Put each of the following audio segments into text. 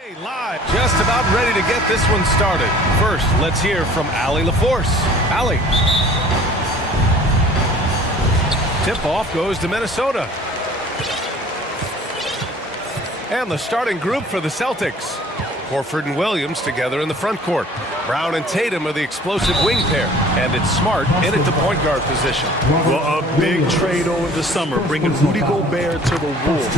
Hey, live, just about ready to get this one started. First, let's hear from Allie LaForce. Allie. Tip-off goes to Minnesota. And the starting group for the Celtics. Horford and Williams together in the front court. Brown and Tatum are the explosive wing pair. And it's Smart in at the point guard position. Well, a big trade over the summer, bringing Rudy Gobert to the Wolves.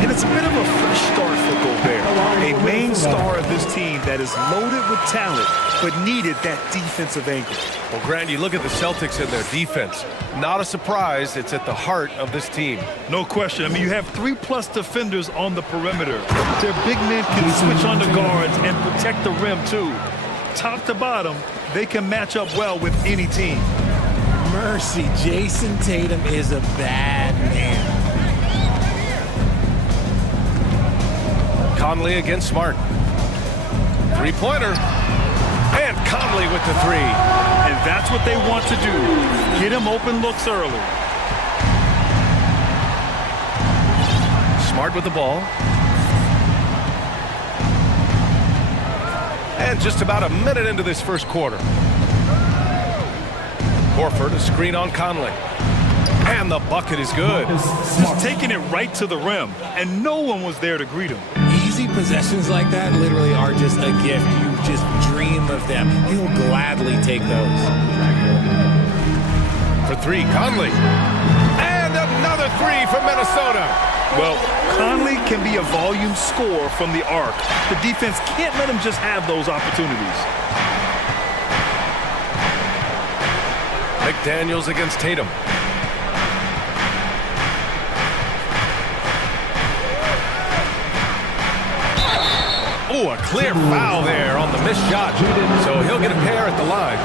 And it's a bit of a fresh start for Gobert, a main star of this team that is loaded with talent, but needed that defensive anchor. Well, Grant, you look at the Celtics and their defense. Not a surprise, it's at the heart of this team. No question. I mean, you have 3+ defenders on the perimeter. Their big men can switch on the guards and protect the rim, too. Top to bottom, they can match up well with any team. Mercy, Jason Tatum is a bad man. Conley against Smart. Three-pointer. And Conley with the three. And that's what they want to do. Get him open looks early. Smart with the ball. And just about a minute into this first quarter. Horford, a screen on Conley. And the bucket is good. Just taking it right to the rim, and no one was there to greet him. Easy possessions like that literally are just a gift. You just dream of them. He'll gladly take those. For three, Conley. And another three from Minnesota. Well, Conley can be a volume scorer from the arc. The defense can't let him just have those opportunities. McDaniels against Tatum. Oh, a clear foul there on the missed shot. So he'll get a pair at the line.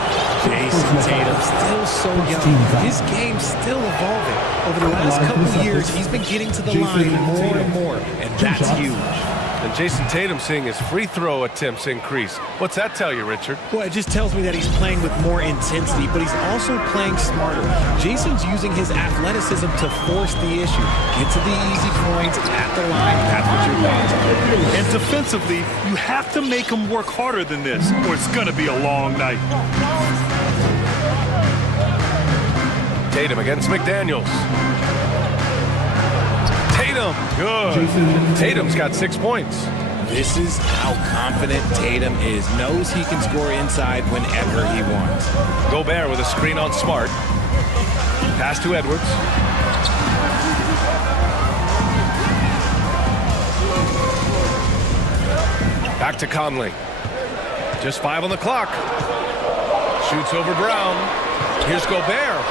Jason Tatum, still so young. His game's still evolving. Over the last couple of years, he's been getting to the line more and more, and that's huge. And Jason Tatum seeing his free throw attempts increase. What's that tell you, Richard? Well, it just tells me that he's playing with more intensity, but he's also playing smarter. Jason's using his athleticism to force the issue. Get to the easy points at the line. That's what you're playing to. And defensively, you have to make him work harder than this, or it's going to be a long night. Tatum against McDaniels. Tatum, good. Tatum's got 6 points. This is how confident Tatum is. Knows he can score inside whenever he wants. Gobert with a screen on Smart. Pass to Edwards. Back to Conley. Just 5 on the clock. Shoots over Brown. Here's Gobert.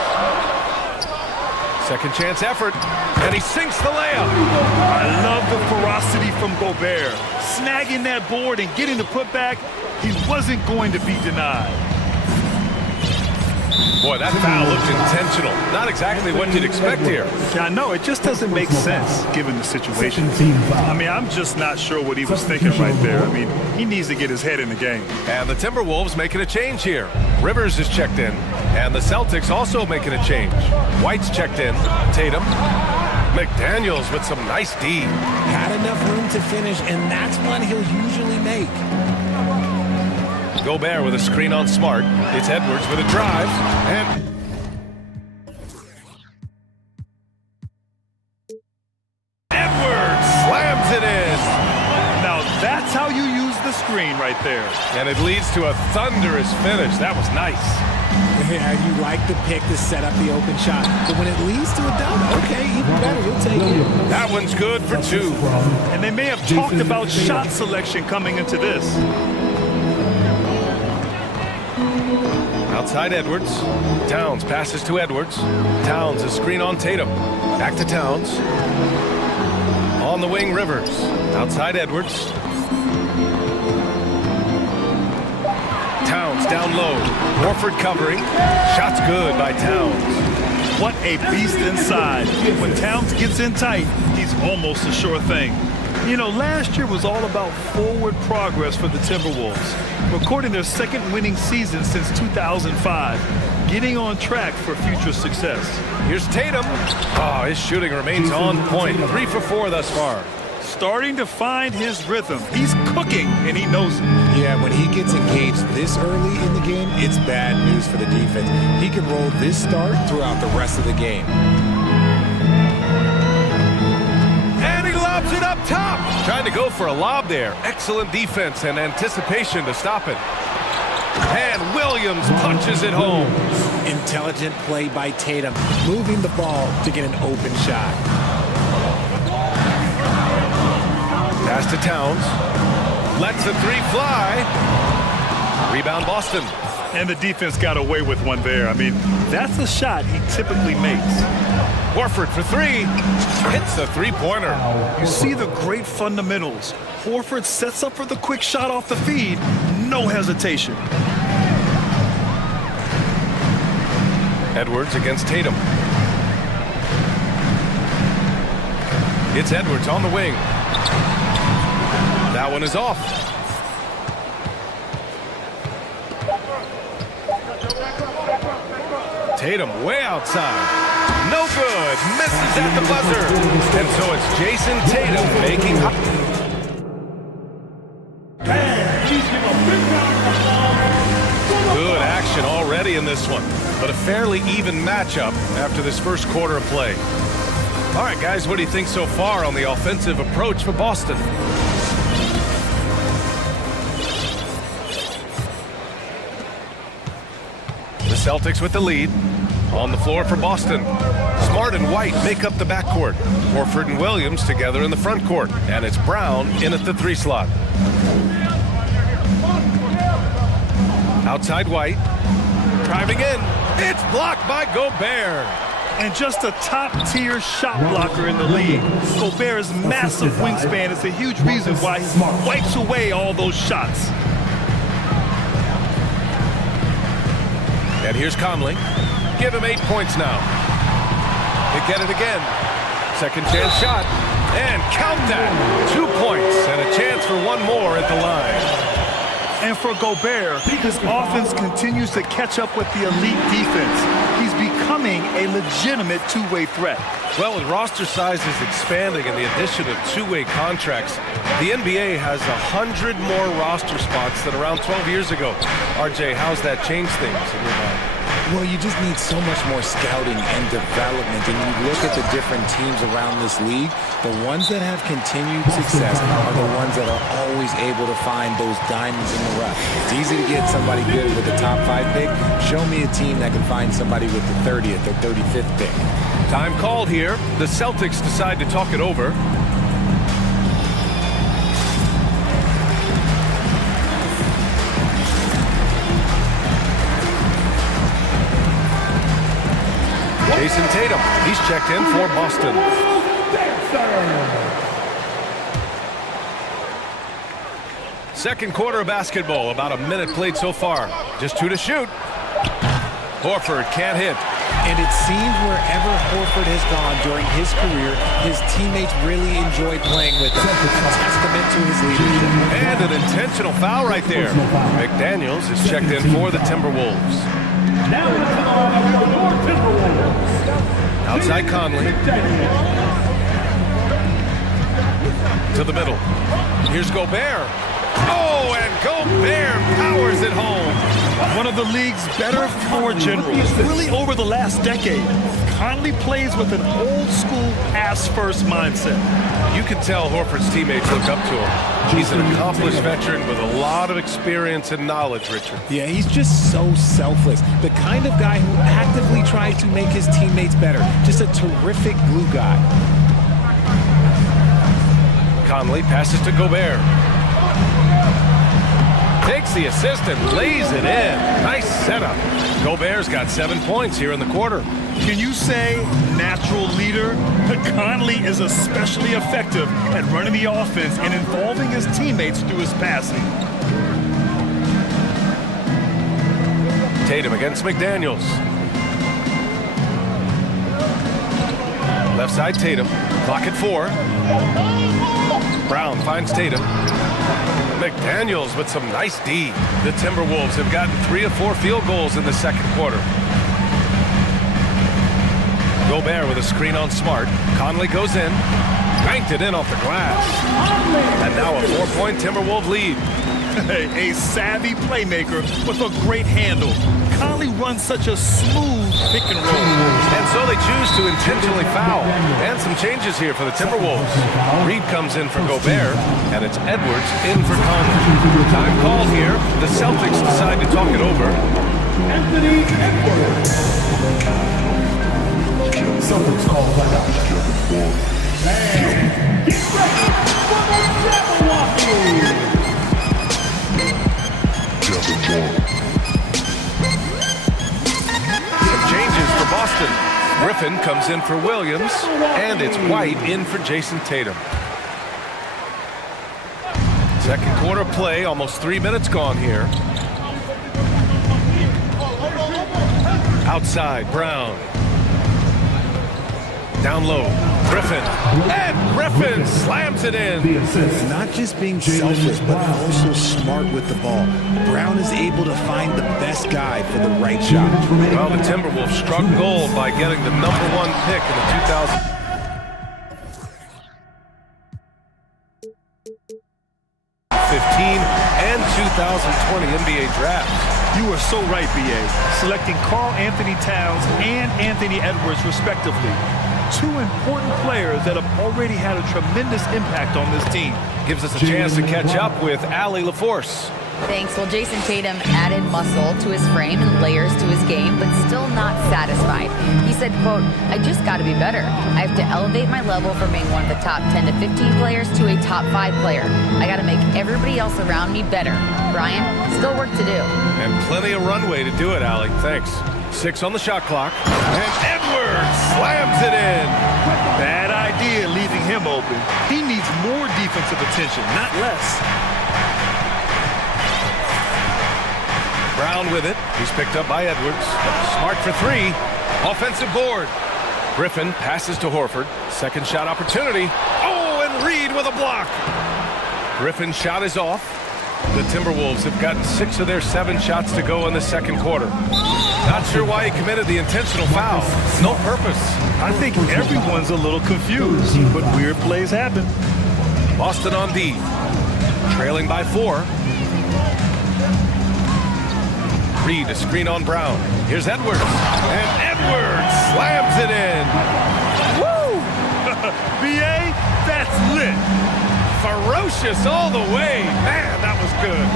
Second chance effort. And he sinks the layup. I love the ferocity from Gobert. Snagging that board and getting the putback, he wasn't going to be denied. Boy, that foul looked intentional. Not exactly what you'd expect here. Yeah, I know. It just doesn't make sense given the situation. I mean, I'm just not sure what he was thinking right there. I mean, he needs to get his head in the game. And the Timberwolves making a change here. Rivers is checked in. And the Celtics also making a change. White's checked in. Tatum. McDaniels with some nice D. Had enough room to finish, and that's one he'll usually make. Gobert with a screen on Smart. It's Edwards with a drive. And Edwards slams it in. Now that's how you use the screen right there. And it leads to a thunderous finish. That was nice. Yeah, you like the pick to set up the open shot. But when it leads to a dunk, okay, even better, you'll take it. That one's good for 2. And they may have talked about shot selection coming into this. Outside Edwards. Towns passes to Edwards. Towns a screen on Tatum. Back to Towns. On the wing, Rivers. Outside Edwards. Towns down low. Horford covering. Shot's good by Towns. What a beast inside. When Towns gets in tight, he's almost a sure thing. You know, last year was all about forward progress for the Timberwolves, recording their second winning season since 2005, getting on track for future success. Here's Tatum. Oh, his shooting remains on point. 3 for 4 thus far. starting to find his rhythm. He's cooking, and he knows it. Yeah, when he gets engaged this early in the game, it's bad news for the defense. He can roll this start throughout the rest of the game. And he lobs it up top. Trying to go for a lob there. Excellent defense and anticipation to stop it. And Williams punches it home. Intelligent play by Tatum, moving the ball to get an open shot. Pass to Towns. Lets the three fly. Rebound Boston. And the defense got away with one there. I mean, that's a shot he typically makes. Horford for three. Hits the three-pointer. You see the great fundamentals. Horford sets up for the quick shot off the feed. No hesitation. Edwards against Tatum. It's Edwards on the wing. That one is off. Tatum way outside. No good. Misses at the buzzer. And so it's Jason Tatum making... Good action already in this one, but a fairly even matchup after this first quarter of play. All right, guys, what do you think so far on the offensive approach for Boston? The Celtics with the lead. On the floor for Boston. Smart and White make up the backcourt. Horford and Williams together in the front court. And it's Brown in at the three slot. Outside White. Driving in. It's blocked by Gobert. And just a top-tier shot blocker in the league. Gobert's massive wingspan is a huge reason why he wipes away all those shots. And here's Conley. Give him 8 points now. They get it again. Second chance shot. And count that. 2 points and a chance for one more at the line. And for Gobert, his offense continues to catch up with the elite defense. He's becoming a legitimate two-way threat. Well, with roster sizes expanding and the addition of two-way contracts, the NBA has 100 more roster spots than around 12 years ago. RJ, how's that changed things in your mind? Well, you just need so much more scouting and development. And you look at the different teams around this league, the ones that have continued success are the ones that are always able to find those diamonds in the rough. It's easy to get somebody good with the top 5 pick. Show me a team that can find somebody with the 30th or 35th pick. Time called here. The Celtics decide to talk it over. Jason Tatum, he's checked in for Boston. Second quarter of basketball, about a minute played so far. Just 2 to shoot. Horford can't hit. And it seems wherever Horford has gone during his career, his teammates really enjoy playing with him. A testament to his leadership. And an intentional foul right there. McDaniels is checked in for the Timberwolves. Now it's Timberwolves. Outside Conley. To the middle. Here's Gobert. Oh, and Gobert powers it home. One of the league's better floor generals, really over the last decade. Conley plays with an old-school pass-first mindset. You can tell Horford's teammates look up to him. He's an accomplished veteran with a lot of experience and knowledge, Richard. Yeah, he's just so selfless. The kind of guy who actively tries to make his teammates better. Just a terrific glue guy. Conley passes to Gobert. Takes the assist and lays it in. Nice setup. Gobert's got 7 points here in the quarter. Can you say natural leader? Conley is especially effective at running the offense and involving his teammates through his passing. Tatum against McDaniels. Left side Tatum. Clock at 4. Brown finds Tatum. McDaniels with some nice D. The Timberwolves have gotten 3 of 4 field goals in the second quarter. Gobert with a screen on Smart. Conley goes in. Banked it in off the glass. And now a 4-point Timberwolves lead. A savvy playmaker with a great handle. Conley runs such a smooth pick and roll. And so they choose to intentionally foul. And some changes here for the Timberwolves. Reed comes in for Gobert, and it's Edwards in for Conley. Time called here. The Celtics decide to talk it over. Anthony Edwards. Celtics call timeout. And get ready for the Jabberwocky. Some changes for Boston. Griffin comes in for Williams, and it's White in for Jason Tatum. Second quarter play, almost 3 minutes gone here. Outside, Brown. Down low, Griffin. And Griffin slams it in. Not just being selfless, but also smart with the ball. Brown is able to find the best guy for the right shot. Well, the Timberwolves struck gold by getting the #1 pick in the 2015 and 2020 NBA drafts. You are so right, B.A. Selecting Karl Anthony Towns and Anthony Edwards, respectively. Two important players that have already had a tremendous impact on this team. Gives us a chance to catch up with Allie LaForce. Thanks. Well, Jason Tatum added muscle to his frame and layers to his game, but still not satisfied. He said, quote, I just got to be better. I have to elevate my level from being one of the top 10 to 15 players to a top 5 player. I got to make everybody else around me better. Brian, still work to do. And plenty of runway to do it, Allie. Thanks. 6 on the shot clock. And Edwards slams it in. Bad idea leaving him open. He needs more defensive attention, not less. Brown with it. He's picked up by Edwards. Smart for 3. Offensive board. Griffin passes to Horford. Second shot opportunity. Oh, and Reed with a block. Griffin's shot is off. The Timberwolves have gotten 6 of their 7 shots to go in the second quarter. Not sure why he committed the intentional foul. No purpose. I think everyone's a little confused, but weird plays happen. Boston on D. Trailing by 4. Reed, a screen on Brown. Here's Edwards. And Edwards slams it in. Woo! B.A., that's lit. Ferocious all the way. Man, that was good.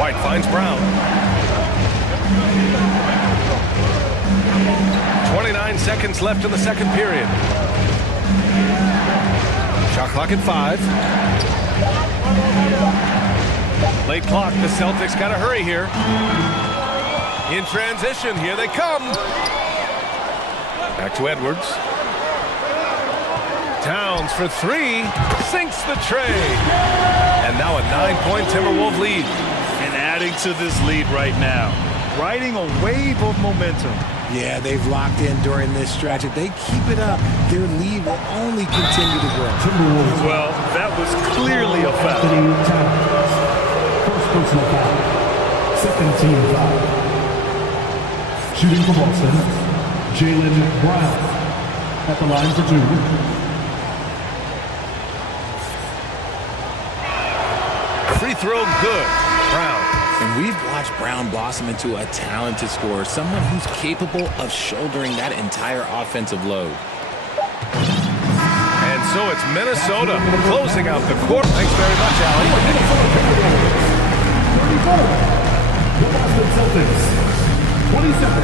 White finds Brown. 29 seconds left in the second period. Shot clock at 5. Late clock, the Celtics got to hurry here. In transition, here they come. Back to Edwards. Towns for 3, sinks the tray. And now a 9-point Timberwolves lead. And adding to this lead right now, riding a wave of momentum. Yeah, they've locked in during this stretch. If they keep it up, their lead will only continue to grow. Well, that was clearly a foul. First personal foul. Second team foul. Shooting for Boston, Jaylen Brown at the line for 2. Free throw good. Brown. And we've watched Brown blossom into a talented scorer, someone who's capable of shouldering that entire offensive load. And so it's Minnesota closing out the quarter. Thanks very much, Allie. 34. The Boston Celtics. 27.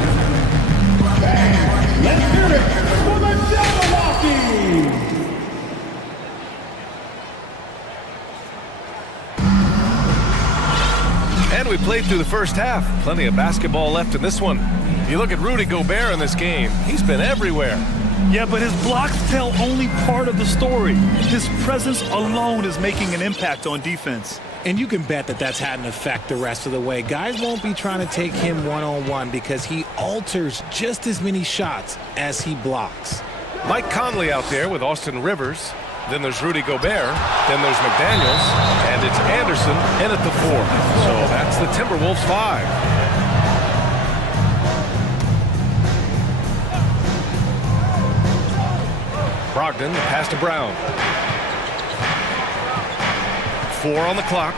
Let's hear it for the Jabberwocky. And we played through the first half. Plenty of basketball left in this one. If you look at Rudy Gobert in this game, he's been everywhere. Yeah, but his blocks tell only part of the story. His presence alone is making an impact on defense. And you can bet that that's had an effect the rest of the way. Guys won't be trying to take him one-on-one because he alters just as many shots as he blocks. Mike Conley out there with Austin Rivers. Then there's Rudy Gobert. Then there's McDaniels. And it's Anderson in at the 4. So that's the Timberwolves 5. Brogdon, the pass to Brown. 4 on the clock.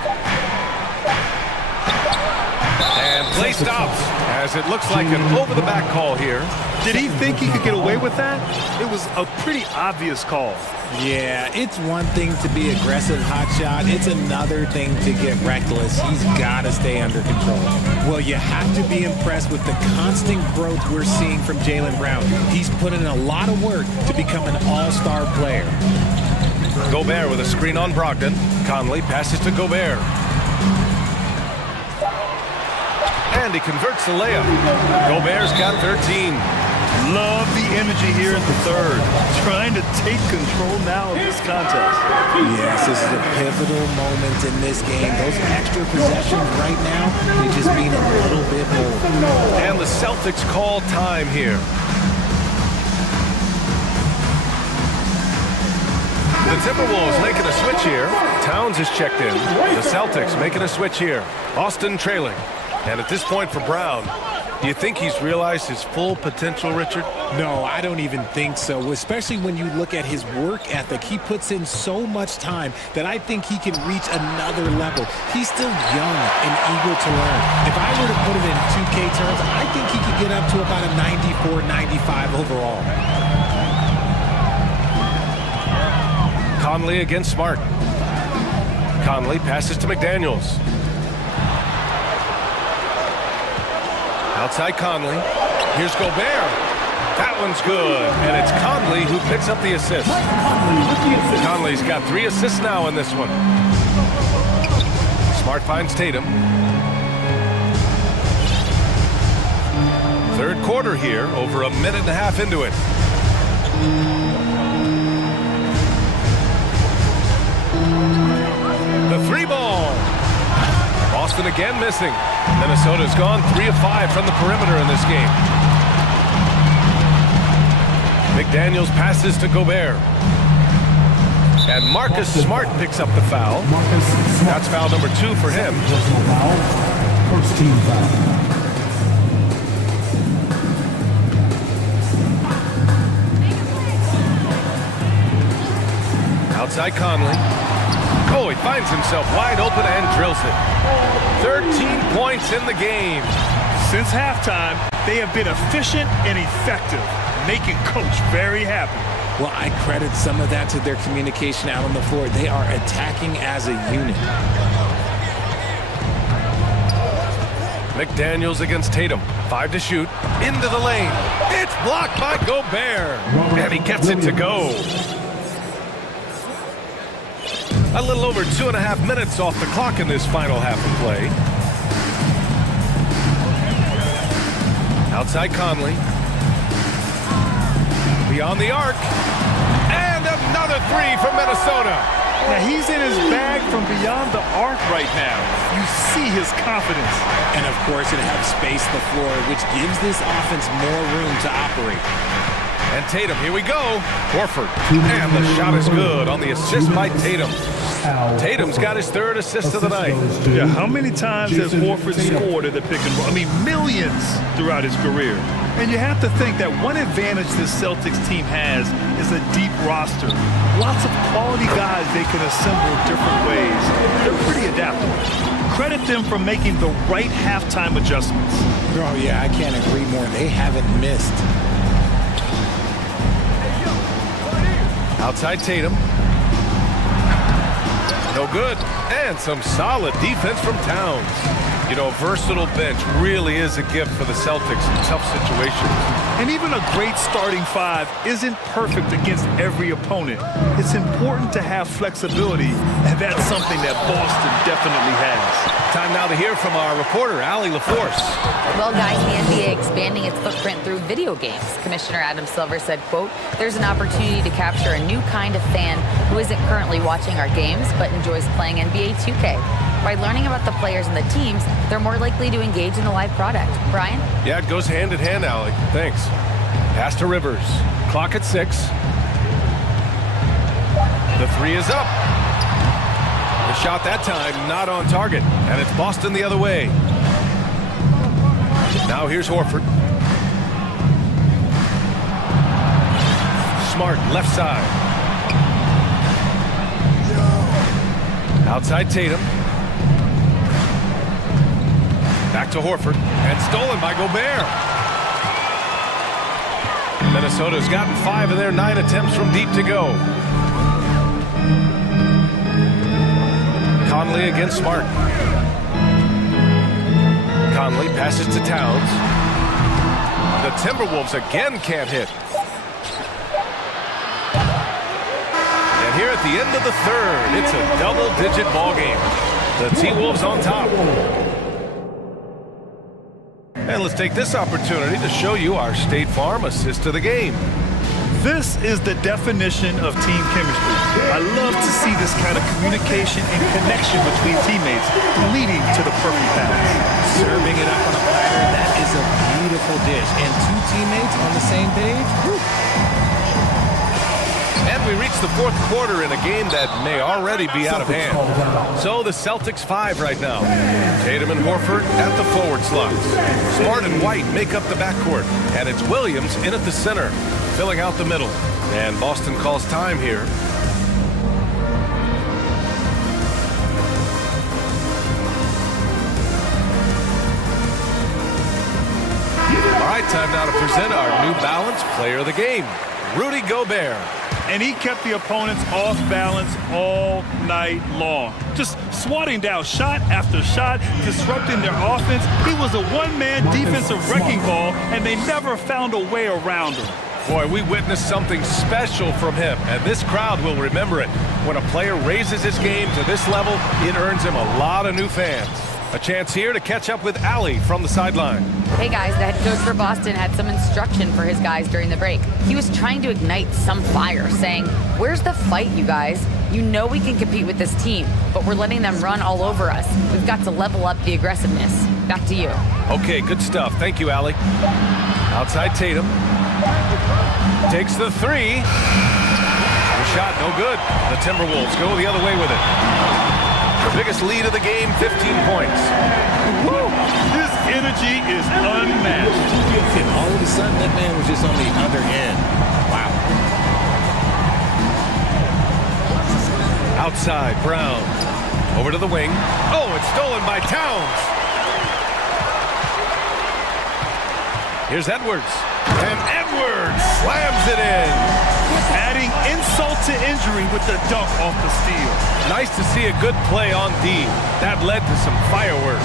And play stops as it looks like an over-the-back call here. Did he think he could get away with that? It was a pretty obvious call. Yeah, it's one thing to be aggressive hot shot. It's another thing to get reckless. He's got to stay under control. Well, you have to be impressed with the constant growth we're seeing from Jaylen Brown. He's put in a lot of work to become an all-star player. Gobert with a screen on Brogdon. Conley passes to Gobert. And he converts the layup. Gobert's got 13. Love the energy here in the third. Trying to take control now of this contest. Yes, this is a pivotal moment in this game. Those extra possessions right now, they just mean a little bit more. And the Celtics call time here. The Timberwolves making a switch here. Towns is checked in. The Celtics making a switch here. Boston trailing. And at this point for Brown, do you think he's realized his full potential, Richard? No, I don't even think so, especially when you look at his work ethic. He puts in so much time that I think he can reach another level. He's still young and eager to learn. If I were to put it in 2K terms, I think he could get up to about a 94, 95 overall. Conley against Smart. Conley passes to McDaniels. Outside Conley. Here's Gobert. That one's good. And it's Conley who picks up the assist. Conley's got 3 assists now in this one. Smart finds Tatum. Third quarter here, over a minute and a half into it. The 3-ball. Boston again missing. Minnesota's gone 3 of 5 from the perimeter in this game. McDaniels passes to Gobert. And Marcus Smart picks up the foul. That's foul number 2 for him. Personal foul. First team foul. Outside Conley. Oh, he finds himself wide open and drills it. 13 points in the game. Since halftime, they have been efficient and effective, making Coach very happy. Well, I credit some of that to their communication out on the floor. They are attacking as a unit. McDaniels against Tatum. 5 to shoot. Into the lane. It's blocked by Gobert. And he gets it to go. A little over 2.5 minutes off the clock in this final half of play. Outside Conley. Beyond the arc. And another 3 from Minnesota. Now he's in his bag from beyond the arc right now. You see his confidence. And of course, it has space the floor, which gives this offense more room to operate. And Tatum, here we go. Horford. And the shot is good on the assist by Tatum. Tatum's got his 3rd assist of the night. Yeah, how many times has Horford scored at the pick and roll? I mean, millions throughout his career. And you have to think that one advantage this Celtics team has is a deep roster. Lots of quality guys they can assemble different ways. They're pretty adaptable. Credit them for making the right halftime adjustments. Oh, yeah, I can't agree more. They haven't missed. Outside Tatum. No good. And some solid defense from Towns. You know, a versatile bench really is a gift for the Celtics in tough situations. And even a great starting 5 isn't perfect against every opponent. It's important to have flexibility, and that's something that Boston definitely has. Time now to hear from our reporter, Allie LaForce. Well, guys, the NBA expanding its footprint through video games. Commissioner Adam Silver said, quote, "There's an opportunity to capture a new kind of fan who isn't currently watching our games but enjoys playing NBA 2K. By learning about the players and the teams, they're more likely to engage in the live product." Brian? Yeah, it goes hand in hand, Allie. Thanks. Pass to Rivers. Clock at 6. The 3 is up. The shot that time not on target, and it's Boston the other way. Now here's Horford. Smart, left side. Outside Tatum. Back to Horford. And stolen by Gobert. Minnesota's gotten 5 of their 9 attempts from deep to go. Conley against Smart. Conley passes to Towns. The Timberwolves again can't hit. And here at the end of the third, it's a double-digit ball game. The T-Wolves on top. And let's take this opportunity to show you our State Farm assist to the game. This is the definition of team chemistry. I love to see this kind of communication and connection between teammates leading to the perfect pass. Serving it up on a platter, that is a beautiful dish. And 2 teammates on the same page. Whew. And we reach the fourth quarter in a game that may already be out of hand. So the Celtics 5 right now. Tatum and Horford at the forward slots. Smart and White make up the backcourt. And it's Williams in at the center, filling out the middle. And Boston calls time here. All right, time now to present our New Balance player of the game, Rudy Gobert. And he kept the opponents off balance all night long. Just swatting down shot after shot, disrupting their offense. He was a one-man defensive wrecking ball, and they never found a way around him. Boy, we witnessed something special from him, and this crowd will remember it. When a player raises his game to this level, it earns him a lot of new fans. A chance here to catch up with Allie from the sideline. Hey guys, the head coach for Boston had some instruction for his guys during the break. He was trying to ignite some fire, saying, "Where's the fight, you guys? You know we can compete with this team, but we're letting them run all over us. We've got to level up the aggressiveness." Back to you. Okay, good stuff. Thank you, Allie. Outside Tatum. Takes the 3. The shot, no good. The Timberwolves go the other way with it. The biggest lead of the game, 15 points. Woo! His energy is unmatched. And all of a sudden, that man was just on the other end. Wow. Outside, Brown. Over to the wing. Oh, it's stolen by Towns. Here's Edwards. And Edwards slams it in. Adding insult to injury with the dunk off the steal. Nice to see a good play on D. That led to some fireworks.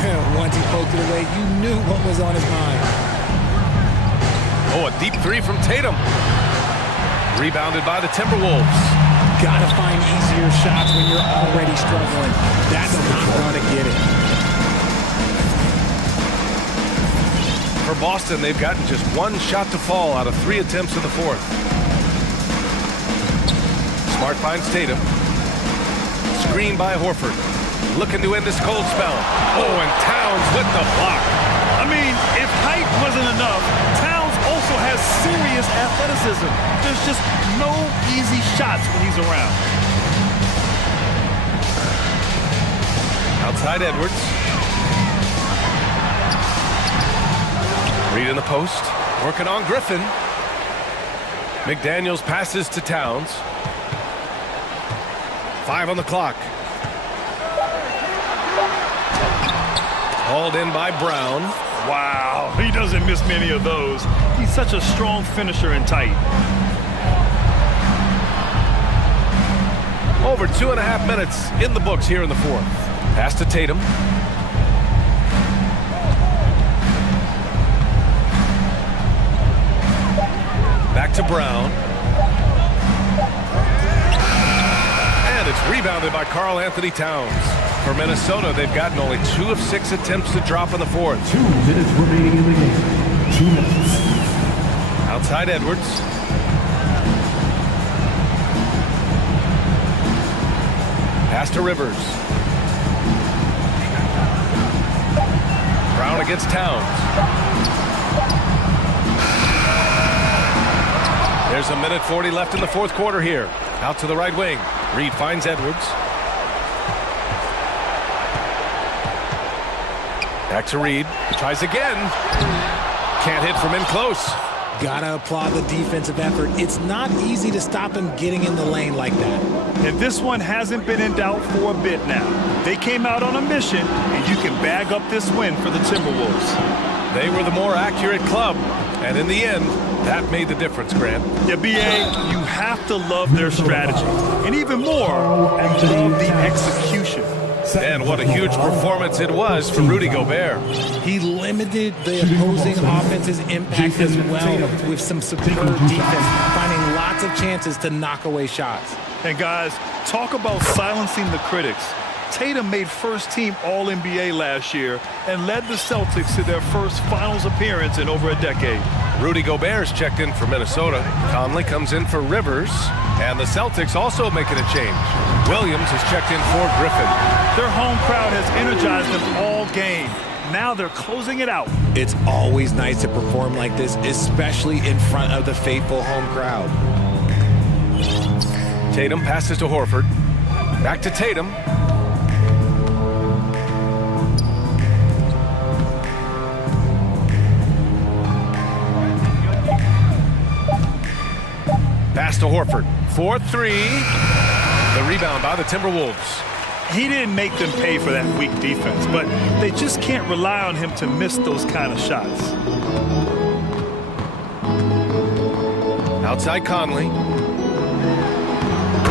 Yeah, once he poked it away, you knew what was on his mind. Oh, a deep 3 from Tatum. Rebounded by the Timberwolves. Gotta find easier shots when you're already struggling. That's not gonna get it. For Boston, they've gotten just 1 shot to fall out of 3 attempts in the fourth. Smart finds Tatum. Screen by Horford. Looking to end this cold spell. Oh, and Towns with the block. I mean, if height wasn't enough, Towns also has serious athleticism. There's just no easy shots when he's around. Outside Edwards. Reed in the post. Working on Griffin. McDaniels passes to Towns. 5 on the clock. Hauled in by Brown. Wow, he doesn't miss many of those. He's such a strong finisher and tight. Over 2.5 minutes in the books here in the fourth. Pass to Tatum. Back to Brown. And it's rebounded by Karl Anthony Towns. For Minnesota, they've gotten only 2 of 6 attempts to drop in the fourth. 2 minutes remaining in the game. 2 minutes. Outside Edwards. Pass to Rivers. Brown against Towns. There's 1:40 left in the fourth quarter here. Out to the right wing. Reed finds Edwards. Back to Reed. Tries again. Can't hit from in close. Gotta applaud the defensive effort. It's not easy to stop him getting in the lane like that. And this one hasn't been in doubt for a bit now. They came out on a mission, and you can bag up this win for the Timberwolves. They were the more accurate club, and in the end, that made the difference, Grant. Yeah, B.A., you have to love their strategy. And even more, you love the execution. And what a huge performance it was from Rudy Gobert. He limited the opposing offense's impact as well with some superb defense, finding lots of chances to knock away shots. And guys, talk about silencing the critics. Tatum made first-team All-NBA last year and led the Celtics to their first finals appearance in over a decade. Rudy Gobert's checked in for Minnesota. Conley comes in for Rivers. And the Celtics also making a change. Williams is checked in for Griffin. Their home crowd has energized them all game. Now they're closing it out. It's always nice to perform like this, especially in front of the faithful home crowd. Tatum passes to Horford. Back to Tatum. Pass to Horford. 4-3. The rebound by the Timberwolves. He didn't make them pay for that weak defense, but they just can't rely on him to miss those kind of shots. Outside Conley.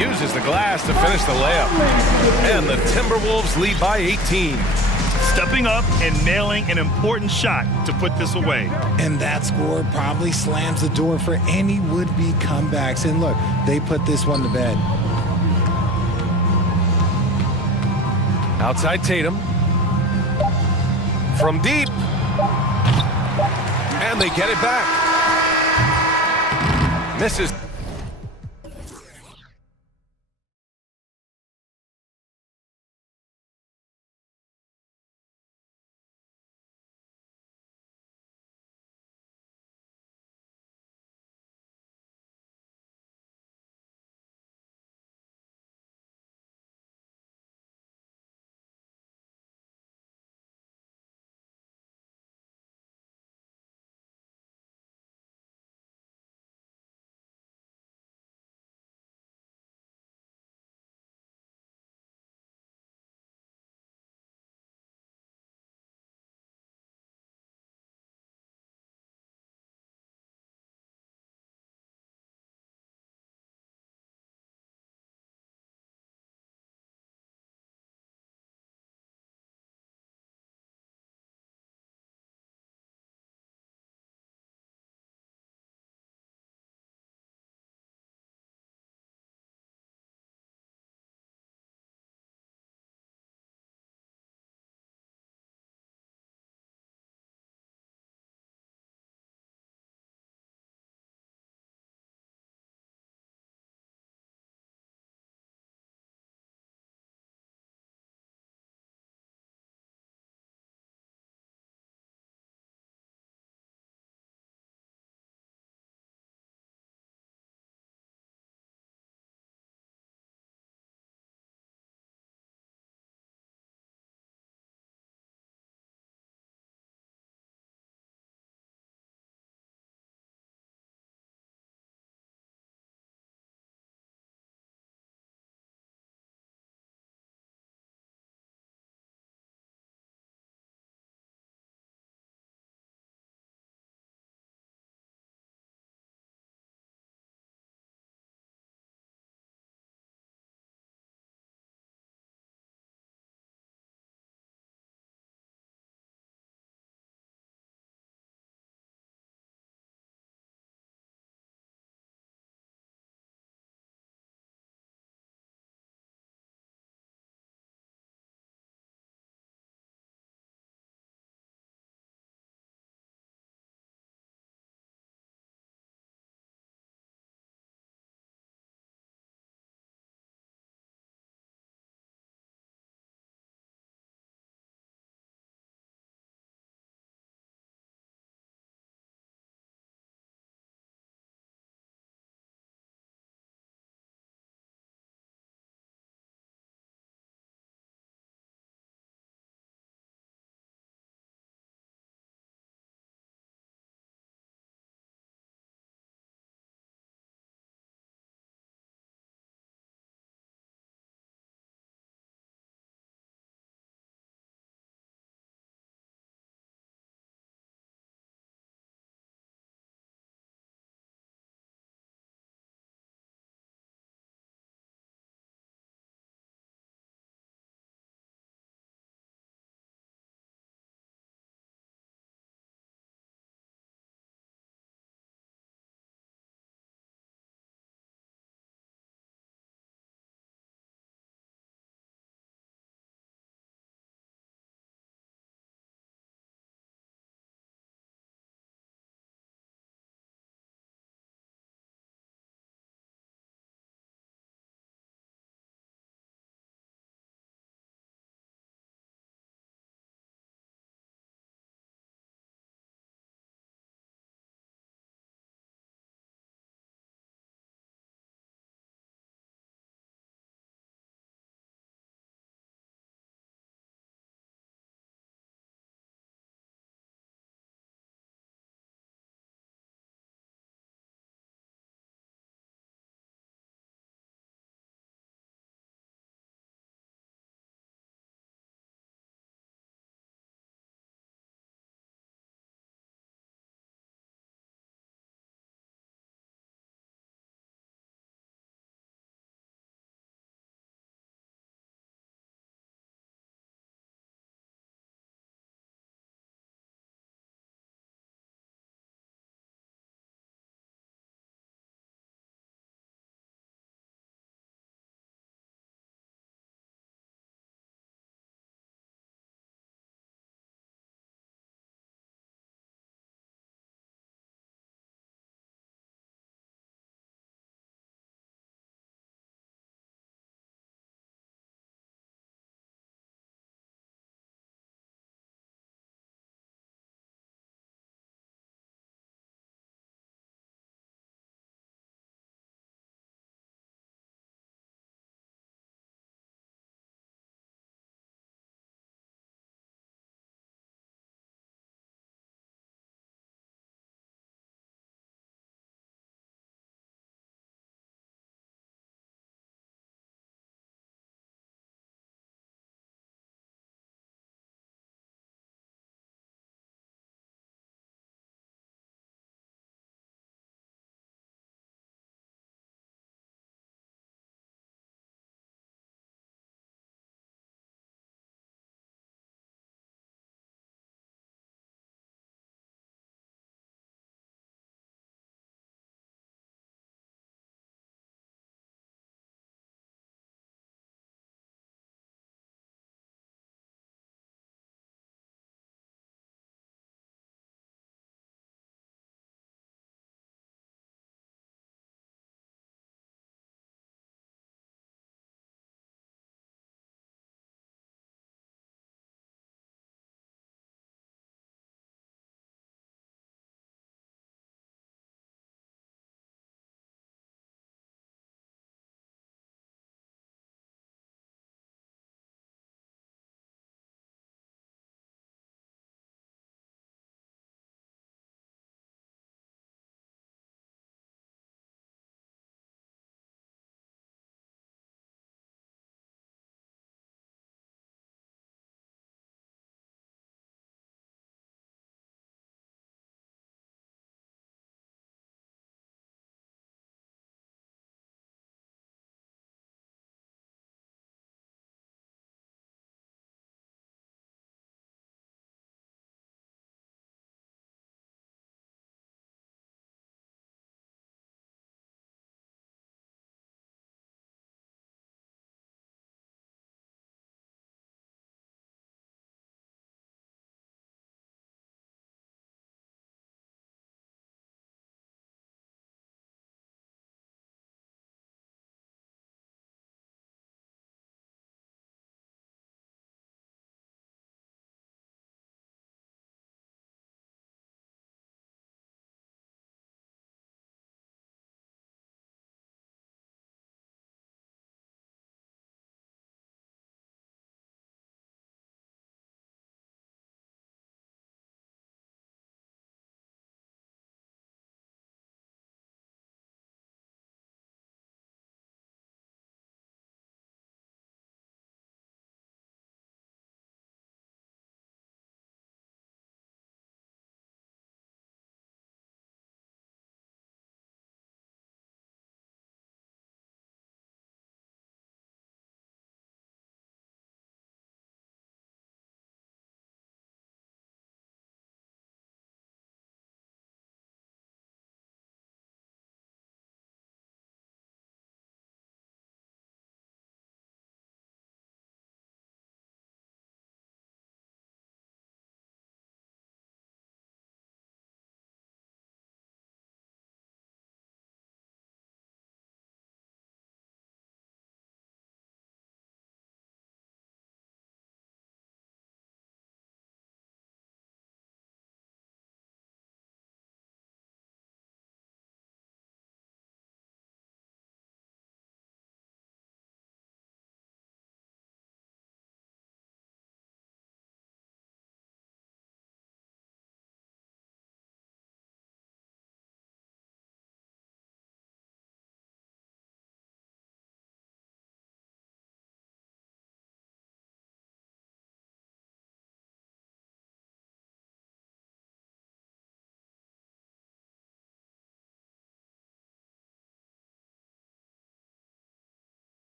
Uses the glass to finish the layup. And the Timberwolves lead by 18. Stepping up and nailing an important shot to put this away. And that score probably slams the door for any would-be comebacks. And look, they put this one to bed. Outside Tatum. From deep. And they get it back. Misses.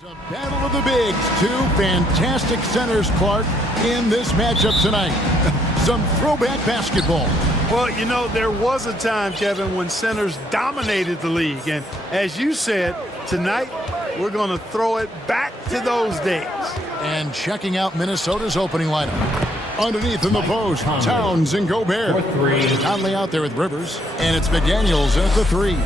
The battle of the bigs. Two fantastic centers, Clark, in this matchup tonight. Some throwback basketball. Well, you know, there was a time, Kevin, when centers dominated the league. And as you said, tonight we're going to throw it back to those days. And checking out Minnesota's opening lineup. Underneath in the post, Towns and Gobert. Conley out there with Rivers. And it's McDaniels at the three.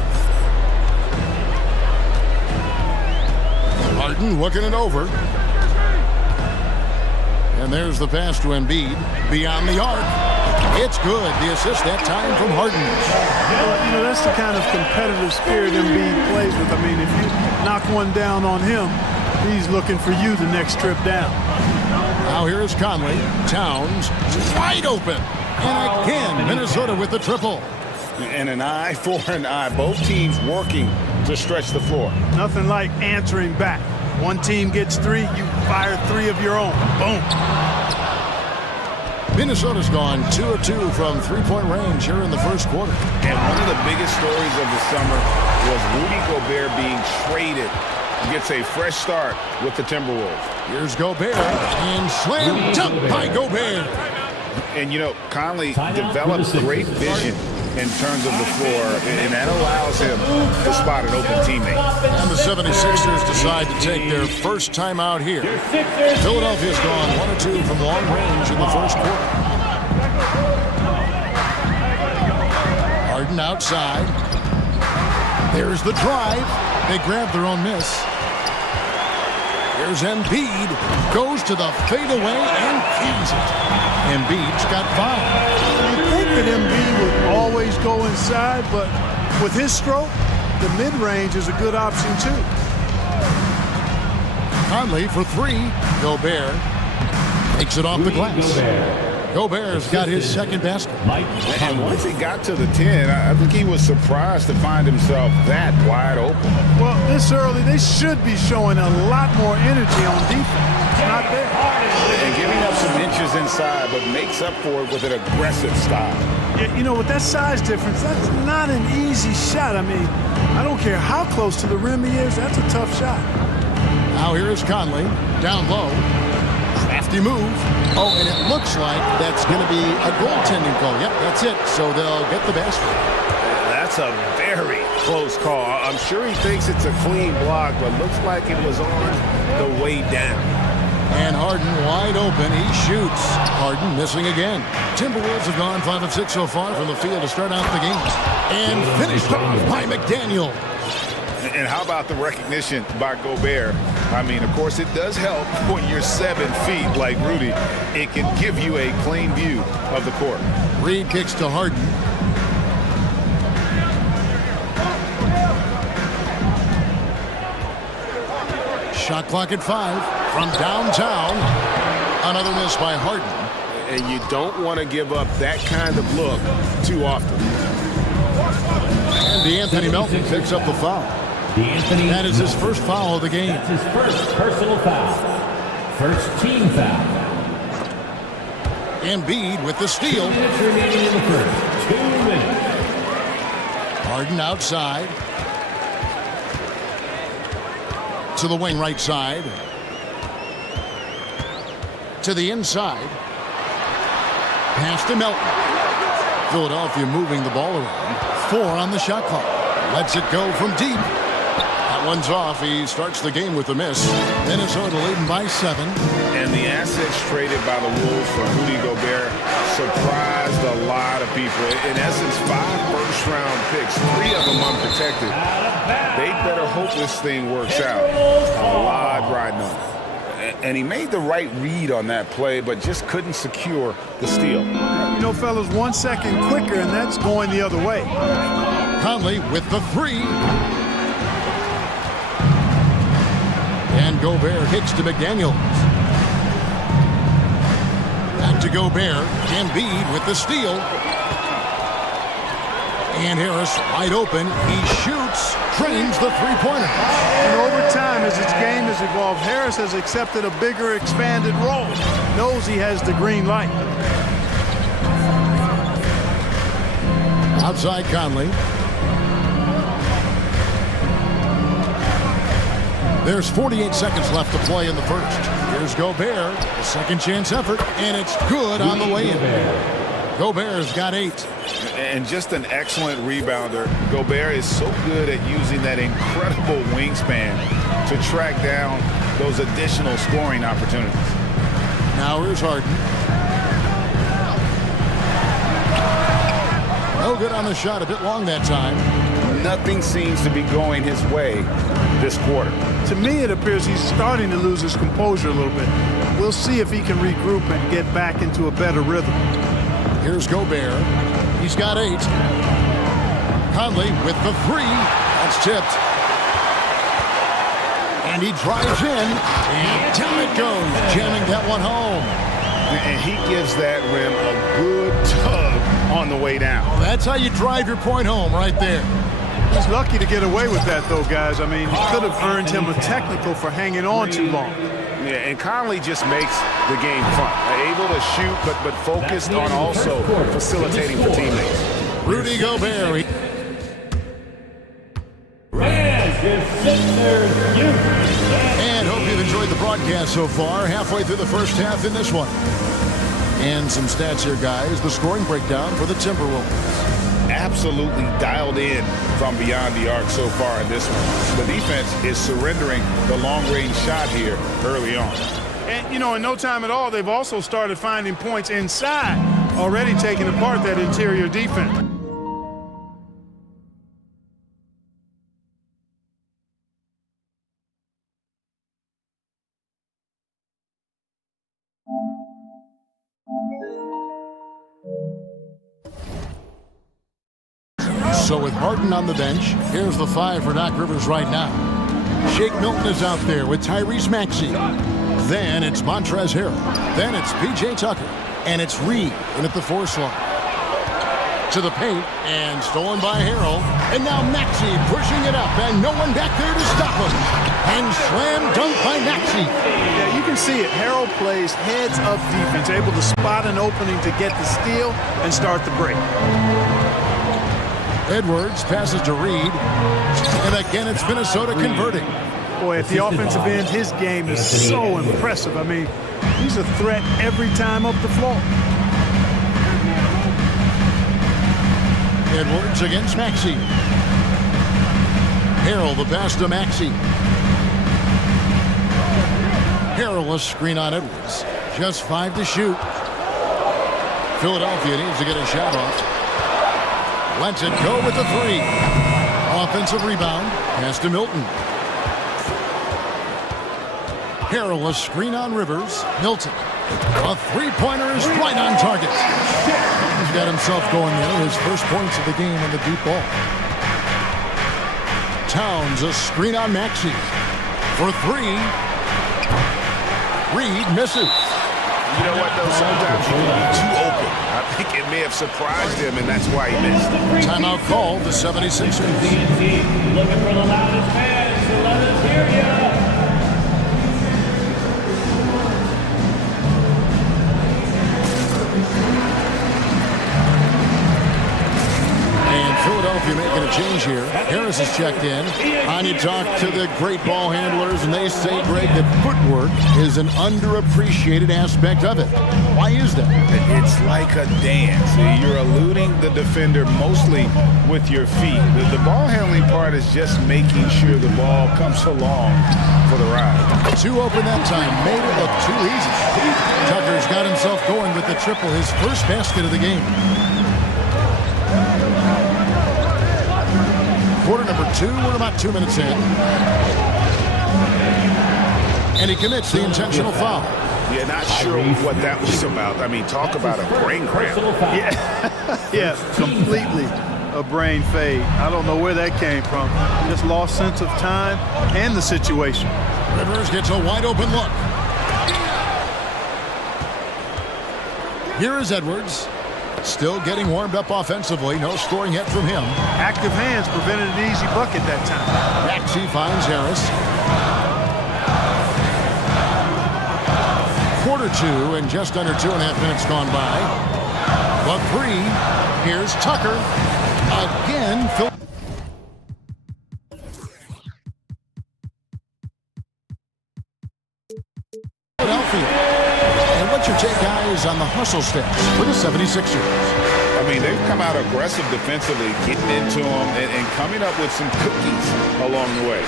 Harden looking it over. And there's the pass to Embiid. Beyond the arc. It's good. The assist that time from Harden. Well, you know, that's the kind of competitive spirit Embiid plays with. I mean, if you knock one down on him, he's looking for you the next trip down. Now here is Conley. Towns wide open. And again, Minnesota with the triple. And an eye for an eye. Both teams working to stretch the floor. Nothing like answering back. One team gets three, you fire three of your own. Boom. Minnesota's gone 2 of 2 from three-point range here in the first quarter. And one of the biggest stories of the summer was Rudy Gobert being traded. He gets a fresh start with the Timberwolves. Here's Gobert, and slam dunk by Gobert. And, you know, Conley developed great vision in terms of the floor, and that allows him to spot an open teammate. And the 76ers decide to take their first time out here. Philadelphia's gone 1 of 2 from long range in the first quarter. Harden outside. There's the drive. They grab their own miss. Here's Embiid. Goes to the fadeaway and cans it. Embiid's got 5. You think that Embiid would always go inside, but with his stroke, the mid-range is a good option too. Conley for 3. Gobert takes it off the glass. Gobert's got his second basket. And once he got to the 10, I think he was surprised to find himself that wide open. Well, this early, they should be showing a lot more energy on defense. It's not there. And giving up some inches inside, but makes up for it with an aggressive style. Yeah, you know, with that size difference, that's not an easy shot. I mean, I don't care how close to the rim he is, that's a tough shot. Now here is Conley, down low. Crafty move. Oh, and it looks like that's going to be a goaltending call. Yep, that's it. So they'll get the basket. That's a very close call. I'm sure he thinks it's a clean block, but looks like it was on the way down. And Harden wide open. He shoots. Harden missing again. Timberwolves have gone 5 of 6 so far from the field to start out the game. And finished off by McDaniel. And how about the recognition by Gobert? I mean, of course, it does help when you're 7 feet like Rudy. It can give you a clean view of the court. Reed kicks to Harden. Shot clock at 5 from downtown. Another miss by Harden. And you don't want to give up that kind of look too often. And DeAnthony Melton picks up the foul. That is his first foul of the game. That's his first personal foul. First team foul. Embiid with the steal. 2 minutes remaining in the first. 2 minutes. Harden outside. To the wing right side. To the inside. Pass to Melton. Philadelphia moving the ball around. 4 on the shot clock. Lets it go from deep. That one's off. He starts the game with a miss. Minnesota leading by 7. And the assets traded by the Wolves for Rudy Gobert surprised a lot of people. In essence, 5 first-round picks, 3 of them unprotected. They better hope this thing works out. A lot riding on it. And he made the right read on that play, but just couldn't secure the steal. You know, fellas, 1 second quicker, and that's going the other way. Conley with the 3. And Gobert hits to McDaniels. Back to Gobert. Embiid with the steal. And Harris wide open. He shoots. Trains the three-pointer. And over time, as its game has evolved, Harris has accepted a bigger, expanded role. Knows he has the green light. Outside Conley. There's 48 seconds left to play in the first. Here's Gobert, a second chance effort, and it's good on the way in. Gobert's got 8. And just an excellent rebounder. Gobert is so good at using that incredible wingspan to track down those additional scoring opportunities. Now here's Harden. No good on the shot, a bit long that time. Nothing seems to be going his way this quarter. To me, it appears he's starting to lose his composure a little bit. We'll see if he can regroup and get back into a better rhythm. Here's Gobert. He's got 8. Conley with the 3. That's tipped. And he drives in, and down it goes, jamming that one home. And he gives that rim a good tug on the way down. Well, that's how you drive your point home right there. He's lucky to get away with that, though, guys. I mean, he could have earned him a technical for hanging on too long. Yeah, and Conley just makes the game fun. Able to shoot, but focused on also facilitating for teammates. Rudy Gobert. And hope you've enjoyed the broadcast so far. Halfway through the first half in this one. And some stats here, guys. The scoring breakdown for the Timberwolves. Absolutely dialed in from beyond the arc so far in this one. The defense is surrendering the long-range shot here early on. And, you know, in no time at all, they've also started finding points inside, already taking apart that interior defense. So with Harden on the bench, here's the 5 for Doc Rivers right now. Shake Milton is out there with Tyrese Maxey. Then it's Montrezl Harrell. Then it's P.J. Tucker. And it's Reed in at the 4 slot. To the paint, and stolen by Harrell. And now Maxey pushing it up, and no one back there to stop him. And slam dunk by Maxey. Yeah, you can see it. Harrell plays heads-up defense, able to spot an opening to get the steal and start the break. Edwards passes to Reed. And again, it's Minnesota converting. Boy, at the offensive end, his game is so impressive. I mean, he's a threat every time up the floor. Edwards against Maxey. Harrell the pass to Maxey. Harrell a screen on Edwards. Just 5 to shoot. Philadelphia needs to get a shot off. Lets it go with the 3. Offensive rebound. Pass to Milton. Harrell a screen on Rivers. Milton. A 3-pointer is right on target. He's got himself going there. His first points of the game on the deep ball. Towns a screen on Maxey. For 3. Reed misses. You know what, though? Sometimes you can be too open. I think it may have surprised him, and that's why he missed. Timeout called the 76ers. Looking for the loudest fans to let us hear ya. Philadelphia making a change here. Harris is checked in. On you talk to the great ball handlers, and they say, Greg, that footwork is an underappreciated aspect of it. Why is that? It's like a dance. You're eluding the defender mostly with your feet. The ball handling part is just making sure the ball comes along for the ride. 2 open that time. Made it look too easy. Tucker's got himself going with the triple, his first basket of the game. Quarter number 2, we're about 2 minutes in. And he commits the intentional foul. Yeah, not sure what that was about. I mean, talk about a brain cramp. Yeah, completely a brain fade. I don't know where that came from. Just lost sense of time and the situation. Rivers gets a wide open look. Here is Edwards. Still getting warmed up offensively. No scoring yet from him. Active hands prevented an easy bucket that time. Maxey finds Harris. Quarter 2 and just under 2.5 minutes gone by. But 3. Here's Tucker. Again, Phil. on the hustle stats for the 76ers. I mean, they've come out aggressive defensively, getting into them and coming up with some cookies along the way.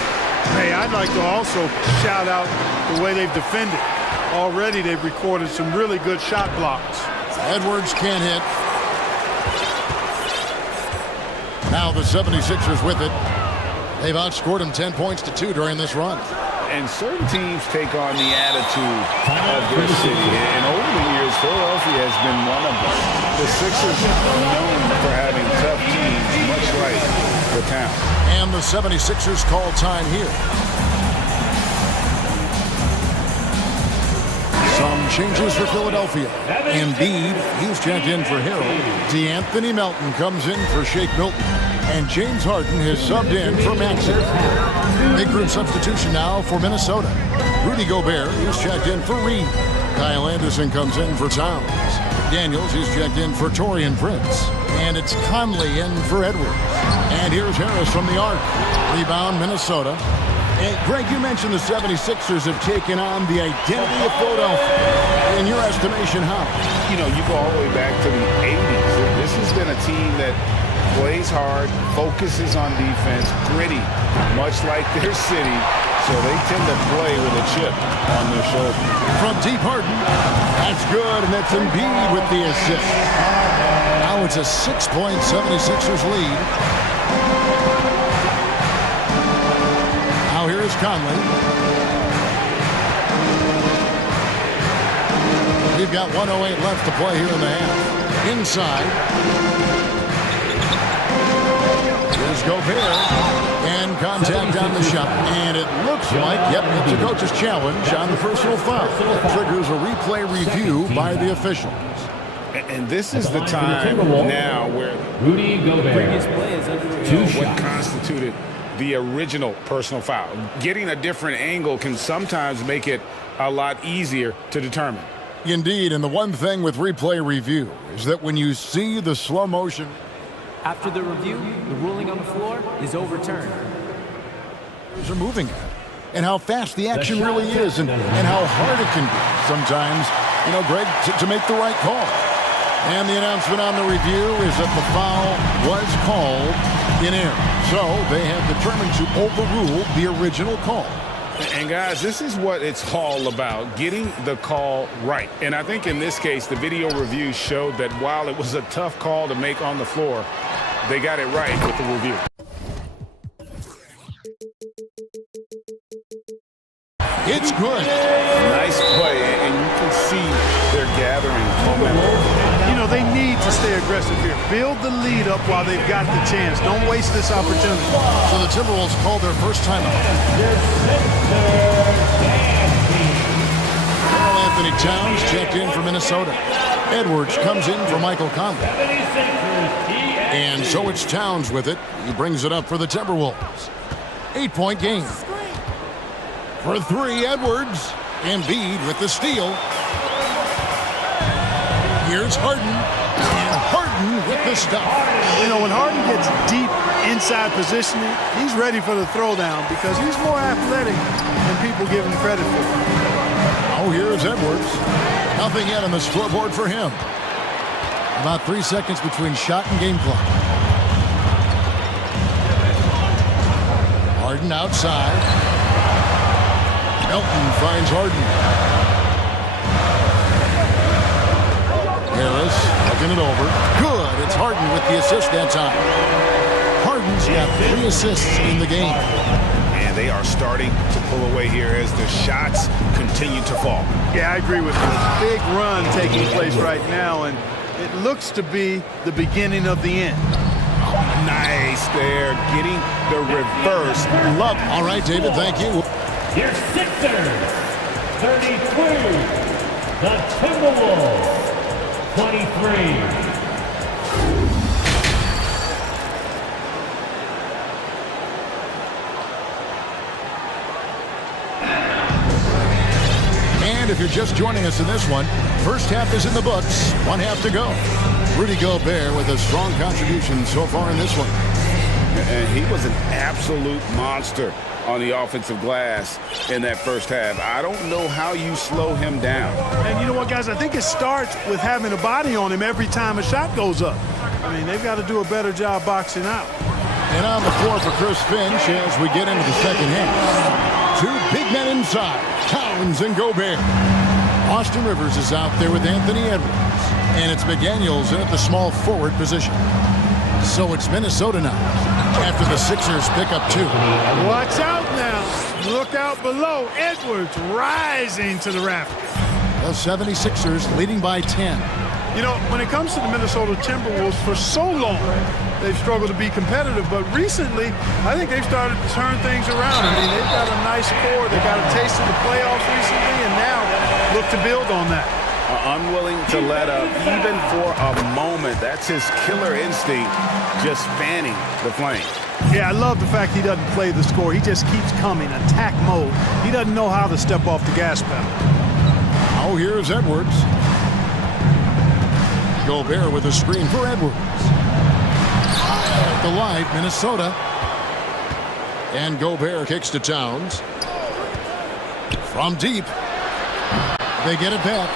Hey, I'd like to also shout out the way they've defended. Already they've recorded some really good shot blocks. Edwards can't hit. Now the 76ers with it. They've outscored them 10 points to 2 during this run. And certain teams take on the attitude of their city. And over the years, Philadelphia has been one of them. The Sixers are known for having tough teams, much like the town. And the 76ers call time here. Some changes for Philadelphia. Embiid, he's checked in for Harold. DeAnthony Melton comes in for Shake Milton. And James Harden has subbed in for Maxey. Big group substitution now for Minnesota. Rudy Gobert is checked in for Reed. Kyle Anderson comes in for Towns. Daniels is checked in for Taurean Prince. And it's Conley in for Edwards. And here's Harris from the arc. Rebound Minnesota. And Greg, you mentioned the 76ers have taken on the identity of Philadelphia. In your estimation, how? You know, you go all the way back to the 80s. This has been a team that plays hard, focuses on defense, gritty, much like their city, so they tend to play with a chip on their shoulder. From deep Harden, that's good, and that's Embiid with the assist. Now it's a 6-point 76ers lead. Now here is Conley. We've got 1:08 left to play here in the half. Inside. Here's Gobert, and contact on the shot, and it looks like, yep, it's a coach's challenge on the personal foul. That triggers a replay review by the officials. And this is the time now where Rudy Gobert. what constituted the original personal foul. Getting a different angle can sometimes make it a lot easier to determine. Indeed, and the one thing with replay review is that when you see the slow motion, after the review, the ruling on the floor is overturned. are moving at, and how fast the action really is, and how hard it can be sometimes, you know, Greg, to make the right call. And the announcement on the review is that the foul was called in error. So they have determined to overrule the original call. And guys, this is what it's all about, getting the call right. And I think in this case, the video review showed that while it was a tough call to make on the floor, they got it right with the review. It's good. Nice play, and you can see they're gathering momentum. You know, they need to stay aggressive here. Build the lead up while they've got the chance. Don't waste this opportunity. So the Timberwolves called their first timeout. Carl Anthony Towns checked in for Minnesota. Edwards comes in for Michael Conley. And so it's Towns with it. He brings it up for the Timberwolves. 8-point game. For three, Edwards. Embiid with the steal. Here's Harden. And Harden with the stop. You know, when Harden gets deep inside positioning, he's ready for the throwdown because he's more athletic than people give him credit for. Oh, here's Edwards. Nothing yet on the scoreboard for him. About 3 seconds between shot and game clock. Harden outside. Melton finds Harden. Harris looking it over. Good. It's Harden with the assist that time. Harden's got 3 assists in the game. And they are starting to pull away here as the shots continue to fall. Yeah, I agree with you. Big run taking place right now, and it looks to be the beginning of the end. Nice there, getting the reverse. Love. All right, David, thank you. Your Sixers, 32. The Timberwolves, 23. And if you're just joining us in this one, first half is in the books, 1 half to go. Rudy Gobert with a strong contribution so far in this one. And he was an absolute monster on the offensive glass in that first half. I don't know how you slow him down. And you know what, guys? I think it starts with having a body on him every time a shot goes up. I mean, they've got to do a better job boxing out. And on the floor for Chris Finch as we get into the second half. Two big men inside, Towns and Gobert. Austin Rivers is out there with Anthony Edwards. And it's McDaniels in at the small forward position. So it's Minnesota now, after the Sixers pick up 2. Watch out now. Look out below. Edwards rising to the rafters. The 76ers leading by 10. You know, when it comes to the Minnesota Timberwolves, for so long, they've struggled to be competitive. But recently, I think they've started to turn things around. I mean, they've got a nice core. They got a taste of the playoffs recently, and now look to build on that. Unwilling to let up even for a moment. That's his killer instinct, just fanning the flame. Yeah, I love the fact he doesn't play the score. He just keeps coming, attack mode. He doesn't know how to step off the gas pedal. Oh, here's Edwards. Gobert with a screen for Edwards. The live, Minnesota. And Gobert kicks to Towns. From deep. They get it back.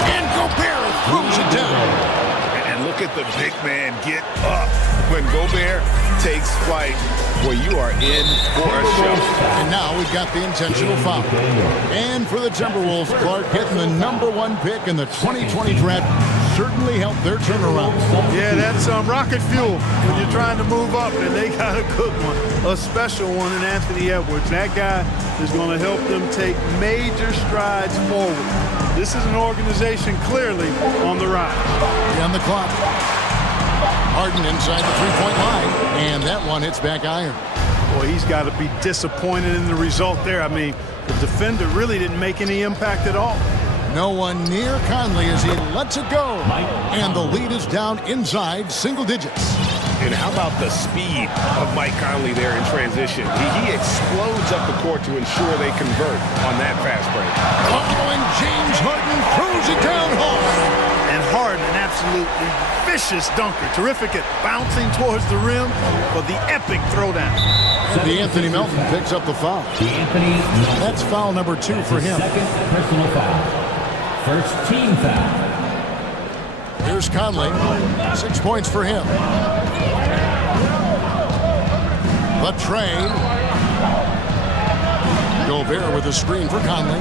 And Gobert throws it down. And look at the big man get up when Gobert takes flight. Well, you are in for a show. And now we've got the intentional foul. And for the Timberwolves, Clark getting the #1 pick in the 2020 draft certainly helped their turnaround. Yeah, that's rocket fuel when you're trying to move up, and they got a good one, a special one in Anthony Edwards. That guy is going to help them take major strides forward. This is an organization clearly on the rise. On the clock. Harden inside the three-point line, and that one hits back iron. Boy, he's got to be disappointed in the result there. I mean, the defender really didn't make any impact at all. No one near Conley as he lets it go. And the lead is down inside single digits. And how about the speed of Mike Conley there in transition? He explodes up the court to ensure they convert on that fast break. Oh, and James Harden throws it down hard. And Harden, an absolutely vicious dunker. Terrific at bouncing towards the rim for the epic throwdown. The Anthony Melton picks up the foul. That's foul number 2 for him. Second personal foul. First team foul. Here's Conley. 6 points for him. The trade. Gobert with a screen for Conley.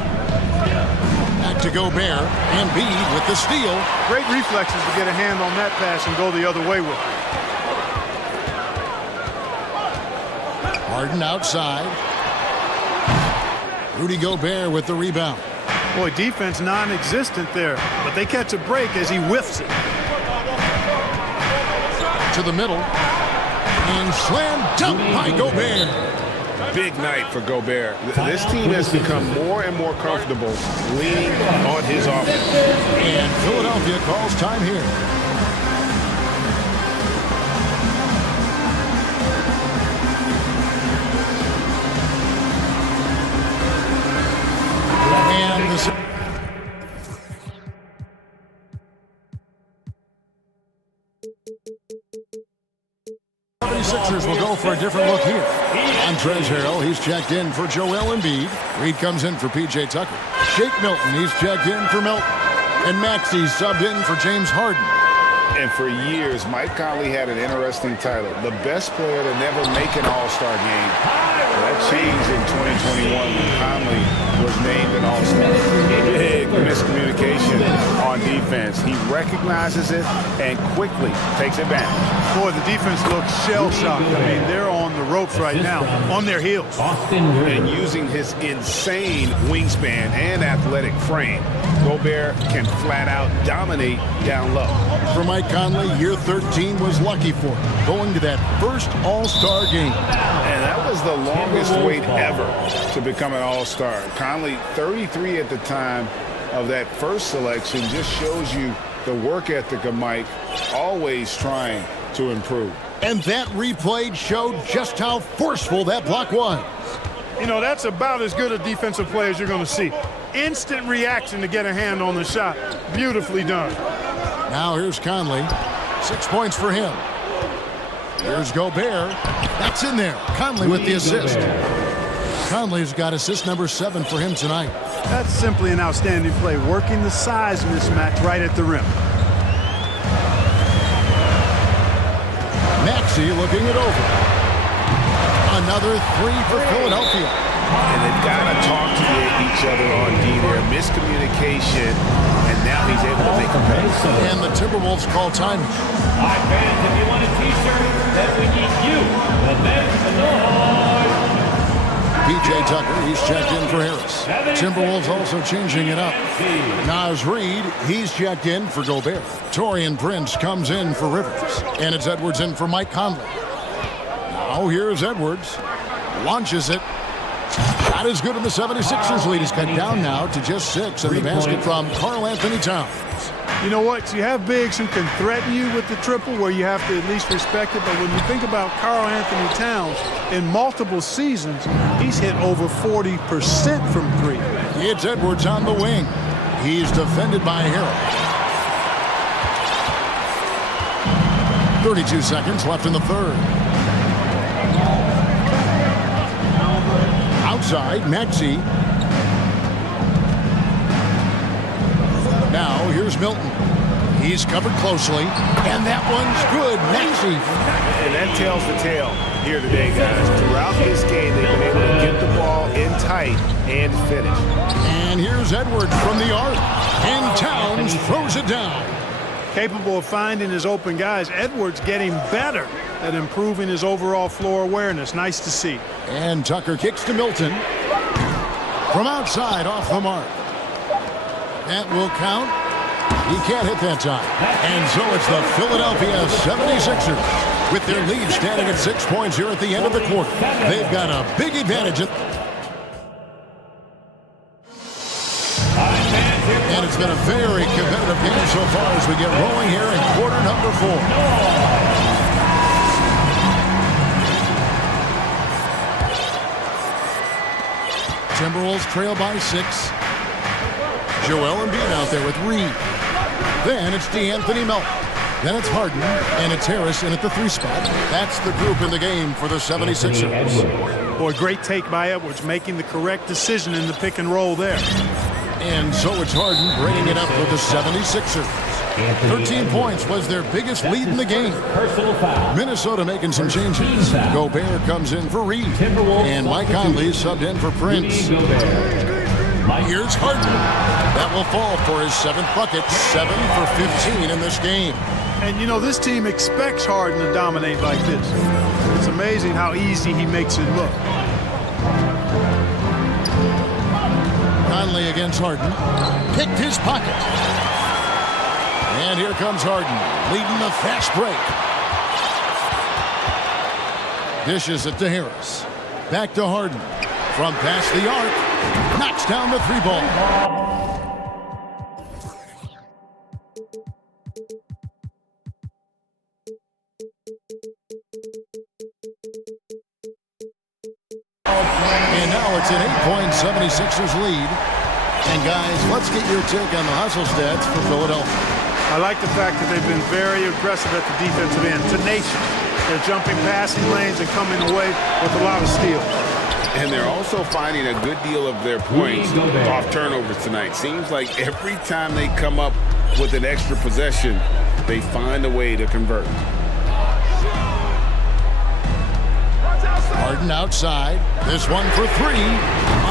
Back to Gobert. Embiid with the steal. Great reflexes to get a hand on that pass and go the other way with it. Harden outside. Rudy Gobert with the rebound. Boy, defense non-existent there, but they catch a break as he whiffs it. To the middle. And slam dunk by Gobert. Big night for Gobert. This team has become more and more comfortable leaning on his offense. And Philadelphia calls time here. And the 76ers will go for a different look here. Montrezl Harrell, he's checked in for Joel Embiid. Reed comes in for P.J. Tucker. Shake Milton, he's checked in for Milton. And Maxey's subbed in for James Harden. And for years, Mike Conley had an interesting title. The best player to never make an All-Star game. That changed in 2021 when Conley was named an All-Star. Big miscommunication on defense. He recognizes it and quickly takes advantage. Boy, the defense looks shell-shocked. I mean, they're on the ropes right now, on their heels. And using his insane wingspan and athletic frame, Gobert can flat out dominate down low. For Mike Conley, year 13 was lucky for him, going to that first All-Star game. And that was the longest wait ever to become an All-Star. Conley, 33 at the time of that first selection, just shows you the work ethic of Mike, always trying to improve. And that replay showed just how forceful that block was. You know, that's about as good a defensive play as you're going to see. Instant reaction to get a hand on the shot. Beautifully done. Now here's Conley. 6 points for him. Here's Gobert. That's in there. Conley with the assist. Conley's got assist number 7 for him tonight. That's simply an outstanding play, working the size mismatch right at the rim. Maxey looking it over. Another 3 for Philadelphia. And they've got to talk to each other on D there. Miscommunication, and now he's able to make a pay. And the Timberwolves call time. All right, fans, if you want a T-shirt, then we need you, the men's Lord. PJ Tucker, he's checked in for Harris. Timberwolves also changing it up. Naz Reid, he's checked in for Gobert. Taurean Prince comes in for Rivers. And it's Edwards in for Mike Conley. Now here's Edwards. Launches it. Shot is good, and the 76ers lead is cut down now to just 6 in the basket from Karl Anthony Towns. You know what? You have bigs who can threaten you with the triple where you have to at least respect it. But when you think about Karl Anthony Towns, in multiple seasons, he's hit over 40% from 3. It's Edwards on the wing. He's defended by Harris. 32 seconds left in the third. Outside, Maxey. Now, here's Milton. He's covered closely, and that one's good. Maxey. And that tells the tale here today, guys. Throughout this game, they've been able to get the ball in tight and finish. And here's Edwards from the arc, and Towns throws it down. Capable of finding his open guys, Edwards getting better at improving his overall floor awareness. Nice to see. And Tucker kicks to Milton. From outside, off the mark. That will count. He can't hit that time. And so it's the Philadelphia 76ers with their lead standing at 6 points here at the end of the quarter. They've got a big advantage. And it's been a very competitive game so far as we get rolling here in quarter number 4. Timberwolves trail by 6. Joel Embiid out there with Reed. Then it's DeAnthony Melton. Then it's Harden, and it's Harris in at the 3 spot. That's the group in the game for the 76ers. Boy, great take by Edwards, making the correct decision in the pick and roll there. And so it's Harden bringing it up for the 76ers. 13 points was their biggest lead in the game. Minnesota making some changes. Gobert comes in for Reed. And Mike Conley subbed in for Prince. Here's Harden. That will fall for his 7th bucket. 7 for 15 in this game. And, you know, this team expects Harden to dominate like this. It's amazing how easy he makes it look. Conley against Harden. Picked his pocket. And here comes Harden, leading the fast break. Dishes it to Harris. Back to Harden. From past the arc, knocks down the 3 ball. And now it's an 8-point 76ers lead. And guys, let's get your take on the hustle stats for Philadelphia. I like the fact that they've been very aggressive at the defensive end, tenacious. They're jumping passing lanes and coming away with a lot of steals. And they're also finding a good deal of their points off turnovers tonight. Seems like every time they come up with an extra possession, they find a way to convert. Harden outside. This one for 3.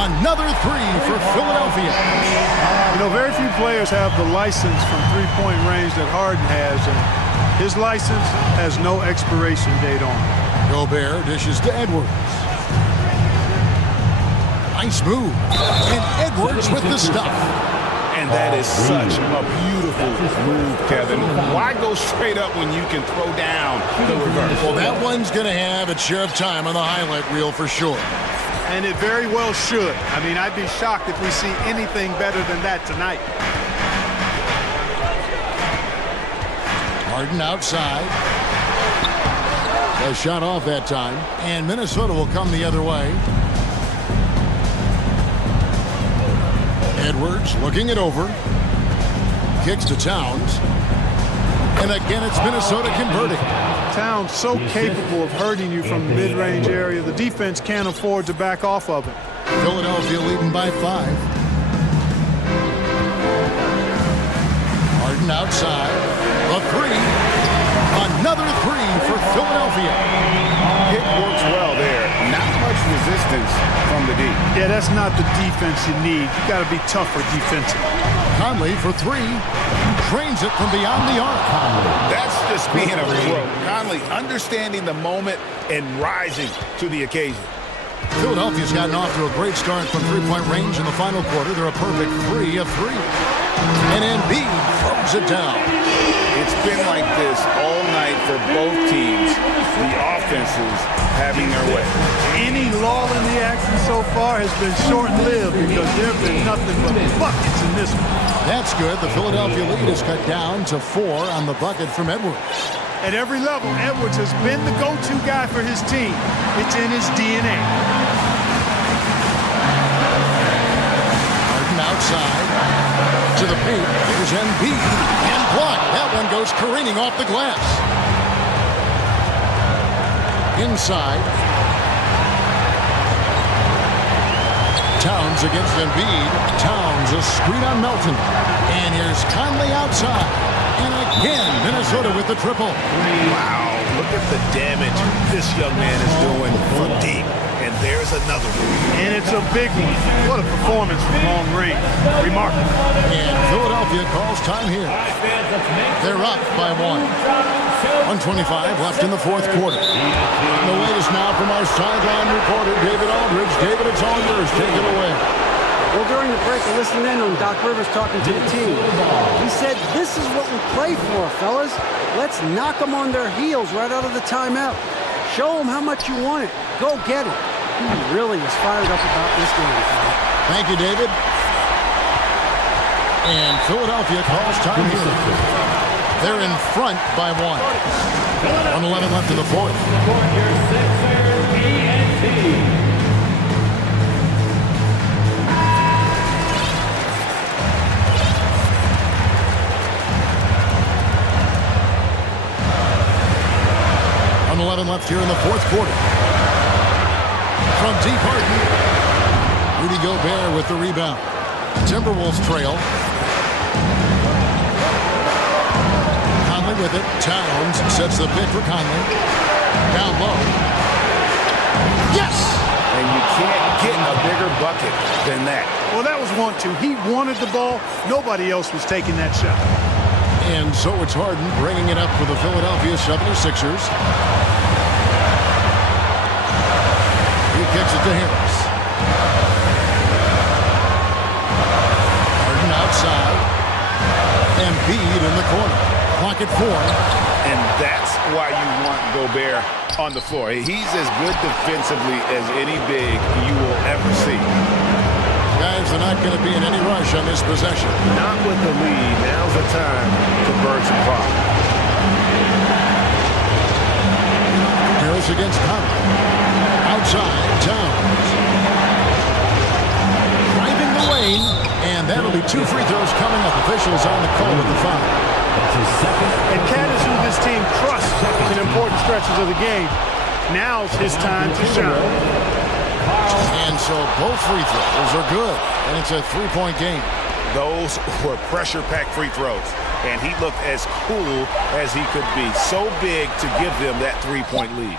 Another 3 for Philadelphia. You know, very few players have the license from 3-point range that Harden has, and his license has no expiration date on it. Gobert dishes to Edwards. Nice move. And Edwards with the stop. And that is such a beautiful move, Kevin. Why go straight up when you can throw down the reverse? Well, that one's going to have its share of time on the highlight reel for sure. And it very well should. I mean, I'd be shocked if we see anything better than that tonight. Harden outside. A shot off that time. And Minnesota will come the other way. Edwards looking it over. Kicks to Towns. And again, it's Minnesota converting. Towns so capable of hurting you from the mid-range area. The defense can't afford to back off of it. Philadelphia leading by 5. Harden outside. A 3. Another 3 for Philadelphia. It works well there. Not much resistance from the D. Yeah, that's not the defense you need. You got to be tougher defensively. Conley for 3. Drains it from beyond the arc. That's just being a pro. Conley understanding the moment and rising to the occasion. Philadelphia's gotten off to a great start from three-point range in the final quarter. They're a perfect 3 of 3. And Embiid throws it down. It's been like this all night for both teams. The offenses having their way. Any lull in the action so far has been short-lived because there have been nothing but buckets in this one. That's good. The Philadelphia lead is cut down to 4 on the bucket from Edwards. At every level, Edwards has been the go-to guy for his team. It's in his DNA. Harden outside to the paint. Here's Embiid and blocked. That one goes careening off the glass. Inside. Towns against Embiid. Towns a screen on Melton. And here's Conley outside. And again, Minnesota with the triple. Wow, look at the damage this young man is doing from deep. And there's another one. And it's a big one. What a performance from long range. Remarkable. And Philadelphia calls time here. They're up by 1. 1:25 left in the fourth quarter. The latest now from our sideline reporter, David Aldridge. David, it's all yours. Take it away. Well, during the break, I listened in on Doc Rivers talking to the team. He said, this is what we play for, fellas. Let's knock them on their heels right out of the timeout. Show them how much you want it. Go get it. He really is fired up about this game. Thank you, David. And Philadelphia calls time here. They're in front by 1. 1:11 left in the fourth. On 11 left here in the fourth quarter. From deep, Harden. Rudy Gobert with the rebound. Timberwolves trail. Conley with it. Towns sets the pick for Conley. Down low. Yes! And you can't get a bigger bucket than that. Well, that was 1-2. He wanted the ball. Nobody else was taking that shot. And so it's Harden bringing it up for the Philadelphia 76ers. He kicks it to Harris. Harden outside. Embiid in the corner. Clock at 4. And that's why you want Gobert on the floor. He's as good defensively as any big you will ever see. Guys are not going to be in any rush on this possession. Not with the lead. Now's the time to burn some clock. Harris against Conley. Outside, Towns. Driving the lane, and that'll be 2 free throws coming up. Officials on the call with the foul. And Cat is who this team trusts in important stretches of the game. Now's his time to shine. And so both free throws are good, and it's a 3-point game. Those were pressure-packed free throws, and he looked as cool as he could be. So big to give them that 3-point lead.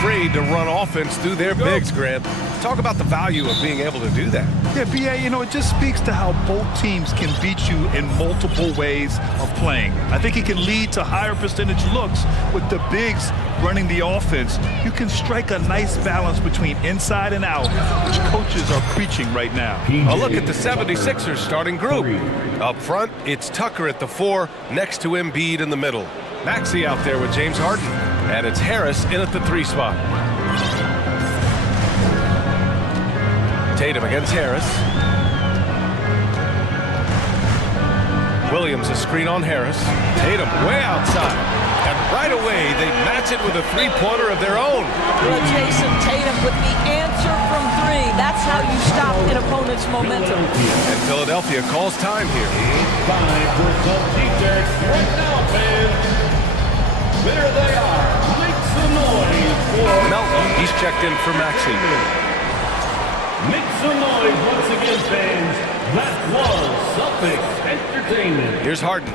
afraid to run offense through their bigs, Grant. Talk about the value of being able to do that. Yeah, B.A., you know, it just speaks to how both teams can beat you in multiple ways of playing. I think it can lead to higher percentage looks with the bigs running the offense. You can strike a nice balance between inside and out, which coaches are preaching right now. A look at the 76ers starting group. Up front, it's Tucker at the 4, next to Embiid in the middle. Maxey out there with James Harden. And it's Harris in at the 3 spot. Tatum against Harris. Williams a screen on Harris. Tatum way outside. And right away, they match it with a three-pointer of their own. Well, Jason Tatum with the answer from 3. That's how you stop an opponent's momentum. And Philadelphia calls time here. 5 for some T-shirts. Right now, fans. There they are. Make some noise for Melton, he's checked in for Maxey. Make some noise once again, fans. That was Celtics Entertainment. Here's Harden.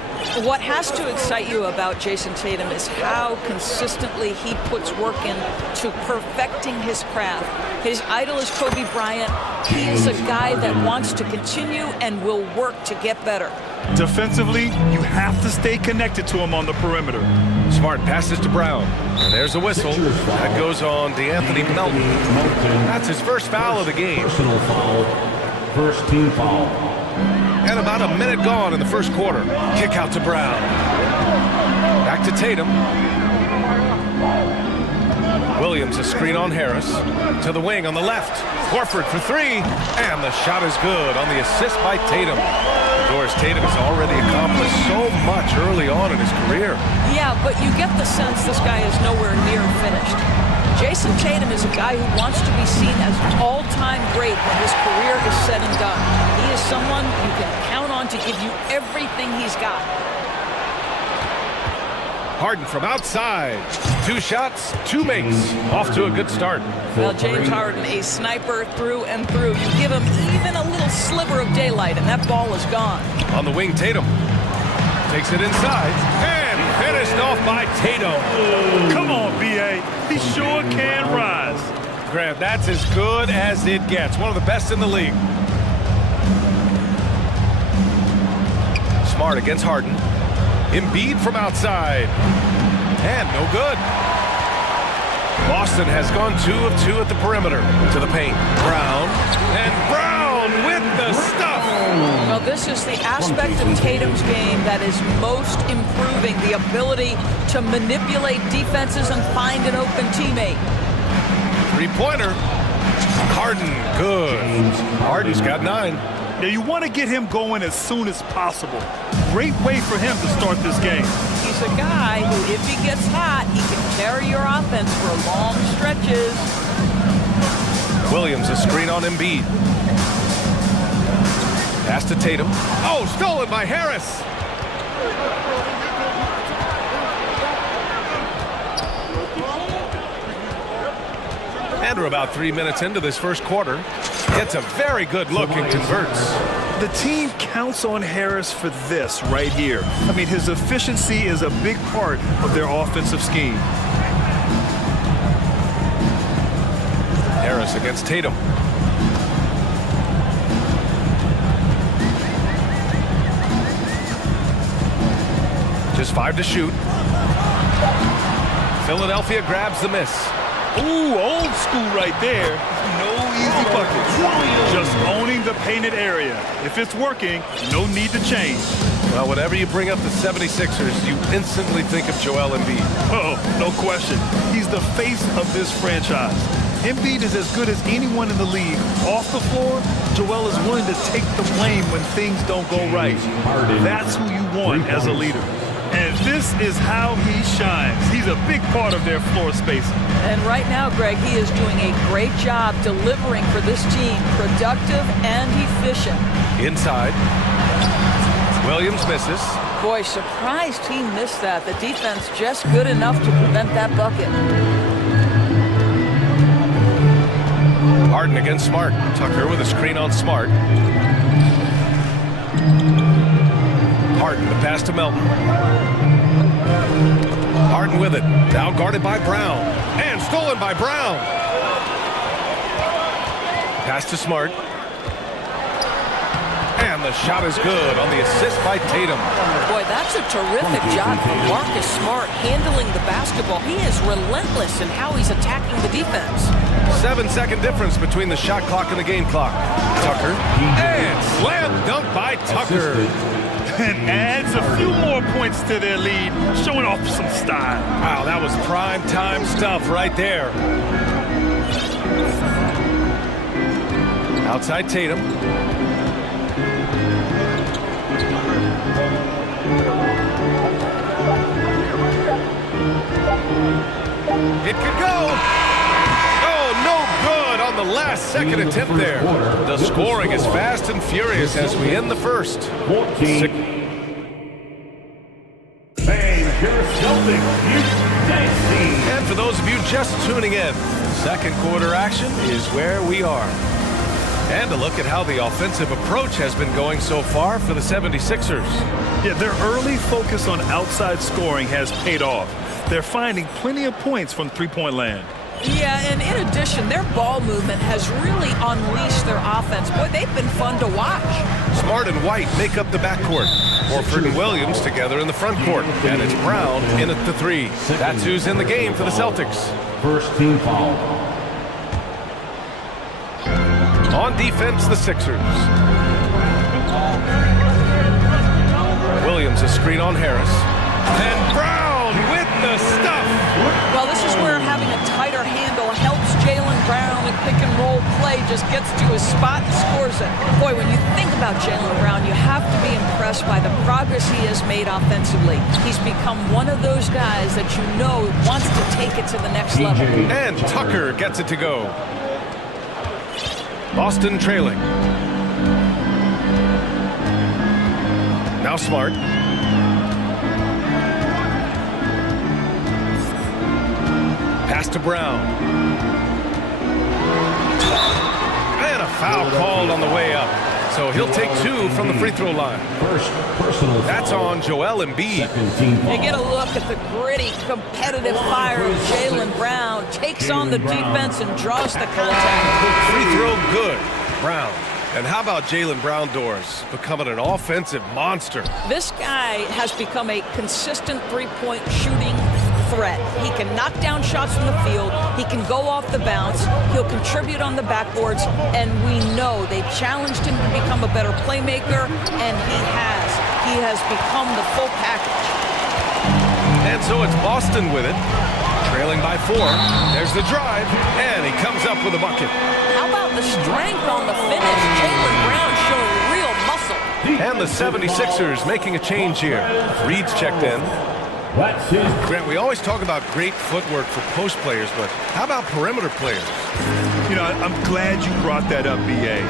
What has to excite you about Jason Tatum is how consistently he puts work into perfecting his craft. His idol is Kobe Bryant. He is a guy that wants to continue and will work to get better. Defensively, you have to stay connected to him on the perimeter. Smart passes to Brown. And there's a whistle. That goes on DeAnthony Melton. That's his first foul of the game. Personal foul. First team foul. And about a minute gone in the first quarter. Kick out to Brown. Back to Tatum. Williams a screen on Harris. To the wing on the left. Horford for 3. And the shot is good on the assist by Tatum. Doris Tatum has already accomplished so much early on in his career. Yeah, but you get the sense this guy is nowhere near finished. Jason Tatum is a guy who wants to be seen as an all-time great when his career is said and done. He is someone you can count on to give you everything he's got. Harden from outside. 2 shots, 2 makes. Off to a good start. Well, James Harden, a sniper through and through. You give him even a little sliver of daylight, and that ball is gone. On the wing, Tatum. Takes it inside. And finished off by Tatum. Come on, B.A. He sure can rise. Grant, that's as good as it gets. One of the best in the league. Smart against Harden. Embiid from outside. And no good. Boston has gone 2 of 2 at the perimeter. To the paint. Brown. And Brown with the stuff. Well, this is the aspect of Tatum's game that is most improving. The ability to manipulate defenses and find an open teammate. 3-pointer. Harden, good. Harden's got 9. Now, you want to get him going as soon as possible. Great way for him to start this game. He's a guy who, if he gets hot, he can carry your offense for long stretches. Williams a screen on Embiid. Pass to Tatum. Oh, stolen by Harris. And we're about 3 minutes into this first quarter. Gets a very good look and converts. The team counts on Harris for this right here. I mean, his efficiency is a big part of their offensive scheme. Harris against Tatum. Just 5 to shoot. Philadelphia grabs the miss. Ooh, old school right there. No easy buckets. Just owning the painted area. If it's working, no need to change. Well, whenever you bring up the 76ers, you instantly think of Joel Embiid. Oh, no question. He's the face of this franchise. Embiid is as good as anyone in the league. Off the floor, Joel is willing to take the blame when things don't go right. That's who you want as a leader. And this is how he shines. He's a big part of their floor spacing. And right now, Greg, he is doing a great job delivering for this team. Productive and efficient. Inside. Williams misses. Boy, surprised he missed that. The defense just good enough to prevent that bucket. Harden against Smart. Tucker with a screen on Smart. Harden, the pass to Melton. Harden with it. Now guarded by Brown. And Stolen by Brown. Pass to Smart. And the shot is good on the assist by Tatum. Boy, that's a terrific job from Marcus Smart handling the basketball. He is relentless in how he's attacking the defense. 7-second difference between the shot clock and the game clock. Tucker. And slam dunk by Tucker. And adds a few more points to their lead, showing off some style. Wow, that was prime time stuff right there. Outside Tatum. It could go. Oh, no good on the last second attempt there. The scoring is fast and furious as we end the first. And for those of you just tuning in, second quarter action is where we are. And a look at how the offensive approach has been going so far for the 76ers. Yeah, their early focus on outside scoring has paid off. They're finding plenty of points from three-point land. Yeah, and in addition, their ball movement has really unleashed their offense. Boy, they've been fun to watch. Smart and White make up the backcourt. Horford and Williams together in the front court. And it's Brown in at the three. That's who's in the game for the Celtics. First team foul. On defense, the Sixers. Williams a screen on Harris. And Brown with the stuff. Well, this is where having a tighter handle helps Jaylen Brown in pick-and-roll play, just gets to his spot and scores it. Boy, when you think about Jaylen Brown, you have to be impressed by the progress he has made offensively. He's become one of those guys that you know wants to take it to the next level. And Tucker gets it to go. Boston trailing. Now Smart. Pass to Brown. And a foul called on the way up. So he'll take two from the free throw line. First personal foul. That's on Joel Embiid. You get a look at the gritty, competitive fire of Jaylen Brown. Takes on the defense and draws the contact. Free throw good. Brown. And how about Jaylen Brown doors becoming an offensive monster? This guy has become a consistent three-point shooting threat. He can knock down shots from the field. He can go off the bounce. He'll contribute on the backboards. And we know they've challenged him to become a better playmaker, and he has. He has become the full package. And so it's Boston with it. Trailing by 4. There's the drive, and he comes up with a bucket. How about the strength on the finish? Jaylen Brown showing real muscle. And the 76ers making a change here. Reed's checked in. Grant, we always talk about great footwork for post players, but how about perimeter players? You know, I'm glad you brought that up, B.A.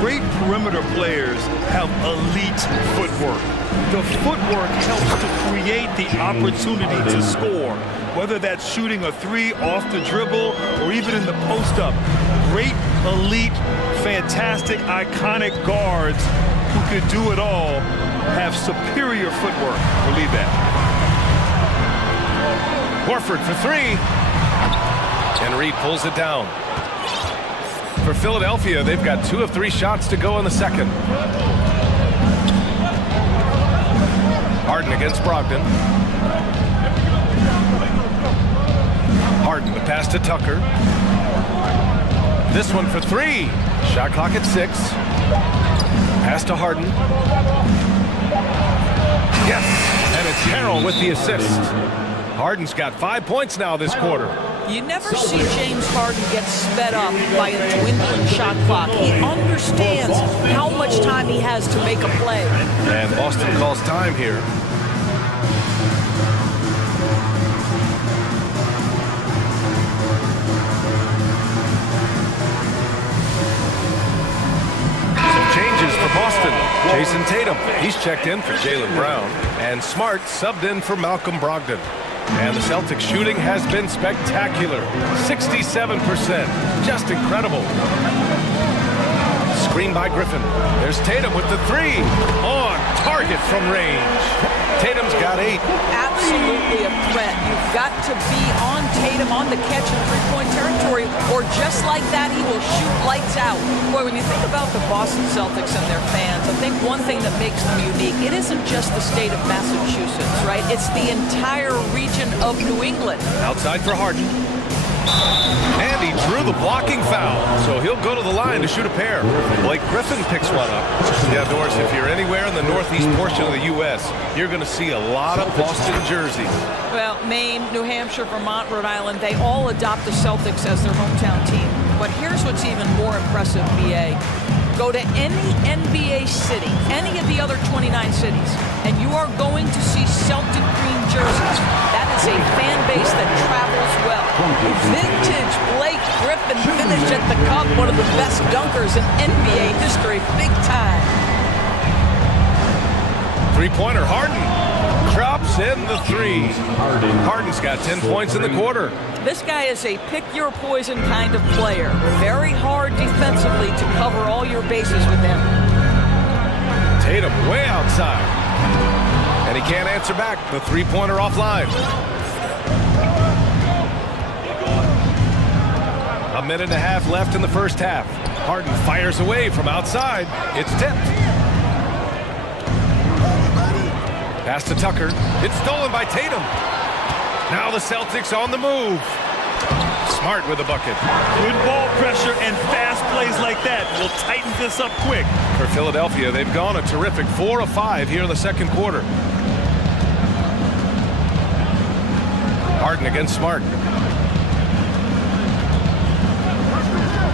Great perimeter players have elite footwork. The footwork helps to create the opportunity to score, whether that's shooting a three off the dribble or even in the post-up. Great, elite, fantastic, iconic guards who could do it all have superior footwork. Believe that. Horford for 3. And Reed pulls it down. For Philadelphia, they've got 2 of 3 shots to go in the second. Harden against Brogdon. Harden, the pass to Tucker. This one for 3. Shot clock at 6. Pass to Harden. Yes, and it's Carroll with the assist. Harden's got 5 points now this quarter. You never see James Harden get sped up by a dwindling shot clock. He understands how much time he has to make a play. And Boston calls time here. Some changes for Boston. Jason Tatum, he's checked in for Jaylen Brown. And Smart subbed in for Malcolm Brogdon. And the Celtics shooting has been spectacular. 67%. Just incredible. Screen by Griffin. There's Tatum with the three. On target from range. Tatum's got 8. Absolutely a threat. You've got to be on Tatum on the catch in three-point territory, or just like that, he will shoot lights out. Boy, when you think about the Boston Celtics and their fans, I think one thing that makes them unique, it isn't just the state of Massachusetts, right? It's the entire region of New England. Outside for Harden. And he drew the blocking foul, so he'll go to the line to shoot a pair. Blake Griffin picks one up. Yeah, Doris, if you're anywhere in the northeast portion of the U.S., you're going to see a lot of Boston jerseys. Well, Maine, New Hampshire, Vermont, Rhode Island, they all adopt the Celtics as their hometown team. But here's what's even more impressive, BA. Go to any NBA city, any of the other 29 cities, and you are going to see Celtic green jerseys. That is a fan base that travels well. Vintage Blake Griffin finished at the cup, one of the best dunkers in NBA history, big time. Three-pointer, Harden drops in the three. Harden's got 10 points in the quarter. This guy is a pick-your-poison kind of player. Very hard defensively to cover all your bases with him. Tatum way outside. And he can't answer back. The three-pointer offline. A minute and a half left in the first half. Harden fires away from outside. It's tipped. Pass to Tucker. It's stolen by Tatum. Now the Celtics on the move. Smart with a bucket. Good ball pressure and fast plays like that will tighten this up quick. For Philadelphia, they've gone a terrific 4 of 5 here in the second quarter. Harden against Smart.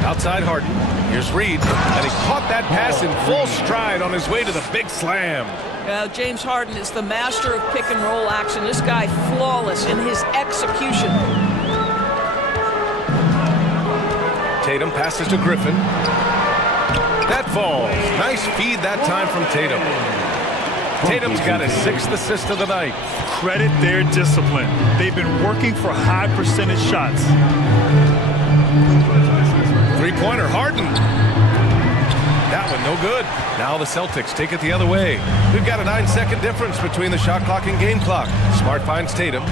Outside Harden. Here's Reed. And he caught that pass in full stride on his way to the big slam. James Harden is the master of pick and roll action. This guy flawless in his execution. Tatum passes to Griffin. That falls. Nice feed that time from Tatum. Tatum's got his 6th assist of the night. Credit their discipline. They've been working for high percentage shots. Three-pointer, Harden. That one no good. Now the Celtics take it the other way. We've got a 9-second difference between the shot clock and game clock. Smart finds Tatum.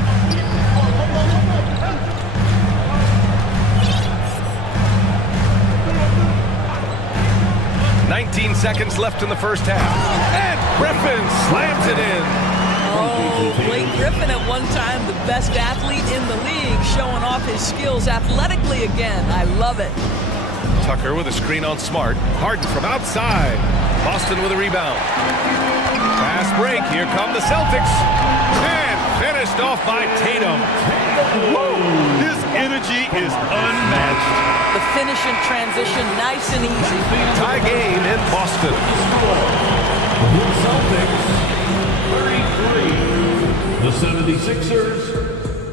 "19 seconds left in the first half. And Griffin slams it in. Oh, Blake Griffin at one time the best athlete in the league, showing off his skills athletically again. I love it. Tucker with a screen on Smart. Harden from outside. Boston with a rebound. Fast break. Here come the Celtics. And finished off by Tatum. Whoa! His energy is unmatched. The finish in transition, nice and easy. Tie game in Boston. Celtics 33. The 76ers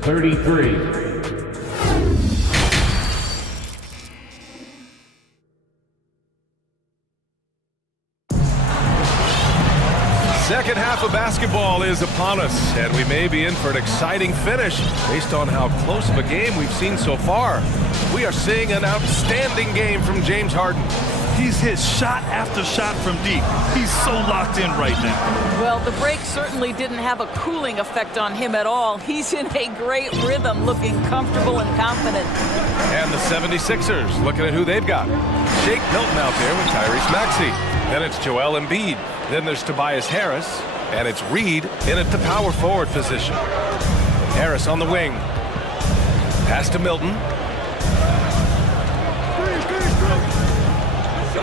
33. Second half of basketball is upon us, and we may be in for an exciting finish based on how close of a game we've seen so far. We are seeing an outstanding game from James Harden. He's hit shot after shot from deep. He's so locked in right now. Well, the break certainly didn't have a cooling effect on him at all. He's in a great rhythm, looking comfortable and confident. And the 76ers, looking at who they've got. Shake Milton out there with Tyrese Maxey. Then it's Joel Embiid. Then there's Tobias Harris. And it's Reed in at the power forward position. Harris on the wing. Pass to Milton.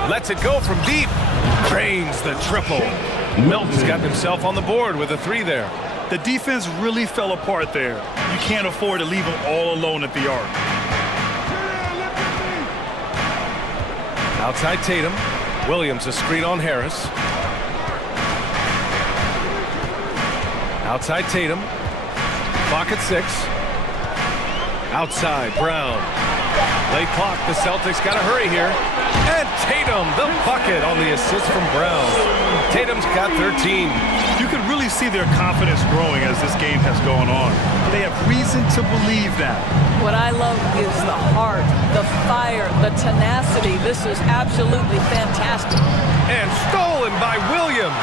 Lets it go from deep. Drains the triple. Milton's got himself on the board with a 3 there. The defense really fell apart there. You can't afford to leave them all alone at the arc. Outside Tatum. Williams a screen on Harris. Outside Tatum. Clock at 6. Outside Brown. Late clock. The Celtics got to hurry here. And Tatum, the bucket on the assist from Brown. Tatum's got 13. You can really see their confidence growing as this game has gone on. They have reason to believe that. What I love is the heart, the fire, the tenacity. This is absolutely fantastic. And stolen by Williams.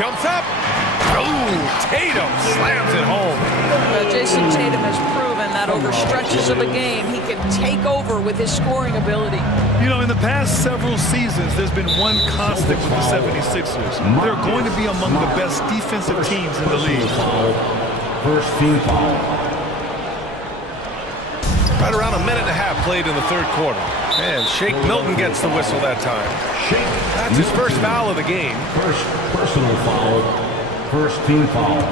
Jumps up. Oh, Tatum slams it home. Jason Tatum has proven that over stretches of the game, he can take over with his scoring ability. You know, in the past several seasons, there's been one constant with the 76ers. They're going to be among the best defensive teams in the league. First team foul. Right around a minute and a half played in the third quarter. And Shake Milton gets the whistle that time. That's his first foul of the game. First personal foul. First team foul.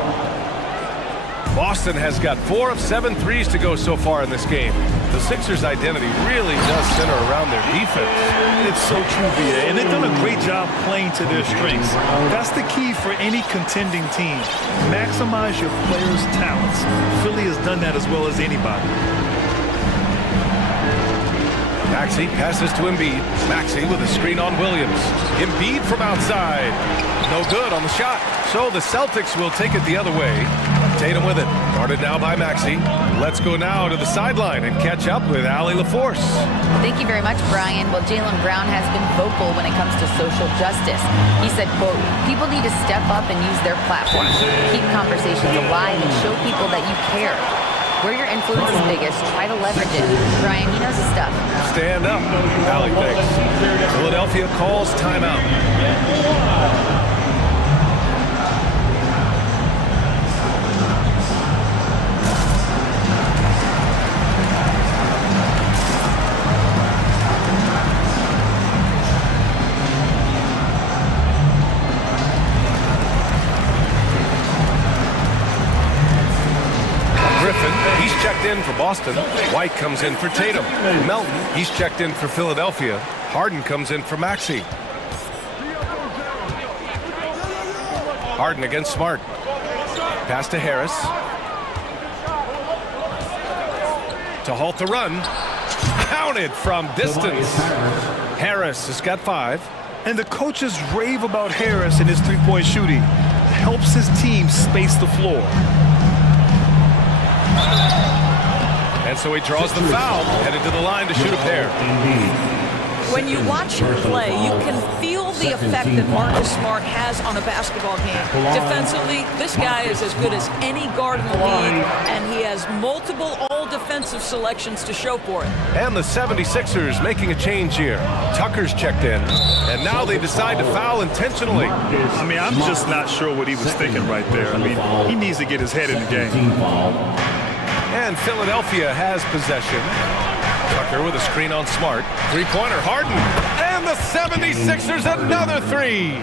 Boston has got 4 of 7 threes to go so far in this game. The Sixers' identity really does center around their defense. It's so true, B.A., and they've done a great job playing to their strengths. That's the key for any contending team. Maximize your players' talents. Philly has done that as well as anybody. Maxey passes to Embiid. Maxey with a screen on Williams. Embiid from outside. No good on the shot. So the Celtics will take it the other way. Tatum with it. Guarded now by Maxey. Let's go now to the sideline and catch up with Allie LaForce. Thank you very much, Brian. Well, Jaylen Brown has been vocal when it comes to social justice. He said, quote, people need to step up and use their platform. Keep conversations alive and show people that you care. Where your influence is biggest, try to leverage it. Brian, he knows his stuff. Stand up, Allie thinks. Philadelphia calls timeout. He's checked in for Boston. White comes in for Tatum. Melton, he's checked in for Philadelphia. Harden comes in for Maxey. Harden against Smart. Pass to Harris. To halt the run. Counted from distance. Harris has got 5. And the coaches rave about Harris and his three-point shooting. Helps his team space the floor. And so he draws the foul, headed to the line to shoot a pair. When you watch him play, you can feel the effect that Marcus Smart has on a basketball game. Defensively, this guy is as good as any guard in the league, and he has multiple all-defensive selections to show for it. And the 76ers making a change here. Tucker's checked in, and now they decide to foul intentionally. I mean, I'm just not sure what he was thinking right there. I mean, he needs to get his head in the game. And Philadelphia has possession. Tucker with a screen on Smart. Three-pointer, Harden. And the 76ers another 3.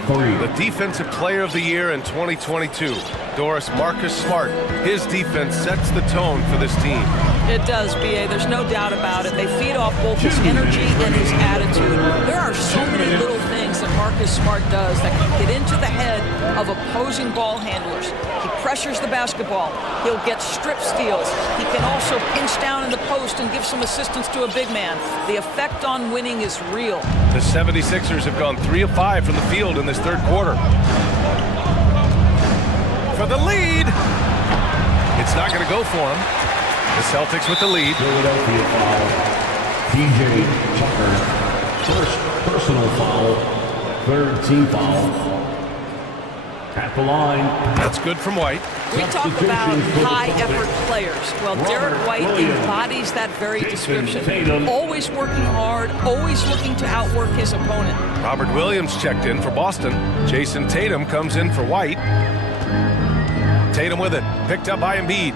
The Defensive Player of the Year in 2022. Doris, Marcus Smart. His defense sets the tone for this team. It does, B.A. There's no doubt about it. They feed off both his energy and his attitude. There are so many little things that Marcus Smart does that can get into the head of opposing ball handlers. He pressures the basketball. He'll get strip steals. He can also pinch down in the post and give some assistance to a big man. The effect on winning is real. The 76ers have gone 3 of 5 from the field in this third quarter. For the lead. It's not going to go for him. The Celtics with the lead. Philadelphia foul. DJ Tucker. First personal foul. Third team foul. At the line. That's good from White. We talk about high-effort players. Well, Derek White embodies that very description. Always working hard, always looking to outwork his opponent. Robert Williams checked in for Boston. Jason Tatum comes in for White. Tatum with it. Picked up by Embiid.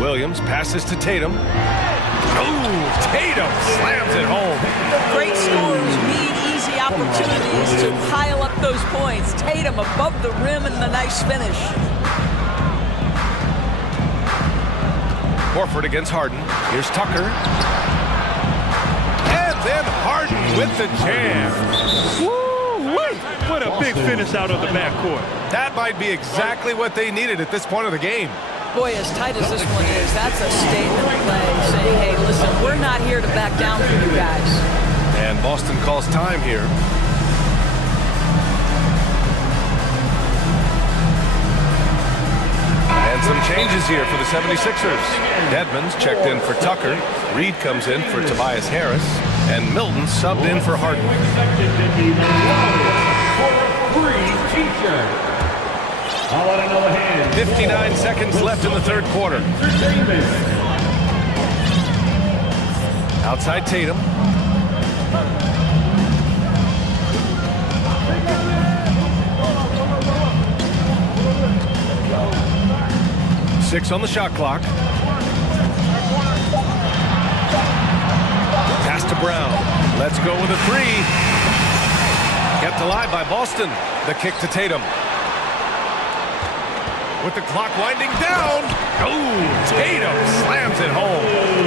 Williams passes to Tatum. Oh, Tatum slams it home. The great scorers need easy opportunities to pile up those points. Tatum above the rim and the nice finish. Horford against Harden. Here's Tucker. And then Harden with the jam. Woo-wee! What a big finish out of the backcourt. That might be exactly what they needed at this point of the game. Boy, as tight as this one is, that's a statement play saying, hey, listen, we're not here to back down for you guys. And Boston calls time here. And some changes here for the 76ers. Edmonds checked in for Tucker. Reed comes in for Tobias Harris. And Milton subbed in for Harden. 59 seconds left in the third quarter. Outside Tatum. Six on the shot clock. Pass to Brown. Let's go with a three. Kept alive by Boston. The kick to Tatum. With the clock winding down. Oh, Tatum slams it home.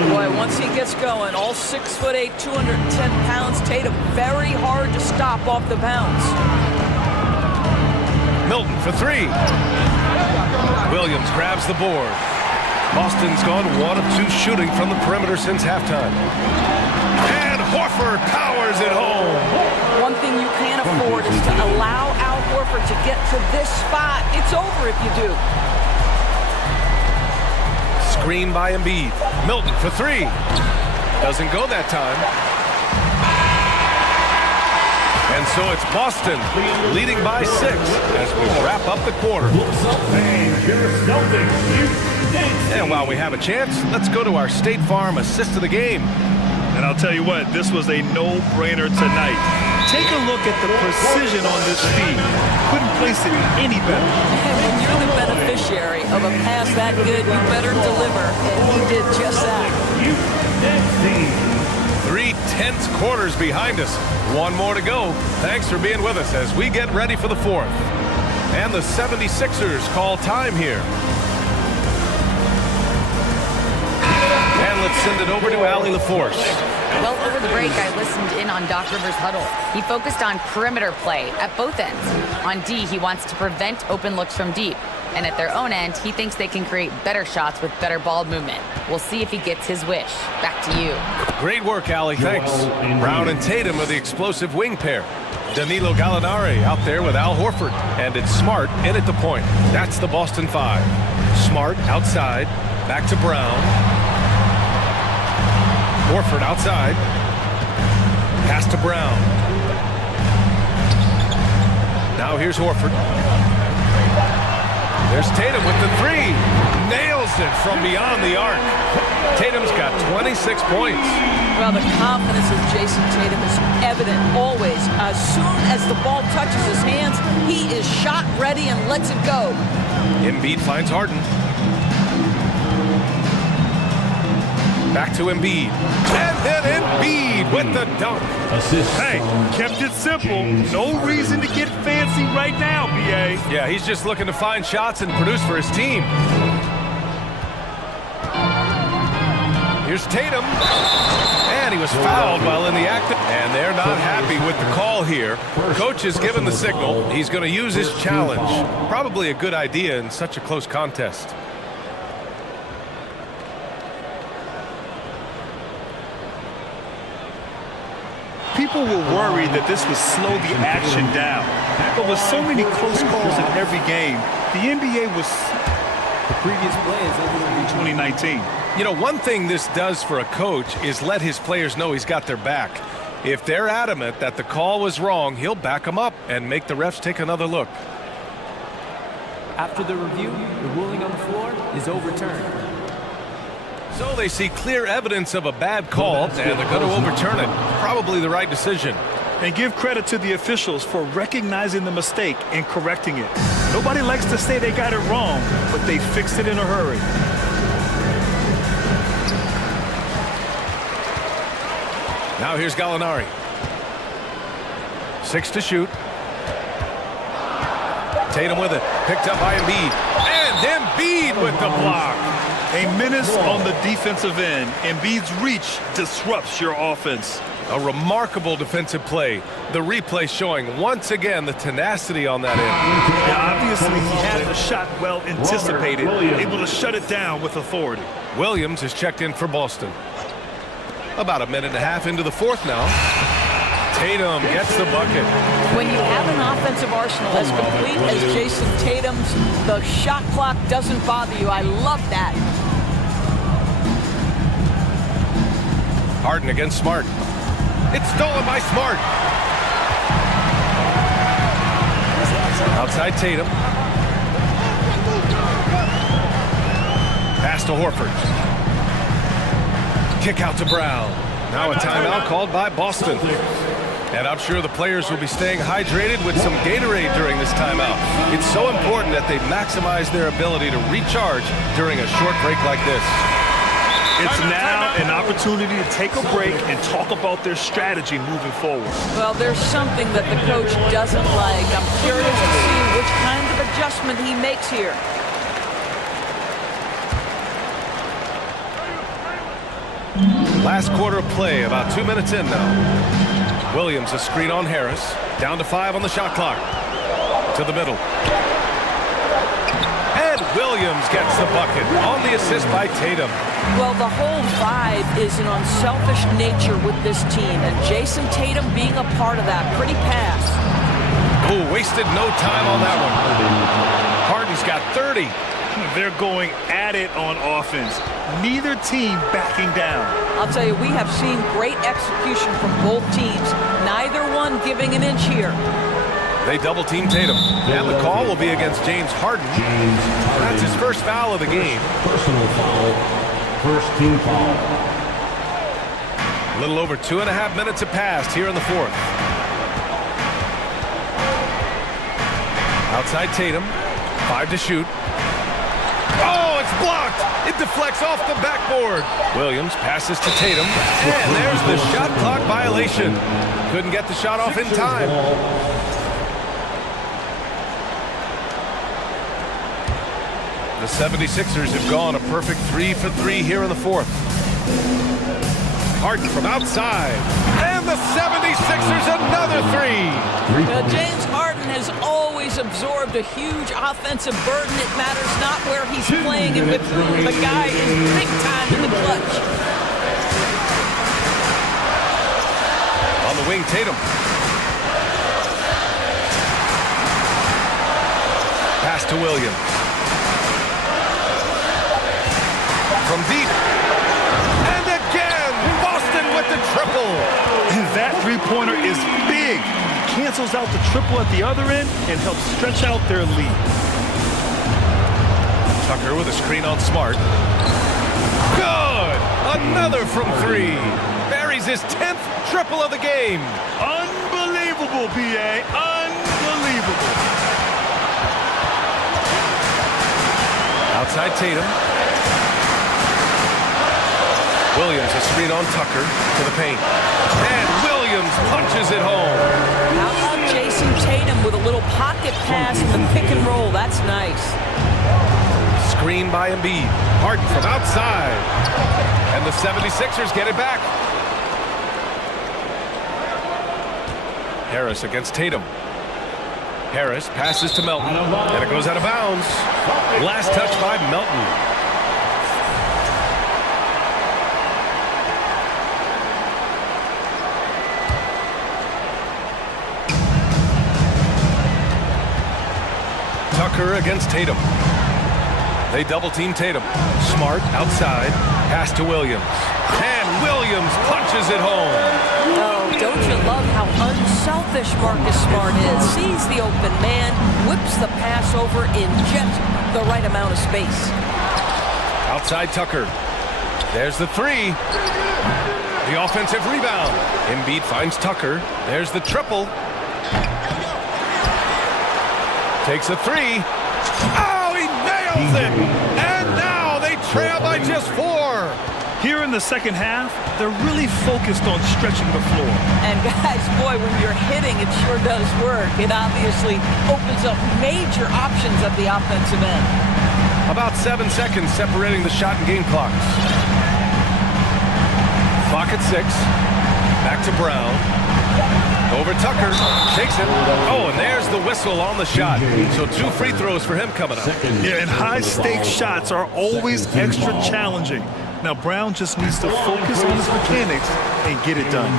Boy, once he gets going, all 6'8", 210 pounds, Tatum very hard to stop off the bounce. Milton for three. Williams grabs the board. Boston's gone 1 of 2 shooting from the perimeter since halftime. And Horford powers it home. One thing you can't afford is to allow Al Horford to get to this spot. It's over if you do. Screen by Embiid. Milton for three. Doesn't go that time. And so it's Boston leading by 6 as we wrap up the quarter. And while we have a chance, let's go to our State Farm assist of the game. And I'll tell you what, this was a no-brainer tonight. Take a look at the precision on this feed. Couldn't place it any better. And when you're the beneficiary of a pass that good, you better deliver. And he did just that. 3 tense quarters behind us. 1 more to go. Thanks for being with us as we get ready for the 4th. And the 76ers call time here. And let's send it over to Allie LaForce. Well, over the break, I listened in on Doc Rivers' huddle. He focused on perimeter play at both ends. On D, he wants to prevent open looks from deep. And at their own end, he thinks they can create better shots with better ball movement. We'll see if he gets his wish. Back to you. Great work, Allie. Thanks. Brown and Tatum are the explosive wing pair. Danilo Gallinari out there with Al Horford. And it's Smart in at the point. That's the Boston 5. Smart outside. Back to Brown. Horford outside. Pass to Brown. Now here's Horford. There's Tatum with the three. Nails it from beyond the arc. Tatum's got 26 points. Well, the confidence of Jason Tatum is evident always. As soon as the ball touches his hands, he is shot ready and lets it go. Embiid finds Harden. Back to Embiid. And then Embiid with the dunk. Hey, kept it simple. No reason to get fancy right now, B.A. Yeah, he's just looking to find shots and produce for his team. Here's Tatum. And he was fouled while in the act. And they're not happy with the call here. Coach has given the signal. He's going to use his challenge. Probably a good idea in such a close contest. People were worried that this would slow the action down. But with so many close calls in every game, the NBA was... The previous play is over in 2019. You know, one thing this does for a coach is let his players know he's got their back. If they're adamant that the call was wrong, he'll back them up and make the refs take another look. After the review, the ruling on the floor is overturned. So they see clear evidence of a bad call, and they're going to overturn it. Probably the right decision. And give credit to the officials for recognizing the mistake and correcting it. Nobody likes to say they got it wrong, but they fixed it in a hurry. Now here's Gallinari. 6 to shoot. Tatum with it. Picked up by Embiid. And Embiid with the block. A menace on the defensive end. Embiid's reach disrupts your offense. A remarkable defensive play. The replay showing once again the tenacity on that end. Yeah, obviously he had the shot well anticipated, able to shut it down with authority. Williams is checked in for Boston. About a minute and a half into the 4th now. Tatum gets the bucket. When you have an offensive arsenal as complete as Jason Tatum's, the shot clock doesn't bother you. I love that. Harden against Smart. It's stolen by Smart. Outside Tatum. Pass to Horford. Kick out to Brown. Now a timeout called by Boston. And I'm sure the players will be staying hydrated with some Gatorade during this timeout. It's so important that they maximize their ability to recharge during a short break like this. It's now an opportunity to take a break and talk about their strategy moving forward. Well, there's something that the coach doesn't like. I'm curious to see which kind of adjustment he makes here. Last quarter of play, about 2 minutes in now. Williams, a screen on Harris. Down to 5 on the shot clock. To the middle. And Williams gets the bucket on the assist by Tatum. Well, the whole vibe is an unselfish nature with this team, and Jason Tatum being a part of that. Pretty pass. Oh, wasted no time on that one. Harden's got 30. They're going at it on offense. Neither team backing down. I'll tell you, we have seen great execution from both teams. Neither one giving an inch here. They double-team Tatum. And the call will be against James Harden. That's his first foul of the game. Personal foul. First team foul. A little over 2.5 minutes have passed here in the fourth. Outside Tatum. 5 to shoot. Oh, it's blocked. It deflects off the backboard. Williams passes to Tatum. And there's the shot clock violation. Couldn't get the shot off in time. The 76ers have gone a perfect 3 for 3 here in the fourth. Harden from outside. And the 76ers another 3. Now, James Harden has always absorbed a huge offensive burden. It matters not where he's playing in between. The guy is big time in the clutch. On the wing, Tatum. Pass to Williams. From deep. And again, Boston with the triple. And that three-pointer is big. Cancels out the triple at the other end and helps stretch out their lead. Tucker with a screen on Smart. Good! Another from 3. Buries his 10th triple of the game. Unbelievable, B.A. Unbelievable. Outside Tatum. Williams, a screen on Tucker to the paint. And Williams punches it home. How about Jason Tatum with a little pocket pass in the pick and roll? That's nice. Screen by Embiid. Harden from outside. And the 76ers get it back. Harris against Tatum. Harris passes to Melton. And it goes out of bounds. Last touch by Melton. Tucker against Tatum. They double-team Tatum. Smart outside. Pass to Williams. And Williams punches it home. Oh, don't you love how unselfish Marcus Smart is? Sees the open man, whips the pass over in just the right amount of space. Outside Tucker. There's the 3. The offensive rebound. Embiid finds Tucker. There's the triple. Takes a 3. Oh, he nails it! And now they trail by just 4. Here in the second half, they're really focused on stretching the floor. And guys, boy, when you're hitting, it sure does work. It obviously opens up major options at the offensive end. About 7 seconds separating the shot and game clocks. Clock at 6. Back to Brown. Over Tucker, takes it. Oh, and there's the whistle on the shot. So 2 free throws for him coming up. Yeah, and high-stakes shots are always extra challenging. Now, Brown just needs to focus on his mechanics and get it done.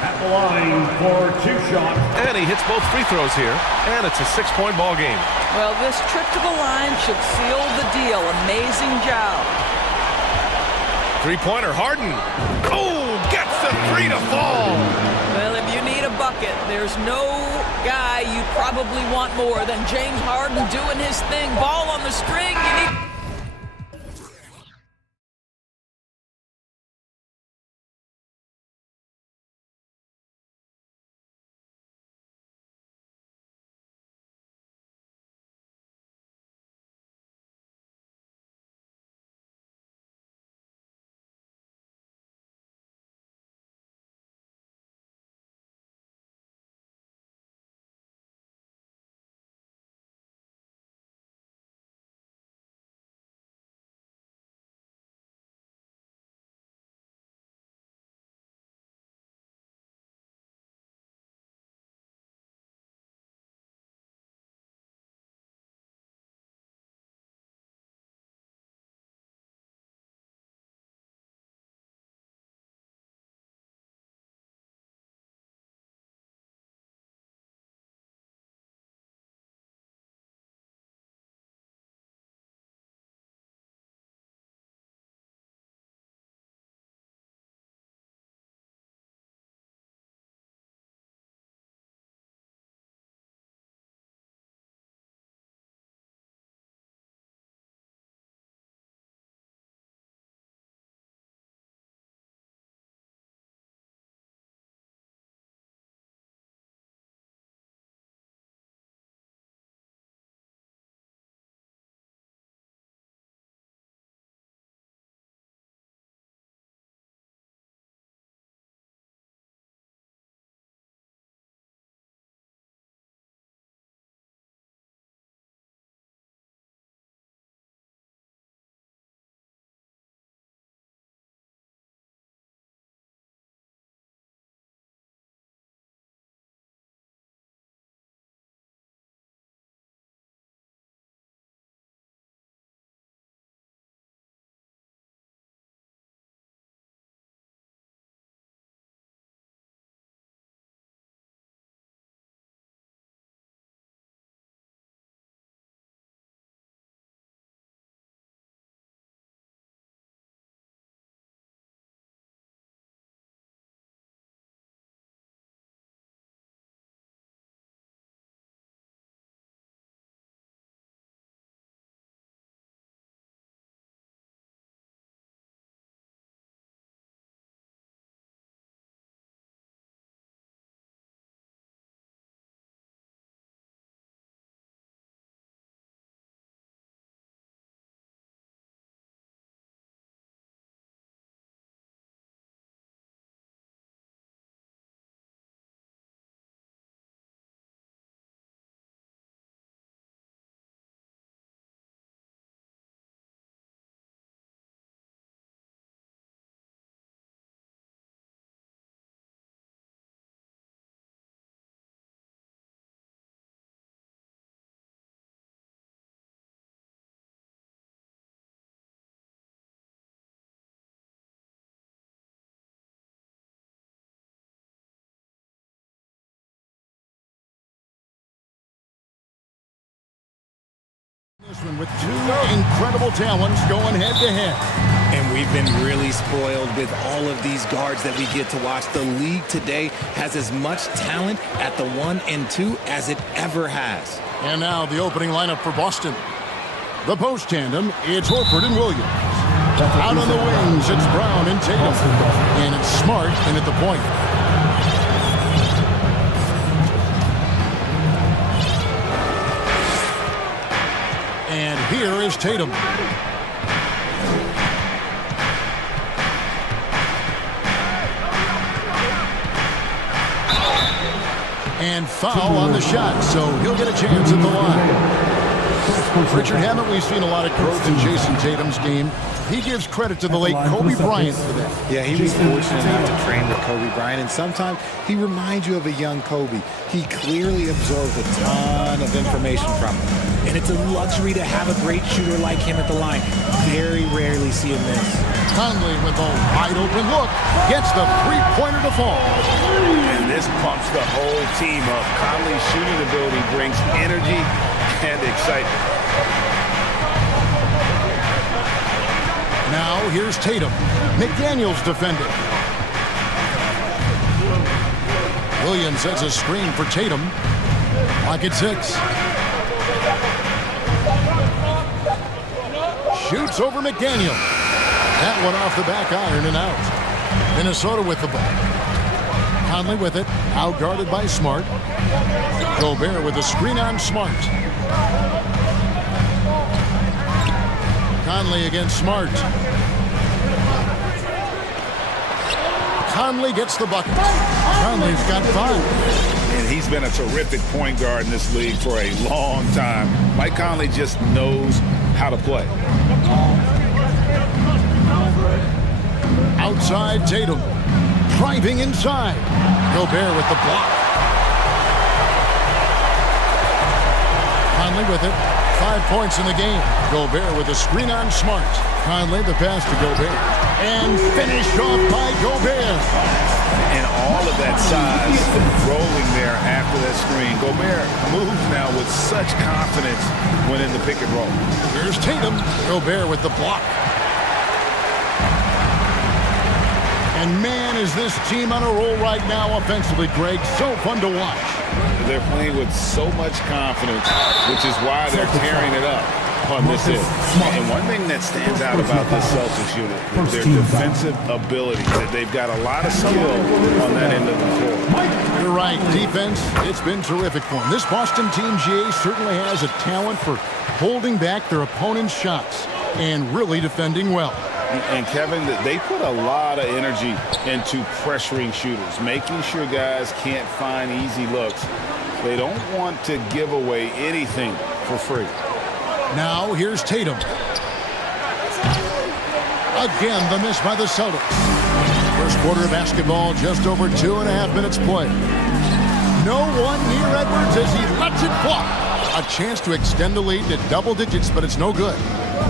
at the line for 2 shots. And he hits both free throws here, and it's a 6-point ball game. Well, this trip to the line should seal the deal. Amazing job. Three-pointer, Harden. Oh, gets the 3 to fall. Well, if you need a bucket, there's no guy you probably want more than James Harden doing his thing. Ball on the string. You need... With 2 incredible talents going head-to-head. And we've been really spoiled with all of these guards that we get to watch. The league today has as much talent at the 1 and 2 as it ever has. And now the opening lineup for Boston. The post tandem, it's Horford and Williams. Out on the wings, it's Brown and Tatum. And it's Smart in at the point. And here is Tatum. And foul on the shot, so he'll get a chance at the line. Richard, haven't we seen a lot of growth in Jason Tatum's game? He gives credit to the late Kobe Bryant for that. Yeah, he was fortunate enough to train with Kobe Bryant, and sometimes he reminds you of a young Kobe. He clearly absorbs a ton of information from him. And it's a luxury to have a great shooter like him at the line. Very rarely see him miss. Conley with a wide open look. Gets the three-pointer to fall. This pumps the whole team up. Conley's shooting ability brings energy and excitement. Now here's Tatum. McDaniels defending. Williams sets a screen for Tatum. Clock at 6. Shoots over McDaniel. That one off the back iron and out. Minnesota with the ball. Conley with it. Outguarded by Smart. Gobert with a screen on Smart. Conley against Smart. Conley gets the bucket. Conley's got 5. And he's been a terrific point guard in this league for a long time. Mike Conley just knows how to play. Outside Tatum. Driving inside. Gobert with the block. Conley with it. 5 points in the game. Gobert with a screen on Smart. Conley the pass to Gobert. And finished off by Gobert. And all of that size rolling there after that screen. Gobert moves now with such confidence when in the pick and roll. Here's Tatum. Gobert with the block. And man, is this team on a roll right now offensively, Greg. So fun to watch. They're playing with so much confidence, which is why they're tearing it up on this end. And one thing that stands out about this Celtics unit is their defensive ability. They've got a lot of skill on that end of the floor. You're right. Defense, it's been terrific for them. This Boston team, GA, certainly has a talent for holding back their opponent's shots and really defending well. And Kevin, they put a lot of energy into pressuring shooters, making sure guys can't find easy looks. They don't want to give away anything for free. Now here's Tatum. Again, the miss by the Celtics. First quarter of basketball, just over 2.5 minutes played. No one near Edwards as he lets it fly. A chance to extend the lead to double digits, but it's no good.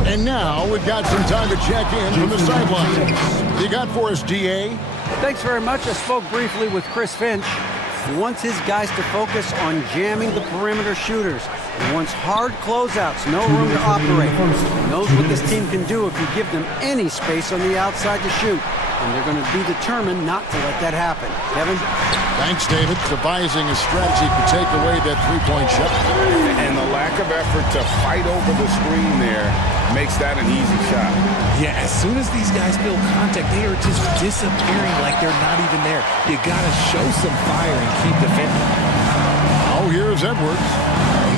And now we've got some time to check in from the sidelines. You got for us, DA? Thanks very much. I spoke briefly with Chris Finch. He wants his guys to focus on jamming the perimeter shooters. He wants hard closeouts, no room to operate. He knows what this team can do if you give them any space on the outside to shoot. And they're going to be determined not to let that happen. Kevin? Thanks, David. Devising a strategy to take away that three-point shot. And the lack of effort to fight over the screen there makes that an easy shot. Yeah, as soon as these guys feel contact, they are just disappearing like they're not even there. You got to show some fire and keep defending. Oh, here's Edwards.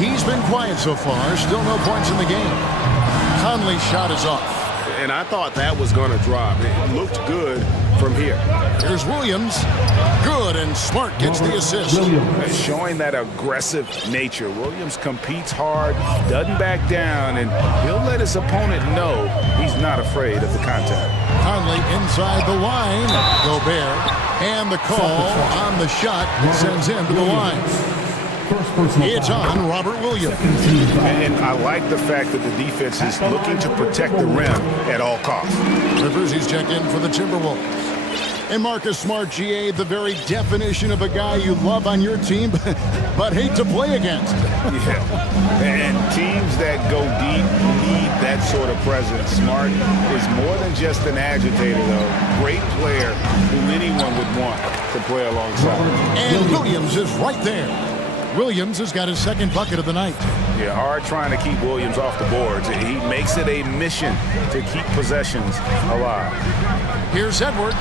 He's been quiet so far. Still no points in the game. Conley's shot is off. And I thought that was going to drop. It looked good from here. Here's Williams. Good, and Smart gets the assist. Showing that aggressive nature. Williams competes hard, doesn't back down, and he'll let his opponent know he's not afraid of the contact. Conley inside the line. Gobert. And the call on the shot sends him to the line. It's on Robert Williams. And I like the fact that the defense is looking to protect the rim at all costs. Rivers, he's checked in for the Timberwolves. And Marcus Smart, GA, the very definition of a guy you love on your team, but hate to play against. Yeah. And teams that go deep need that sort of presence. Smart is more than just an agitator, though. Great player who anyone would want to play alongside. And Williams is right there. Williams has got his second bucket of the night. Yeah, hard trying to keep Williams off the boards. He makes it a mission to keep possessions alive. Here's Edwards.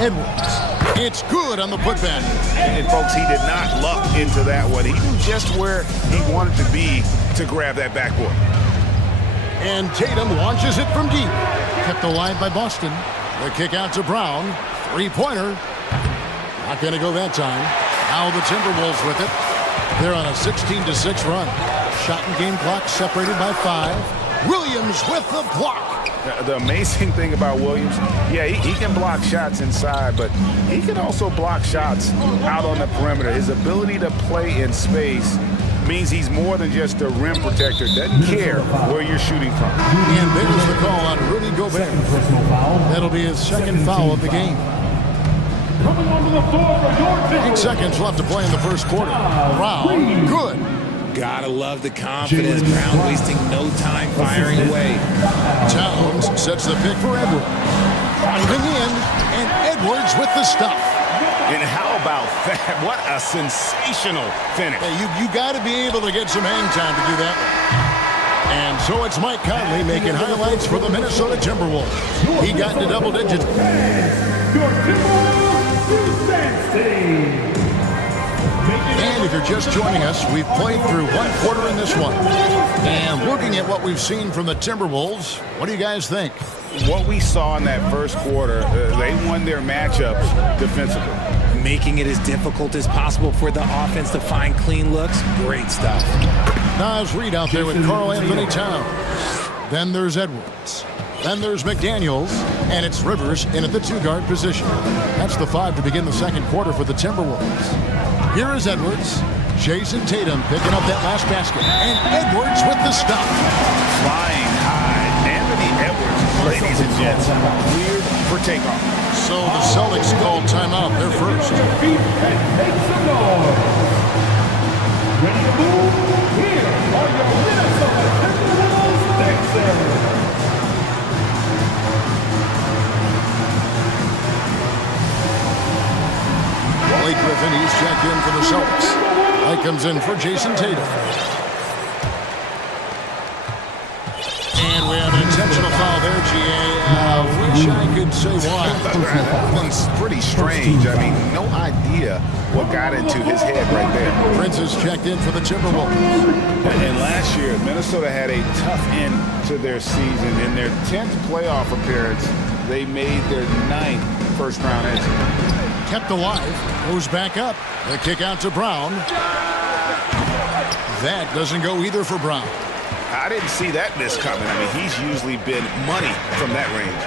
Edwards. It's good on the putback. And folks, he did not luck into that one. He knew just where he wanted to be to grab that backboard. And Tatum launches it from deep. Kept alive by Boston. The kick out to Brown. Three-pointer. Not going to go that time. Now the Timberwolves with it. They're on a 16-6 run. Shot and game clock separated by 5. Williams with the block. The amazing thing about Williams, yeah, he can block shots inside, but he can also block shots out on the perimeter. His ability to play in space means he's more than just a rim protector. Doesn't care where you're shooting from. And there's the call on Rudy Gobert. That'll be his second foul of the game. Coming onto the floor for your team. 8 seconds left to play in the first quarter. Brown, good. Gotta love the confidence. Brown wasting no time firing away. Towns sets the pick for Edwards. Driving in, and Edwards with the stuff. And how about that? What a sensational finish. Hey, you got to be able to get some hang time to do that one. And so it's Mike Conley making highlights for the Minnesota Timberwolves. He got into double digits. Your Timberwolves defense team. And if you're just joining us, we've played through one quarter in this one. And looking at what we've seen from the Timberwolves, what do you guys think? What we saw in that first quarter, they won their matchups defensively. Making it as difficult as possible for the offense to find clean looks. Great stuff. Nas Reed out there with Karl Anthony Towns. Then there's Edwards. Then there's McDaniels. And it's Rivers in at the two-guard position. That's the 5 to begin the second quarter for the Timberwolves. Here is Edwards. Jason Tatum picking up that last basket. And Edwards with the stop. Flying high. Anthony Edwards, ladies and gents, cleared for takeoff. So the Celtics called timeout. They're first. Feet and make some noise. Ready to move? Here are your Minnesota Timberwolves Texans. Blake Griffin, he's checked in for the Celtics. Light comes in for Jason Tatum. And we have an intentional foul there, G.A. Wish I could say why. That one's pretty strange. I mean, no idea what got into his head right there. Prince is checked in for the Timberwolves. And last year, Minnesota had a tough end to their season. In their 10th playoff appearance, they made their 9th first-round exit. Kept alive, goes back up. The kick out to Brown. That doesn't go either for Brown. I didn't see that miss coming. I mean, he's usually been money from that range.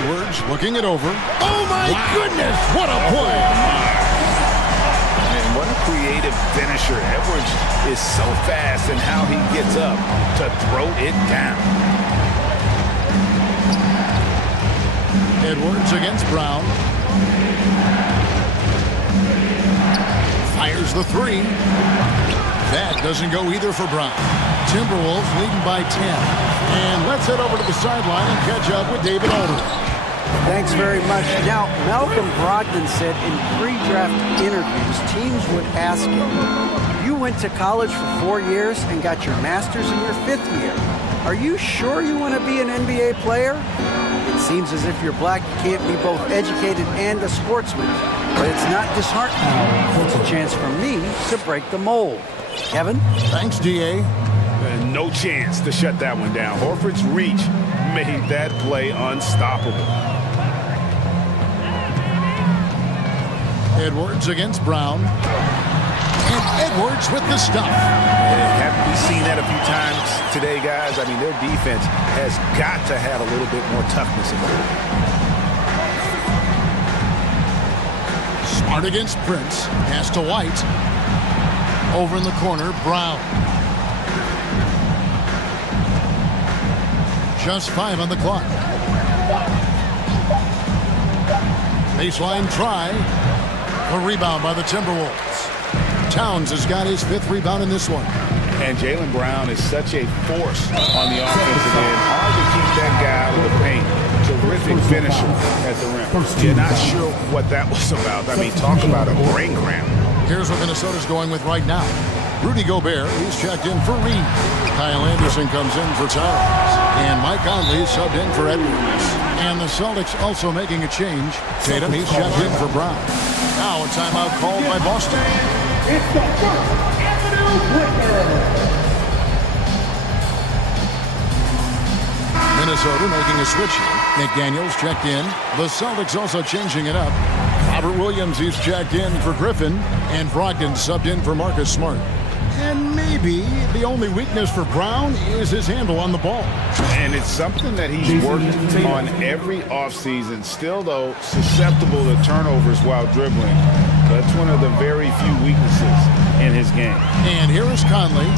Edwards looking it over. Oh my goodness, what a play! And what a creative finisher. Edwards is so fast in how he gets up to throw it down. Edwards against Brown. Fires the three. That doesn't go either for Brown. Timberwolves leading by 10. And let's head over to the sideline and catch up with David Aldridge. Thanks very much. Now, Malcolm Brogdon said in pre-draft interviews, teams would ask him, you went to college for 4 years and got your master's in your 5th year. Are you sure you want to be an NBA player? It seems as if you're black, you can't be both educated and a sportsman. But it's not disheartening. It's a chance for me to break the mold. Kevin? Thanks, D.A. No chance to shut that one down. Horford's reach made that play unstoppable. Edwards against Brown. And Edwards with the stuff. Haven't we seen that a few times today, guys? I mean, their defense has got to have a little bit more toughness in it. Smart against Prince. Pass to White. Over in the corner, Brown. Just 5 on the clock. Baseline try. A rebound by the Timberwolves. Towns has got his 5th rebound in this one. And Jaylen Brown is such a force on the offensive end. Hard to keep that guy out of the paint. Terrific finisher at the rim. You're not sure what that was about. I mean, talk about a brain cramp. Here's what Minnesota's going with right now. Rudy Gobert, he's checked in for Reed. Kyle Anderson comes in for Towns. And Mike Conley subbed in for Edwards. And the Celtics also making a change. Tatum, he's checked in for Brown. Now a timeout called by Boston. It's the First Avenue Breaker. Minnesota making a switch here. McDaniels checked in. The Celtics also changing it up. Robert Williams, he's checked in for Griffin. And Brogdon subbed in for Marcus Smart. And maybe the only weakness for Brown is his handle on the ball. And it's something that he's worked on every offseason. Still, though, susceptible to turnovers while dribbling. That's one of the very few weaknesses in his game. And here is Conley.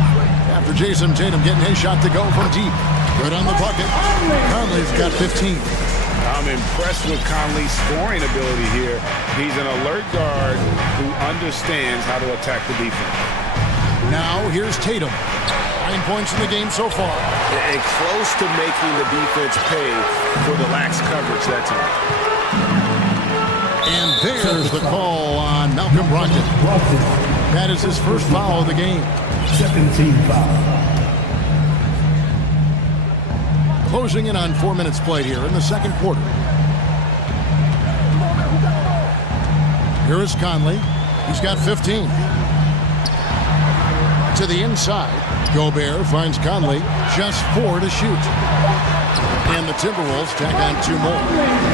After Jason Tatum getting his shot to go from deep. Good on the bucket. Conley's got 15. I'm impressed with Conley's scoring ability here. He's an alert guard who understands how to attack the defense. Now here's Tatum. 9 points in the game so far. And close to making the defense pay for the lax coverage that time. And there's the call on Malcolm Brogdon. That is his first foul of the game. Second team foul. Closing in on 4 minutes played here in the second quarter. Here is Conley. He's got 15. To the inside. Gobert finds Conley. Just 4 to shoot. And the Timberwolves tack on 2 more.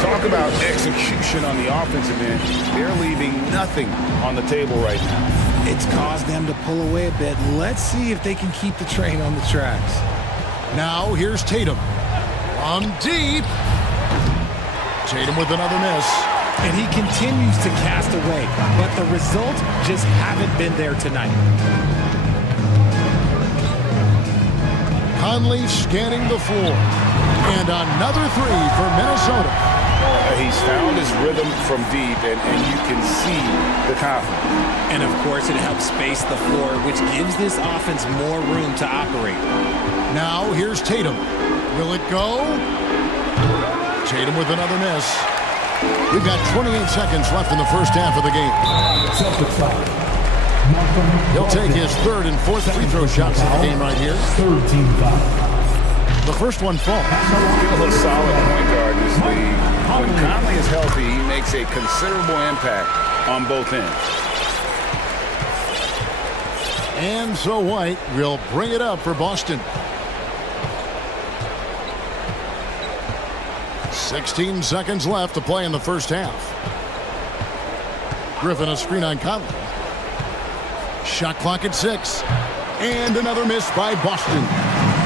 Talk about execution on the offensive end. They're leaving nothing on the table right now. It's caused them to pull away a bit. Let's see if they can keep the train on the tracks. Now here's Tatum. From deep. Tatum with another miss. And he continues to cast away, but the results just haven't been there tonight. Conley scanning the floor. And another 3 for Minnesota. He's found his rhythm from deep, and you can see the confidence. And of course, it helps space the floor, which gives this offense more room to operate. Now here's Tatum. Will it go? Tatum with another miss. We've got 28 seconds left in the first half of the game. He'll take his third and fourth free throw shots of the game right here. Third team foul. The first one falls. Still a solid point guard in this league. When Conley is healthy, he makes a considerable impact on both ends. And so White will bring it up for Boston. 16 seconds left to play in the first half. Griffin a screen on Conley. Shot clock at 6. And another miss by Boston.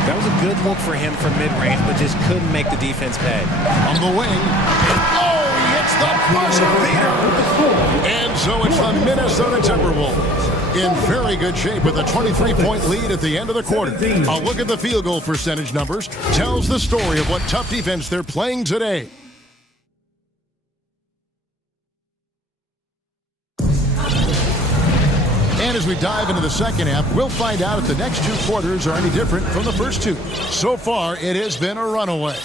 That was a good look for him from mid-range, but just couldn't make the defense pay. On the wing. Oh, he hits the buzzer beater. And so it's the Minnesota Timberwolves in very good shape with a 23-point lead at the end of the quarter. A look at the field goal percentage numbers tells the story of what tough defense they're playing today. And as we dive into the second half, we'll find out if the next 2 quarters are any different from the first 2. So far, it has been a runaway.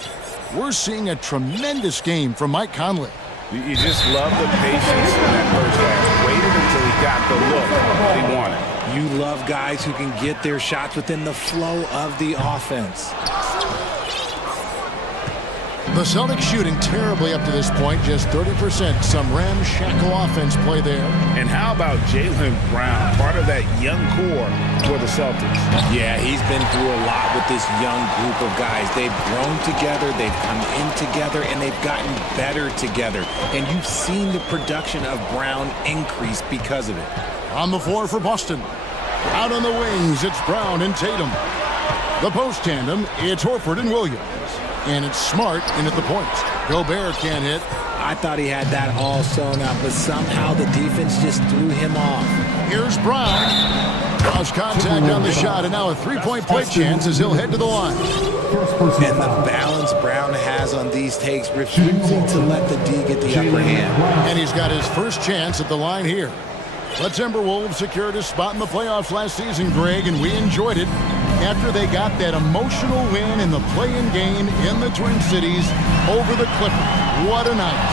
We're seeing a tremendous game from Mike Conley. You just love the patience in that first half. Waited until he got the look that he wanted. You love guys who can get their shots within the flow of the offense. The Celtics shooting terribly up to this point, just 30%. Some ramshackle offense play there. And how about Jaylen Brown, part of that young core for the Celtics? Yeah, he's been through a lot with this young group of guys. They've grown together, they've come in together, and they've gotten better together. And you've seen the production of Brown increase because of it. On the floor for Boston. Out on the wings, it's Brown and Tatum. The post tandem, it's Horford and Williams. And it's Smart in at the points. Gobert can't hit. I thought he had that all sewn up, but somehow the defense just threw him off. Here's Brown. Lost contact on the shot, and now a 3-point play chance as he'll head to the line. And the balance Brown has on these takes, refusing to let the D get the upper hand. And he's got his first chance at the line here. The Timberwolves secured a spot in the playoffs last season, Greg, and we enjoyed it after they got that emotional win in the play-in game in the Twin Cities over the Clippers. What a night.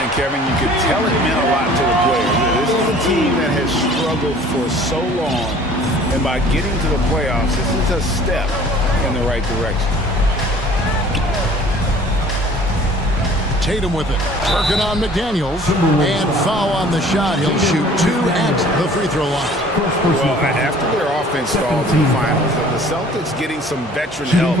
And Kevin, you could tell it meant a lot to the players. This is a team that has struggled for so long, and by getting to the playoffs, this is a step in the right direction. Tatum with it. Working on McDaniels. And foul on the shot. He'll shoot 2 at the free throw line. Well, after their offense stalled in the finals, the Celtics getting some veteran help.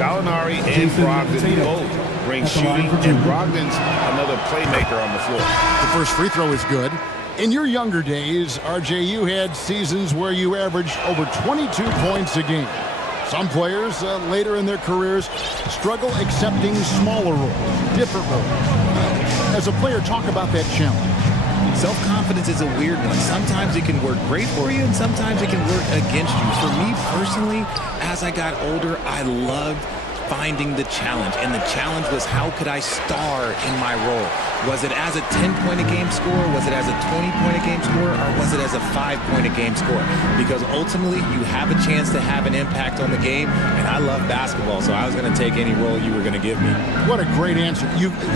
Gallinari and Brogdon both bring shooting, and Brogdon's another playmaker on the floor. The first free throw is good. In your younger days, RJ, you had seasons where you averaged over 22 points a game. Some players later in their careers struggle accepting smaller roles, different roles. As a player, talk about that challenge. Self-confidence is a weird one. Sometimes it can work great for you, and sometimes it can work against you. For me personally, as I got older, I loved finding the challenge, and the challenge was how could I star in my role? Was it as a 10-point-a-game scorer? Was it as a 20-point-a-game scorer? Or was it as a 5-point-a-game scorer? Because ultimately, you have a chance to have an impact on the game, and I love basketball, so I was going to take any role you were going to give me. What a great answer.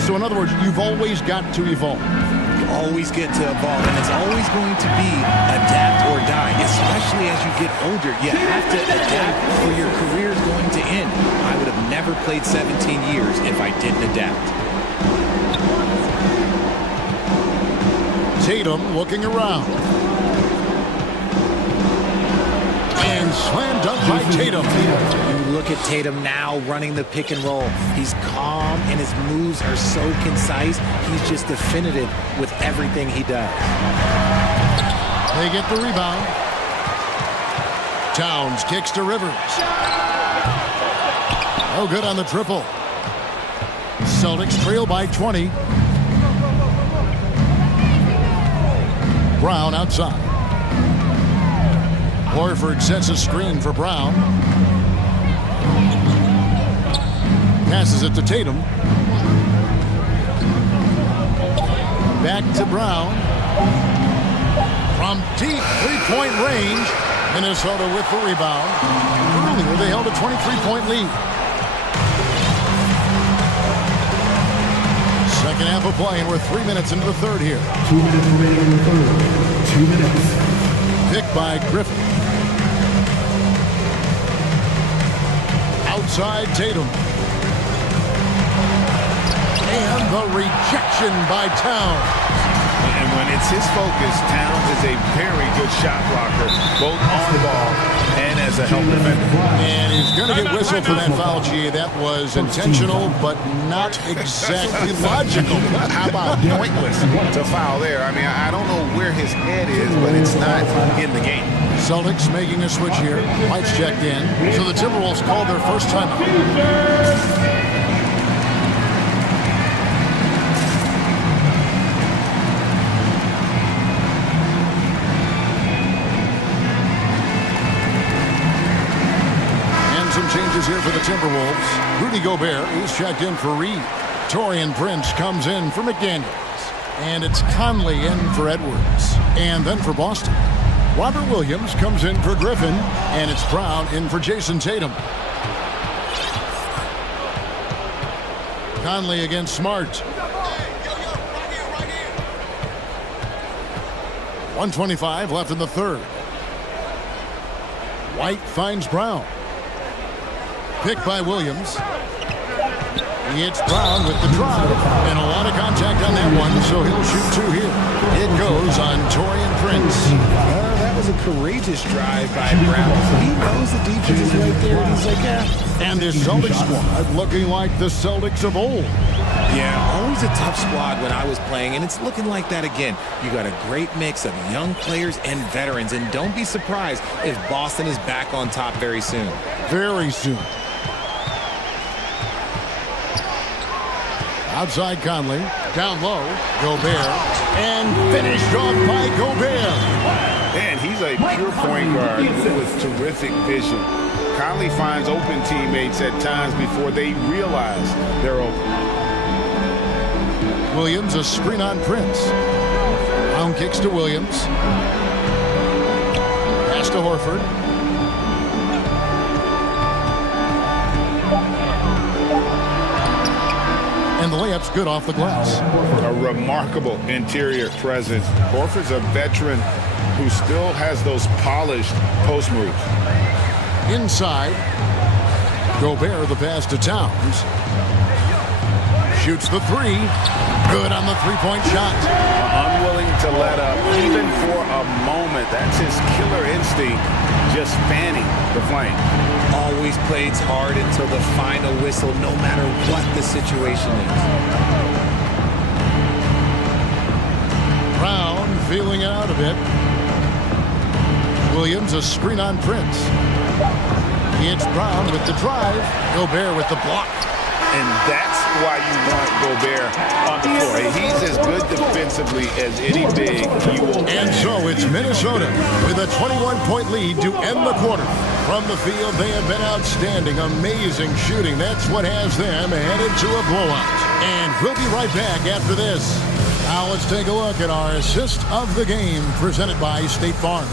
So in other words, you've always got to evolve. You always get to evolve, and it's always going to be adapt or die, especially as you get older. You have to adapt or your career is going to end. I would have never played 17 years if I didn't adapt. Tatum looking around. And slam dunk by Tatum. You look at Tatum now running the pick and roll. He's calm and his moves are so concise. He's just definitive with everything he does. They get the rebound. Towns kicks to Rivers. No good on the triple. Celtics trail by 20. Brown outside. Horford sets a screen for Brown. Passes it to Tatum. Back to Brown. From deep three-point range. Minnesota with the rebound. Earlier they held a 23-point lead. Second half of play, and we're 3 minutes into the third here. 2 minutes remaining in the third. 2 minutes. Picked by Griffin. Outside Tatum. And the rejection by Towns. And when it's his focus, Towns is a very good shot blocker, both on ball and as a help defender. And he's going to get whistled for that foul, G. That was intentional, but not exactly logical. How about pointless to foul there? I mean, I don't know where his head is, but it's not in the game. Celtics making a switch here. White's checked in. So the Timberwolves called their first timeout. Some changes here for the Timberwolves. Rudy Gobert is checked in for Reed. Taurean Prince comes in for McDaniels. And it's Conley in for Edwards. And then for Boston, Robert Williams comes in for Griffin. And it's Brown in for Jason Tatum. Conley against Smart. 1:25 left in the third. White finds Brown. Picked by Williams. It's Brown with the drive. And a lot of contact on that one, so he'll shoot two here. It goes on Taurean Prince. That was a courageous drive by Brown. He knows the defense is right there, and he's like, yeah. And this Celtics squad looking like the Celtics of old. Yeah, always a tough squad when I was playing, and it's looking like that again. You got a great mix of young players and veterans, and don't be surprised if Boston is back on top very soon. Very soon. Outside Conley, down low, Gobert, and finished off by Gobert. And he's a pure point guard with terrific vision. Conley finds open teammates at times before they realize they're open. Williams, a screen on Prince. Brown kicks to Williams. Pass to Horford. And the layup's good off the glass. A remarkable interior presence. Horford's a veteran who still has those polished post moves. Inside, Gobert the pass to Towns. Shoots the three. Good on the three-point shot. Unwilling to let up, even for a moment. That's his killer instinct, just fanning the flame. Always plays hard until the final whistle, no matter what the situation is. Brown feeling it out a bit. Williams, a screen on Prince. It's Brown with the drive. Gobert with the block. And that's why you want Gobert on the floor. He's as good defensively as any big you will. And so it's Minnesota with a 21-point lead to end the quarter. From the field, they have been outstanding, amazing shooting. That's what has them headed to a blowout. And we'll be right back after this. Now let's take a look at our assist of the game presented by State Farm.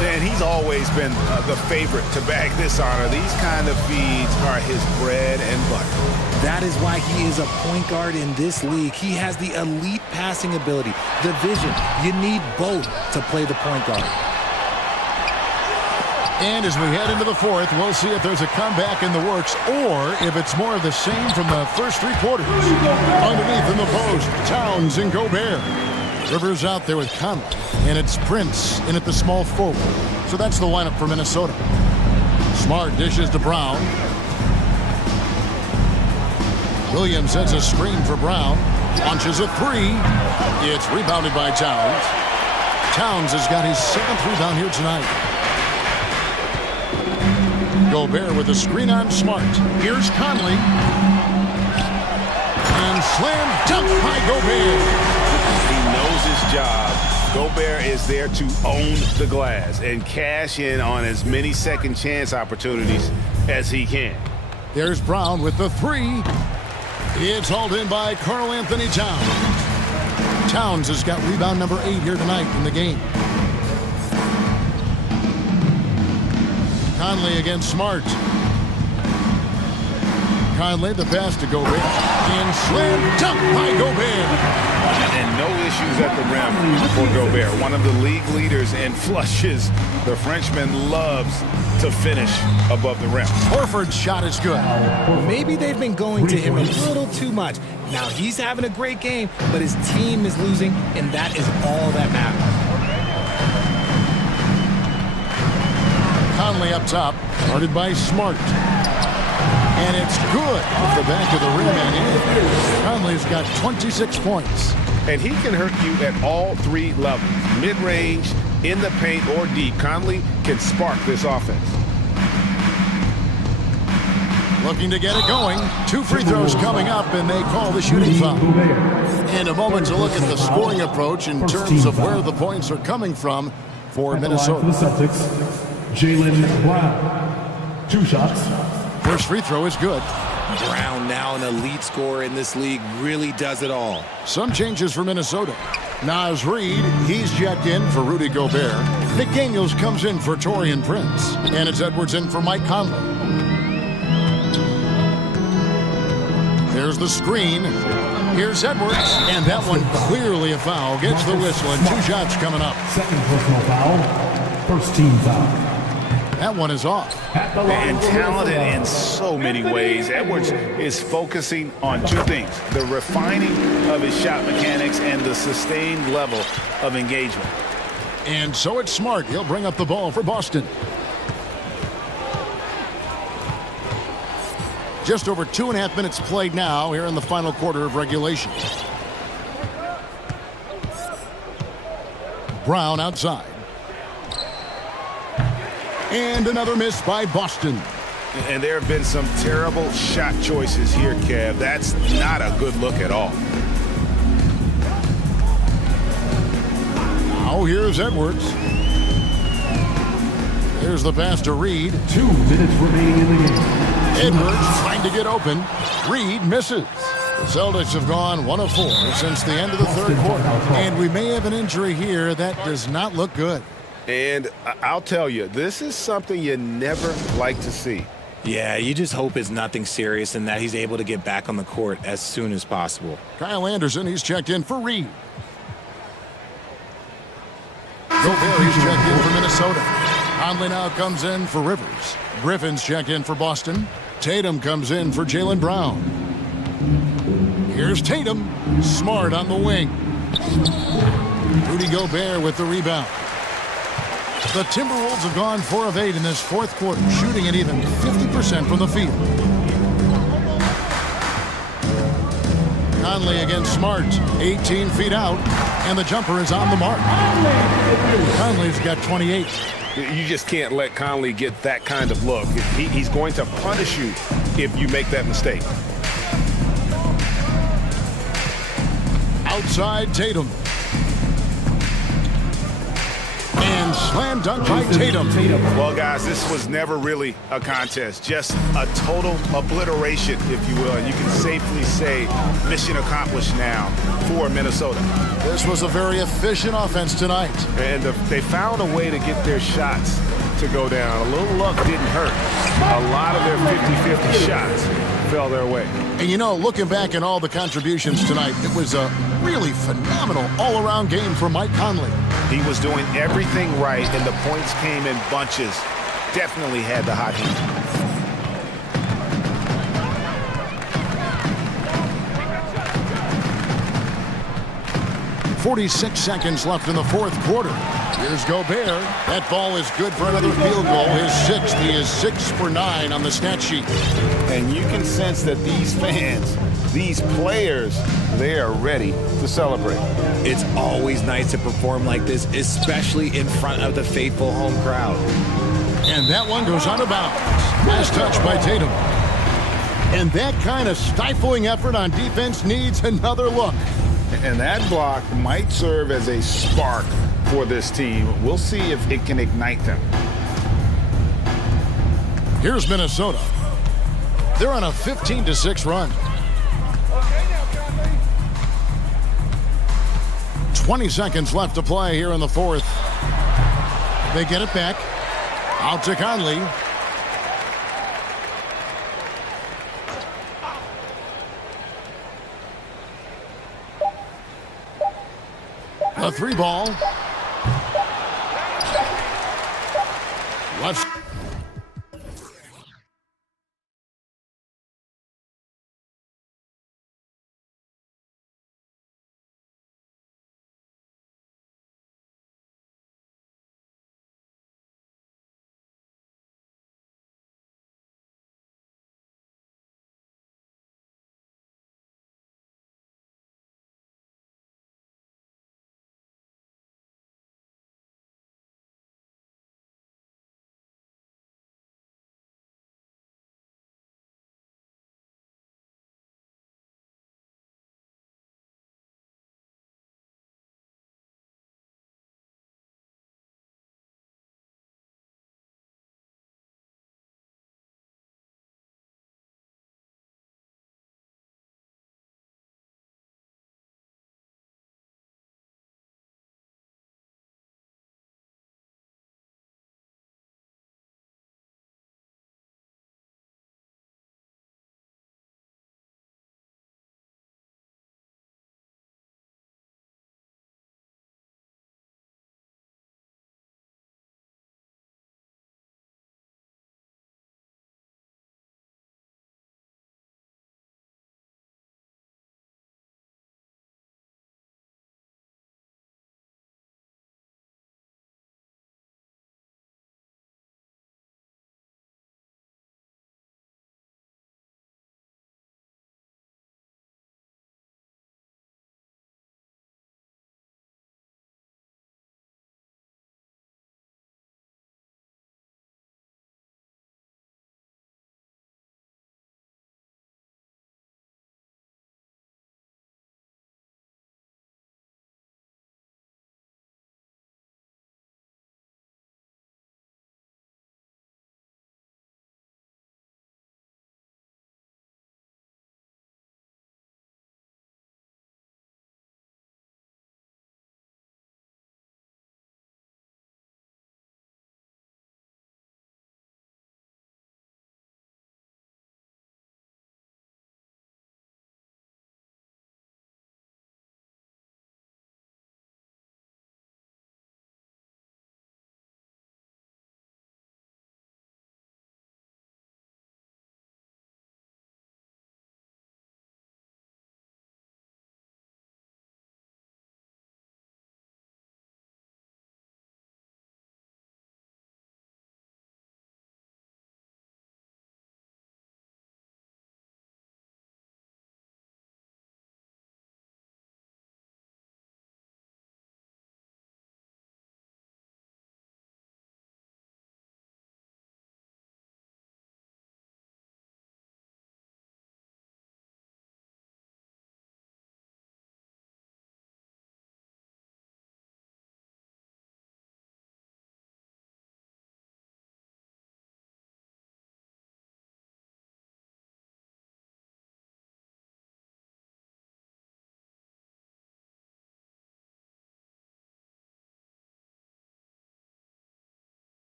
And he's always been the favorite to bag this honor. These kind of feeds are his bread and butter. That is why he is a point guard in this league. He has the elite passing ability, the vision. You need both to play the point guard. And as we head into the fourth, we'll see if there's a comeback in the works or if it's more of the same from the first three quarters. Underneath in the post, Towns and Gobert. Rivers out there with Conley, and it's Prince in at the small forward. So that's the lineup for Minnesota. Smart dishes to Brown. Williams sets a screen for Brown. Launches a three. It's rebounded by Towns. Towns has got his seventh rebound here tonight. Gobert with a screen on Smart. Here's Conley. And slam dunk by Gobert. He knows his job. Gobert is there to own the glass and cash in on as many second chance opportunities as he can. There's Brown with the three. It's hauled in by Karl Anthony Towns. Towns has got rebound number 8 here tonight in the game. Conley against Smart. Conley, the pass to Gobert. And slam dunk by Gobert. And no issues at the rim for Gobert. One of the league leaders in flushes. The Frenchman loves to finish above the rim. Horford's shot is good. Maybe they've been going to him a little too much. Now he's having a great game, but his team is losing, and that is all that matters. Conley up top, guarded by Smart. And it's good off the back of the rim and in. Conley's got 26 points. And he can hurt you at all three levels. Mid-range, in the paint, or deep. Conley can spark this offense. Looking to get it going. 2 free throws coming up, and they call the shooting foul. In a moment to look at the scoring approach in terms of where the points are coming from for Minnesota. For the Celtics, Jaylen Brown. 2 shots. First free throw is good. Brown, now an elite scorer in this league, really does it all. Some changes for Minnesota. Naz Reid, he's checked in for Rudy Gobert. McDaniels comes in for Taurean Prince. And it's Edwards in for Mike Conley. There's the screen. Here's Edwards. And that one clearly a foul. Gets the whistle and 2 shots coming up. Second personal foul. First team foul. That one is off. And talented in so many ways. Edwards is focusing on 2 things. The refining of his shot mechanics and the sustained level of engagement. And so it's Smart. He'll bring up the ball for Boston. Just over 2.5 minutes played now here in the final quarter of regulation. Brown outside. And another miss by Boston. And there have been some terrible shot choices here, Kev. That's not a good look at all. Now here's Edwards. There's the pass to Reid. 2 minutes remaining in the game. Edwards trying to get open. Reid misses. The Celtics have gone 1 of 4 since the end of the third quarter. And we may have an injury here that does not look good. And I'll tell you, this is something you never like to see. Yeah, you just hope it's nothing serious and that he's able to get back on the court as soon as possible. Kyle Anderson, he's checked in for Reid. Gobert, he's checked in for Minnesota. Conley now comes in for Rivers. Griffin's checked in for Boston. Tatum comes in for Jaylen Brown. Here's Tatum. Smart on the wing. Rudy Gobert with the rebound. The Timberwolves have gone 4 of 8 in this fourth quarter, shooting at even 50% from the field. Conley against Smart, 18 feet out, and the jumper is on the mark. Conley's got 28. You just can't let Conley get that kind of look. He's going to punish you if you make that mistake. outside Tatum. And slam dunk by Tatum. Well, guys, this was never really a contest. Just a total obliteration, if you will. And you can safely say mission accomplished now for Minnesota. This was a very efficient offense tonight. And they found a way to get their shots to go down. A little luck didn't hurt. A lot of their 50-50 shots fell their way. And you know, looking back at all the contributions tonight, it was a really phenomenal all-around game for Mike Conley. He was doing everything right, and the points came in bunches. Definitely had the hot hand. 46 seconds left in the fourth quarter. Here's Gobert. That ball is good for another field goal. His sixth. He is 6 for 9 on the stat sheet. And you can sense that these fans, these players, they are ready to celebrate. It's always nice to perform like this, especially in front of the faithful home crowd. And that one goes out of bounds. Last touch by Tatum. And that kind of stifling effort on defense needs another look. And that block might serve as a spark for this team. We'll see if it can ignite them. Here's Minnesota. They're on a 15-6 run. 20 seconds left to play here in the fourth. They get it back. Out to Conley. A three ball. Left.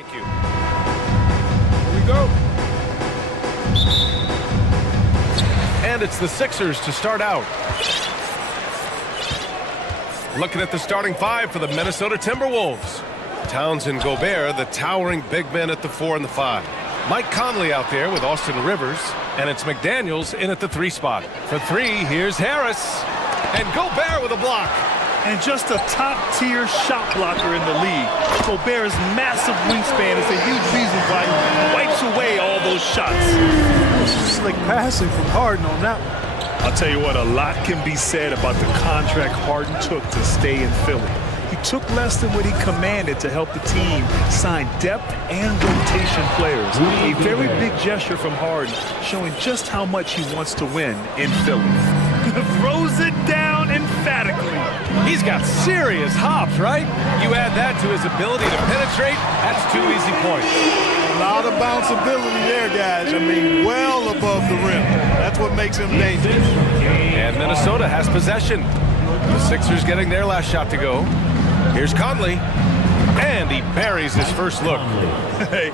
Thank you. Here we go. And it's the Sixers to start out. Looking at the starting five for the Minnesota Timberwolves. Towns and Gobert, the towering big men at the 4 and the 5. Mike Conley out there with Austin Rivers, and it's McDaniels in at the 3 spot. For 3, here's Harris, and Gobert with a block. And just a top-tier shot blocker in the league. Gobert's massive wingspan is a huge reason why he wipes away all those shots. Slick passing from Harden on that one. I'll tell you what, a lot can be said about the contract Harden took to stay in Philly. He took less than what he commanded to help the team sign depth and rotation players. A very big gesture from Harden, showing just how much he wants to win in Philly. Throws it down emphatically. He's got serious hops, right? You add that to his ability to penetrate, that's 2 easy points. A lot of bounce ability there, guys. I mean, well above the rim. That's what makes him dangerous. And Minnesota has possession. The Sixers getting their last shot to go. Here's Conley. And he buries his first look.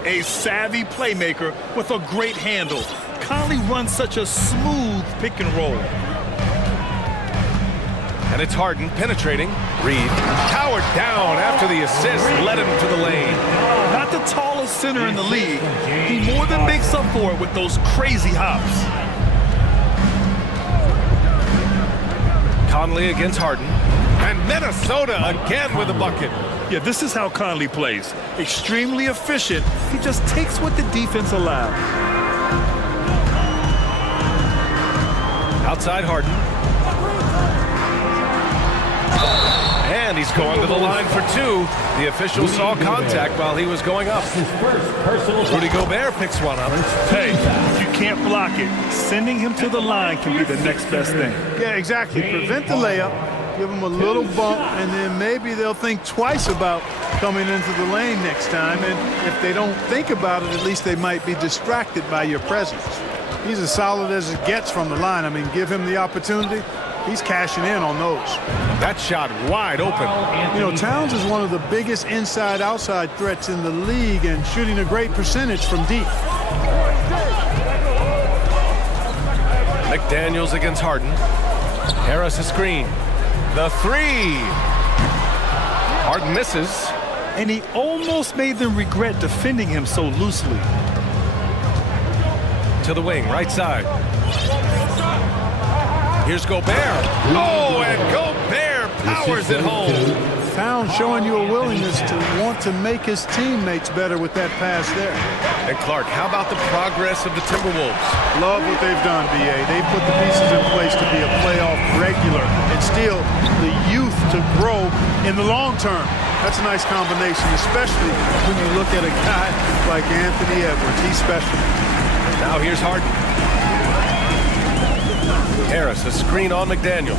A savvy playmaker with a great handle. Conley runs such a smooth pick and roll. And it's Harden penetrating. Reed powered down after the assist, led him to the lane. Not the tallest center in the league. He more than makes up for it with those crazy hops. Conley against Harden. And Minnesota again with a bucket. Yeah, this is how Conley plays. Extremely efficient. He just takes what the defense allows. Outside Harden. And he's going to the line for 2. The official saw contact while he was going up. Rudy Gobert picks one up. Hey, you can't block it. Sending him to the line can be the next best thing. Yeah, exactly. Prevent the layup, give them a little bump, and then maybe they'll think twice about coming into the lane next time. And if they don't think about it, at least they might be distracted by your presence. He's as solid as it gets from the line. I mean, give him the opportunity. He's cashing in on those. That shot wide open. You know, Towns is one of the biggest inside-outside threats in the league and shooting a great percentage from deep. McDaniels against Harden. Harris a screen. The 3. Harden misses. And he almost made them regret defending him so loosely. To the wing, right side. Here's Gobert. Oh, and Gobert powers it home. Towns showing you a willingness to want to make his teammates better with that pass there. And Clark, how about the progress of the Timberwolves? Love what they've done, B.A. They've put the pieces in place to be a playoff regular and still the youth to grow in the long term. That's a nice combination, especially when you look at a guy like Anthony Edwards. He's special. Now here's Harden. Harris, a screen on McDaniels.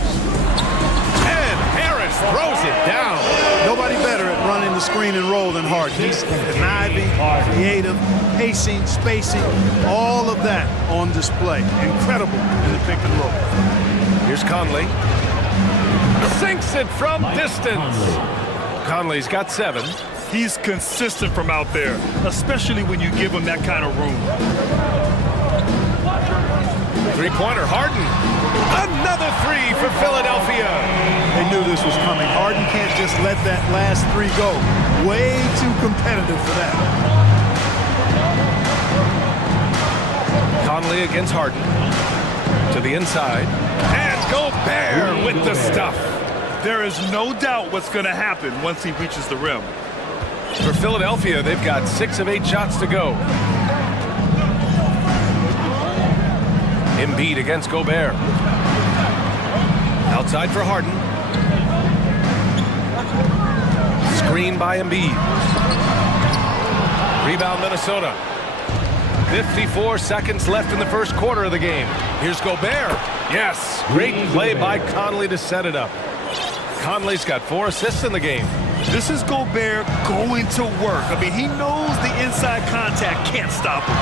And Harris throws it down. Nobody better at running the screen and roll than Harden. He's conniving, creative, pacing, spacing, all of that on display. Incredible in the pick and roll. Here's Conley. Sinks it from distance. Conley's got 7. He's consistent from out there, especially when you give him that kind of room. 3-pointer, Harden. Another 3 for Philadelphia. They knew this was coming. Harden can't just let that last 3 go. Way too competitive for that. Conley against Harden. To the inside. And Gobert with the stuff. There is no doubt what's going to happen once he reaches the rim. For Philadelphia, they've got 6 of 8 shots to go. Embiid against Gobert. Outside for Harden. Screen by Embiid. Rebound Minnesota. 54 seconds left in the first quarter of the game. Here's Gobert. Yes, great play by Conley to set it up. Conley's got 4 assists in the game. This is Gobert going to work. I mean, he knows the inside contact can't stop him.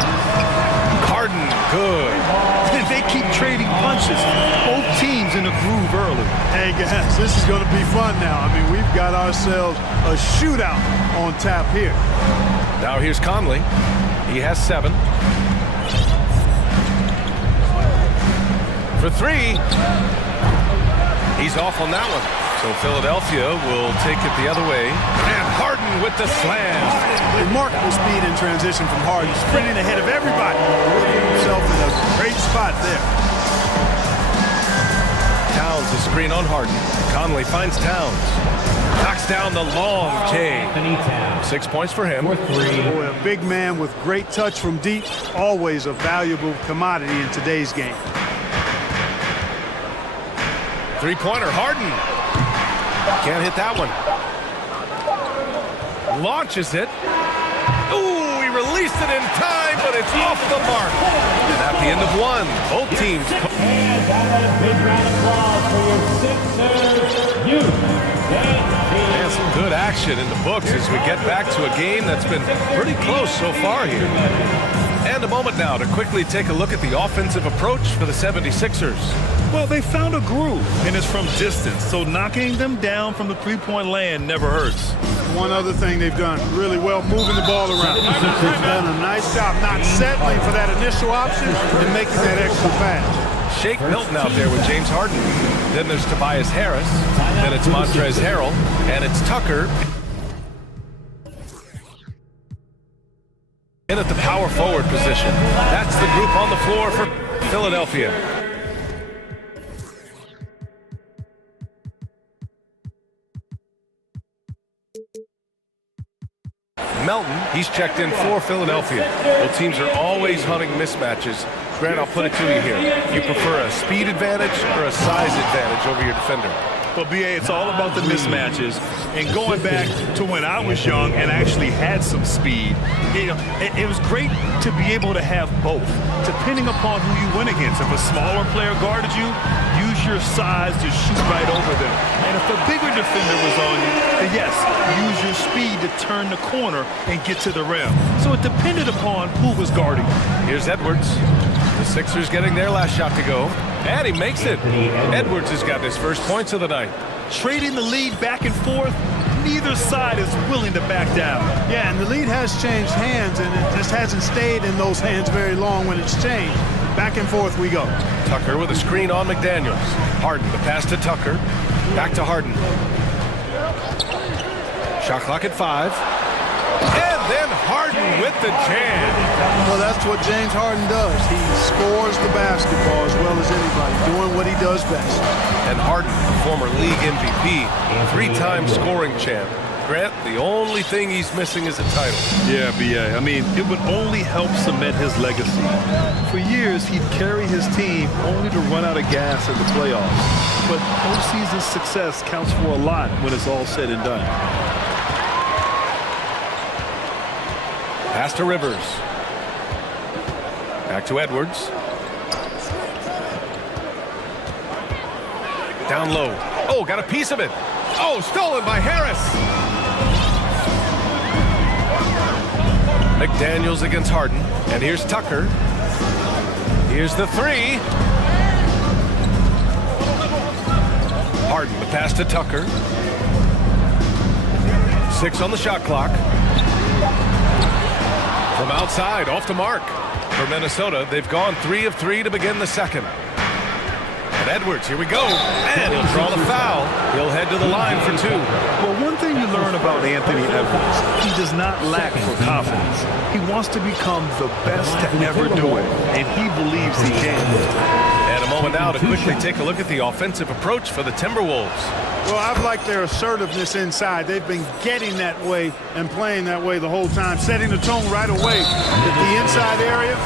Harden, good. They keep trading punches. Both teams in a groove early. Hey, guys, this is going to be fun now. I mean, we've got ourselves a shootout on tap here. Now here's Conley. He has 7. For 3. He's off on that one. So Philadelphia will take it the other way. And Harden with the slam. Remarkable speed in transition from Harden, sprinting ahead of everybody. Putting himself in a great spot there. Towns the screen on Harden. Conley finds Towns. Knocks down the long J. 6 points for him. Boy, a big man with great touch from deep. Always a valuable commodity in today's game. 3-pointer, Harden. Can't hit that one. Launches it. Ooh, he released it in time, but it's off the mark. And at the end of 1, both teams. And a big round of applause for your Sixers. And some good action in the books as we get back to a game that's been pretty close so far here. And a moment now to quickly take a look at the offensive approach for the 76ers. Well, they found a groove, and it's from distance, so knocking them down from the three-point land never hurts. One other thing they've done really well, moving the ball around. They've done a nice job not settling for that initial option and making that extra pass. Shake Milton out there with James Harden. Then there's Tobias Harris. Then it's Montrezl Harrell. And it's Tucker. In at the power forward position. That's the group on the floor for Philadelphia. Melton, he's checked in for Philadelphia. Both teams are always hunting mismatches. Grant, I'll put it to you here. You prefer a speed advantage or a size advantage over your defender? Well, B.A., it's all about the mismatches. And going back to when I was young and actually had some speed, it was great to be able to have both, depending upon who you went against. If a smaller player guarded you, use your size to shoot right over them. And if a bigger defender was on you, then yes, use your speed to turn the corner and get to the rim. So it depended upon who was guarding you. Here's Edwards. The Sixers getting their last shot to go. And he makes it. Edwards has got his first points of the night. Trading the lead back and forth, neither side is willing to back down. Yeah, and the lead has changed hands, and it just hasn't stayed in those hands very long when it's changed. Back and forth we go. Tucker with a screen on McDaniels. Harden, the pass to Tucker. Back to Harden. Shot clock at 5. And then Harden with the jam. Well, that's what James Harden does. He scores the basketball as well as anybody, doing what he does best. And Harden, the former league MVP, 3-time scoring champ. Grant, the only thing he's missing is a title. Yeah, B.A. I mean, it would only help cement his legacy. For years, he'd carry his team only to run out of gas in the playoffs. But postseason success counts for a lot when it's all said and done. Pass to Rivers. Back to Edwards. Down low. Oh, got a piece of it. Oh, stolen by Harris. McDaniels against Harden. And here's Tucker. Here's the 3. Harden, the pass to Tucker. 6 on the shot clock. From outside, off the mark. For Minnesota, they've gone 3 of 3 to begin the second. And Edwards, here we go. And he'll draw the foul. He'll head to the line for 2. Well, one thing you learn about Anthony Edwards, he does not lack for confidence. He wants to become the best to ever do it, and he believes he can. And a moment now to quickly take a look at the offensive approach for the Timberwolves. Well, I've liked their assertiveness inside. They've been getting that way and playing that way the whole time, setting the tone right away that the inside area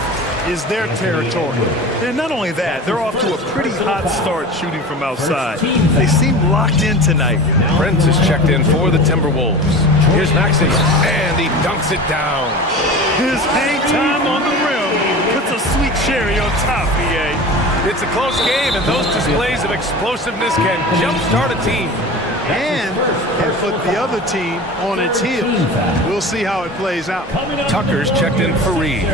is their territory. And not only that, they're off to a pretty hot start shooting from outside. They seem locked in tonight. Prince is checked in for the Timberwolves. Here's Maxey, and he dunks it down. His hang time on the rim puts a sweet cherry on top, EA. It's a close game, and those displays of explosiveness can jumpstart a team. And can put the other team on its heels. We'll see how it plays out. Tucker's checked in for Reed.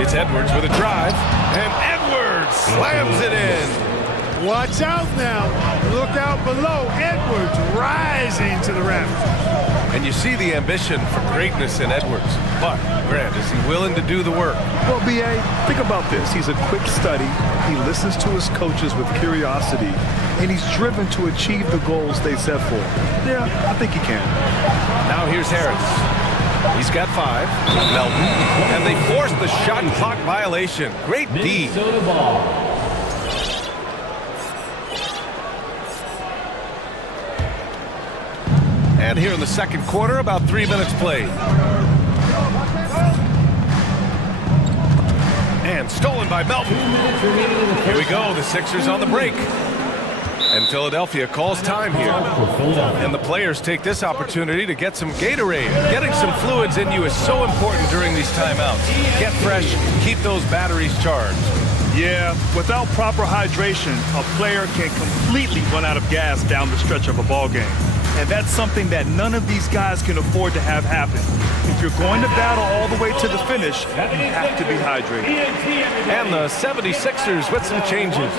It's Edwards with a drive, and Edwards slams it in. Watch out now. Look out below. Edwards rising to the rafters. And you see the ambition for greatness in Edwards. But, Grant, is he willing to do the work? Well, B.A., think about this. He's a quick study. He listens to his coaches with curiosity, and he's driven to achieve the goals they set for him. Yeah, I think he can. Now here's Harris. He's got 5. Melton. And they forced the shot clock violation. Great D. Minnesota ball. And here in the second quarter, about 3 minutes played. And stolen by Melton. Here we go, the Sixers on the break. And Philadelphia calls time here. And the players take this opportunity to get some Gatorade. Getting some fluids in you is so important during these timeouts. Get fresh, keep those batteries charged. Yeah, without proper hydration, a player can completely run out of gas down the stretch of a ball game. And that's something that none of these guys can afford to have happen. If you're going to battle all the way to the finish, you have to be hydrated. And the 76ers with some changes.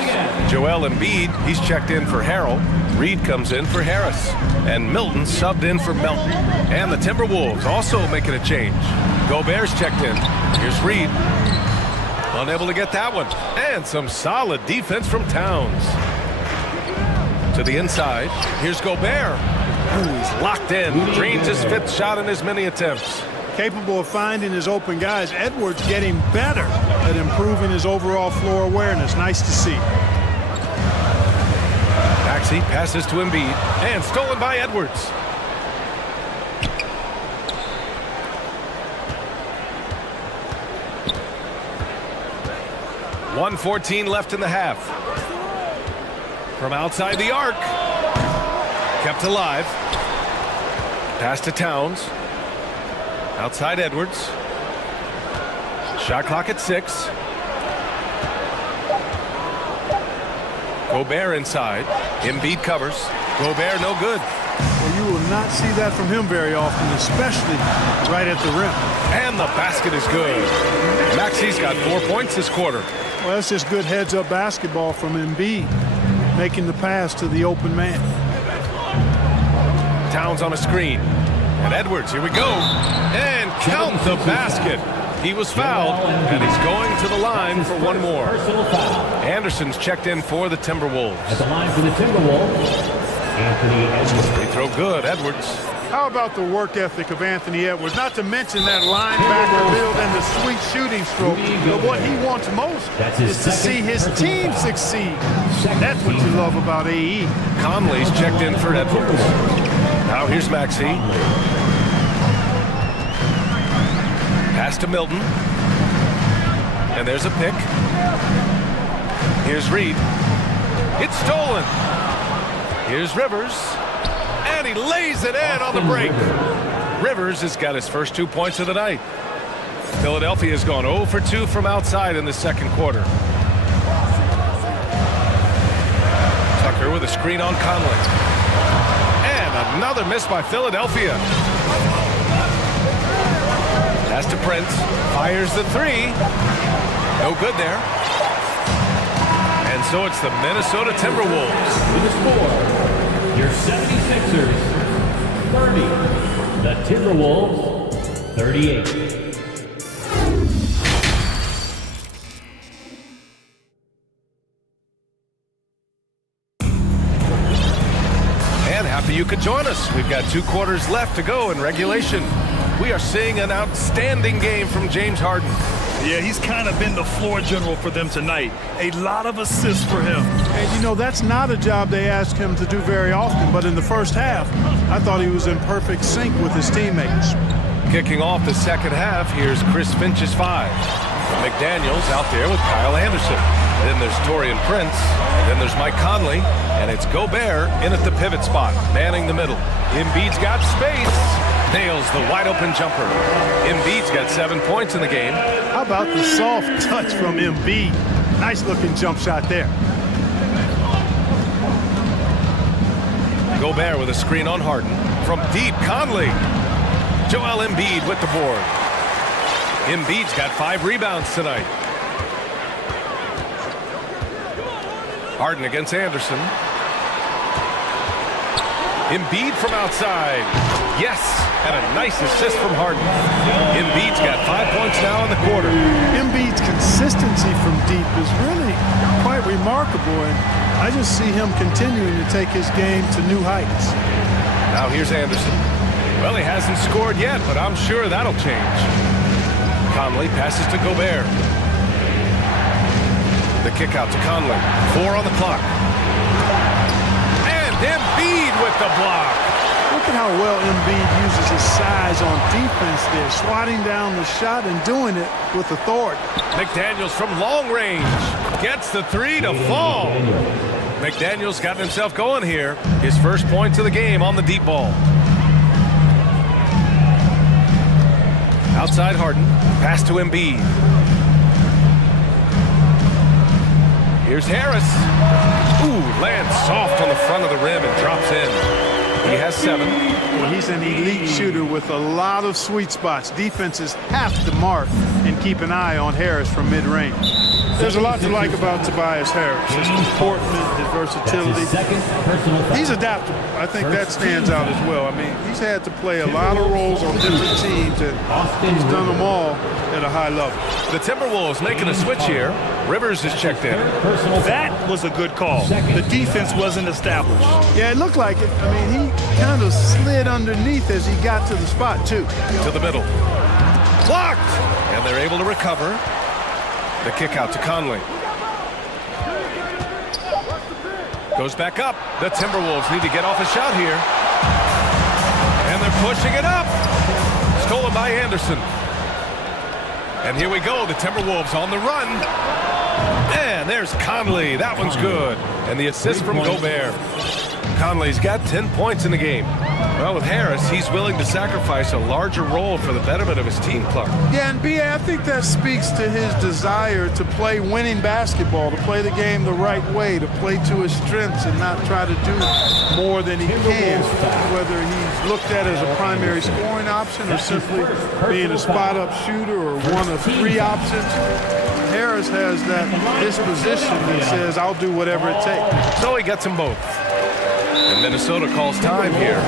Joel Embiid, he's checked in for Harrell. Reed comes in for Harris. And Milton subbed in for Melton. And the Timberwolves also making a change. Gobert's checked in. Here's Reed. Unable to get that one. And some solid defense from Towns. To the inside. Here's Gobert. Ooh, he's locked in. Drains his 5th shot in as many attempts. Capable of finding his open guys. Edwards getting better at improving his overall floor awareness. Nice to see. Maxey passes to Embiid. And stolen by Edwards. .114 left in the half. From outside the arc. Kept alive. Pass to Towns. Outside Edwards. Shot clock at 6. Gobert inside. Embiid covers. Gobert no good. Well, you will not see that from him very often, especially right at the rim. And the basket is good. Maxey's got 4 points this quarter. Well, that's just good heads-up basketball from Embiid, making the pass to the open man. Towns on a screen. And Edwards, here we go. And count the basket. He was fouled, and he's going to the line for one more. Anderson's checked in for the Timberwolves. At the line for the Timberwolves, Anthony Edwards. They throw good, Edwards. How about the work ethic of Anthony Edwards? Not to mention that linebacker build and the sweet shooting stroke. But what he wants most is to see his team succeed. That's what you love about AE. Conley's checked in for Edwards. Now here's Maxey. Pass to Milton. And there's a pick. Here's Reed. It's stolen. Here's Rivers. And he lays it in on the break. Rivers has got his first 2 points of the night. Philadelphia has gone 0 for 2 from outside in the second quarter. Tucker with a screen on Conley. And another miss by Philadelphia. Pass to Prince. Fires the 3. No good there. And so it's the Minnesota Timberwolves. With the score, your 76ers, 30. The Timberwolves, 38. And happy you could join us. We've got 2 quarters left to go in regulation. We are seeing an outstanding game from James Harden. Yeah, he's kind of been the floor general for them tonight. A lot of assists for him. And you know, that's not a job they ask him to do very often, but in the first half, I thought he was in perfect sync with his teammates. Kicking off the second half, here's Chris Finch's 5. McDaniels out there with Kyle Anderson. Then there's Taurean Prince. Then there's Mike Conley. And it's Gobert in at the pivot spot, manning the middle. Embiid's got space. Nails the wide-open jumper. Embiid's got 7 points in the game. How about the soft touch from Embiid? Nice-looking jump shot there. Gobert with a screen on Harden. From deep, Conley. Joel Embiid with the board. Embiid's got 5 rebounds tonight. Harden against Anderson. Embiid from outside. Yes, and a nice assist from Harden. Embiid's got 5 points now in the quarter. Embiid's consistency from deep is really quite remarkable, and I just see him continuing to take his game to new heights. Now here's Anderson. Well, he hasn't scored yet, but I'm sure that'll change. Conley passes to Gobert. The kick out to Conley. 4 on the clock. And Embiid with the block. Look at how well Embiid uses his size on defense there, swatting down the shot and doing it with authority. McDaniels from long range gets the three to fall. McDaniels gotten himself going here. His first points of the game on the deep ball. Outside Harden, pass to Embiid. Here's Harris. Ooh, lands soft on the front of the rim and drops in. He has 7. Well, he's an elite shooter with a lot of sweet spots. Defenses have to mark and keep an eye on Harris from mid-range. There's a lot to like about Tobias Harris. His comportment, his versatility. He's adaptable. I think that stands out as well. I mean, he's had to play a lot of roles on different teams, and he's done them all at a high level. The Timberwolves making a switch here. Rivers is checked in. That was a good call. The defense wasn't established. Yeah, it looked like it. I mean, he kind of slid underneath as he got to the spot, too. To the middle. Blocked! And they're able to recover. The kick out to Conley. Goes back up. The Timberwolves need to get off a shot here. And they're pushing it up. Stolen by Anderson. And here we go. The Timberwolves on the run. And there's Conley. That one's good. And the assist from Gobert. Conley's got 10 points in the game. Well, with Harris, he's willing to sacrifice a larger role for the betterment of his team, Clark. Yeah, and B.A., I think that speaks to his desire to play winning basketball, to play the game the right way, to play to his strengths and not try to do more than he can, whether he's looked at as a primary scoring option or simply being a spot-up shooter or one of 3 options. Harris has that disposition that says, I'll do whatever it takes. So he gets them both. And Minnesota calls time here.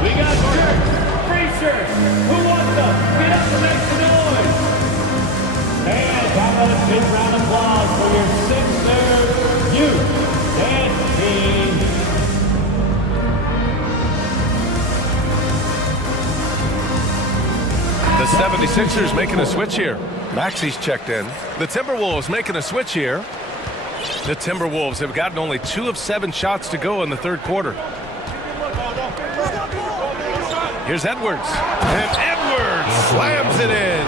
We got shirts, free shirts. Who wants them? Get up and make some noise. And how about a big round of applause for your Sixers youth and team. The 76ers making a switch here. Maxi's checked in. The Timberwolves making a switch here. The Timberwolves have gotten only 2 of 7 shots to go in the third quarter. Here's Edwards. And Edwards slams it in.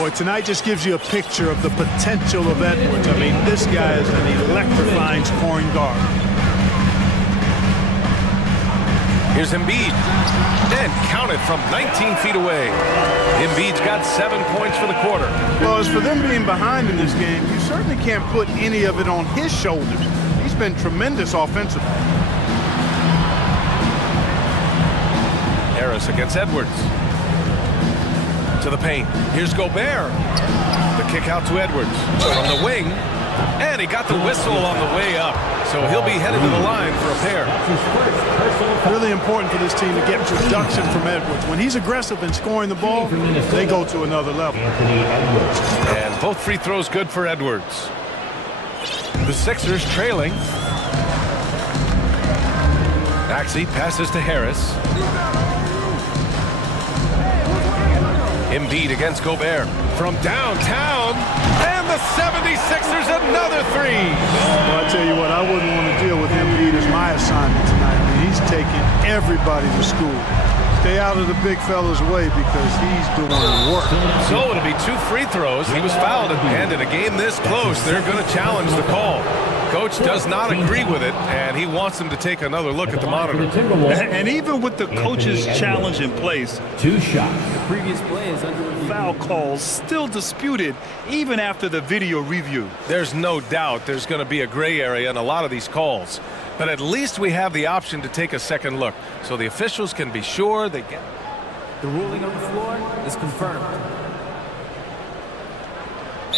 Boy, tonight just gives you a picture of the potential of Edwards. I mean, this guy is an electrifying scoring guard. Here's Embiid. And counted from 19 feet away. Embiid's got 7 points for the quarter. Well, as for them being behind in this game, you certainly can't put any of it on his shoulders. He's been tremendous offensively. Harris against Edwards. To the paint. Here's Gobert. The kick out to Edwards. From the wing. And he got the whistle on the way up. So he'll be headed to the line for a pair. Really important for this team to get production from Edwards. When he's aggressive in scoring the ball, they go to another level. And both free throws good for Edwards. The Sixers trailing. Maxey passes to Harris. Embiid against Gobert. From downtown. And the 76ers another 3. Well, I tell you what, I wouldn't want to deal with Embiid as my assignment tonight. I mean, he's taking everybody to school. Stay out of the big fella's way because he's doing work. So it'll be 2 free throws. He was fouled, and in a game this close, they're going to challenge the call. Coach does not agree with it, and he wants him to take another look at the monitor. And even with the coach's challenge in place, 2 shots. The previous play is under review. Foul calls still disputed even after the video review. There's no doubt there's going to be a gray area in a lot of these calls. But at least we have the option to take a second look, so the officials can be sure they get it. The ruling on the floor is confirmed.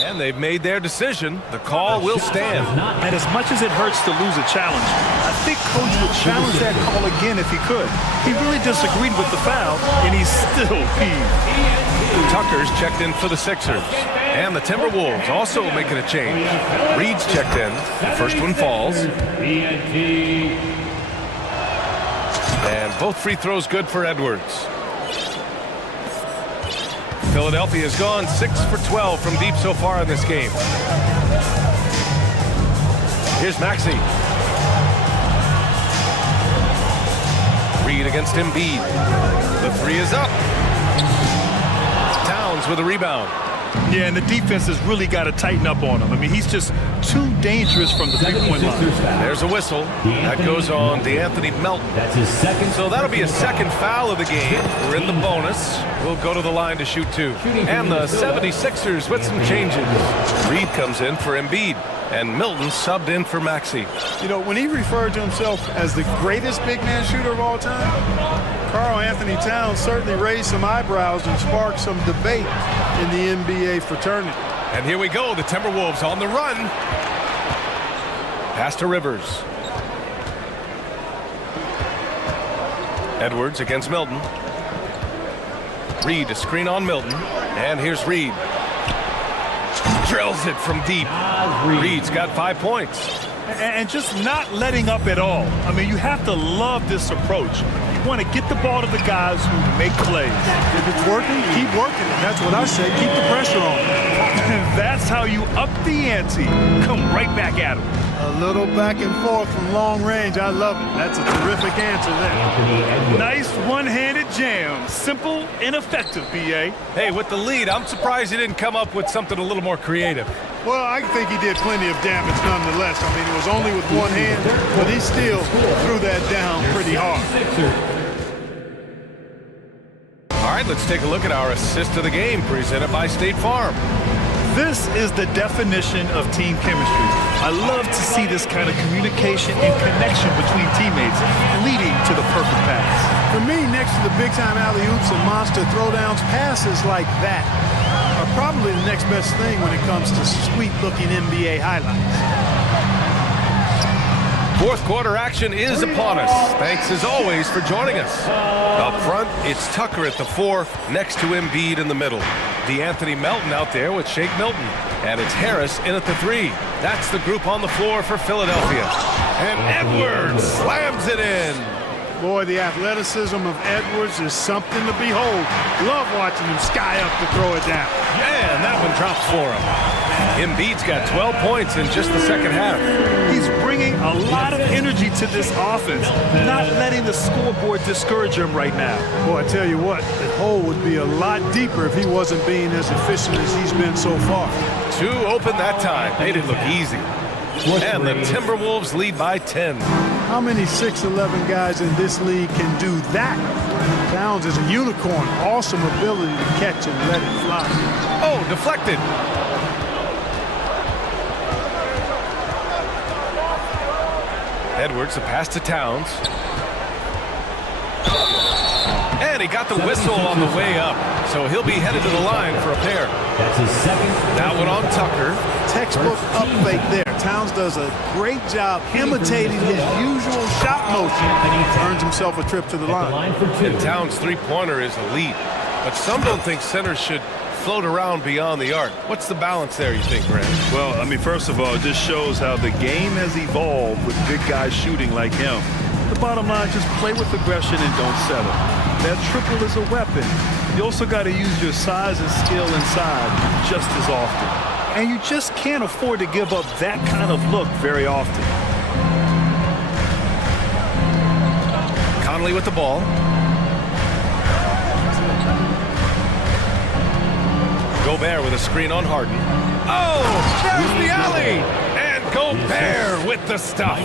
And they've made their decision. The call will stand. And as much as it hurts to lose a challenge, I think Coach would challenge that call again if he could. He really disagreed with the foul, and he's still peeved. Tucker's checked in for the Sixers. And the Timberwolves also making a change. Reed's checked in. The first one falls. And both free throws good for Edwards. Philadelphia has gone 6 for 12 from deep so far in this game. Here's Maxey. Reed against Embiid. The three is up. Towns with a rebound. Yeah, and the defense has really got to tighten up on him. I mean, he's just too dangerous from the three-point line. There's a whistle. That goes on DeAnthony Melton. That's his second. So that'll be a second foul of the game. We're in the bonus. We'll go to the line to shoot two. And the 76ers with some changes. Reed comes in for Embiid. And Milton subbed in for Maxey. You know, when he referred to himself as the greatest big man shooter of all time, Karl Anthony Towns certainly raised some eyebrows and sparked some debate in the NBA fraternity. And here we go, the Timberwolves on the run. Pass to Rivers. Edwards against Milton. Reed, a screen on Milton. And here's Reed. Drills it from deep. Reed's got 5 points. And just not letting up at all. I mean, you have to love this approach. You want to get the ball to the guys who make plays. If it's working, keep working. That's what I say. Keep the pressure on. And that's how you up the ante. Come right back at him. A little back and forth from long range. I love it. That's a terrific answer there. Nice one-handed jam. Simple and effective, B.A. Hey, with the lead, I'm surprised he didn't come up with something a little more creative. Well, I think he did plenty of damage nonetheless. I mean, it was only with one hand, but he still threw that down pretty hard. All right, let's take a look at our assist of the game presented by State Farm. This is the definition of team chemistry. I love to see this kind of communication and connection between teammates leading to the perfect pass. For me, next to the big-time alley-oops and monster throwdowns, passes like that are probably the next best thing when it comes to sweet-looking NBA highlights. Fourth quarter action is upon us. Thanks as always for joining us. Up front, it's Tucker at the 4, next to Embiid in the middle. DeAnthony Melton out there with Shake Milton. And it's Harris in at the 3. That's the group on the floor for Philadelphia. And Edwards slams it in. Boy, the athleticism of Edwards is something to behold. Love watching him sky up to throw it down. Yeah, and that one drops for him. Embiid's got 12 points in just the second half. He's bringing a lot of energy to this offense, not letting the scoreboard discourage him right now. Boy, I tell you what, the hole would be a lot deeper if he wasn't being as efficient as he's been so far. 2 open that time. Made it look easy. And the Timberwolves lead by 10. How many 6'11" guys in this league can do that? Towns is a unicorn. Awesome ability to catch and let it fly. Oh, deflected. Edwards, a pass to Towns. And he got the whistle on the way up, so he'll be headed to the line for a pair. That's his second. That one on Tucker. Textbook up fake there. Towns does a great job imitating his usual shot motion. Earns himself a trip to the line. And Towns' three-pointer is elite, but some don't think centers should float around beyond the arc. What's the balance there, you think, Brent? Well, I mean, first of all, it just shows how the game has evolved with big guys shooting like him. The bottom line, just play with aggression and don't settle. That triple is a weapon. You also got to use your size and skill inside just as often. And you just can't afford to give up that kind of look very often. Conley with the ball. Gobert with a screen on Harden. Oh, there's the alley! And Gobert with the stuff.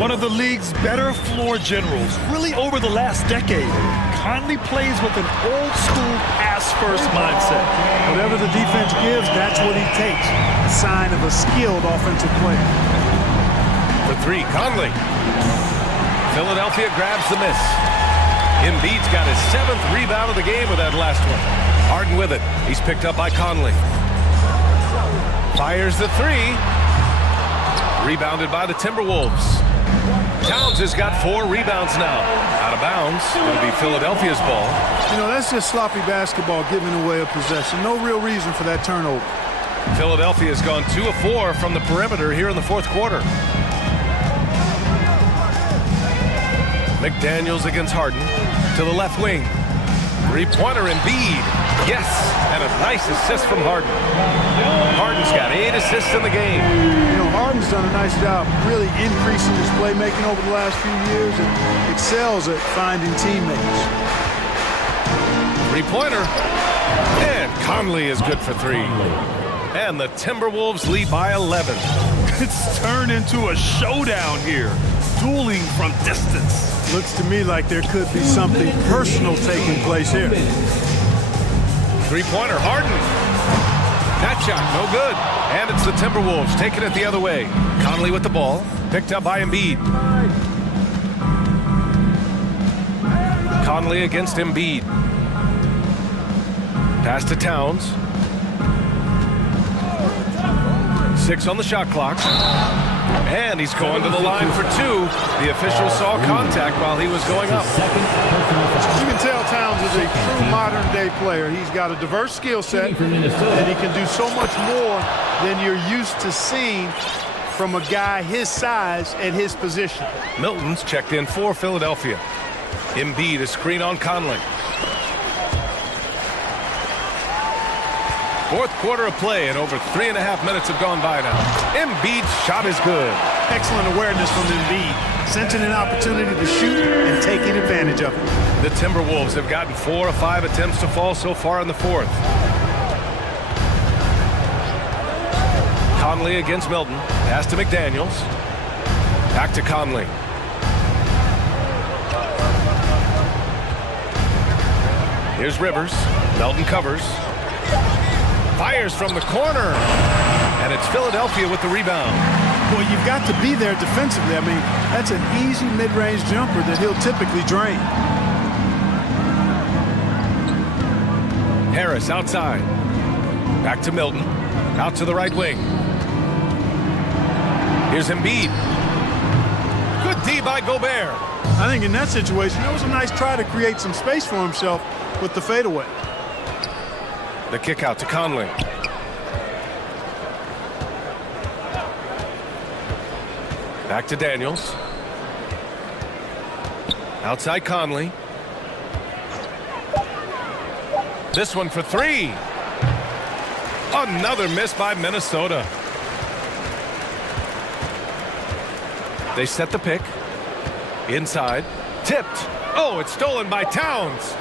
One of the league's better floor generals, really over the last decade. Conley plays with an old-school pass-first mindset. Whatever the defense gives, that's what he takes. A sign of a skilled offensive player. For 3, Conley. Philadelphia grabs the miss. Embiid's got his 7th rebound of the game with that last one. Harden with it. He's picked up by Conley. Fires the three. Rebounded by the Timberwolves. Towns has got 4 rebounds now. Out of bounds. It'll be Philadelphia's ball. You know, that's just sloppy basketball, giving away a possession. No real reason for that turnover. Philadelphia has gone 2 of 4 from the perimeter here in the fourth quarter. McDaniels against Harden to the left wing. Three-pointer Embiid. Yes, and a nice assist from Harden. Harden's got 8 assists in the game. You know, Harden's done a nice job really increasing his playmaking over the last few years and excels at finding teammates. Three-pointer. And Conley is good for 3. And the Timberwolves lead by 11. It's turned into a showdown here. Dueling from distance. Looks to me like there could be something personal taking place here. Three-pointer, Harden. That shot, no good. And it's the Timberwolves taking it the other way. Conley with the ball, picked up by Embiid. Conley against Embiid. Pass to Towns. 6 on the shot clock. And he's going to the line for 2. The official saw contact while he was going up. You can tell Towns is a true modern-day player. He's got a diverse skill set, and he can do so much more than you're used to seeing from a guy his size at his position. Milton's checked in for Philadelphia. Embiid, a screen on Conley. Fourth quarter of play, and over 3.5 minutes have gone by now. Embiid's shot is good. Excellent awareness from Embiid, sensing an opportunity to shoot and taking advantage of it. The Timberwolves have gotten 4 of 5 attempts to fall so far in the fourth. Conley against Milton. Pass to McDaniels. Back to Conley. Here's Rivers. Melton covers. Fires from the corner. And it's Philadelphia with the rebound. Well, you've got to be there defensively. I mean, that's an easy mid-range jumper that he'll typically drain. Harris outside. Back to Milton. Out to the right wing. Here's Embiid. Good D by Gobert. I think in that situation, it was a nice try to create some space for himself with the fadeaway. The kick out to Conley. Back to Daniels. Outside Conley. This one for 3. Another miss by Minnesota. They set the pick. Inside. Tipped. Oh, it's stolen by Towns.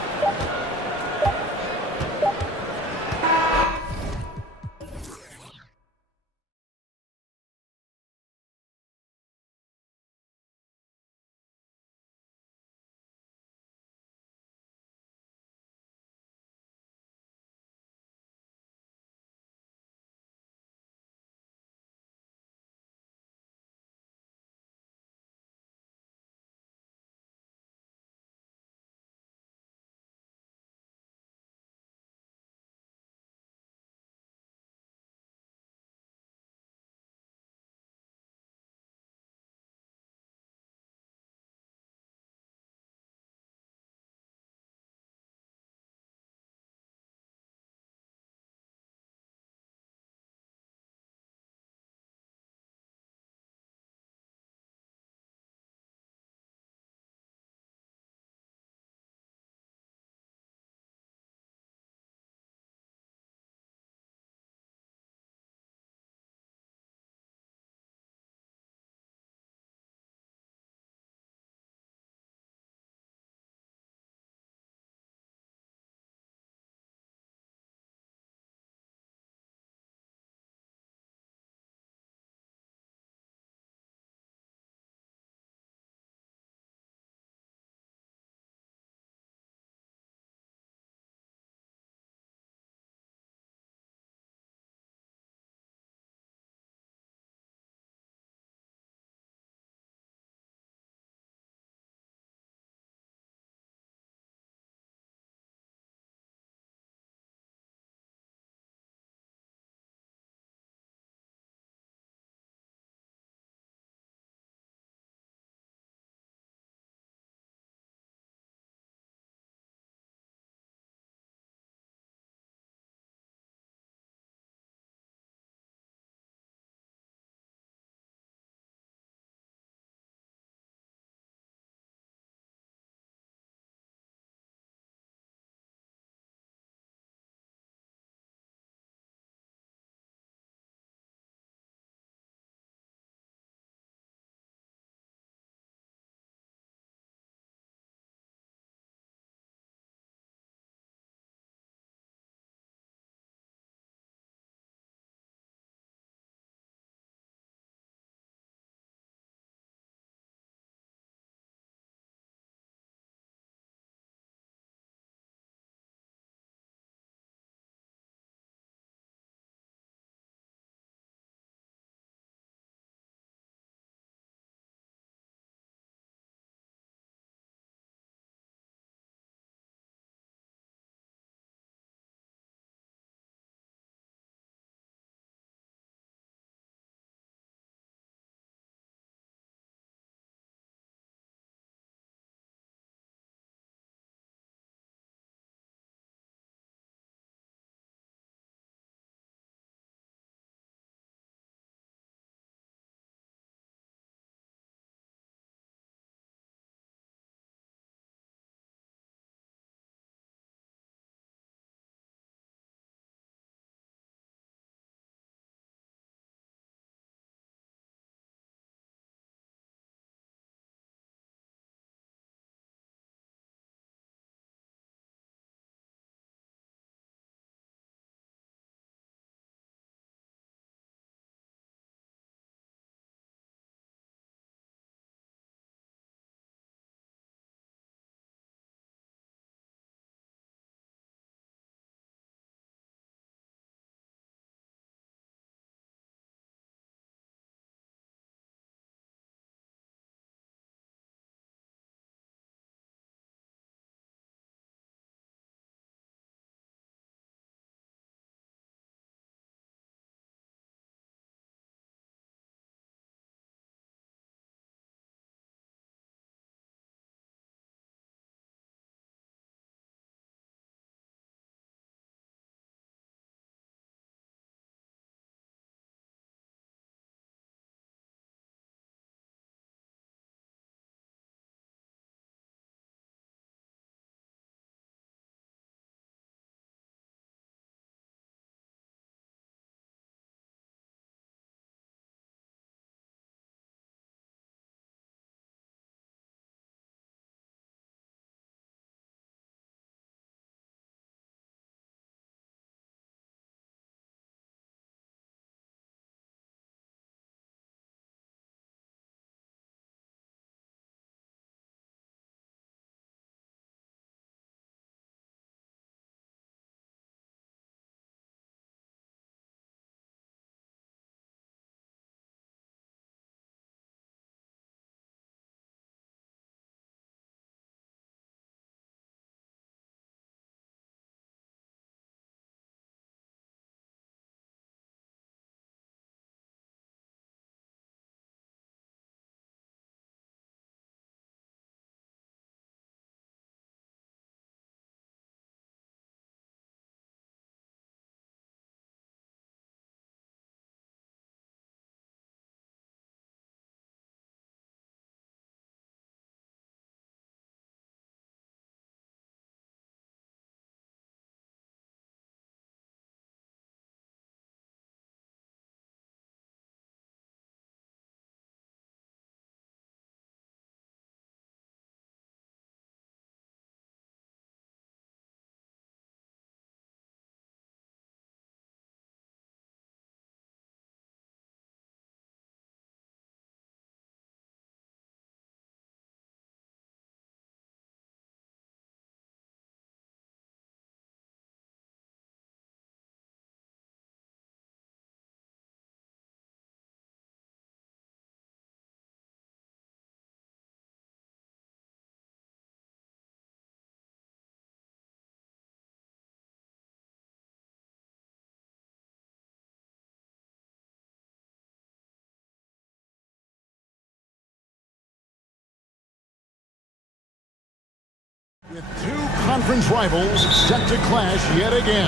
With two conference rivals set to clash yet again.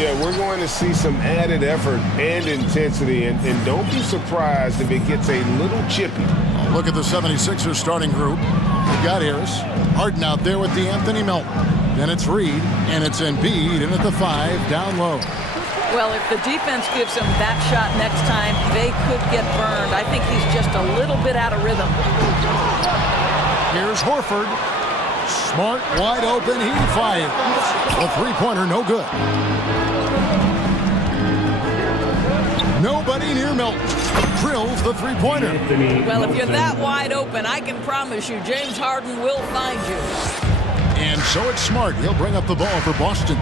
Yeah, we're going to see some added effort and intensity, and don't be surprised if it gets a little chippy. Look at the 76ers starting group. We've got Harris, Harden out there with the Anthony Melton. Then it's Reed, and it's Embiid in at the 5, down low. Well, if the defense gives him that shot next time, they could get burned. I think he's just a little bit out of rhythm. Here's Horford. Smart, wide open, he fires. The three-pointer, no good. Nobody near Melton. Drills the three-pointer. Well, if you're that wide open, I can promise you James Harden will find you. And so it's Smart. He'll bring up the ball for Boston.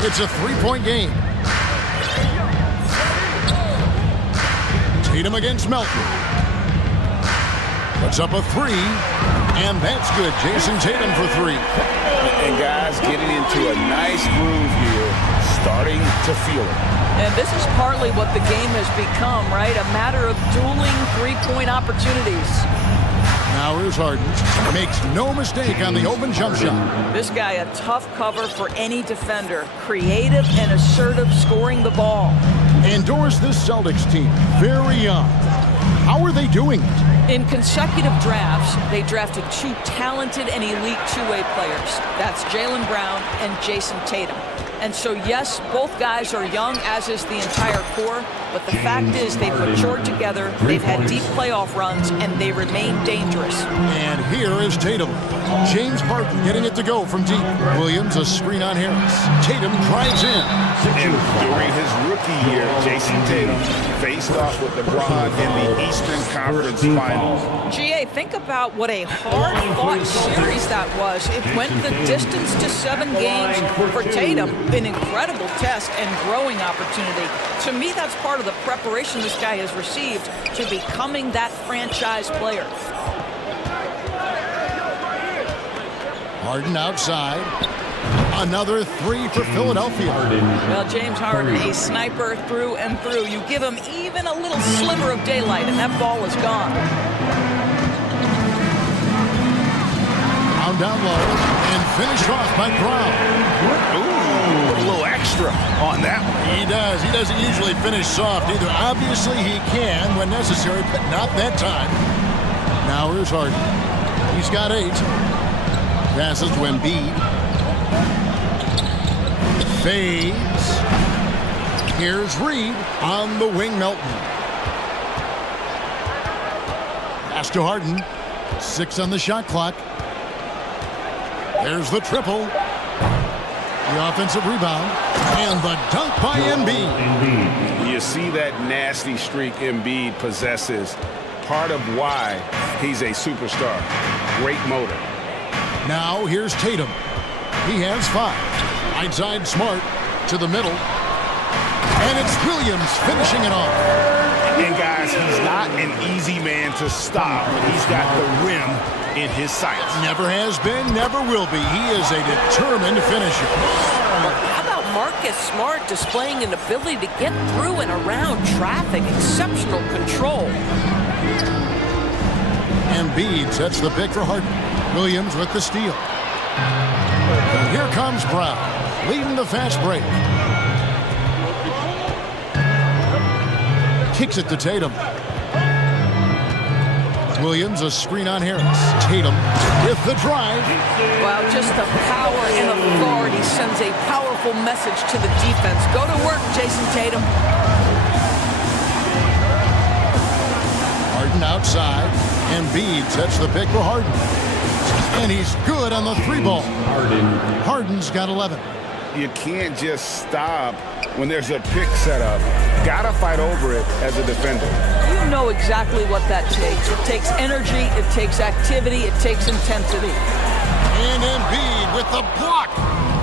It's a three-point game. Tatum against Melton. Puts up a three, and that's good. Jason Tatum for three. And guys getting into a nice groove here, starting to feel it. And this is partly what the game has become, right? A matter of dueling three-point opportunities. Now here's Harden. Makes no mistake on the open jump shot. This guy a tough cover for any defender. Creative and assertive scoring the ball. Endorse this Celtics team. Very young. How are they doing it? In consecutive drafts, they drafted two talented and elite two-way players. That's Jaylen Brown and Jason Tatum. And so, yes, both guys are young, as is the entire core, but the fact is they've matured together, they've had deep playoff runs, and they remain dangerous. And here is Tatum. James Harden getting it to go from deep. Williams, a screen on Harris. Tatum drives in. And during his rookie year, Jason Tatum faced off with LeBron in the Eastern Conference Finals. GA, think about what a hard-fought series that was. It went the distance to 7 games for Tatum. An incredible test and growing opportunity. To me, that's part of the preparation this guy has received to becoming that franchise player. Harden outside. Another three for Philadelphia. Well, James Harden, a sniper through and through. You give him even a little sliver of daylight, and that ball is gone. Down low and finished off by Brown. Ooh, put a little extra on that one. He does. He doesn't usually finish soft either. Obviously, he can when necessary, but not that time. Now here's Harden. He's got 8. Passes to Embiid. Fades. Here's Reed on the wing, Melton. Pass to Harden. 6 on the shot clock. There's the triple. The offensive rebound. And the dunk by Embiid. You see that nasty streak Embiid possesses. Part of why he's a superstar. Great motor. Now here's Tatum. He has 5. Right side Smart to the middle. And it's Williams finishing it off. And guys, he's not an easy man to stop, but he's got the rim in his sights. Never has been, never will be. He is a determined finisher. How about Marcus Smart displaying an ability to get through and around traffic? Exceptional control. Embiid sets the pick for Harden. Williams with the steal. And here comes Brown, leading the fast break. Kicks it to Tatum. Williams, a screen on Harris. Tatum with the drive. Wow, just the power and authority sends a powerful message to the defense. Go to work, Jason Tatum. Harden outside. Embiid sets the pick for Harden. And he's good on the 3-ball. Harden's got 11. You can't just stop when there's a pick set up. Gotta fight over it as a defender. You know exactly what that takes. It takes energy, it takes activity, it takes intensity. And Embiid with the block.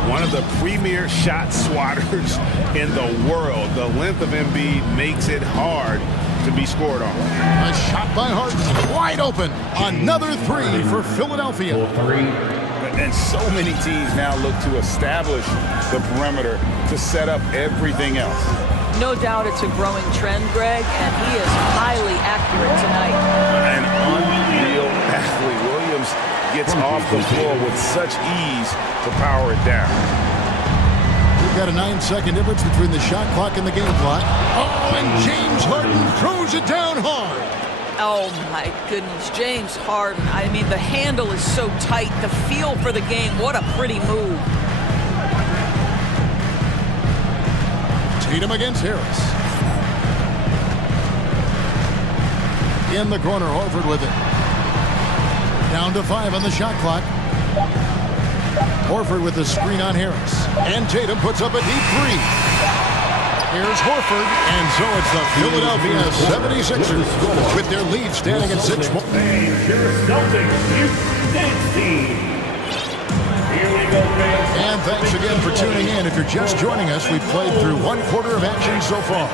One of the premier shot swatters in the world. The length of Embiid makes it hard to be scored on. A shot by Harden, wide open. Another 3 for Philadelphia. And so many teams now look to establish the perimeter to set up everything else. No doubt it's a growing trend, Greg, and he is highly accurate tonight. An unreal athlete. Williams gets off the floor with such ease to power it down. We've got a 9-second difference between the shot clock and the game clock. Oh, and James Harden throws it down hard. Oh, my goodness. James Harden. I mean, the handle is so tight. The feel for the game. What a pretty move. Tatum against Harris. In the corner, Horford with it. Down to 5 on the shot clock. Horford with the screen on Harris. And Tatum puts up a deep three. Here's Horford, and so it's the Philadelphia 76ers with their lead standing at 6 points. And thanks again for tuning in. If you're just joining us, we've played through 1/4 of action so far.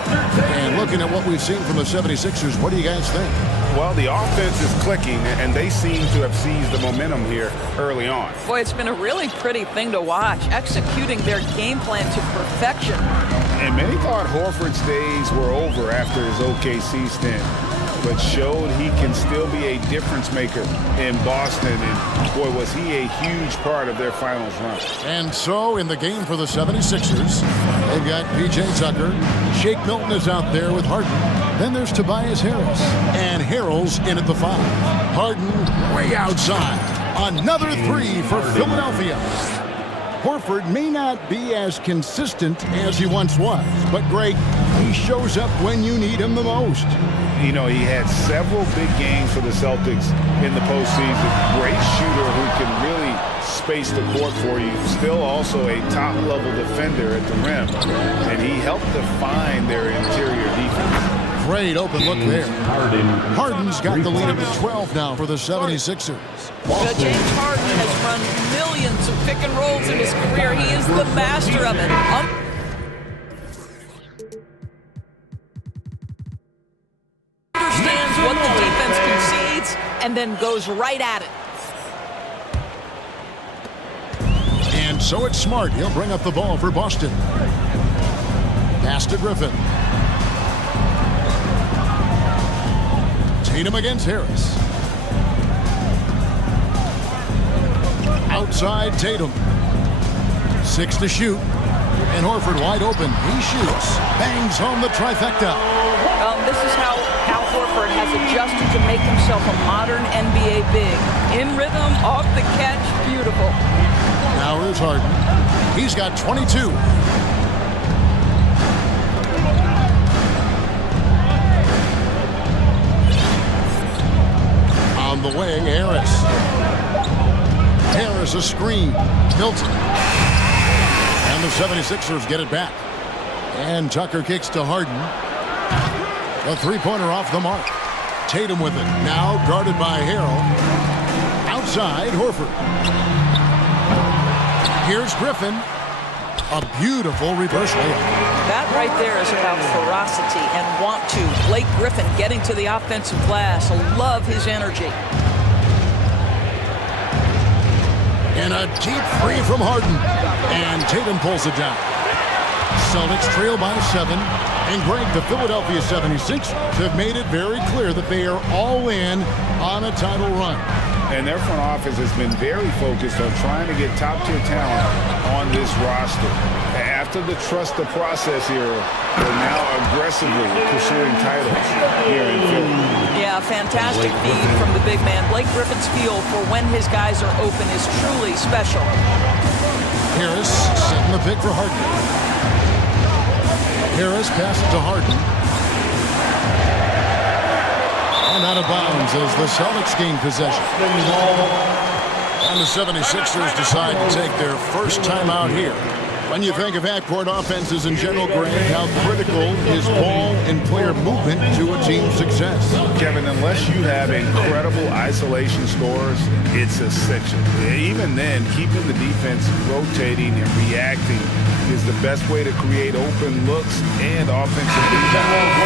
And looking at what we've seen from the 76ers, what do you guys think? Well, the offense is clicking, and they seem to have seized the momentum here early on. Boy, it's been a really pretty thing to watch, executing their game plan to perfection. And many thought Horford's days were over after his OKC stint, but showed he can still be a difference maker in Boston. And boy, was he a huge part of their finals run. And so in the game for the 76ers, they've got P.J. Tucker. Shake Milton is out there with Harden. Then there's Tobias Harris. And Harrell's in at the 5. Harden way outside. Another 3 for Philadelphia. Horford may not be as consistent as he once was, but Greg, he shows up when you need him the most. You know, he had several big games for the Celtics in the postseason. Great shooter who can really space the court for you. Still also a top-level defender at the rim. And he helped define their interior defense. Great open look there. Harden's got the lead up to 12 now for the 76ers. James Harden has run millions of pick and rolls in his career. He is the master of it. Understands what the defense concedes and then goes right at it. And so it's Smart. He'll bring up the ball for Boston. Pass to Griffin. Tatum against Harris. Outside Tatum. 6 to shoot. And Horford wide open. He shoots. Bangs home the trifecta. This is how Al Horford has adjusted to make himself a modern NBA big. In rhythm, off the catch, beautiful. Now here's Harden. He's got 22. On the way, Harris. Harris a screen. Milton. And the 76ers get it back. And Tucker kicks to Harden. A three-pointer off the mark. Tatum with it. Now guarded by Harrell. Outside, Horford. Here's Griffin. A beautiful reverse layup. That right there is about ferocity and want to. Blake Griffin getting to the offensive glass. I love his energy. And a deep three from Harden. And Tatum pulls it down. Celtics trail by 7. And Greg, the Philadelphia 76ers have made it very clear that they are all in on a title run. And their front office has been very focused on trying to get top-tier talent on this roster. After the trust the process era, they're now aggressively pursuing titles here in Philly. Yeah, fantastic feed from the big man. Blake Griffin's feel for when his guys are open is truly special. Harris setting the pick for Harden. Harris passes to Harden. And out of bounds as the Celtics gain possession. And the 76ers decide to take their first time out here. When you think of half-court offenses in general, Greg, how critical is ball and player movement to a team's success? Kevin, unless you have incredible isolation scores, it's essential. Even then, keeping the defense rotating and reacting is the best way to create open looks and offensive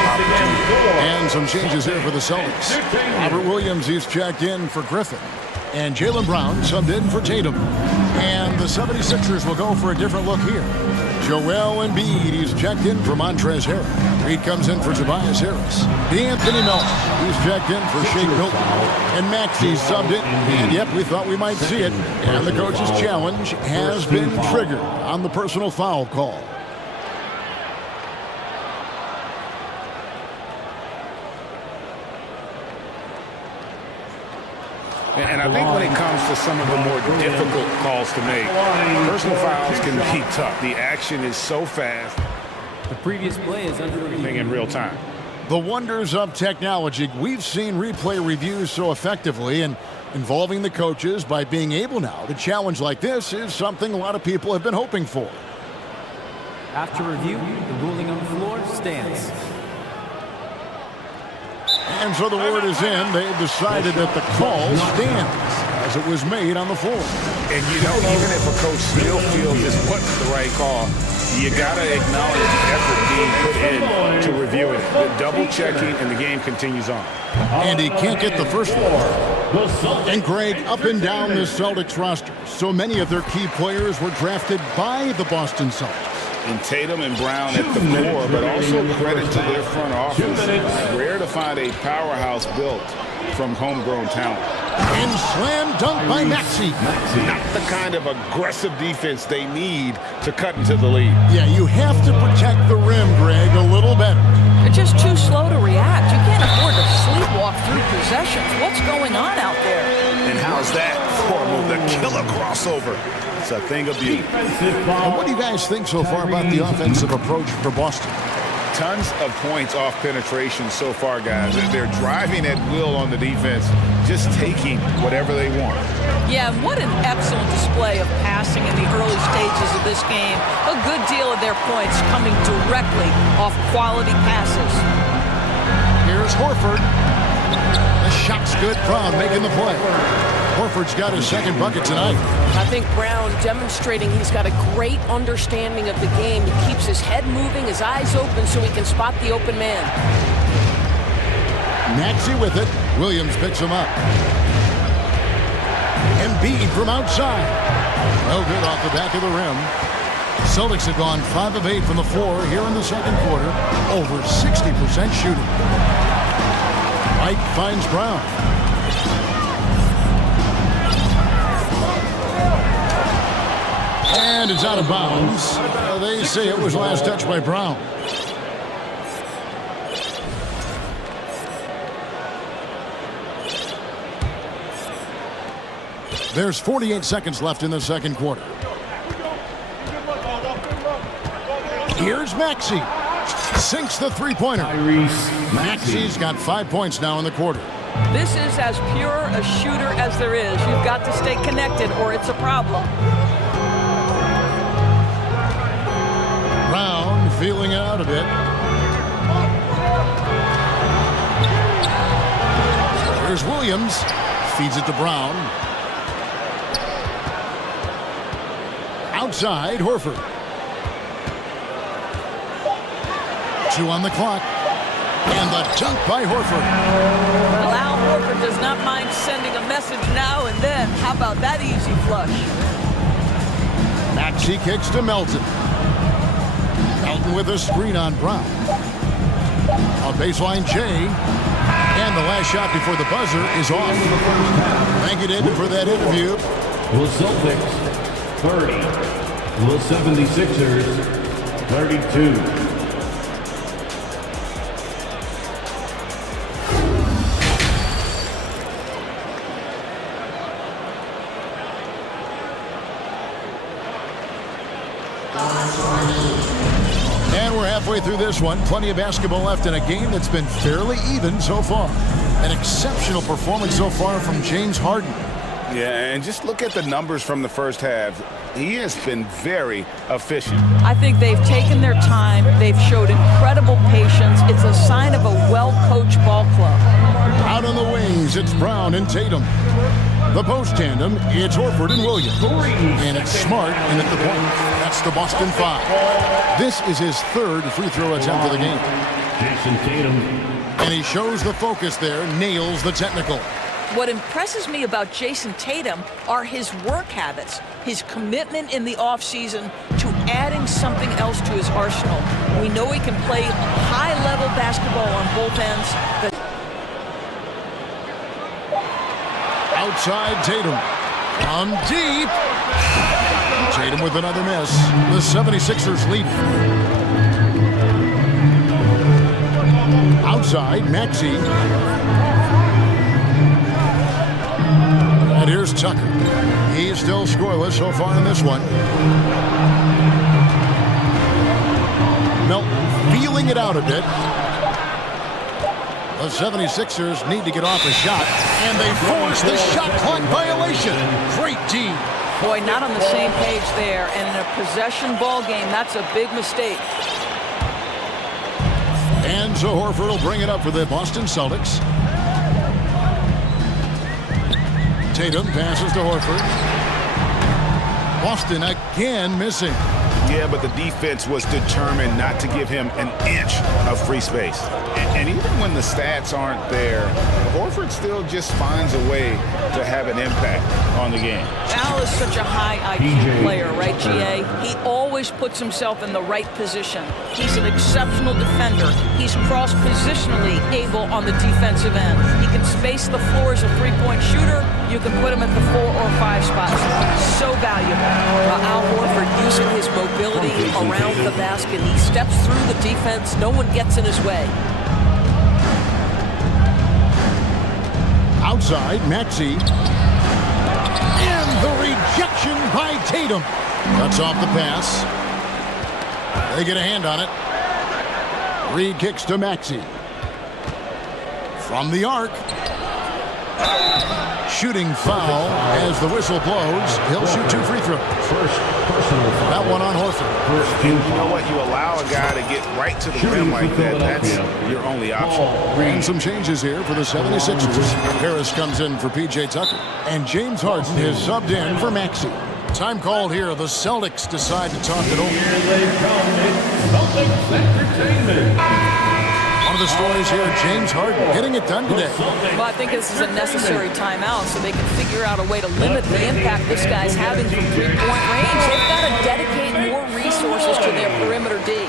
opportunities. And some changes here for the Celtics. Robert Williams, he's checked in for Griffin. And Jaylen Brown subbed in for Tatum. And the 76ers will go for a different look here. Joel Embiid, he's checked in for Montrezl Harrell. Reed comes in for Tobias Harris. D'Anthony Melton, he's checked in for Shake Milton. And Maxey subbed it, and yep, we thought we might see it. And the coach's challenge has been triggered on the personal foul call. And I think when it comes to some of the more difficult calls to make, personal fouls can be tough. The action is so fast. The previous play is under review in real time. The wonders of technology. We've seen replay reviews so effectively, and involving the coaches by being able now to challenge like this is something a lot of people have been hoping for. After review, the ruling on the floor stands. And so the word is in. They've decided that the call stands as it was made on the floor. And you know, even if a coach still feels this wasn't the right call, you got to acknowledge the effort being put in to review it. The double checking, and the game continues on. And he can't get the first one. And Greg, up and down the Celtics roster, so many of their key players were drafted by the Boston Celtics. And Tatum and Brown at the core, but also credit to their front office. Rare to find a powerhouse built from homegrown talent. And slam dunk by Maxey. Not the kind of aggressive defense they need to cut into the lead. Yeah, you have to protect the rim, Greg, a little better. They're just too slow to react. You can't afford to sleepwalk through possessions. What's going on out there? And how's that core move? The killer crossover. It's a thing of beauty. And what do you guys think so far about the offensive approach for Boston? Tons of points off penetration so far, guys. They're driving at will on the defense, just taking whatever they want. Yeah, what an excellent display of passing in the early stages of this game. A good deal of their points coming directly off quality passes. Here's Horford. The shot's good. Brown making the play. Horford's got his second bucket tonight. I think Brown demonstrating he's got a great understanding of the game. He keeps his head moving, his eyes open so he can spot the open man. Maxey with it. Williams picks him up. Embiid from outside. No good off the back of the rim. Celtics have gone 5 of 8 from the floor here in the second quarter. Over 60% shooting. White finds Brown. And it's out of bounds. They say it was last touched by Brown. There's 48 seconds left in the second quarter. Here's Maxey. Sinks the three-pointer. Maxey's got 5 points now in the quarter. This is as pure a shooter as there is. You've got to stay connected or it's a problem. Brown feeling it out a bit. Here's Williams. Feeds it to Brown. Outside, Horford. 2 on the clock. And the dunk by Horford. Well, Al Horford does not mind sending a message now and then. How about that easy flush? Maxey kicks to Melton. Melton with a screen on Brown. On baseline, Jay. And the last shot before the buzzer is off. Thank you, David, for that interview. The Celtics, 30. The 76ers, 32. And we're halfway through this one. Plenty of basketball left in a game that's been fairly even so far. An exceptional performance so far from James Harden. Yeah, and just look at the numbers from the first half. He has been very efficient. I think they've taken their time. They've showed incredible patience. It's a sign of a well-coached ball club. Out on the wings, it's Brown and Tatum. The post tandem, it's Horford and Williams. And it's Smart in at the point. That's the Boston 5. This is his third free throw attempt of the game. Jason Tatum. And he shows the focus there, nails the technical. What impresses me about Jason Tatum are his work habits, his commitment in the offseason to adding something else to his arsenal. We know he can play high-level basketball on both ends. Outside Tatum. From deep. Tatum with another miss. The 76ers lead. Outside, Maxey. And here's Tucker. He's still scoreless so far in this one. Melton feeling it out a bit. The 76ers need to get off a shot, and they force the shot clock violation. Great D. Boy, not on the same page there, and in a possession ball game, that's a big mistake. And so Horford will bring it up for the Boston Celtics. Tatum passes to Horford. Boston again missing. Yeah, but the defense was determined not to give him an inch of free space. And even when the stats aren't there, Horford still just finds a way to have an impact on the game. Al is such a high IQ player, right, GA? He always puts himself in the right position. He's an exceptional defender. He's cross-positionally able on the defensive end. He can space the floor as a three-point shooter. You can put him at the 4 or 5 spots. So valuable. Al Horford using his mobility around the basket. He steps through the defense. No one gets in his way. Outside, Maxey. And the rejection by Tatum. Cuts off the pass. They get a hand on it. Reed kicks to Maxey. From the arc. Shooting foul as the whistle blows. He'll shoot 2 free throws. That one on Horford. You know what? You allow a guy to get right to the rim like that. That's your only option. And some changes here for the 76ers. Harris comes in for P.J. Tucker. And James Harden is subbed in for Maxey. Time called here. The Celtics decide to talk it over. Here they come. It's Celtics Entertainment. One of the stories here, James Harden getting it done today. Well, I think this is a necessary timeout so they can figure out a way to limit the impact this guy's having from three-point range. They've got to dedicate more resources to their perimeter D.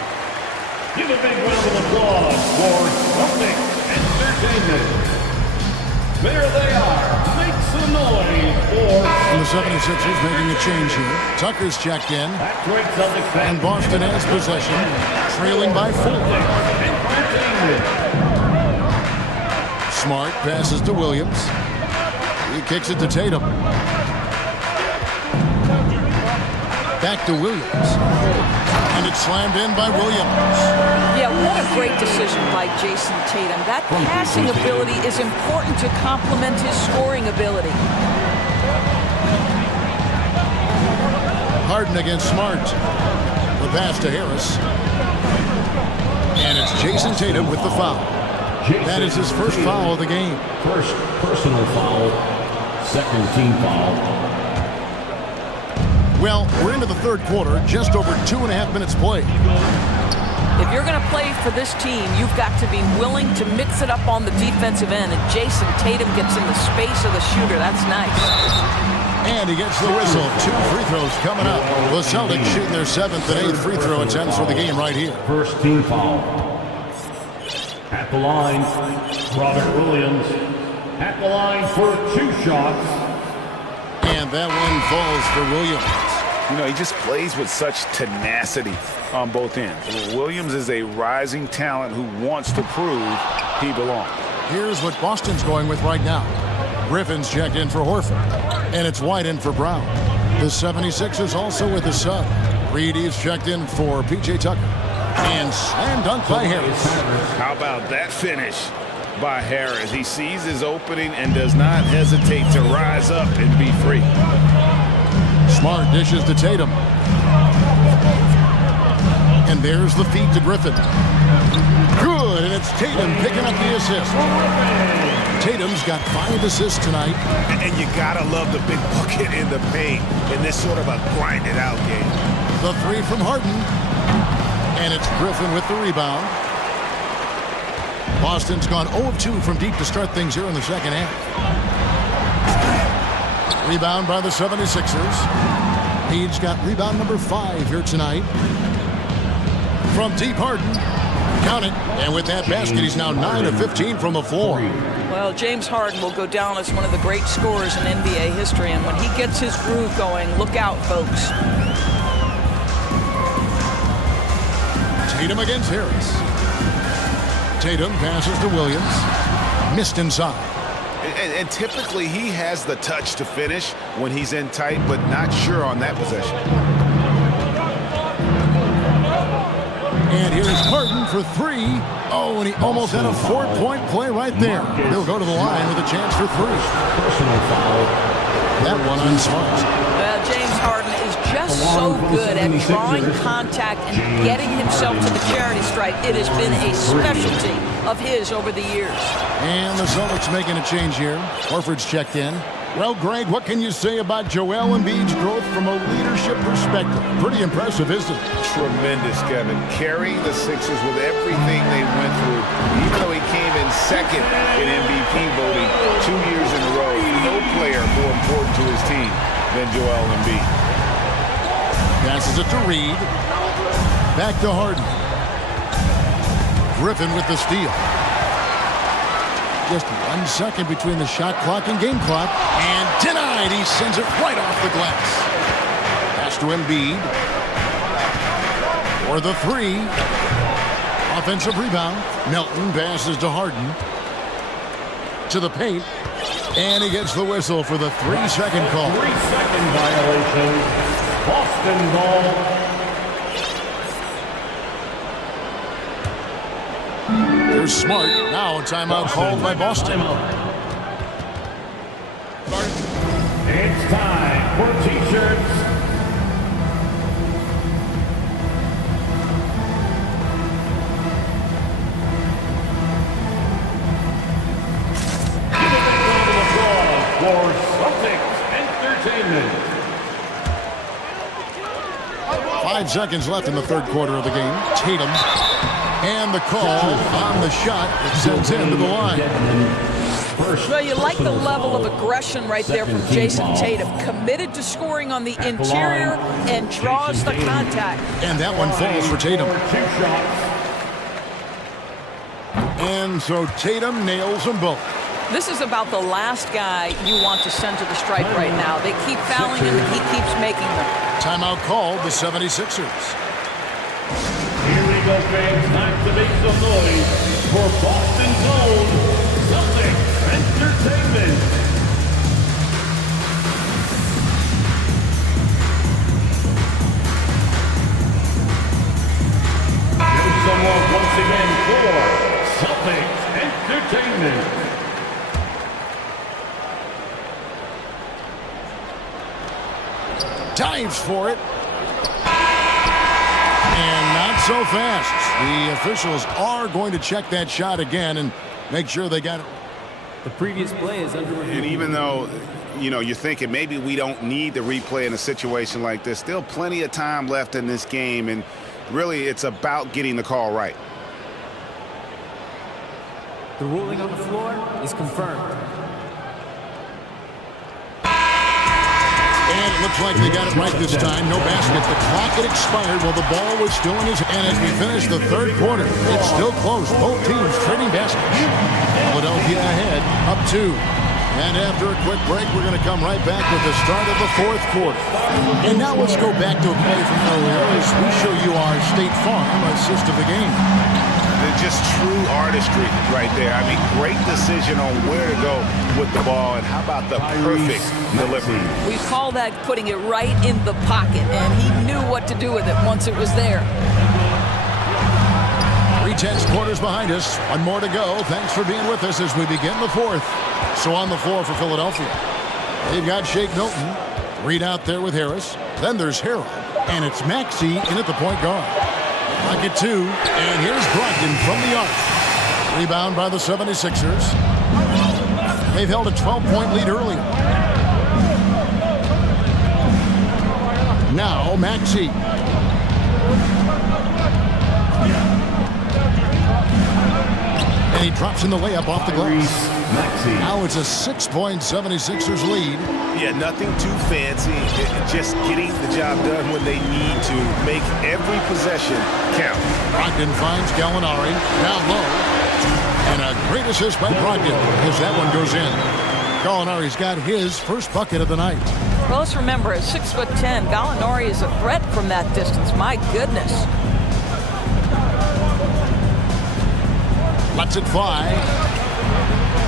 Give a big round of applause for Celtics Entertainment. There they are. Make some noise for... And the 76ers making a change here. Tucker's checked in. And Boston has possession, trailing by 4. Smart passes to Williams. He kicks it to Tatum. Back to Williams. And it's slammed in by Williams. Yeah, what a great decision by Jason Tatum. That passing ability is important to complement his scoring ability. Harden against Smart. The pass to Harris. And it's Jason Tatum with the foul. That is his first foul of the game. First personal foul, second team foul. Well, we're into the third quarter, just over 2.5 minutes played. If you're going to play for this team, you've got to be willing to mix it up on the defensive end. And Jason Tatum gets in the space of the shooter. That's nice. And he gets the whistle. 2 free throws coming up. The Celtics shooting their 7th and 8th free throw attempts for the game right here. First team foul. At the line, Robert Williams. At the line for 2 shots. And that one falls for Williams. You know, he just plays with such tenacity on both ends. Williams is a rising talent who wants to prove he belongs. Here's what Boston's going with right now. Griffin's checked in for Horford. And it's White in for Brown. The 76ers also with a sub. Reedy's checked in for P.J. Tucker. And slam dunk by Harris. How about that finish by Harris? He sees his opening and does not hesitate to rise up and be free. Smart dishes to Tatum. And there's the feed to Griffin. Good, and it's Tatum picking up the assist. Tatum's got 5 assists tonight. And you gotta love the big bucket in the paint in this sort of a grinded out game. The 3 from Harden. And it's Griffin with the rebound. Boston's gone 0 of 2 from deep to start things here in the second half. Rebound by the 76ers. He's got rebound number 5 here tonight. From deep, Harden. Count it. And with that basket, he's now 9 of 15 from the floor. Well, James Harden will go down as one of the great scorers in NBA history, and when he gets his groove going, look out, folks. Tatum against Harris. Tatum passes to Williams. Missed inside. And typically he has the touch to finish when he's in tight, but not sure on that possession. And here's Harden for 3. Oh, and he almost had a 4-point play right there. He'll go to the line with a chance for 3. Personal foul. That one on Smart. Well, James Harden is just so good at drawing contact and getting himself to the charity stripe. It has been a specialty of his over the years. And the Celtics making a change here. Horford's checked in. Well, Greg, what can you say about Joel Embiid's growth from a leadership perspective? Pretty impressive, isn't it? Tremendous, Kevin. Carrying the Sixers with everything they went through. Even though he came in second in MVP voting 2 years in a row, no player more important to his team than Joel Embiid. Passes it to Reed. Back to Harden. Griffin with the steal. Just 1 second between the shot clock and game clock. And denied. He sends it right off the glass. Pass to Embiid. For the 3. Offensive rebound. Melton passes to Harden. To the paint. And he gets the whistle for the 3-second call. 3-second violation. Boston ball. Here's Smart. Now a timeout called by Boston. It's time for T-shirts. Give it a round of applause for Celtics Entertainment. 5 seconds left in the third quarter of the game. Tatum. And the call on the shot that sends him to the line. Well, you like the level of aggression right there from Jason Tatum. Committed to scoring on the interior and draws the contact. And that one falls for Tatum. And so Tatum nails them both. This is about the last guy you want to send to the stripe right now. They keep fouling him and he keeps making them. Timeout called the 76ers. Here we go, fans. Time to make some noise for Boston's own Celtics Entertainment. Give some love once again for Celtics Entertainment. Dives for it. And not so fast. The officials are going to check that shot again and make sure they got it. The previous play is under review. And even though, you're thinking maybe we don't need the replay in a situation like this, still plenty of time left in this game, and really it's about getting the call right. The ruling on the floor is confirmed. And it looks like they got it right this time. No basket. The clock had expired while the ball was still in his hand as we finish the third quarter. It's still close. Both teams trading baskets. Philadelphia ahead, up 2. And after a quick break, we're going to come right back with the start of the fourth quarter. And now let's go back to a play from earlier as we show you our State Farm assist of the game. Just true artistry right there. I mean, great decision on where to go with the ball, and how about the perfect delivery. We call that putting it right in the pocket, and he knew what to do with it once it was there. 3/10 quarters behind us. One more to go. Thanks for being with us as we begin the fourth. So on the floor for Philadelphia, they've got Shake Milton. Reed out there with Harris. Then there's Harold, and it's Maxey in at the point guard. Pocket 2, and here's Brogdon from the arc. Rebound by the 76ers. They've held a 12-point lead earlier. Now Maxey. And he drops in the layup off the glass. Now it's a 6-point 76ers lead. Yeah, nothing too fancy. Just getting the job done when they need to. Make every possession count. Brogdon finds Gallinari down low. And a great assist by Brogdon as that one goes in. Gallinari's got his first bucket of the night. Well, let's remember, at 6'10", Gallinari is a threat from that distance. My goodness. Lets it fly.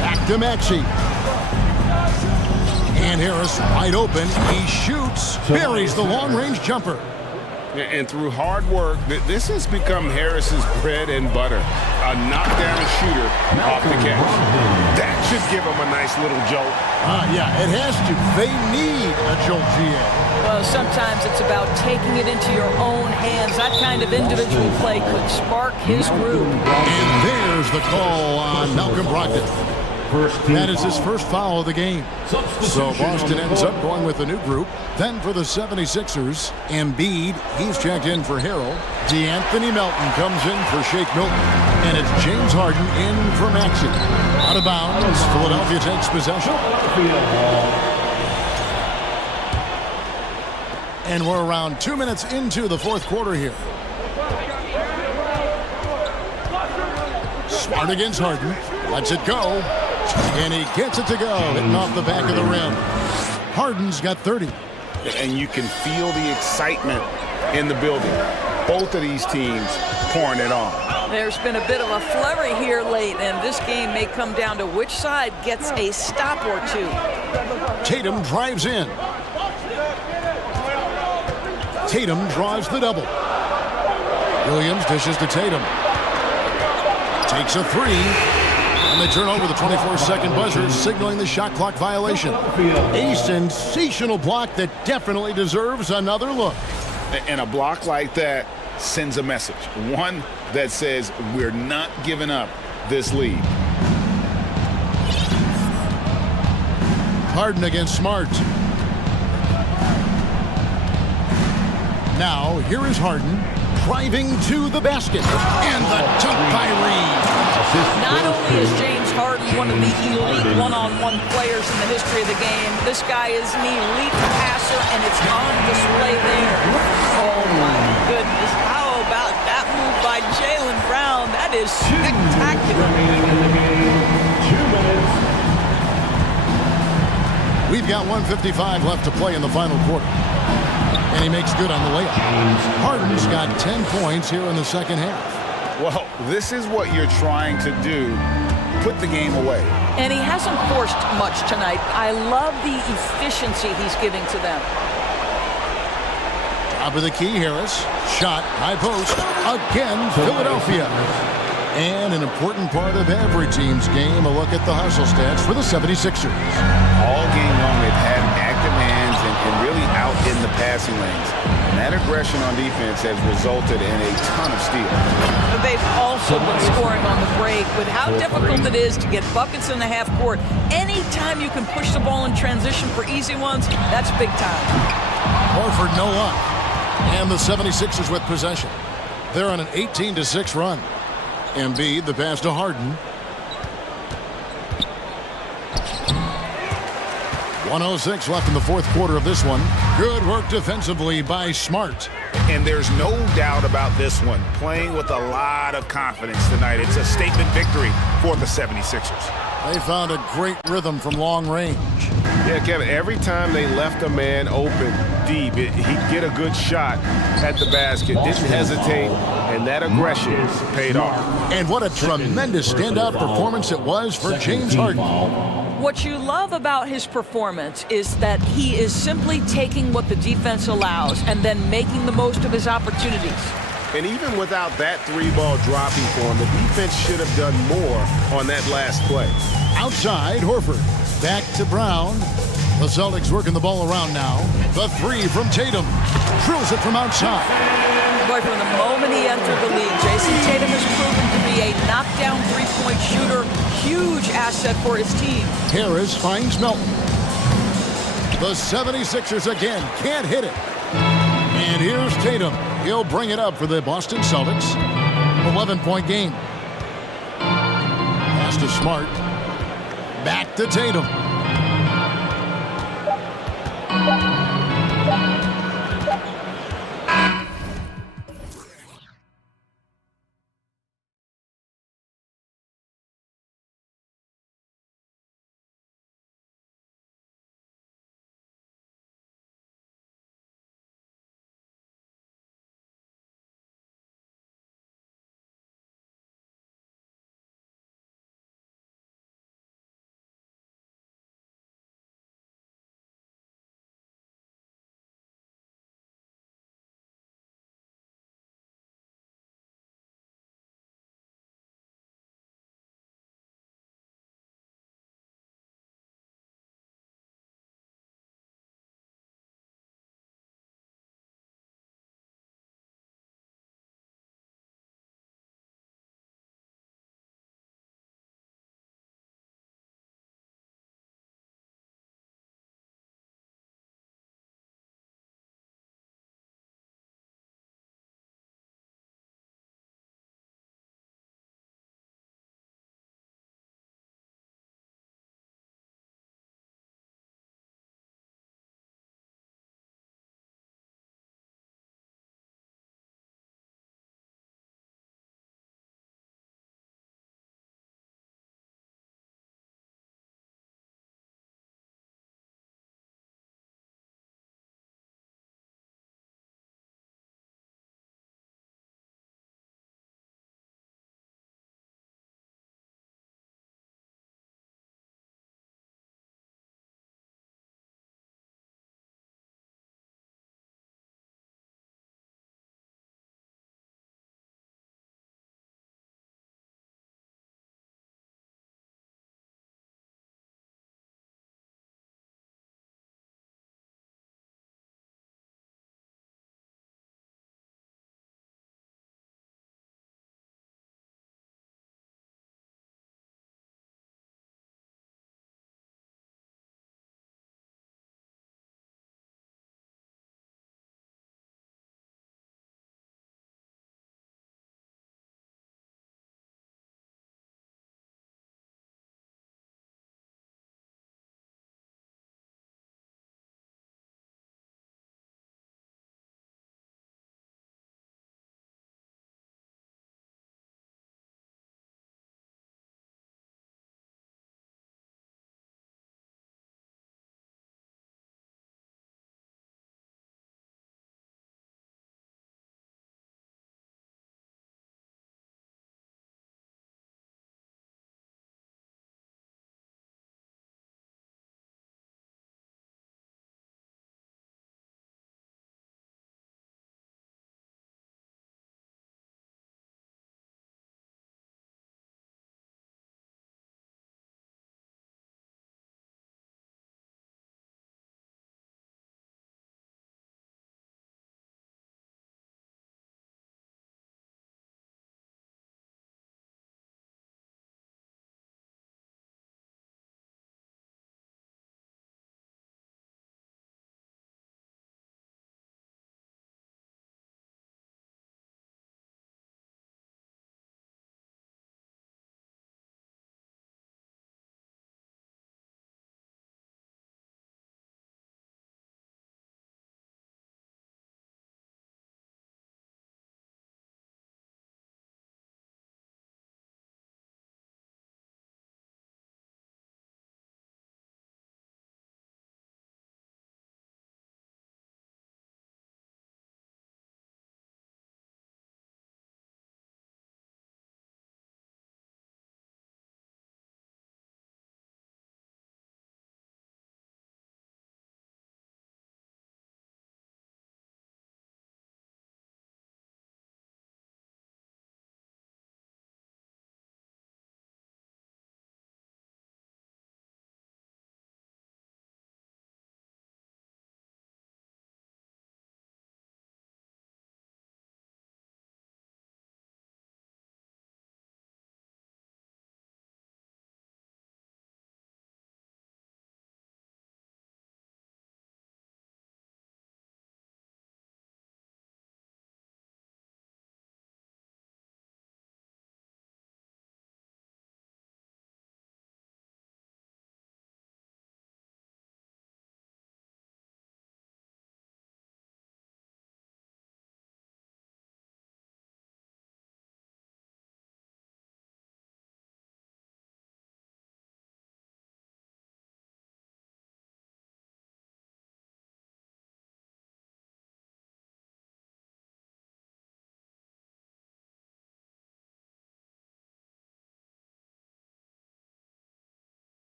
Back to Maxey. And Harris wide open. He shoots. Buries the long-range jumper. And through hard work, this has become Harris's bread and butter. A knockdown shooter off the catch. That should give him a nice little jolt. Yeah, it has to. They need a jolt, GA. Well, sometimes it's about taking it into your own hands. That kind of individual play could spark his groove. And there's the call on Malcolm Brogdon. That is his first foul of the game. So Boston ends up going with a new group. Then for the 76ers, Embiid, he's checked in for Harrell. DeAnthony Melton comes in for Shake Milton. And it's James Harden in for Maxey. Out of bounds, Philadelphia takes possession. And we're around 2 minutes into the fourth quarter here. Smart against Harden. Lets it go. And he gets it to go, hitting off the back of the rim. Harden's got 30. And you can feel the excitement in the building. Both of these teams pouring it on. There's been a bit of a flurry here late, and this game may come down to which side gets a stop or two. Tatum drives in. Tatum draws the double. Williams dishes to Tatum. Takes a three. And they turn over the 24-second buzzer, signaling the shot clock violation. A sensational block that definitely deserves another look. And a block like that sends a message. One that says we're not giving up this lead. Harden against Smart. Now, here is Harden driving to the basket. And the dunk by Reed. Not only is James Harden one of the elite one-on-one players in the history of the game, this guy is an elite passer, and it's on display there. Oh, my goodness. How about that move by Jaylen Brown? That is spectacular. 2 minutes. We've got 1:55 left to play in the final quarter. And he makes good on the layup. Harden's got 10 points here in the second half. Well, this is what you're trying to do. Put the game away. And he hasn't forced much tonight. I love the efficiency he's giving to them. Top of the key, Harris. Shot, high post. Again, Philadelphia. And an important part of every team's game, a look at the hustle stats for the 76ers. All game long, they've had active hands and really out in the passing lanes. And that aggression on defense has resulted in a ton of steals. But they've also been scoring on the break. With how difficult it is to get buckets in the half court, anytime you can push the ball in transition for easy ones, that's big time. Horford no luck. And the 76ers with possession. They're on an 18-6 run. Embiid, the pass to Harden. 1:06 left in the fourth quarter of this one. Good work defensively by Smart. And there's no doubt about this one. Playing with a lot of confidence tonight. It's a statement victory for the 76ers. They found a great rhythm from long range. Yeah, Kevin, every time they left a man open deep, he'd get a good shot at the basket. Didn't hesitate, and that aggression paid off. And what a tremendous standout performance it was for James Harden. What you love about his performance is that he is simply taking what the defense allows and then making the most of his opportunities. And even without that three-ball dropping for him, the defense should have done more on that last play. Outside, Horford. Back to Brown. The Celtics working the ball around now. The three from Tatum. Drills it from outside. Boy, from the moment he entered the league, Jason Tatum has proven to be a knockdown three-point shooter. Huge asset for his team. Harris finds Melton. The 76ers again can't hit it. And here's Tatum. He'll bring it up for the Boston Celtics. 11-point game. to Smart. Back to Tatum.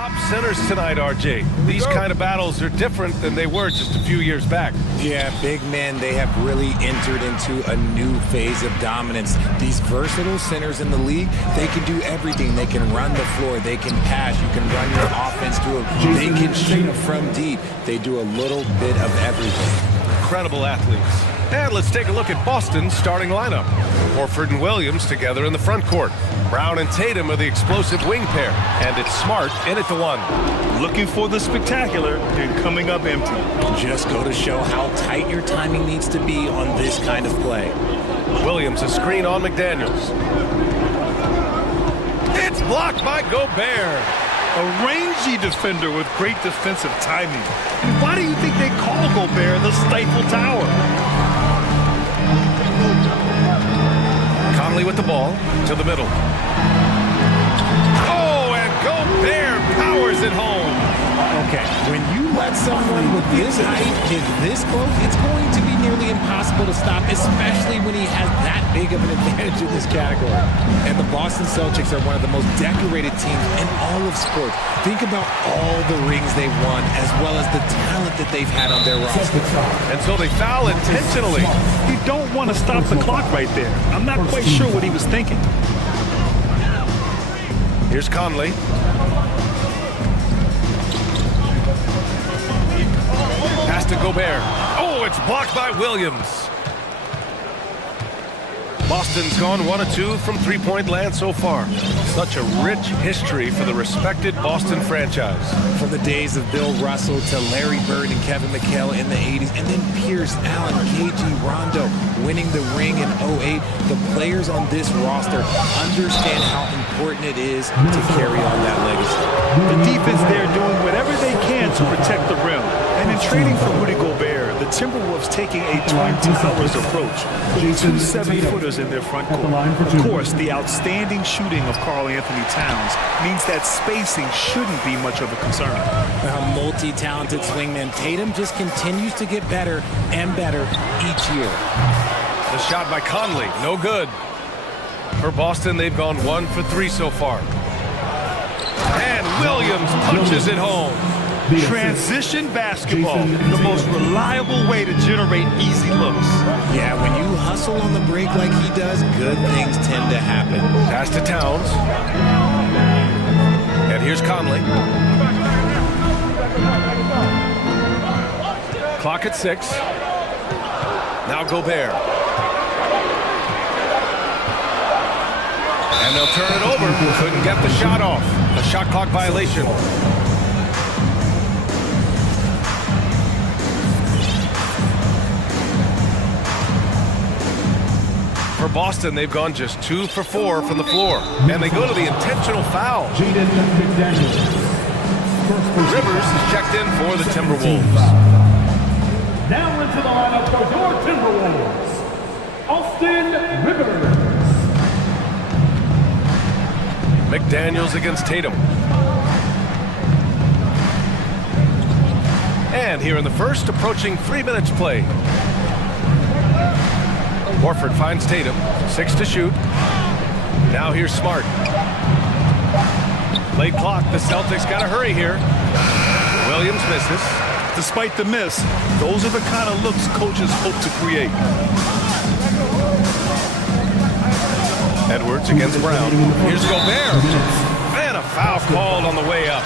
top centers tonight, RJ. These kind of battles are different than they were just a few years back. Yeah, big men, they have really entered into a new phase of dominance. These versatile centers in the league, they can do everything. They can run the floor, they can pass, you can run your offense to them, they can shoot from deep. They do a little bit of everything. Incredible athletes. And let's take a look at Boston's starting lineup. Horford and Williams together in the front court. Brown and Tatum are the explosive wing pair. And it's Smart in at the one. Looking for the spectacular and coming up empty. Just go to show how tight your timing needs to be on this kind of play. Williams a screen on McDaniels. It's blocked by Gobert. A rangy defender with great defensive timing. Why do you think they call Gobert the Stifle Tower? Conley with the ball to the middle. Oh, and Gobert powers it home. Okay, when you let someone with this height get this close, it's going to be nearly impossible to stop, especially when he has that big of an advantage in this category. And the Boston Celtics are one of the most decorated teams in all of sports. Think about all the rings they've won, as well as the talent that they've had on their roster. And so they foul intentionally. You don't want to stop the clock right there. I'm not quite sure what he was thinking. Here's Conley. Pass to Gobert. Oh, it's blocked by Williams. Boston's gone 1 of 2 from three-point land so far. Such a rich history for the respected Boston franchise. From the days of Bill Russell to Larry Bird and Kevin McHale in the 80s, and then Pierce, Allen, KG, Rondo winning the ring in 08, the players on this roster understand how important it is to carry on that legacy. The defense there doing whatever they can to protect the rim. And in trading for Rudy Gobert, the Timberwolves taking a Twin Towers approach. 2 7-footers in their front court. Of course, the outstanding shooting of Karl Anthony Towns means that spacing shouldn't be much of a concern. A multi-talented swingman, Tatum just continues to get better and better each year. The shot by Conley, no good. For Boston, they've gone 1 for 3 so far. And Williams punches it home. Transition basketball, the most reliable way to generate easy looks. Yeah, when you hustle on the break like he does, good things tend to happen. Pass to Towns. And here's Conley. Clock at 6. Now Gobert. And they'll turn it over. Couldn't get the shot off. A shot clock violation. For Boston, they've gone just 2 for 4 from the floor. And they go to the intentional foul. Rivers is checked in for the Timberwolves. Now into the lineup for your Timberwolves, Austin Rivers. McDaniels against Tatum. And here in the first, approaching 3 minutes played. Horford finds Tatum, 6 to shoot. Now here's Smart. Late clock, the Celtics got to hurry here. Williams misses. Despite the miss, those are the kind of looks coaches hope to create. Edwards against Brown. Here's Gobert. And a foul called on the way up.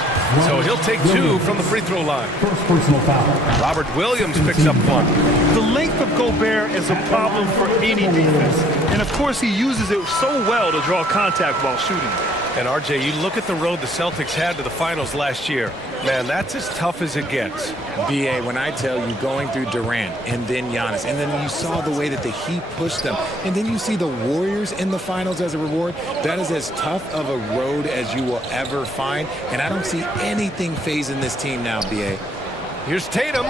So he'll take 2 from the free throw line. First personal foul. Robert Williams picks up 1. The length of Gobert is a problem for any defense. And of course, he uses it so well to draw contact while shooting. And RJ, you look at the road the Celtics had to the finals last year. Man, that's as tough as it gets. BA, when I tell you going through Durant and then Giannis, and then you saw the way that the Heat pushed them, and then you see the Warriors in the finals as a reward, that is as tough of a road as you will ever find. And I don't see anything phasing this team now, BA. Here's Tatum.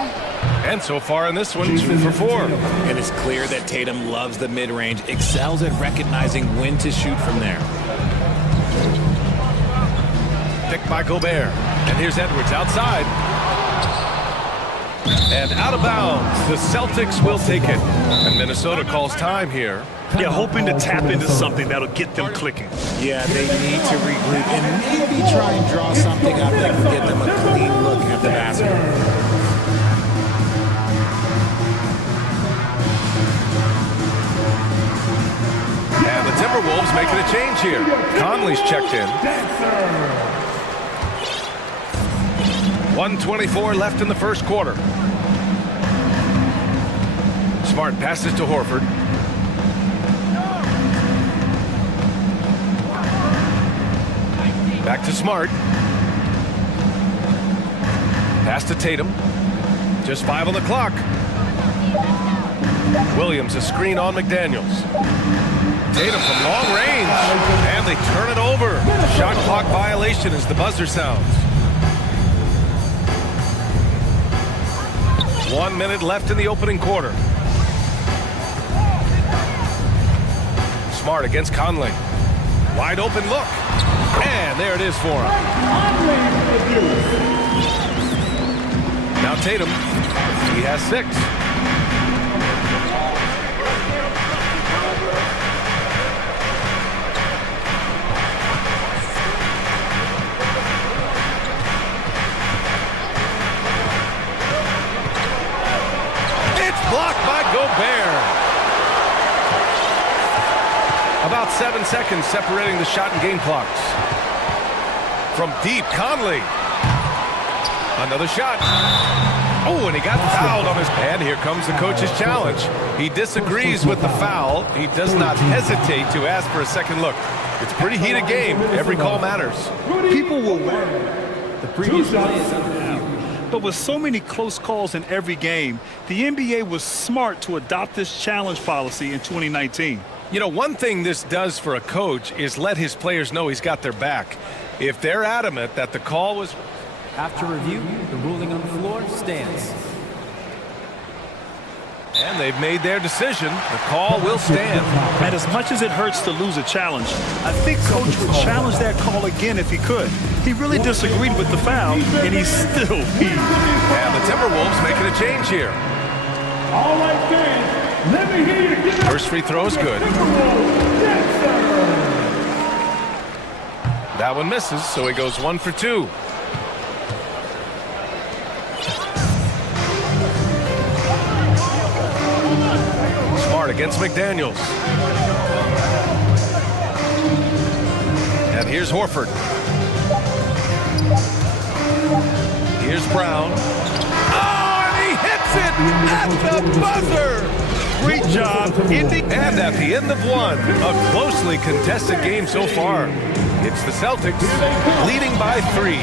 And so far in this one, 2 for 4. And it's clear that Tatum loves the mid-range, excels at recognizing when to shoot from there. Picked by Gobert. And here's Edwards outside. And out of bounds, the Celtics will take it. And Minnesota calls time here. Yeah, hoping to tap into something that'll get them clicking. Yeah, they need to regroup and maybe try and draw something up that can get them a clean look at the basket. And the Timberwolves making a change here. Conley's checked in. 1:24 left in the first quarter. Smart passes to Horford. Back to Smart. Pass to Tatum. Just 5 on the clock. Williams a screen on McDaniels. Tatum from long range. And they turn it over. Shot clock violation as the buzzer sounds. 1 minute left in the opening quarter. Smart against Conley. Wide open look. And there it is for him. Now Tatum. He has 6. It's blocked by Gobert. About 7 seconds separating the shot and game clocks. From deep, Conley. Another shot. Oh, and he got fouled on his... And here comes the coach's challenge. He disagrees with the foul. He does not hesitate to ask for a second look. It's a pretty heated game. Every call matters. People will win. The previous play is under review. But with so many close calls in every game, the NBA was smart to adopt this challenge policy in 2019. You know, one thing this does for a coach is let his players know he's got their back. If they're adamant that the call was... After review, the ruling on the floor stands. And they've made their decision. The call will stand. And as much as it hurts to lose a challenge, I think Coach would challenge that call again if he could. He really disagreed with the foul, and he's still peeved. And the Timberwolves making a change here. All right, fans, let me hear you. First free throw is good. That one misses, so he goes 1 for 2. Smart against McDaniels. And here's Horford. Here's Brown. Oh, and he hits it at the buzzer! Great job. And at the end of one, a closely contested game so far. It's the Celtics leading by 3.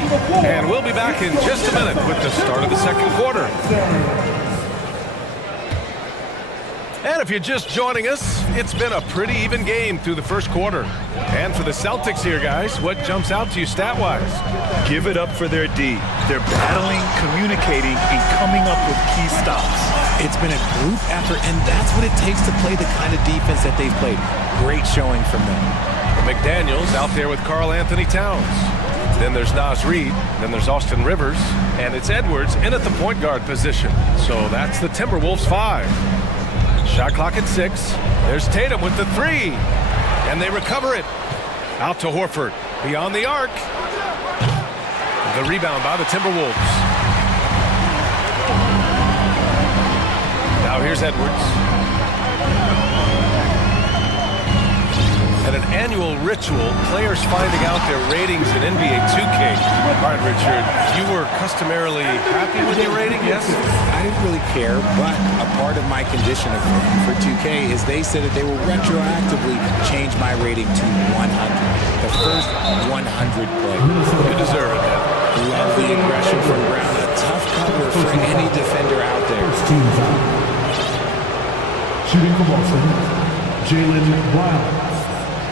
And we'll be back in just a minute with the start of the second quarter. And if you're just joining us, it's been a pretty even game through the first quarter. And for the Celtics here, guys, what jumps out to you stat-wise? Give it up for their D. They're battling, communicating, and coming up with key stops. It's been a group effort, and that's what it takes to play the kind of defense that they've played. Great showing from them. McDaniels out there with Karl Anthony Towns. Then there's Naz Reid. Then there's Austin Rivers. And it's Edwards in at the point guard position. So that's the Timberwolves 5. Shot clock at 6. There's Tatum with the 3. And they recover it. Out to Horford. Beyond the arc. The rebound by the Timberwolves. Now here's Edwards. At an annual ritual, players finding out their ratings in NBA 2K. All right, Richard, you were customarily happy with your rating, yes? I didn't really care, but a part of my conditioning for 2K is they said that they will retroactively change my rating to 100. The first 100 play. You deserve it, man. Love the aggression from Brown. A tough cover for any defender out there. Shooting for Boston, Jaylen Brown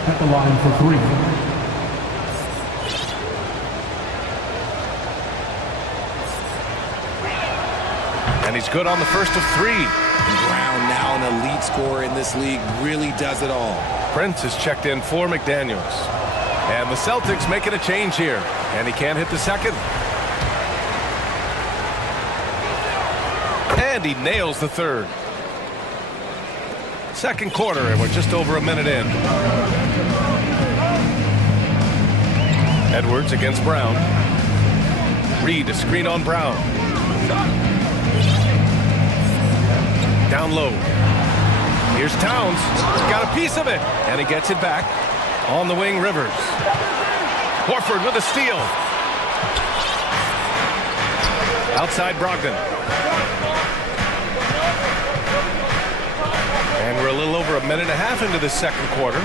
at the line for 3. And he's good on the first of 3. Brown, now an elite scorer in this league, really does it all. Prince is checked in for McDaniels. And the Celtics making a change here. And he can't hit the second. And he nails the third. Second quarter, and we're just over a minute in. Edwards against Brown. Reed, a screen on Brown. Down low. Here's Towns. Got a piece of it, and he gets it back. On the wing, Rivers. Horford with a steal. Outside Brogdon. And we're a little over a minute and a half into the second quarter.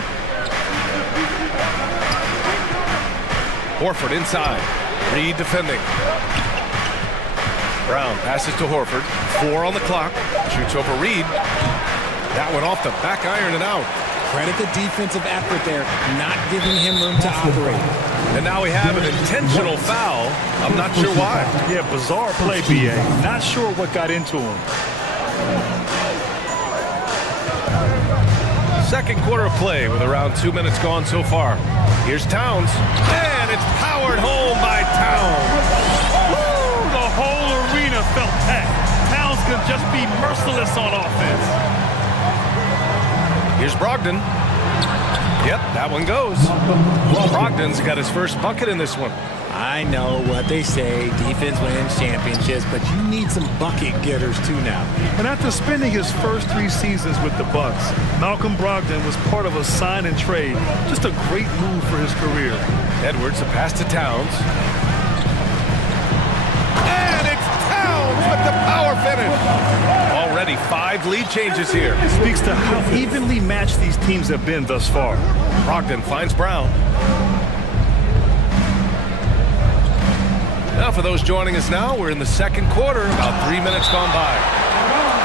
Horford inside. Reed defending. Brown passes to Horford. 4 on the clock. Shoots over Reed. That one off the back iron and out. Credit the defensive effort there, not giving him room to operate. And now we have an intentional foul. I'm not sure why. Yeah, bizarre play, B.A. Not sure what got into him. Second quarter of play with around 2 minutes gone so far. Here's Towns. And it's powered home by Towns. Woo! The whole arena felt that. Towns can just be merciless on offense. Here's Brogdon. Yep, that one goes. Brogdon's got his first bucket in this one. I know what they say, defense wins championships, but you need some bucket getters too now. And after spending his first 3 seasons with the Bucks, Malcolm Brogdon was part of a sign and trade. Just a great move for his career. Edwards, a pass to Towns. And it's Towns with the power finish. Already 5 lead changes here. It speaks to how evenly matched these teams have been thus far. Brogdon finds Brown. Now for those joining us now, we're in the second quarter, about 3 minutes gone by.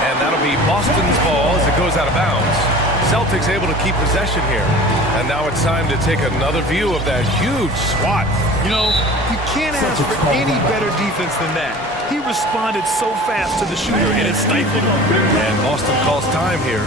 And that'll be Boston's ball as it goes out of bounds. Celtics able to keep possession here. And now it's time to take another view of that huge swat. You know, you can't ask for any better defense than that. He responded so fast to the shooter, and it stifled him. And Boston calls time here.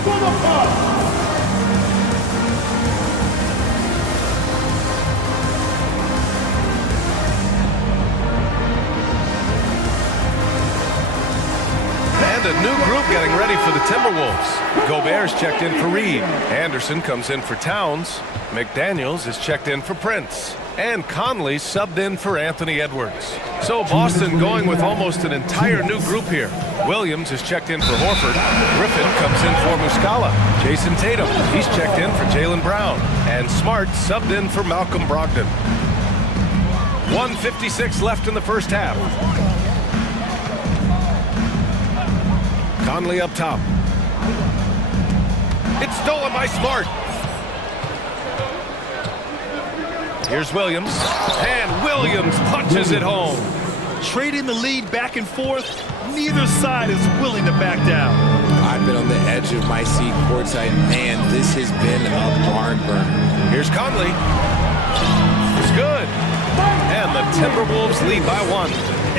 And a new group getting ready for the Timberwolves. Gobert's checked in for Reed. Anderson comes in for Towns. McDaniels is checked in for Prince. And Conley subbed in for Anthony Edwards. So Boston going with almost an entire new group here. Williams is checked in for Horford. Griffin comes in for Muscala. Jason Tatum, he's checked in for Jaylen Brown. And Smart subbed in for Malcolm Brogdon. 1:56 left in the first half. Conley up top. It's stolen by Smart. Here's Williams, and Williams punches it home. Trading the lead back and forth, neither side is willing to back down. I've been on the edge of my seat courtside. Man, this has been a barn burner. Here's Conley. It's good. And the Timberwolves lead by 1.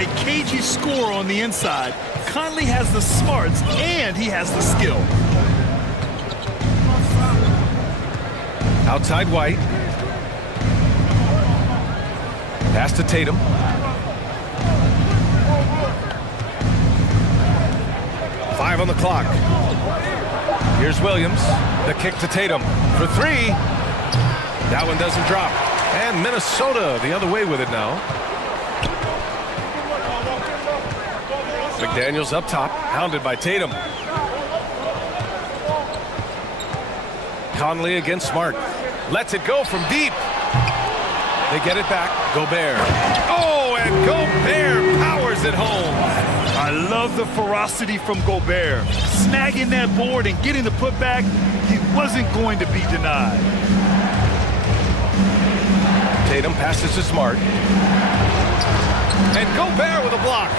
A cagey score on the inside. Conley has the smarts, and he has the skill. Outside White. Pass to Tatum. Five on the clock. Here's Williams. The kick to Tatum for 3. That one doesn't drop. And Minnesota the other way with it now. McDaniels up top, hounded by Tatum. Conley against Smart. Lets it go from deep. They get it back. Gobert. Oh, and Gobert powers it home. I love the ferocity from Gobert. Snagging that board and getting the putback, he wasn't going to be denied. Tatum passes to Smart. And Gobert with a block.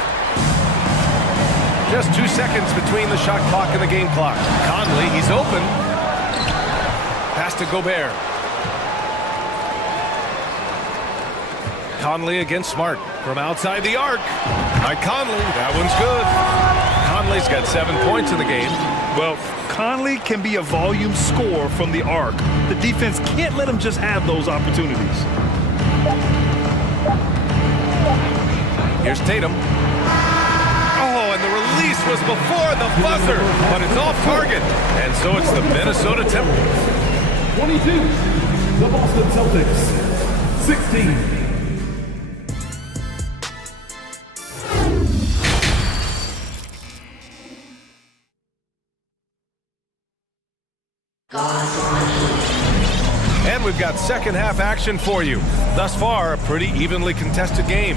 Just 2 seconds between the shot clock and the game clock. Conley, he's open. Pass to Gobert. Conley against Smart from outside the arc. By Conley, that one's good. Conley's got 7 points in the game. Well, Conley can be a volume scorer from the arc. The defense can't let him just have those opportunities. Here's Tatum. Oh, and the release This was before the buzzer, but it's off target. And so it's the Minnesota Timberwolves. 22, the Boston Celtics. 16. And we've got second half action for you. Thus far, a pretty evenly contested game.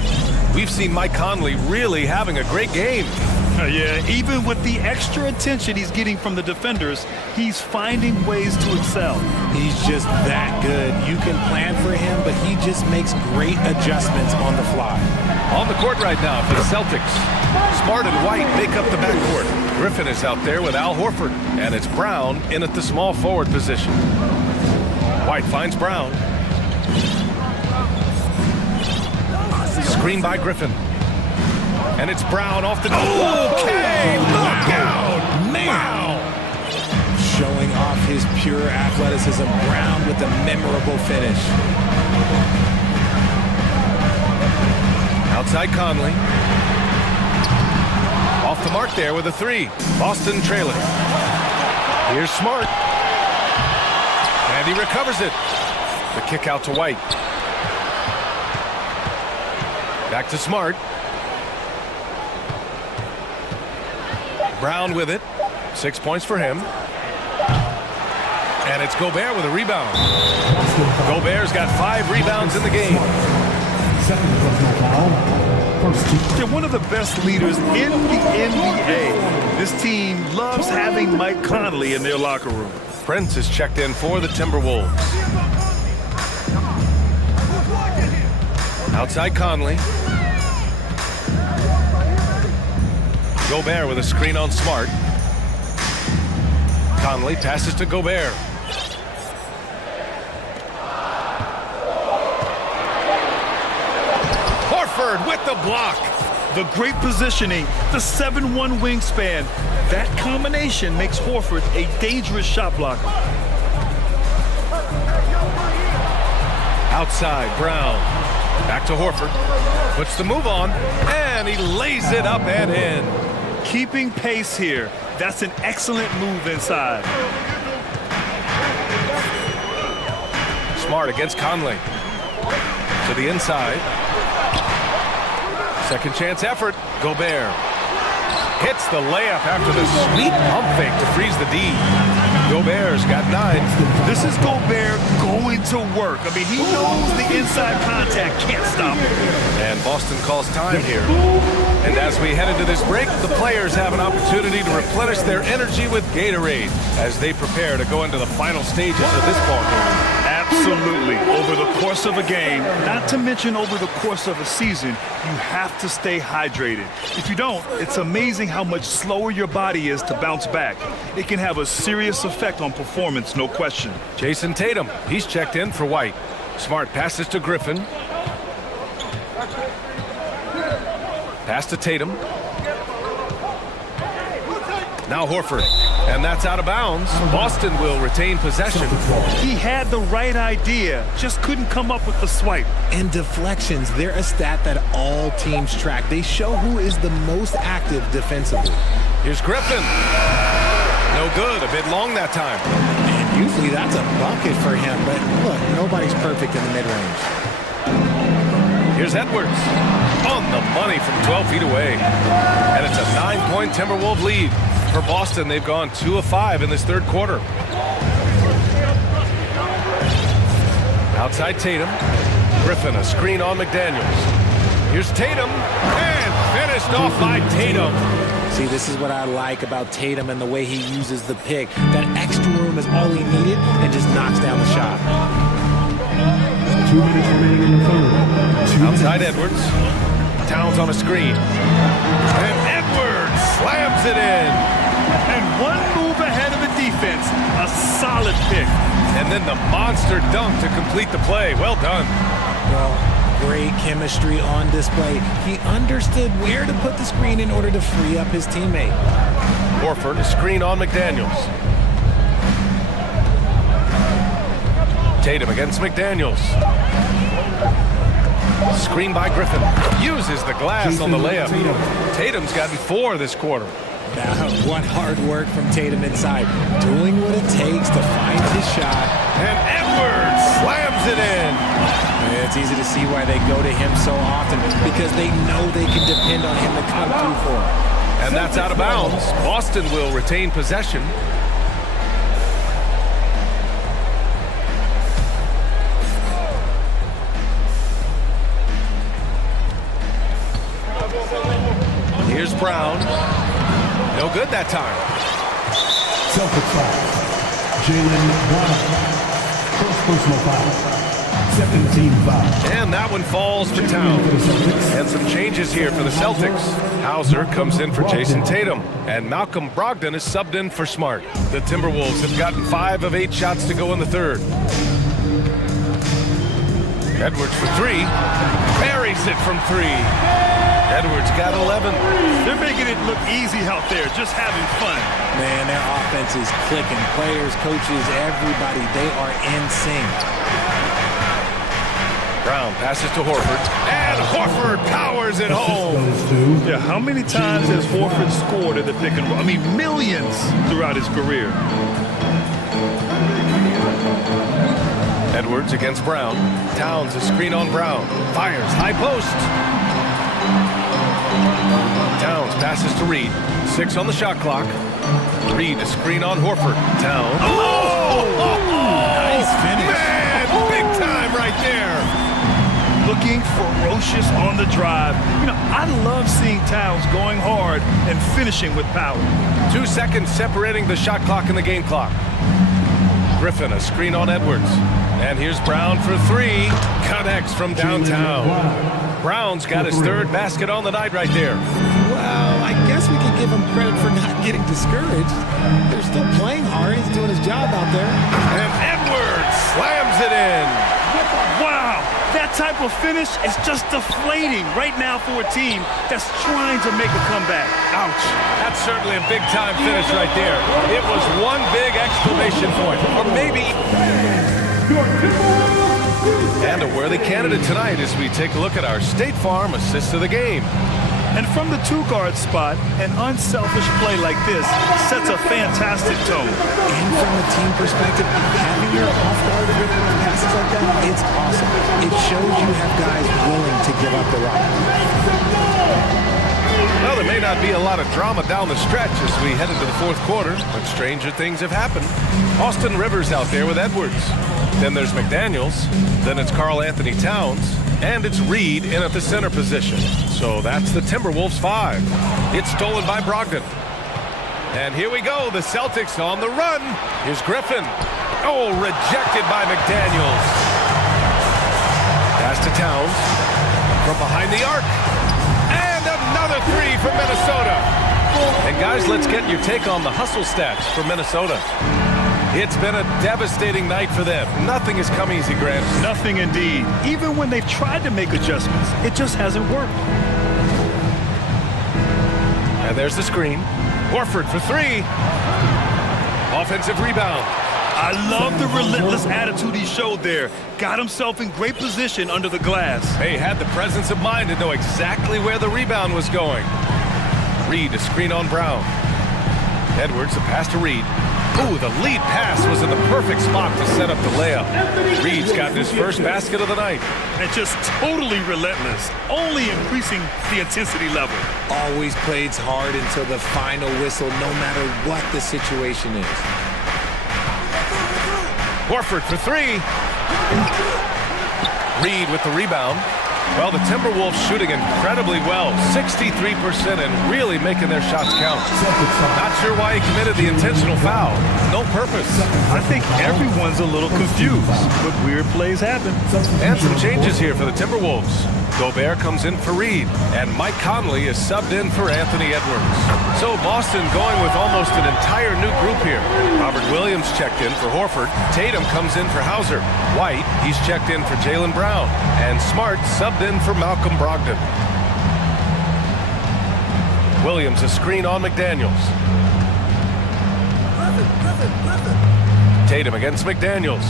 We've seen Mike Conley really having a great game. Yeah, even with the extra attention he's getting from the defenders, he's finding ways to excel. He's just that good. You can plan for him, but he just makes great adjustments on the fly. On the court right now for the Celtics. Smart and White make up the backcourt. Griffin is out there with Al Horford, and it's Brown in at the small forward position. White finds Brown. Screen by Griffin. And it's Brown off the... Okay, look out! Wow! Showing off his pure athleticism. Brown with a memorable finish. Outside Conley. Off the mark there with a three. Boston trailing. Here's Smart. And he recovers it. The kick out to White. Back to Smart. Brown with it. 6 points for him. And it's Gobert with a rebound. Gobert's got 5 rebounds in the game. Second personal foul. First team. They're one of the best leaders in the NBA. This team loves having Mike Conley in their locker room. Prince is checked in for the Timberwolves. Outside Conley. Gobert with a screen on Smart. Conley passes to Gobert. Horford with the block. The great positioning, the 7'1" wingspan. That combination makes Horford a dangerous shot blocker. Outside, Brown. Back to Horford. Puts the move on, and he lays it up and in. Keeping pace here. That's an excellent move inside. Smart against Conley. To the inside. Second chance effort. Gobert hits the layup after the sweet pump fake to freeze the D. Gobert's got 9. This is Gobert going to work. I mean, he knows the inside contact can't stop him. And Boston calls time here. And as we head into this break, the players have an opportunity to replenish their energy with Gatorade as they prepare to go into the final stages of this ball game. Absolutely. Over the course of a game, not to mention over the course of a season, you have to stay hydrated. If you don't, it's amazing how much slower your body is to bounce back. It can have a serious effect on performance, no question. Jason Tatum, he's checked in for White. Smart passes to Griffin. Pass to Tatum. Now Horford. And that's out of bounds. Boston will retain possession. He had the right idea, just couldn't come up with the swipe. And deflections, they're a stat that all teams track. They show who is the most active defensively. Here's Griffin. No good, a bit long that time. And usually that's a bucket for him, but look, nobody's perfect in the mid-range. Here's Edwards. On the money from 12 feet away. And it's a 9-point Timberwolves lead. For Boston, they've gone 2 of 5 in this third quarter. Outside Tatum. Griffin, a screen on McDaniels. Here's Tatum, and finished off by Tatum. See, this is what I like about Tatum and the way he uses the pick. That extra room is all he needed and just knocks down the shot. 2 minutes remaining in the third. Outside Edwards. Towns on a screen. And Edwards slams it in. And one move ahead of the defense. A solid pick. And then the monster dunk to complete the play. Well done. Well, great chemistry on display. He understood where to put the screen in order to free up his teammate. Horford, a screen on McDaniels. Tatum against McDaniels. Screen by Griffin. Uses the glass on the layup. Tatum's gotten 4 this quarter. What hard work from Tatum inside. Doing what it takes to find his shot. And Edwards slams it in. It's easy to see why they go to him so often, because they know they can depend on him to come through for them. And that's out of bounds. Boston will retain possession. Here's Brown. No good that time. Celtics foul. Jaylen Brown. First personal foul. Second team foul. And that one falls to Towns. And some changes here for the Celtics. Hauser comes in for Jason Tatum. And Malcolm Brogdon is subbed in for Smart. The Timberwolves have gotten 5 of 8 shots to go in the third. Edwards for 3. Buries it from 3. Edwards got 11. They're making it look easy out there, just having fun. Man, their offense is clicking. Players, coaches, everybody, they are in sync. Brown passes to Horford. And Horford powers it home. Yeah, how many times has Horford scored at the pick and roll? I mean, millions throughout his career. Edwards against Brown. Towns a screen on Brown. Fires high post. Towns passes to Reed. 6 on the shot clock. Reed a screen on Horford. Towns. Nice finish. Man, big time right there. Looking ferocious on the drive. You know, I love seeing Towns going hard and finishing with power. 2 seconds separating the shot clock and the game clock. Griffin a screen on Edwards. And here's Brown for 3. Connects from downtown. Brown's got his third basket on the night right there. Well, I guess we could give him credit for not getting discouraged. They're still playing hard. He's doing his job out there. And Edwards slams it in. Wow, that type of finish is just deflating right now for a team that's trying to make a comeback. Ouch. That's certainly a big-time finish right there. It was one big exclamation point. Or maybe... And a worthy candidate tonight as we take a look at our State Farm assist of the game. And from the 2-guard spot, an unselfish play like this sets a fantastic tone. And from a team perspective, having your off-guard passes like that, it's awesome. It shows you have guys willing to give up the rock. Well, there may not be a lot of drama down the stretch as we head into the fourth quarter, but stranger things have happened. Austin Rivers out there with Edwards. Then there's McDaniels. Then it's Karl Anthony Towns. And it's Reed in at the center position. So that's the Timberwolves 5. It's stolen by Brogdon. And here we go, the Celtics on the run. Here's Griffin. Oh, rejected by McDaniels. Pass to Towns. From behind the arc. And another 3 from Minnesota. And guys, let's get your take on the hustle stats for Minnesota. It's been a devastating night for them. Nothing has come easy, Grant. Nothing indeed. Even when they've tried to make adjustments, it just hasn't worked. And there's the screen. Horford for 3. Offensive rebound. I love the relentless attitude he showed there. Got himself in great position under the glass. He had the presence of mind to know exactly where the rebound was going. Reed, a screen on Brown. Edwards, a pass to Reed. Ooh, the lead pass was in the perfect spot to set up the layup. Reed's got his first basket of the night. And just totally relentless, only increasing the intensity level. Always plays hard until the final whistle, no matter what the situation is. Horford for 3. Reed with the rebound. Well, the Timberwolves shooting incredibly well, 63%, and really making their shots count. Not sure why he committed the intentional foul. No purpose. I think everyone's a little confused, but weird plays happen. And some changes here for the Timberwolves. Gobert comes in for Reed, and Mike Conley is subbed in for Anthony Edwards. So Boston going with almost an entire new group here. Robert Williams checked in for Horford. Tatum comes in for Hauser. White, he's checked in for Jaylen Brown. And Smart subbed in for Malcolm Brogdon. Williams a screen on McDaniels. Tatum against McDaniels.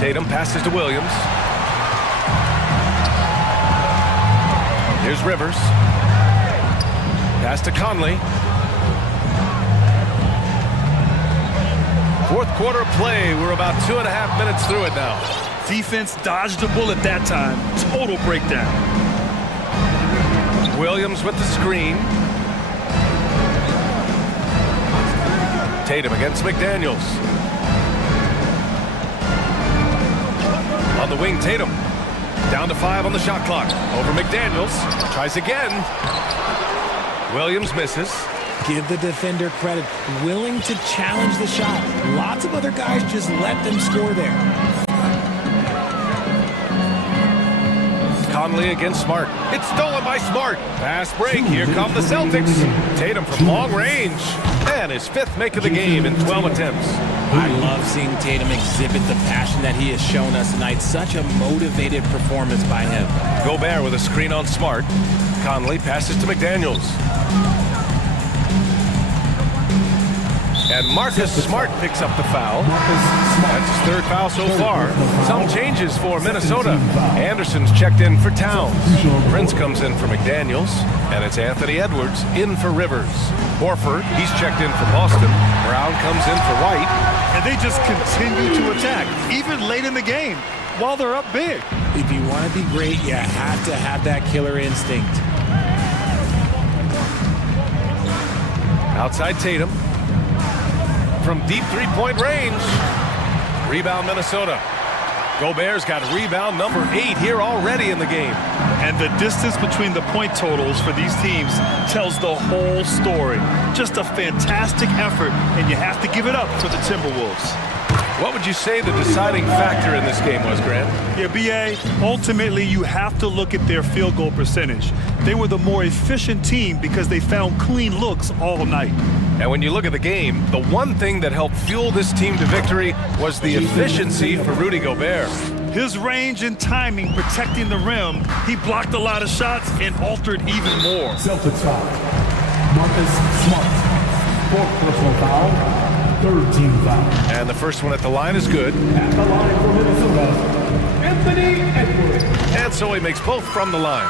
Tatum passes to Williams. Here's Rivers. Pass to Conley. Fourth quarter play. We're about 2.5 minutes through it now. Defense dodged a bullet that time. Total breakdown. Williams with the screen. Tatum against McDaniels. On the wing, Tatum. Down to 5 on the shot clock. Over McDaniels. Tries again. Williams misses. Give the defender credit. Willing to challenge the shot. Lots of other guys just let them score there. Conley against Smart. It's stolen by Smart. Fast break. Here come the Celtics. Tatum from long range. And his 5th make of the game in 12 attempts. I love seeing Tatum exhibit the passion that he has shown us tonight. Such a motivated performance by him. Gobert with a screen on Smart. Conley passes to McDaniels. And Marcus Smart picks up the foul. That's his 3rd foul so far. Some changes for Minnesota. Anderson's checked in for Towns. Prince comes in for McDaniels. And it's Anthony Edwards in for Rivers. Horford, he's checked in for Boston. Brown comes in for White. And they just continue to attack, even late in the game, while they're up big. If you want to be great, you have to have that killer instinct. Outside Tatum. From deep 3-point range. Rebound Minnesota. Gobert's got rebound number 8 here already in the game. And the distance between the point totals for these teams tells the whole story. Just a fantastic effort, and you have to give it up for the Timberwolves. What would you say the deciding factor in this game was, Grant? Yeah, B.A., ultimately you have to look at their field goal percentage. They were the more efficient team because they found clean looks all night. And when you look at the game, the one thing that helped fuel this team to victory was the efficiency for Rudy Gobert. His range and timing protecting the rim, he blocked a lot of shots and altered even more. Celtics foul. Marcus Smart. 4th personal foul. 3rd team foul. And the first one at the line is good. At the line for Minnesota, Anthony Edwards. And so he makes both from the line.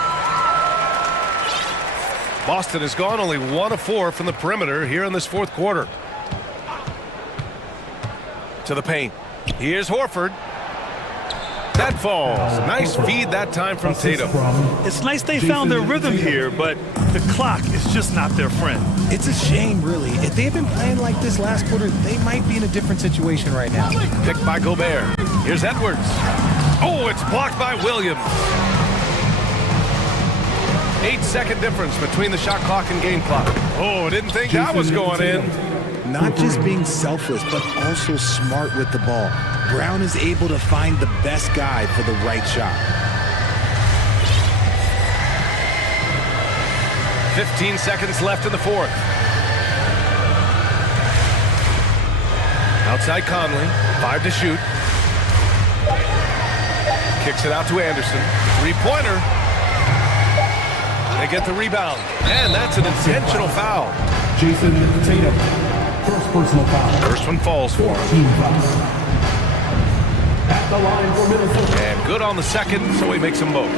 Boston has gone only 1 of 4 from the perimeter here in this 4th quarter. To the paint. Here's Horford. That falls. Nice feed that time from Tatum. It's nice they found their rhythm here, but the clock is just not their friend. It's a shame, really. If they had been playing like this last quarter, they might be in a different situation right now. Picked by Gobert. Here's Edwards. Oh, it's blocked by Williams. 8-second difference between the shot clock and game clock. Oh, didn't think that was going in. Not just being selfless, but also smart with the ball. Brown is able to find the best guy for the right shot. 15 seconds left in the 4th. Outside Conley, 5 to shoot. Kicks it out to Anderson. 3-pointer. They get the rebound, and that's an intentional foul. Jason Tatum, 1st personal foul. First one falls for him. Team foul. At the line for Minnesota. And good on the second, so he makes them both.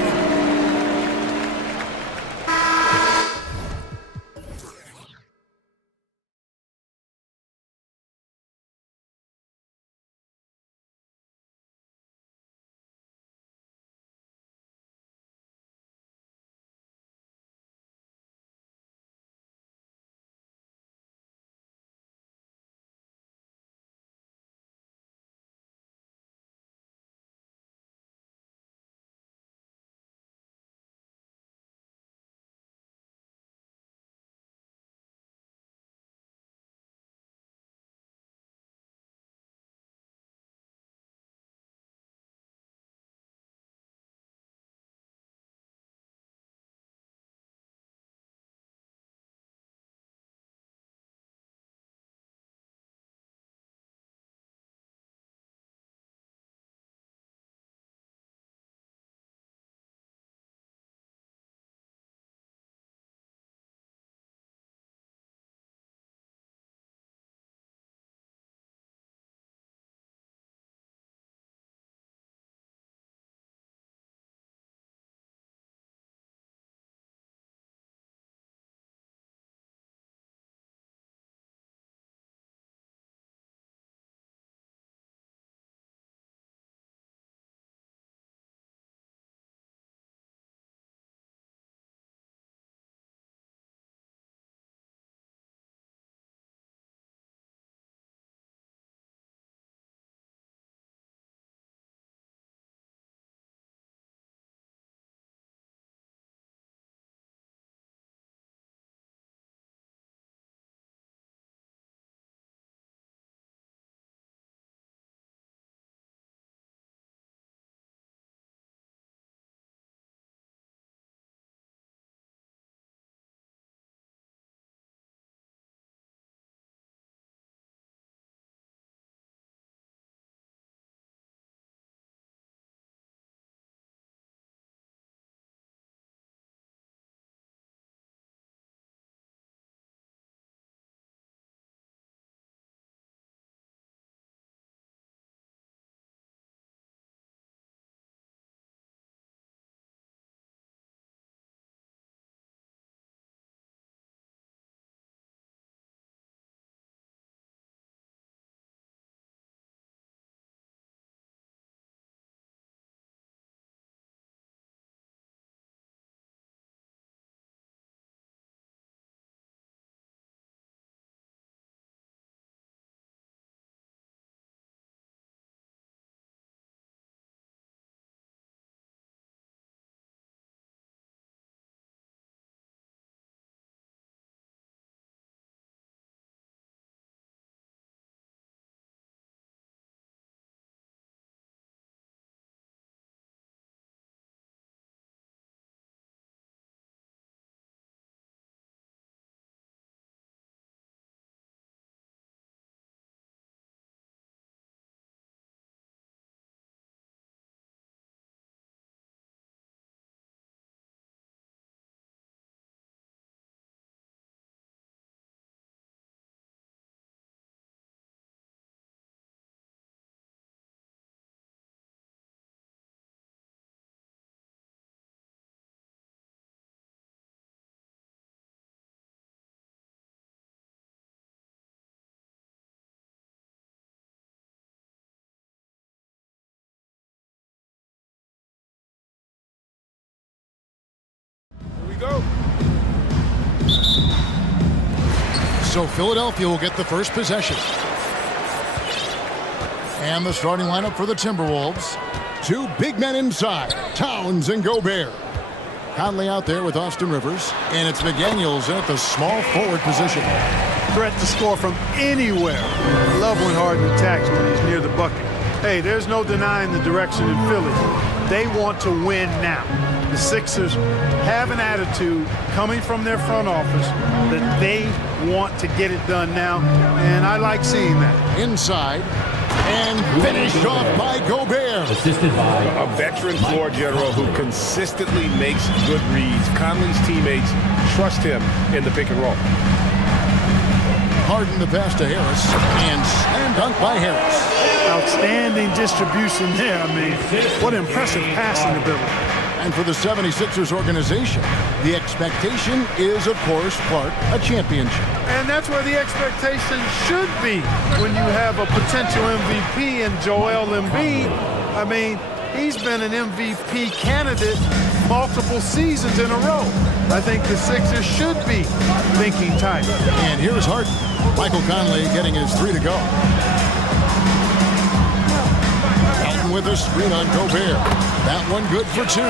go. So Philadelphia will get the first possession. And the starting lineup for the Timberwolves. Two big men inside, Towns and Gobert. Conley out there with Austin Rivers. And it's McDaniels at the small forward position. Threat to score from anywhere. Love when Harden attacks when he's near the bucket. Hey, there's no denying the direction in Philly. They want to win now. The Sixers have an attitude coming from their front office that they want to get it done now, and I like seeing that. Inside, and finished off by Gobert. Assisted by A veteran floor general who consistently makes good reads. Conley's teammates trust him in the pick and roll. Harden the pass to Harris, and slam dunk by Harris. Outstanding distribution there. I mean, what impressive passing ability. And for the 76ers organization, the expectation is, of course, Clark, a championship. And that's where the expectation should be when you have a potential MVP in Joel Embiid. I mean, he's been an MVP candidate multiple seasons in a row. I think the Sixers should be thinking tight. And here's Harden. Michael Conley getting his 3 to go. Elton with a screen on Gobert. That one good for 2.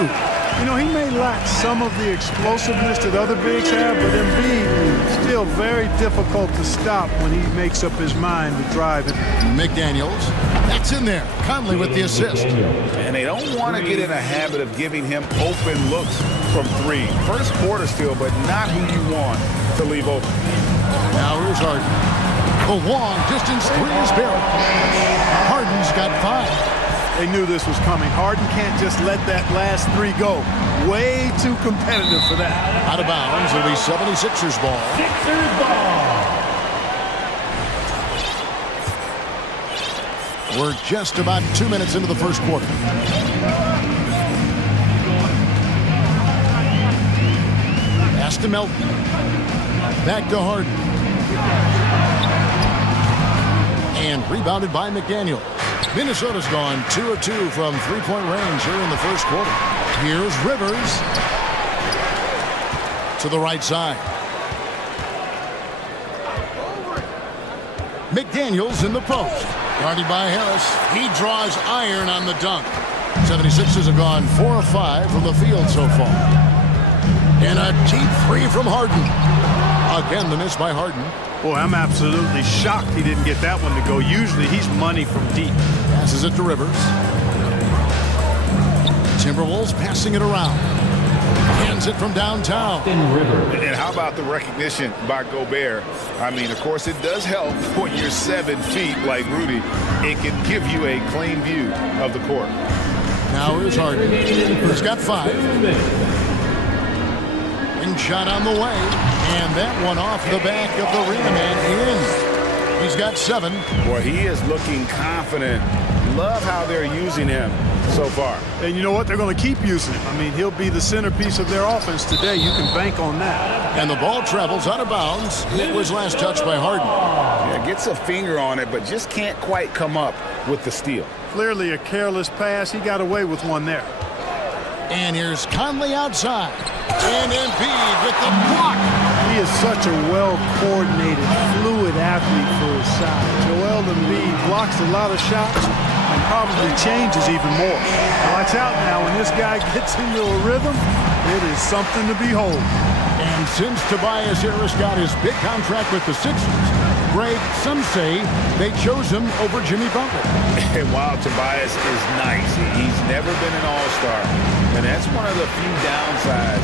You know, he may lack some of the explosiveness that other bigs have, but Embiid still very difficult to stop when he makes up his mind to drive it. McDaniels, that's in there. Conley with the assist. And they don't want to get in a habit of giving him open looks from 3. First quarter still, but not who you want to leave open. Now here's Harden. The long distance 3 is barreled. Harden's got 5. They knew this was coming. Harden can't just let that last 3 go. Way too competitive for that. Out of bounds, it'll be 76ers ball. Sixers ball. We're just about 2 minutes into the first quarter. Pass to Melton. Back to Harden. And rebounded by McDaniel. Minnesota's gone 2 of 2 from three-point range here in the first quarter. Here's Rivers to the right side. McDaniels in the post. Guarded by Harris. He draws iron on the dunk. 76ers have gone 4 of 5 from the field so far. And a deep 3 from Harden. Again, the miss by Harden. Boy, I'm absolutely shocked he didn't get that one to go. Usually he's money from deep. Passes it to Rivers. Timberwolves passing it around. Hands it from downtown. And how about the recognition by Gobert? I mean, of course, it does help when you're 7 feet like Rudy. It can give you a clean view of the court. Now here's Harden. He's got 5. And shot on the way. And that one off the back of the rim and in. He's got 7. Boy, he is looking confident. Love how they're using him so far. And you know what? They're going to keep using him. I mean, he'll be the centerpiece of their offense today. You can bank on that. And the ball travels out of bounds. It was last touched by Harden. Yeah, gets a finger on it, but just can't quite come up with the steal. Clearly a careless pass. He got away with one there. And here's Conley outside. And Embiid with the block. He is such a well-coordinated, fluid athlete for his size. Joel Embiid blocks a lot of shots and probably changes even more. Watch out now. When this guy gets into a rhythm, it is something to behold. And since Tobias Harris got his big contract with the Sixers, Greg, some say they chose him over Jimmy Butler. And while Tobias is nice, he's never been an all-star. And that's one of the few downsides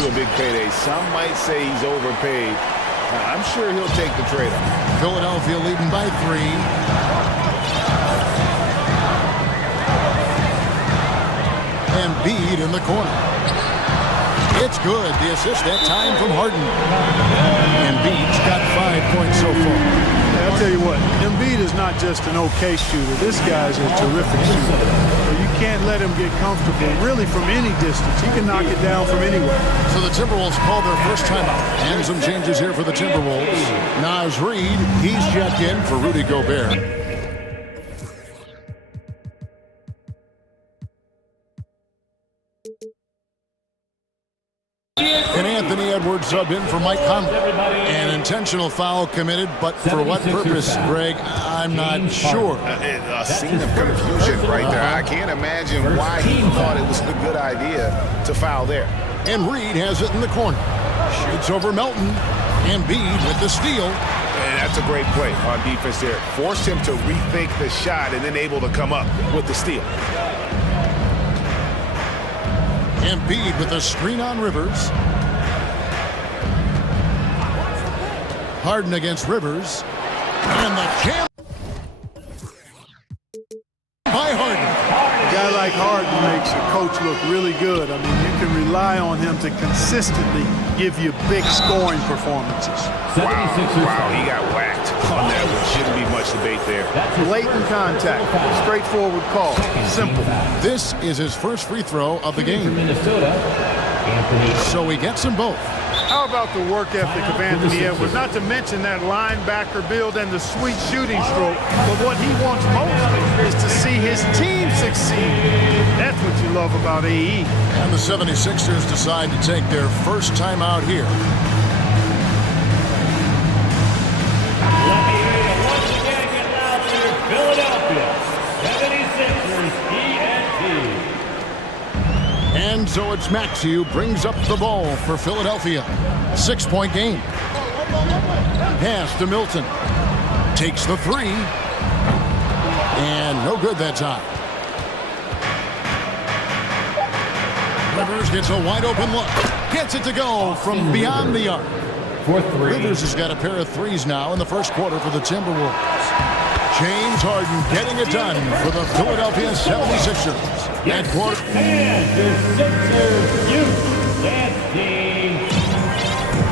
to a big payday. Some might say he's overpaid. I'm sure he'll take the trade-off. Philadelphia leading by 3. Embiid in the corner. It's good. The assist that time from Harden. Embiid's got 5 points so far. Yeah, I'll tell you what, Embiid is not just an okay shooter. This guy's a terrific shooter. So you can't let him get comfortable really from any distance. He can knock it down from anywhere. So the Timberwolves call their first timeout. And some changes here for the Timberwolves. Naz Reid, he's checked in for Rudy Gobert. And Anthony Edwards subbed in for Mike Conley. An intentional foul committed, but for what purpose, Greg, I'm not sure. A scene of confusion right there. I can't imagine why he thought it was a good idea to foul there. And Reed has it in the corner. Shoots over Melton. Embiid with the steal. And that's a great play on defense there. Forced him to rethink the shot and then able to come up with the steal. Embiid with a screen on Rivers. Harden against Rivers. And the champ by Harden. A guy like Harden makes a coach look really good. I mean, you can rely on him to consistently give you big scoring performances. Wow, he got whacked on that one. Shouldn't be much debate there. Blatant contact. Straightforward call. Simple. This is his first free throw of the game. So he gets them both. How about the work ethic of Anthony Edwards? Not to mention that linebacker build and the sweet shooting stroke. But what he wants most is to see his team succeed. That's what you love about AE. And the 76ers decide to take their first time out here. Let me hear you once again get loud for your Philadelphia 76ers ENT. And so it's Maxey who brings up the ball for Philadelphia. 6-point game. Pass to Milton. Takes the three. And no good that time. Rivers gets a wide open look. Gets it to go from beyond the arc. Rivers has got a pair of threes now in the first quarter for the Timberwolves. James Harden getting it done for the Philadelphia 76ers. At quarter. And your Sixers youth dance team.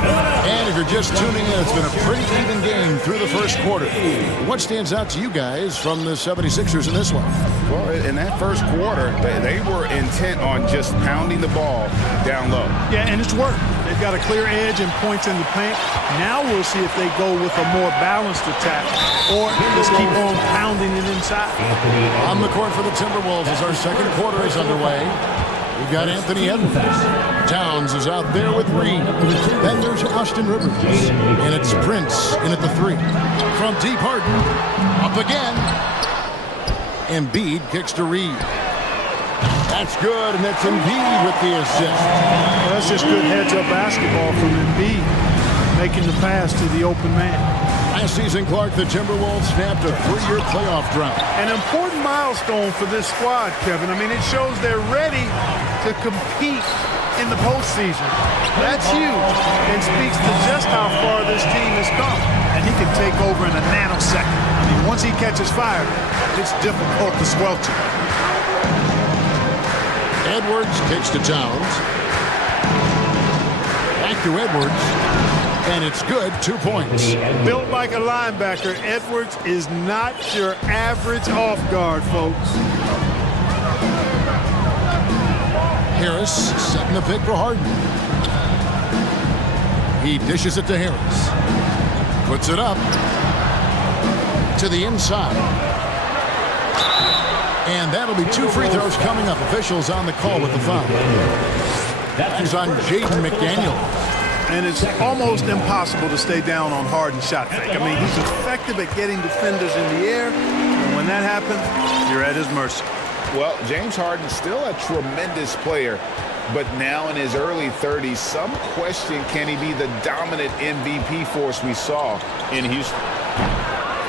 And if you're just tuning in, it's been a pretty even game through the first quarter. What stands out to you guys from the 76ers in this one? Well, in that first quarter, they were intent on just pounding the ball down low. Yeah, and it's worked. They've got a clear edge and points in the paint. Now we'll see if they go with a more balanced attack or just keep on pounding it inside. On the court for the Timberwolves as our second quarter is underway. We've got Anthony Edwards. Towns is out there with Reed. Then there's Austin Rivers. And it's Prince in at the three. From deep, Harden. Up again. Embiid kicks to Reed. That's good, and that's Embiid with the assist. Well, that's just good heads-up basketball from Embiid, making the pass to the open man. Last season, Clark, the Timberwolves snapped a 3-year playoff drought. An important milestone for this squad, Kevin. I mean, it shows they're ready to compete in the postseason. That's huge and speaks to just how far this team has come. And he can take over in a nanosecond. I mean, once he catches fire, it's difficult to squelch it. Edwards kicks to Towns. Back to Edwards. And it's good, 2 points. Built like a linebacker, Edwards is not your average off guard, folks. Harris setting the pick for Harden. He dishes it to Harris. Puts it up to the inside. And that'll be 2 free throws coming up. Officials on the call with the foul. That's on Jaden McDaniel. And it's almost impossible to stay down on Harden's shot fake. I mean, he's effective at getting defenders in the air. And when that happens, you're at his mercy. Well, James Harden's still a tremendous player, but now in his early 30s, some question, can he be the dominant MVP force we saw in Houston?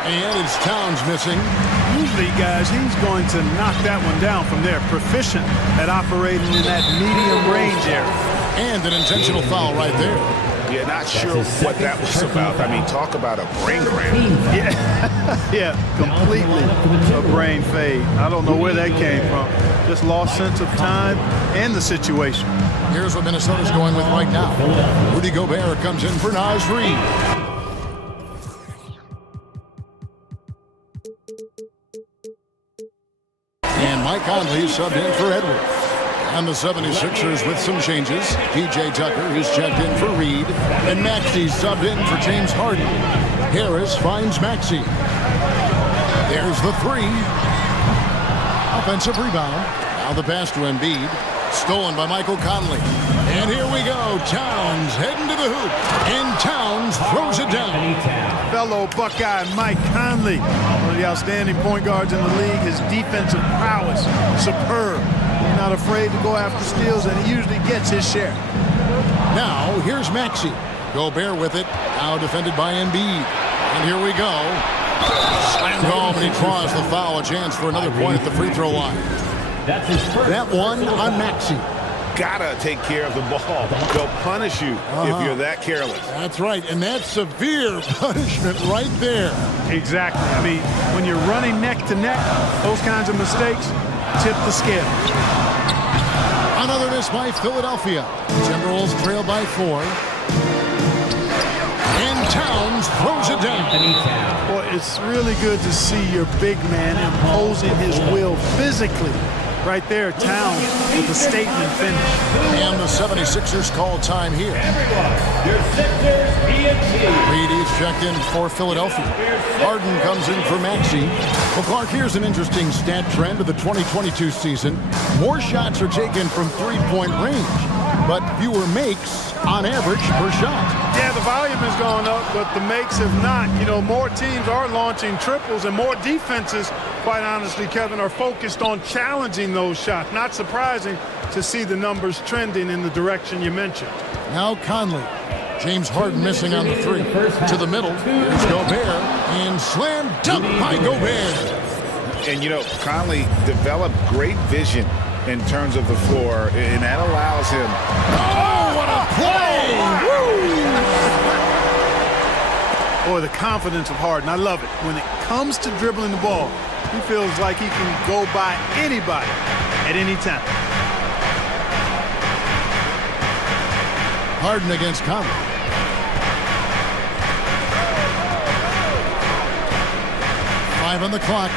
And it's Towns missing. Usually, guys, he's going to knock that one down from there. Proficient at operating in that medium range area. And an intentional foul right there. Yeah, not sure what that was about. I mean, talk about a brain cramp. Yeah, completely a brain fade. I don't know where that came from. Just lost sense of time and the situation. Here's what Minnesota's going with right now. Rudy Gobert comes in for Naz Reid. And Mike Conley subbed in for Edwards. And the 76ers with some changes. P.J. Tucker, who's checked in for Reed. And Maxey subbed in for James Harden. Harris finds Maxey. There's the three. Offensive rebound. Now the pass to Embiid. Stolen by Michael Conley. And here we go. Towns Towns heading to the hoop, and Towns throws it down. Fellow Buckeye Mike Conley, one of the outstanding point guards in the league. His defensive prowess, superb. He's not afraid to go after steals, and he usually gets his share. Now, here's Maxey. Gobert with it, now defended by Embiid. And here we go. Slammed home, and he draws the foul. A chance for another point at the free throw line. That one on Maxey. Gotta take care of the ball. They'll punish you if you're that careless. That's right, and that's severe punishment right there. Exactly. I mean, when you're running neck to neck, those kinds of mistakes tip the scale. Another miss by Philadelphia. Timberwolves trail by 4. And Towns throws it down. Boy, it's really good to see your big man imposing his will physically. Right there, Towns with a statement finish. And the 76ers call time here. Your Sixers, Beatty's checked in for Philadelphia. Harden comes in for Maxey. Well, Clark, here's an interesting stat trend of the 2022 season. More shots are taken from three-point range, but fewer makes on average per shot. Yeah, the volume has gone up, but the makes have not. You know, more teams are launching triples, and more defenses, quite honestly, Kevin, are focused on challenging those shots. Not surprising to see the numbers trending in the direction you mentioned. Now Conley. James Harden missing on the 3. To the middle. Here's Gobert. And slam dunk by Gobert. And, you know, Conley developed great vision in terms of the floor, and that allows him. Oh, what a play! Woo! Boy, the confidence of Harden, I love it. When it comes to dribbling the ball, he feels like he can go by anybody at any time. Harden against Conley. On the clock.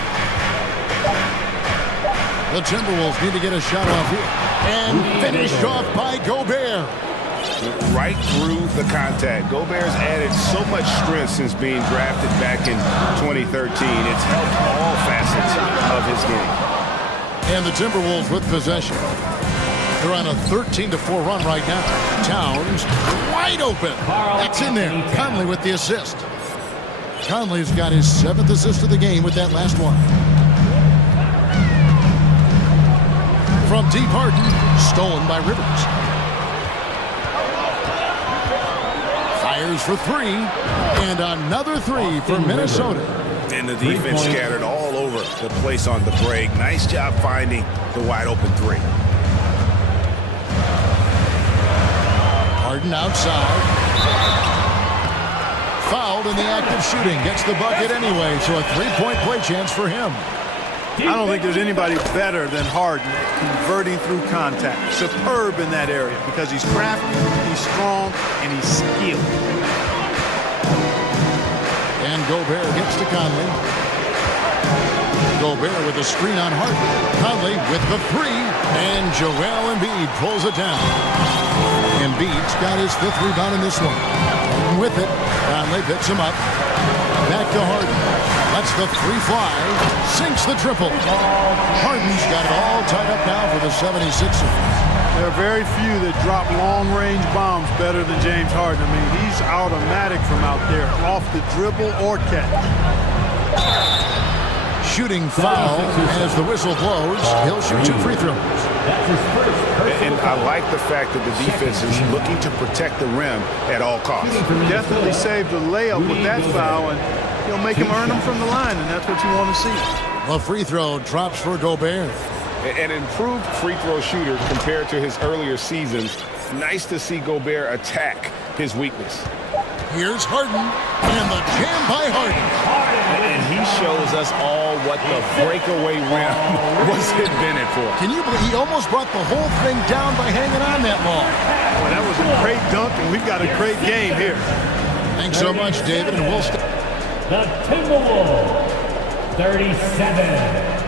The Timberwolves need to get a shot off here. And finished off by Gobert. Right through the contact. Gobert's added so much strength since being drafted back in 2013. It's helped all facets of his game. And the Timberwolves with possession. They're on a 13-4 run right now. Towns wide open. That's in there. Conley with the assist. Conley's got his 7th assist of the game with that last one. From deep, Harden, stolen by Rivers. Fires for 3, and another 3 for Minnesota. And the defense scattered all over the place on the break. Nice job finding the wide open 3. Harden outside. Fouled in the act of shooting. Gets the bucket anyway, so a 3-point play chance for him. I don't think there's anybody better than Harden at converting through contact. Superb in that area because he's crafty, he's strong, and he's skilled. And Gobert gets to Conley. Gobert with a screen on Harden. Conley with the 3, and Joel Embiid pulls it down. Embiid's got his 5th rebound in this one. With it, Conley picks him up. Back to Harden. Lets the 3 fly. Sinks the triple. Harden's got it all tied up now for the 76ers. There are very few that drop long-range bombs better than James Harden. I mean, he's automatic from out there, off the dribble or catch. Shooting foul as the whistle blows. He'll shoot 2 free throws. And I like the fact that the defense is looking to protect the rim at all costs. Definitely saved the layup with that foul, and he'll make him earn them from the line, and that's what you want to see. A free throw drops for Gobert. An improved free throw shooter compared to his earlier seasons. Nice to see Gobert attack his weakness. Here's Harden, and the jam by Harden. And he shows us all what the breakaway rim was invented for. Can you believe he almost brought the whole thing down by hanging on that long? Well, that was a great dunk, and we've got a great game here. Thanks so much, David, and we'll stay. The Timberwolves, 37.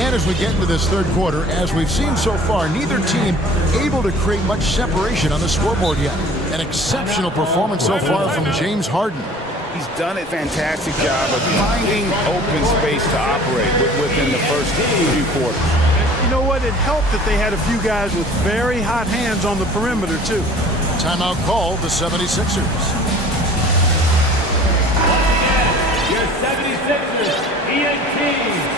And as we get into this third quarter, as we've seen so far, neither team able to create much separation on the scoreboard yet. An exceptional performance so far from James Harden. He's done a fantastic job of finding open space to operate within the first few quarters. You know what? It helped that they had a few guys with very hot hands on the perimeter, too. Timeout called the 76ers. Your 76ers,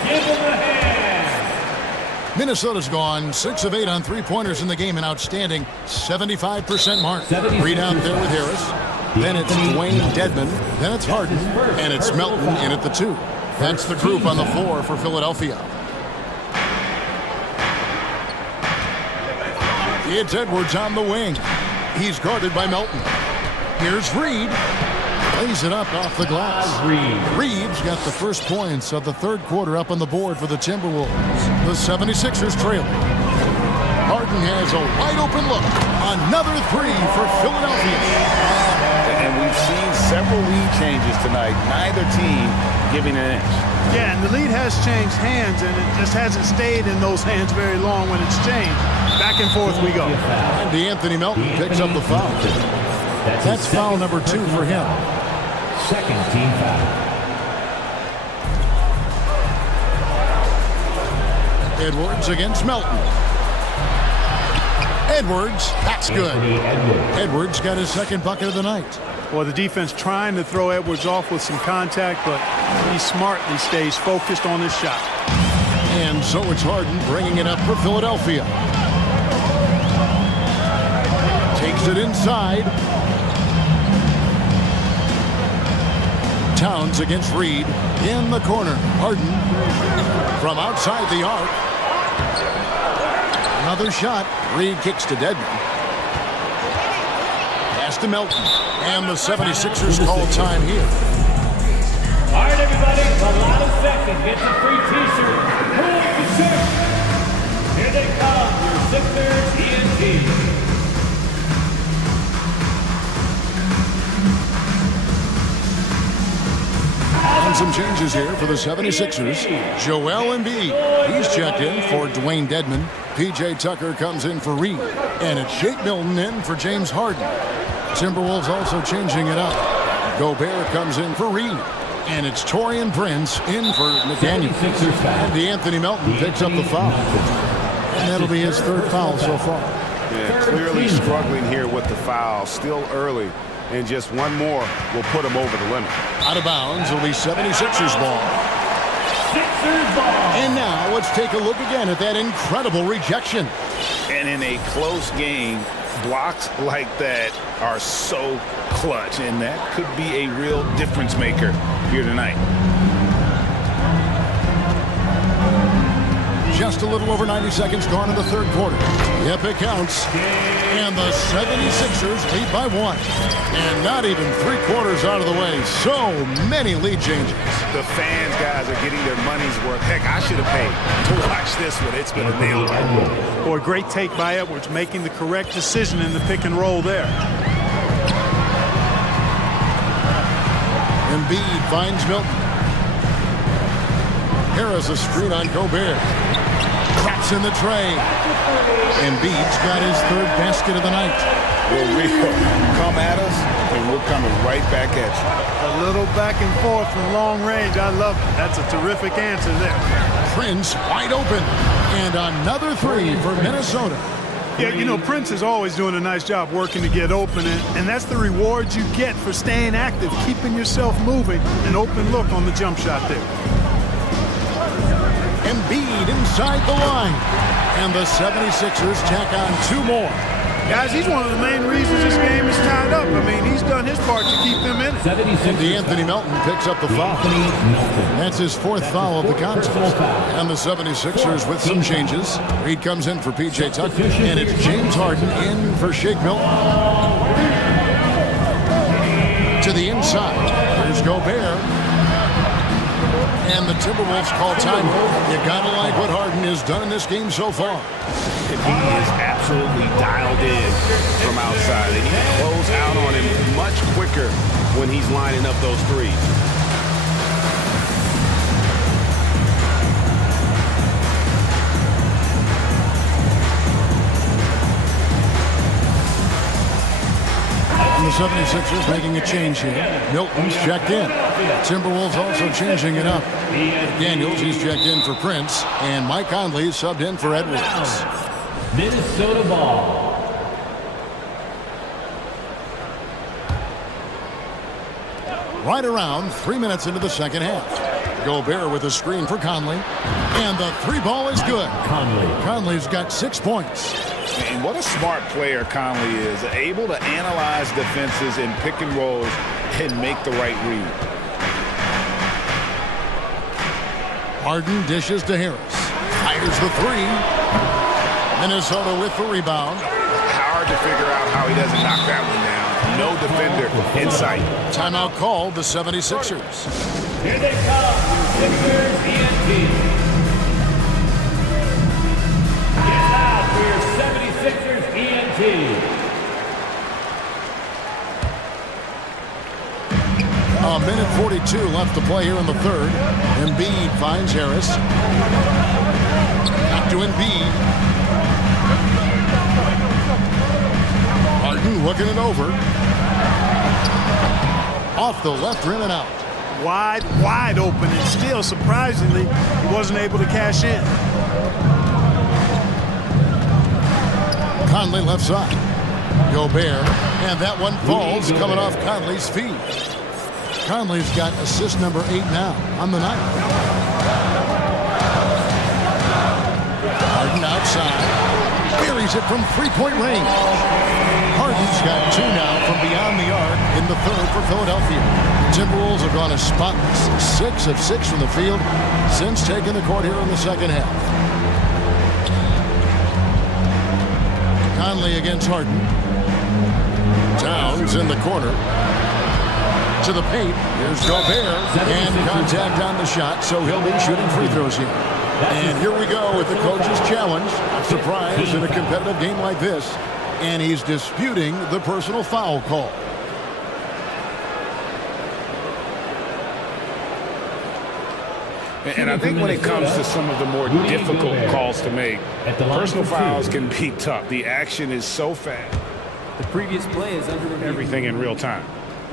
give them a hand. Minnesota's gone 6 of 8 on three-pointers in the game, an outstanding 75% mark. Reed out there with Harris. Then it's Dwayne Dedmon. Then it's Harden. And it's Melton in at the 2. That's the group on the floor for Philadelphia. It's Edwards on the wing. He's guarded by Melton. Here's Reed. Lays it up off the glass. Reed's got the first points of the third quarter up on the board for the Timberwolves. The 76ers trail. Harden has a wide-open look. Another 3 for Philadelphia. And we've seen several lead changes tonight. Neither team giving an inch. Yeah, and the lead has changed hands, and it just hasn't stayed in those hands very long when it's changed. Back and forth we go. And Anthony Melton picks up the foul. That's foul number 2 for him. Second team foul. Edwards against Melton. Edwards, that's good. Edwards got his second bucket of the night. Well, the defense trying to throw Edwards off with some contact, but he smartly stays focused on his shot. And so it's Harden bringing it up for Philadelphia. Takes it inside. Towns against Reed in the corner. Harden from outside the arc. Another shot. Reed kicks to Dedmon. Pass to Melton. And the 76ers call time here. All right, everybody. The last second gets a free T-shirt. Who wants the shirt? Here they come, your Sixers ENT. And some changes here for the 76ers. Joel Embiid, he's checked in for Dwayne Dedmon. P.J. Tucker comes in for Reed. And it's Shake Milton in for James Harden. Timberwolves also changing it up. Gobert comes in for Reed. And it's Taurean Prince in for McDaniel. And Anthony Melton picks up the foul. And that'll be his third foul so far. Yeah, clearly struggling here with the foul. Still early. And just one more will put him over the limit. Out of bounds will be 76ers ball. Sixers ball. And now let's take a look again at that incredible rejection. And in a close game, blocks like that are so clutch. And that could be a real difference maker here tonight. Just a little over 90 seconds gone in the third quarter. Yep, it counts. And the 76ers lead by 1. And not even 3/4 out of the way. So many lead changes. The fans, guys, are getting their money's worth. Heck, I should have paid to watch this one. It's been a nail. Boy, great take by Edwards, making the correct decision in the pick and roll there. Embiid finds Milton. Harris a screen on Gobert. Traps in the tray. Embiid's got his third basket of the night. Well, we'll come at us, and we're coming right back at you. A little back and forth from long range. I love it. That's a terrific answer there. Prince wide open. And another 3 for Minnesota. Yeah, you know, Prince is always doing a nice job working to get open, and that's the reward you get for staying active, keeping yourself moving. An open look on the jump shot there. Embiid inside the line. And the 76ers tack on 2 more. Guys, he's one of the main reasons this game is tied up. I mean, he's done his part to keep them in it. And Anthony Melton picks up the foul. That's his 4th foul of the contest. And the 76ers with some changes. Reed comes in for P.J. Tucker. And it's James Harden in for Shake Milton. To the inside. Here's Gobert. And the Timberwolves call time. You gotta like what Harden has done in this game so far. He is absolutely dialed in from outside. And he can close out on him much quicker when he's lining up those threes. the 76ers making a change here. Milton's checked in. Timberwolves also changing it up. Daniels, he's checked in for Prince. And Mike Conley subbed in for Edwards. Minnesota ball. Right around 3 minutes into the second half. Gobert with a screen for Conley. And the three ball is good. Conley's got 6 points. And what a smart player Conley is. Able to analyze defenses in pick and rolls and make the right read. Harden dishes to Harris. Fires the three. Minnesota with the rebound. Hard to figure out how he doesn't knock that one down. No defender in sight. Timeout called the 76ers. Here they come, Sixers ENT. Get loud for your 76ers ENT. A minute 42 left to play here in the third. Embiid finds Harris. Back to Embiid. Harden looking it over. Off the left rim and out. Wide open, and still, surprisingly, he wasn't able to cash in. Conley left side. Gobert, and that one falls coming off Conley's feet. Conley's got assist number 8 now on the night. Harden outside. Buries it from three-point range. Harden's got 2 now from beyond the arc in the third for Philadelphia. Timberwolves have gone a spotless 6 of 6 from the field since taking the court here in the second half. Conley against Harden. Towns in the corner. To the paint. Here's Gobert. And contact on the shot, so he'll be shooting free throws here. And here we go with the coach's challenge. Surprise in a competitive game like this. And he's disputing the personal foul call. And I think when it comes to some of the more difficult calls to make, personal fouls can be tough. The action is so fast. The previous play is under review. Everything in real time.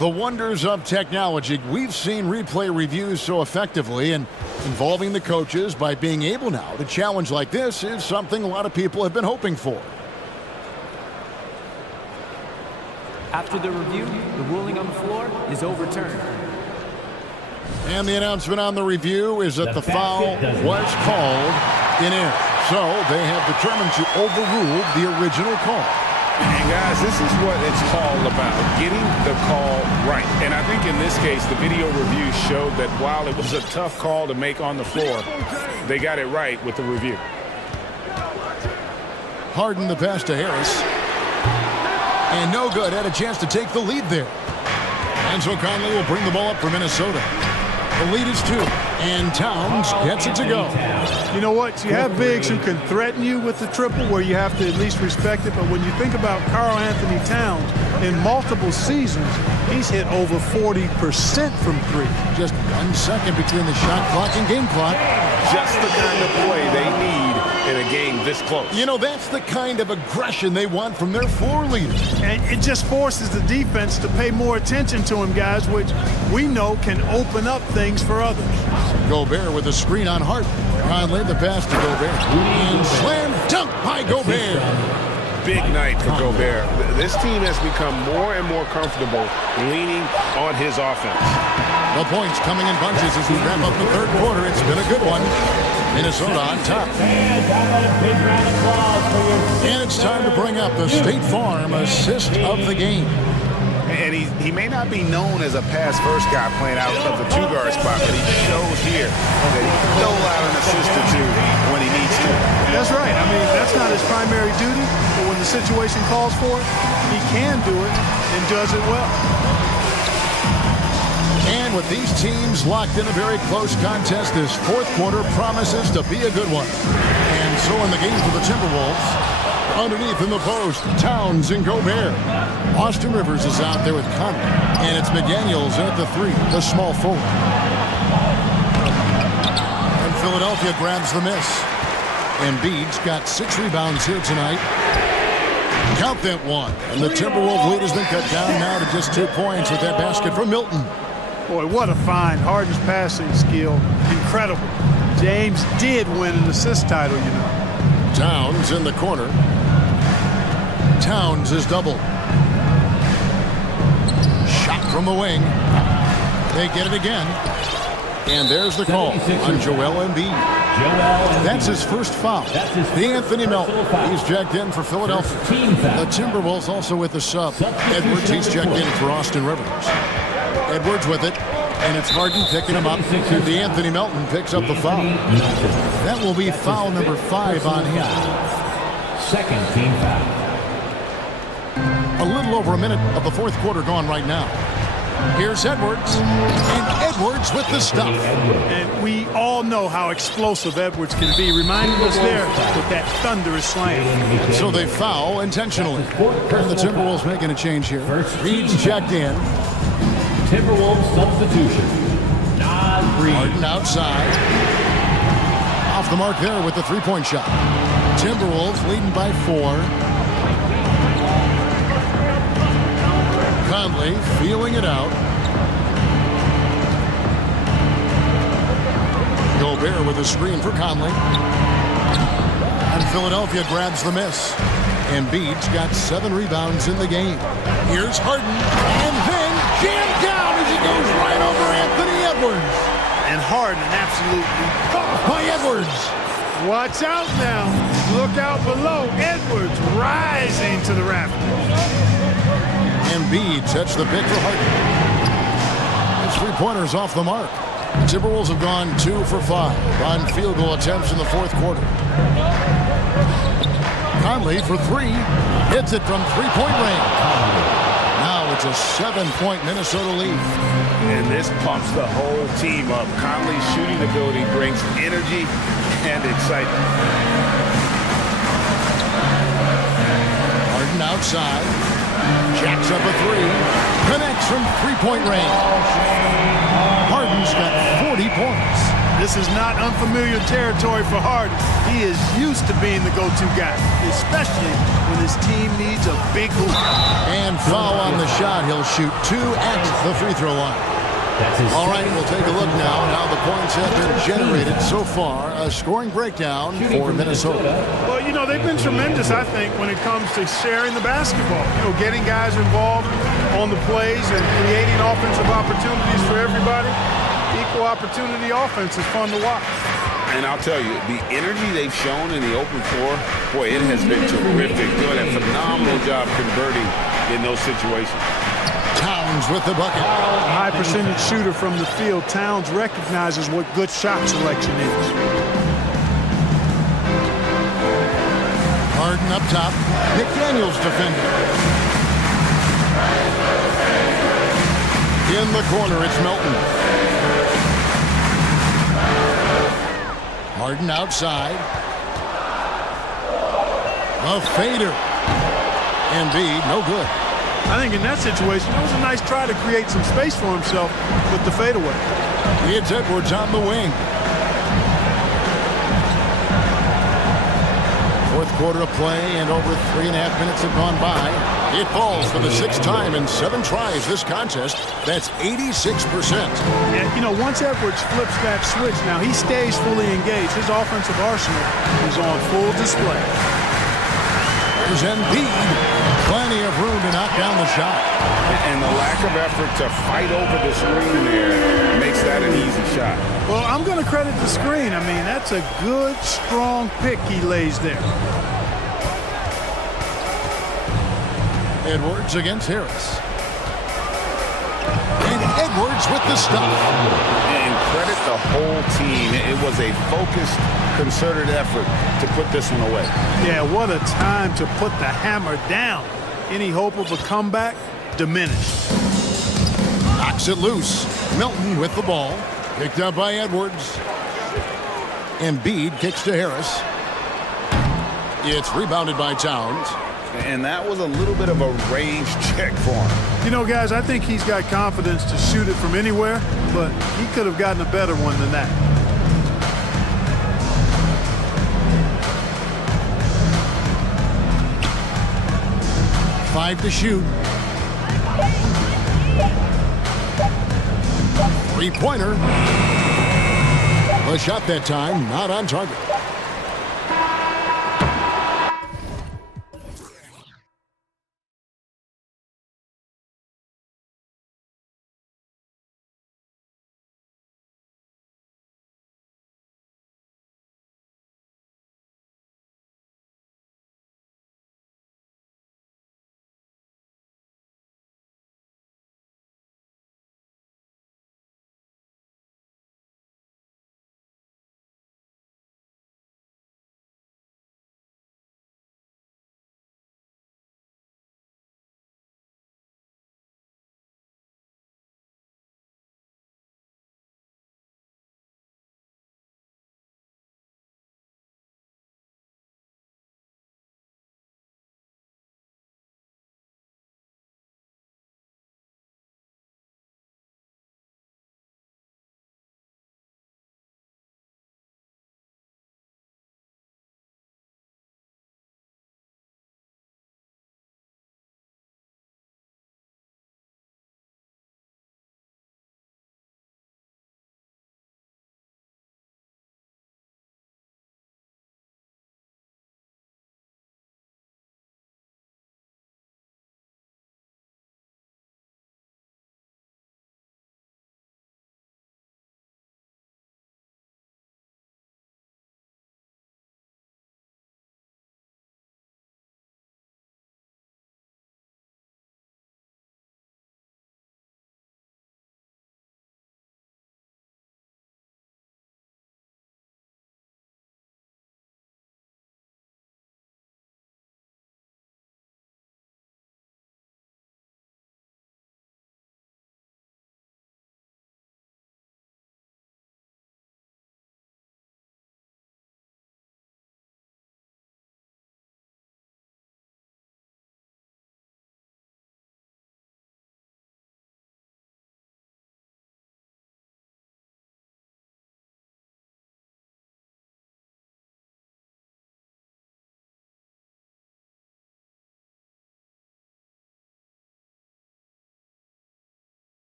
The wonders of technology. We've seen replay reviews so effectively, and involving the coaches by being able now to challenge like this is something a lot of people have been hoping for. After the review, the ruling on the floor is overturned. And the announcement on the review is that the foul was called in error. So they have determined to overrule the original call. And guys, this is what it's all about, getting the call right. And I think in this case, the video review showed that while it was a tough call to make on the floor, they got it right with the review. Harden the pass to Harris. And no good, had a chance to take the lead there. And so Conley will bring the ball up for Minnesota. The lead is 2, and Towns gets it to go. You know what? You have bigs who can threaten you with the triple where you have to at least respect it. But when you think about Karl Anthony Towns, in multiple seasons, he's hit over 40% from 3. Just 1 second between the shot clock and game clock. Just the kind of play they need in a game this close. You know, that's the kind of aggression they want from their floor leader. And it just forces the defense to pay more attention to him, guys, which we know can open up things for others. Gobert with a screen on Hart. Conley the pass to Gobert. And slam dunk by Gobert. Big night for Gobert. This team has become more and more comfortable leaning on his offense. The points coming in bunches as we wrap up the third quarter. It's been a good one. Minnesota on top. And it's time to bring up the State Farm assist of the game. And he may not be known as a pass-first guy playing out of the 2-guard spot, but he shows here that he can dole out an assist or 2 when he needs to. That's right. I mean, that's not his primary duty, but when the situation calls for it, he can do it and does it well. And with these teams locked in a very close contest, this fourth quarter promises to be a good one. And so in the game for the Timberwolves, underneath in the post, Towns and Gobert. Austin Rivers is out there with Conley. And it's McDaniels in at the 3, the small forward. And Philadelphia grabs the miss. Embiid's got 6 rebounds here tonight. Count that one. And the Timberwolves lead has been cut down now to just 2 points with that basket from Milton. Boy, what a find. Harden's passing skill, incredible. James did win an assist title, you know. Towns in the corner. Towns is doubled. Shot from the wing. They get it again. And there's the call on Joel Embiid. That's his first foul. The Anthony Melton. He's checked in for Philadelphia. The Timberwolves also with the sub. Edwards, he's checked in for Austin Rivers. Edwards with it. And it's Harden picking him up. The Anthony Melton picks up the foul. That will be foul number 5 on him. Second team foul. A little over a minute of the fourth quarter gone right now. Here's Edwards, and Edwards with the stuff. And we all know how explosive Edwards can be, reminding us there with that thunderous slam. So they foul intentionally. And the Timberwolves making a change here. Reed's checked in. Timberwolves substitution. Harden outside. Off the mark there with the three-point shot. Timberwolves leading by 4. Conley feeling it out. Gobert with a screen for Conley. And Philadelphia grabs the miss. Embiid's got 7 rebounds in the game. Here's Harden. And then jammed down as he goes right over Anthony Edwards. And Harden absolutely by Edwards. Watch out now. Look out below. Edwards rising to the rafters. Embiid sets the pick for Harden. His three-pointers off the mark. Timberwolves have gone 2 for 5 on field goal attempts in the fourth quarter. Conley for 3. Hits it from three-point range. Now it's a 7-point Minnesota lead. And this pumps the whole team up. Conley's shooting ability brings energy and excitement. Harden outside. Jacks up a 3. Connects from three-point range. Harden's got 40 points. This is not unfamiliar territory for Harden. He is used to being the go-to guy, especially when his team needs a big hoop. And foul on the shot. He'll shoot 2 at the free throw line. All right, we'll take a look now at how the points have been generated so far. A scoring breakdown for Minnesota. Well, you know, they've been tremendous, I think, when it comes to sharing the basketball. You know, getting guys involved on the plays and creating offensive opportunities for everybody. Equal opportunity offense is fun to watch. And I'll tell you, the energy they've shown in the open floor, boy, it has been terrific. Doing a phenomenal job converting in those situations. Towns with the bucket. A high percentage shooter from the field. Towns recognizes what good shot selection is. Harden up top. McDaniels defending. In the corner, it's Melton. Harden outside. A fader. Embiid, no good. I think in that situation, it was a nice try to create some space for himself with the fadeaway. It's Edwards on the wing. Fourth quarter of play, and over 3.5 minutes have gone by. It falls for the 6th time in 7 tries this contest. That's 86%. And, you know, once Edwards flips that switch, now he stays fully engaged. His offensive arsenal is on full display. There's Embiid. Plenty of room to knock down the shot. And the lack of effort to fight over the screen there makes that an easy shot. Well, I'm going to credit the screen. I mean, that's a good, strong pick he lays there. Edwards against Harris. And Edwards with the stuff. And credit the whole team. It was a focused, concerted effort to put this one away. Yeah, what a time to put the hammer down. Any hope of a comeback diminished. Knocks it loose. Melton with the ball. Picked up by Edwards. Embiid kicks to Harris. It's rebounded by Towns. And that was a little bit of a range check for him. You know, guys, I think he's got confidence to shoot it from anywhere, but he could have gotten a better one than that. 5 to shoot. Three-pointer. The shot that time, not on target.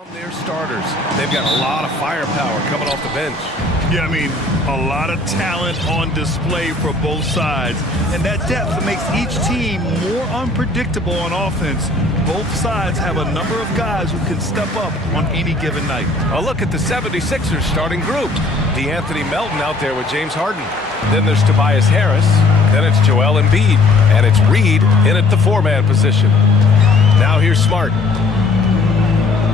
On their starters. They've got a lot of firepower coming off the bench. Yeah, I mean, a lot of talent on display for both sides. And that depth makes each team more unpredictable on offense. Both sides have a number of guys who can step up on any given night. A look at the 76ers starting group. D'Anthony Melton out there with James Harden. Then there's Tobias Harris. Then it's Joel Embiid. And it's Reed in at the four-man position. Now here's Smart.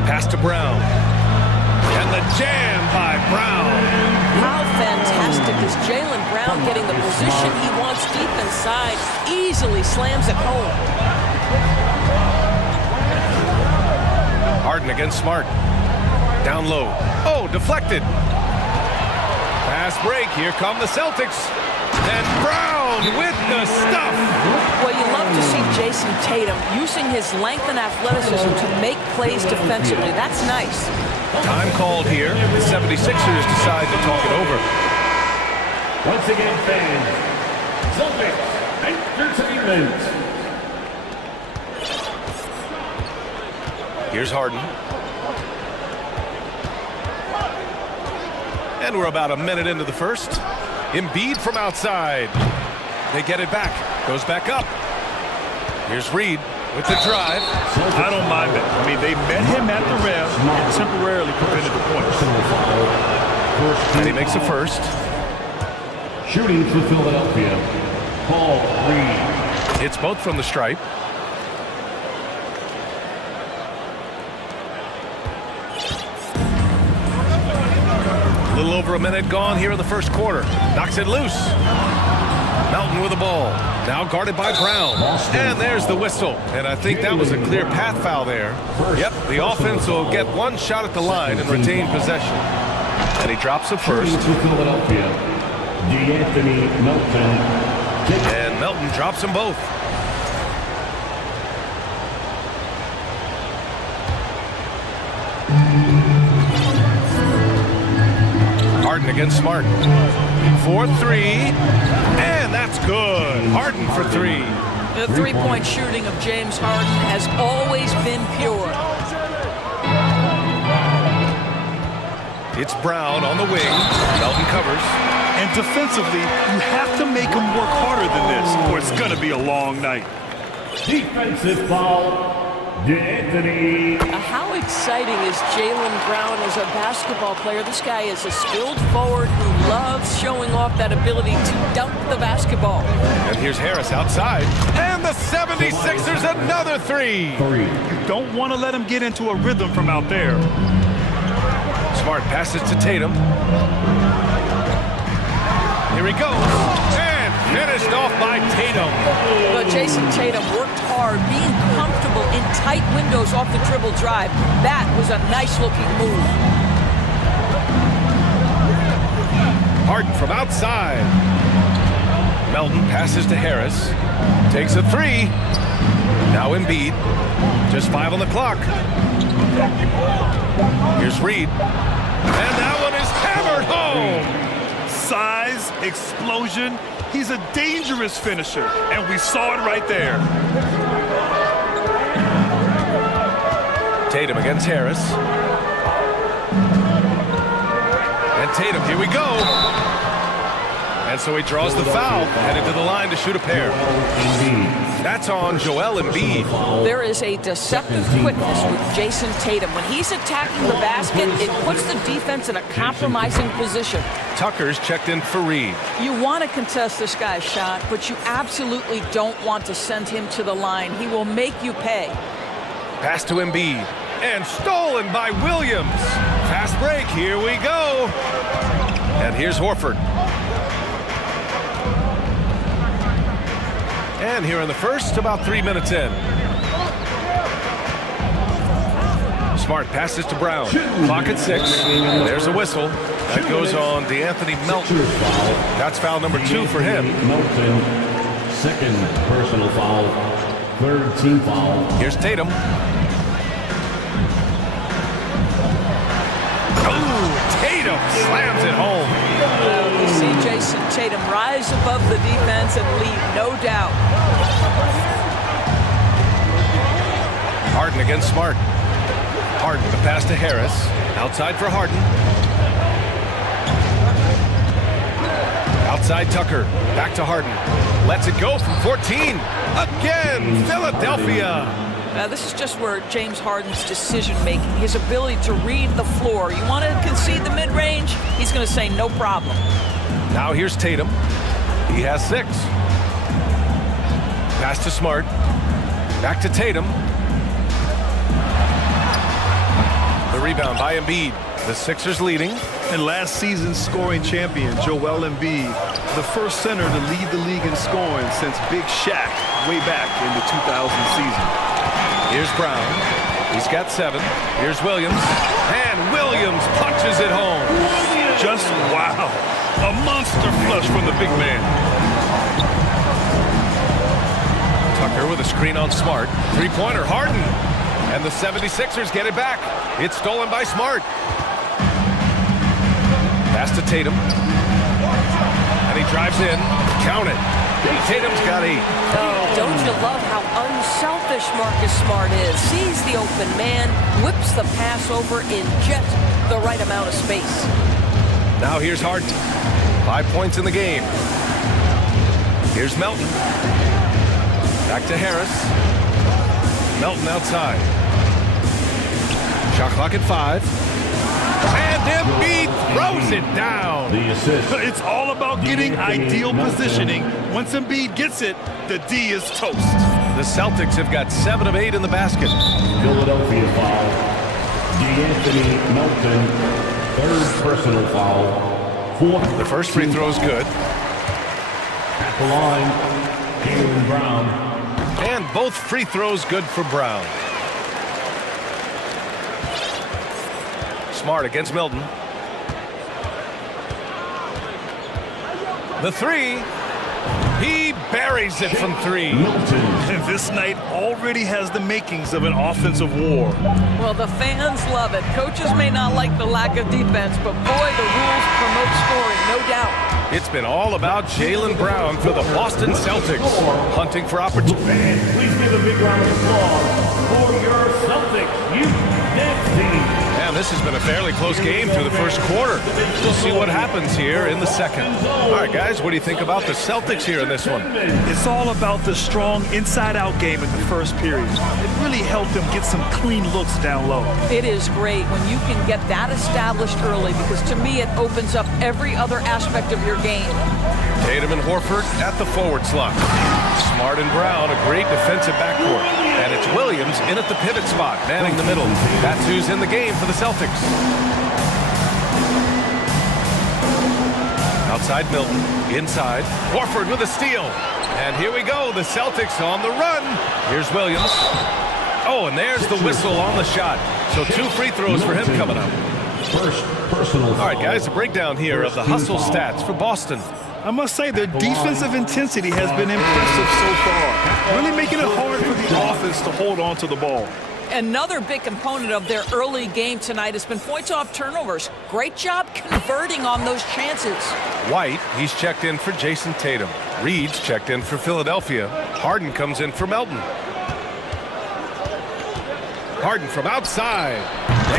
Pass to Brown. And the jam by Brown. How fantastic is Jaylen Brown getting the position he wants deep inside, easily slams it home. Harden against Smart. Down low. Oh, deflected. Fast break. Here come the Celtics. And Brown with the stuff. Well, you love to see Jason Tatum using his length and athleticism to make plays defensively. That's nice. Time called here. The 76ers decide to talk it over. Once again, fans, Celtics Entertainment. Here's Harden. And we're about a minute into the first. Embiid from outside. They get it back. Goes back up. Here's Reed with the drive. I don't mind that. I mean, they met him at the rim and temporarily prevented the points. And he makes a first. Shooting for Philadelphia, Paul Reed. Hits both from the stripe. A little over a minute gone here in the first quarter. Knocks it loose. Melton with the ball. Now guarded by Brown. And there's the whistle. And I think that was a clear path foul there. Yep, the offense will get one shot at the line and retain possession. And he drops the first. For Philadelphia, D'Anthony Melton. And Melton drops them both. Harden against Smart. 4-3. And that's good. Harden for three. The three-point shooting of James Harden has always been pure. It's Brown on the wing. Melton covers. And defensively, you have to make him work harder than this, or it's going to be a long night. Defensive foul, D'Anthony. How exciting is Jaylen Brown as a basketball player? This guy is a skilled forward who loves showing off that ability to dunk the basketball. And here's Harris outside. And the 76ers another three. You don't want to let him get into a rhythm from out there. Smart passes to Tatum. Here he goes. And finished off by Tatum. But Jason Tatum worked hard, being comfortable in tight windows off the dribble drive. That was a nice-looking move. Harden from outside. Melton passes to Harris. Takes a three. Now Embiid. Just 5 on the clock. Here's Reed. And that one is hammered home. Size, explosion. He's a dangerous finisher, and we saw it right there. Tatum against Harris. And Tatum, here we go. And so he draws the foul, headed to the line to shoot a pair. That's on Joel Embiid. There is a deceptive quickness with Jason Tatum. When he's attacking the basket, it puts the defense in a compromising position. Tucker's checked in for Reed. You want to contest this guy's shot, but you absolutely don't want to send him to the line. He will make you pay. Pass to Embiid. And stolen by Williams. Fast break, here we go. And here's Horford. And here in the first, about 3 minutes in. Smart passes to Brown. Clock at 6. There's a whistle. That goes on D'Anthony Melton. That's foul number 2 for him. Melton, second personal foul, third team foul. Here's Tatum. Oh, Tatum slams it home. We see Jason Tatum rise above the defense and lead, no doubt. Harden against Smart. Harden, the pass to Harris. Outside for Harden. Outside Tucker. Back to Harden. Lets it go from 14. Again, Philadelphia. This is just where James Harden's decision-making, his ability to read the floor. You want to concede the mid-range? He's going to say no problem. Now here's Tatum. He has 6. Pass to Smart. Back to Tatum. The rebound by Embiid. The Sixers leading. And last season's scoring champion, Joel Embiid, the first center to lead the league in scoring since Big Shaq way back in the 2000 season. Here's Brown. He's got 7. Here's Williams. And Williams punches it home. Just wow. A monster flush from the big man. Tucker with a screen on Smart. Three-pointer, Harden. And the 76ers get it back. It's stolen by Smart. Pass to Tatum. And he drives in. Count it. Tatum's got 8. Oh, don't you love how unselfish Marcus Smart is? Sees the open man, whips the pass over in just the right amount of space. Now here's Harden. 5 points in the game. Here's Melton. Back to Harris. Melton outside. Shot clock at 5. And Embiid throws it down. The assist. It's all about getting ideal positioning. Once Embiid gets it, the D is toast. The Celtics have got 7 of 8 in the basket. Philadelphia foul. D'Anthony Melton, 3rd personal foul. 4th. The first free throw is good. At the line, Jaylen Brown. And both free throws good for Brown. Smart against Milton. The 3. He buries it from 3. And this night already has the makings of an offensive war. Well, the fans love it. Coaches may not like the lack of defense, but boy, the rules promote scoring, no doubt. It's been all about Jaylen Brown for the Boston Celtics, hunting for opportunity. Fans, please give a big round of applause for your Celtics youth dance team. And this has been a fairly close game through the first quarter. We'll see what happens here in the second. All right, guys, what do you think about the Celtics here in this one? It's all about the strong inside-out game in the first period. It really helped them get some clean looks down low. It is great when you can get that established early because to me it opens up every other aspect of your game. Tatum and Horford at the forward slot. Smart and Brown, a great defensive backcourt. And it's Williams in at the pivot spot, manning the middle. That's who's in the game for the Celtics. Outside Milton, inside. Horford with a steal. And here we go, the Celtics on the run. Here's Williams. Oh, and there's the whistle on the shot. So 2 free throws for him coming up. First personal foul. All right, guys, a breakdown here of the hustle stats for Boston. I must say their defensive intensity has been impressive so far. Really making it hard for the offense to hold on to the ball. Another big component of their early game tonight has been points off turnovers. Great job converting on those chances. White, he's checked in for Jason Tatum. Reed's checked in for Philadelphia. Harden comes in for Melton. Harden from outside.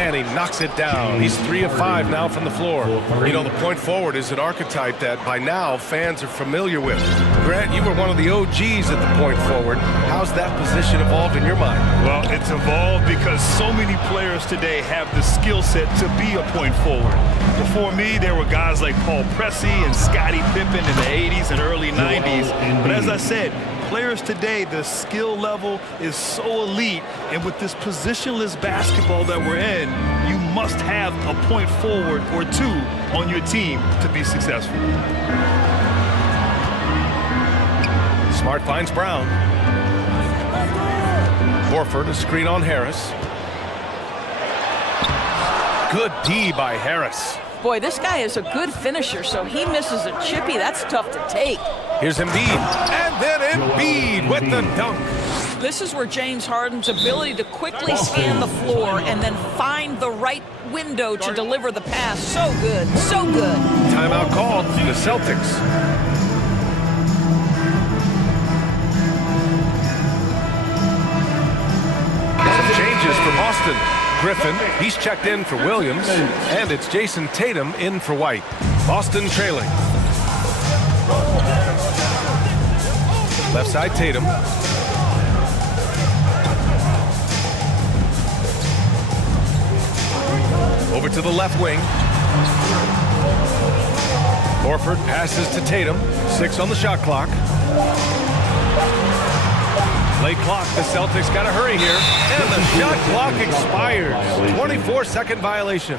And he knocks it down. He's 3 of 5 now from the floor. You know, the point forward is an archetype that by now fans are familiar with. Grant, you were one of the OGs at the point forward. How's that position evolved in your mind? Well, it's evolved because so many players today have the skill set to be a point forward. Before me, there were guys like Paul Pressey and Scottie Pippen in the 80s and early 90s. But as I said, players today, the skill level is so elite, and with this positionless basketball that we're in, you must have a point forward or 2 on your team to be successful. Smart finds Brown. Horford, a screen on Harris. Good D by Harris. Boy, this guy is a good finisher, so he misses a chippy. That's tough to take. Here's Embiid, and then Embiid with the dunk. This is where James Harden's ability to quickly scan the floor and then find the right window to deliver the pass. So good, so good. Timeout called, the Celtics. Some changes for Boston. Griffin. He's checked in for Williams. And it's Jason Tatum in for White. Boston trailing. Left side Tatum. Over to the left wing. Horford passes to Tatum. 6 on the shot clock. Late clock, the Celtics got to hurry here. And the shot clock expires. 24-second violation.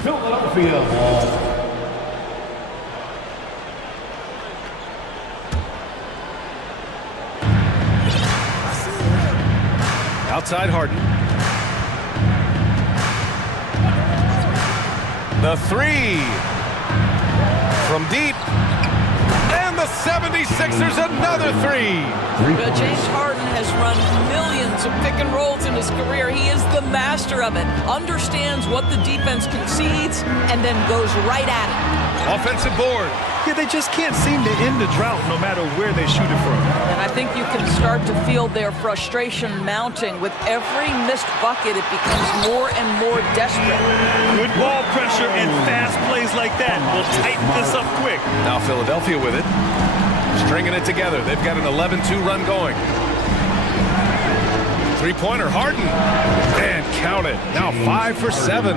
Outside Harden. The three. From deep. And the 76ers another three. Well, James Harden has run millions of pick and rolls in his career. He is the master of it. Understands what the defense concedes and then goes right at it. Offensive board. Yeah, they just can't seem to end the drought no matter where they shoot it from. And I think you can start to feel their frustration mounting. With every missed bucket, it becomes more and more desperate. Good ball pressure and fast plays like that will tighten this up quick. Now Philadelphia with it. Stringing it together. They've got an 11-2 run going. Three-pointer, Harden. And count it. Now 5 for 7.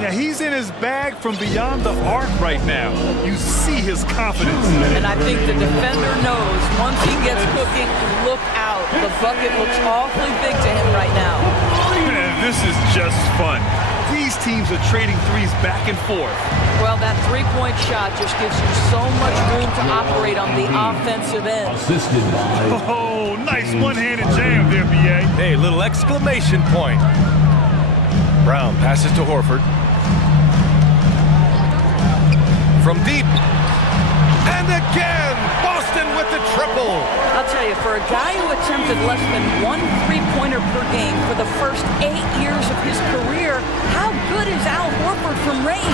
Yeah, he's in his bag from beyond the arc right now. You see his confidence. And I think the defender knows once he gets cooking, look out. The bucket looks awfully big to him right now. Man, this is just fun. These teams are trading threes back and forth. Well, that three-point shot just gives you so much room to operate on the offensive end. Oh, nice one-handed jam there, B.A. Hey, little exclamation point. Brown passes to Horford. From deep. And again, Boston with the triple. I'll tell you, for a guy who attempted less than 1 three-pointer per game for the first 8 years of his career, how good is Al Horford from range?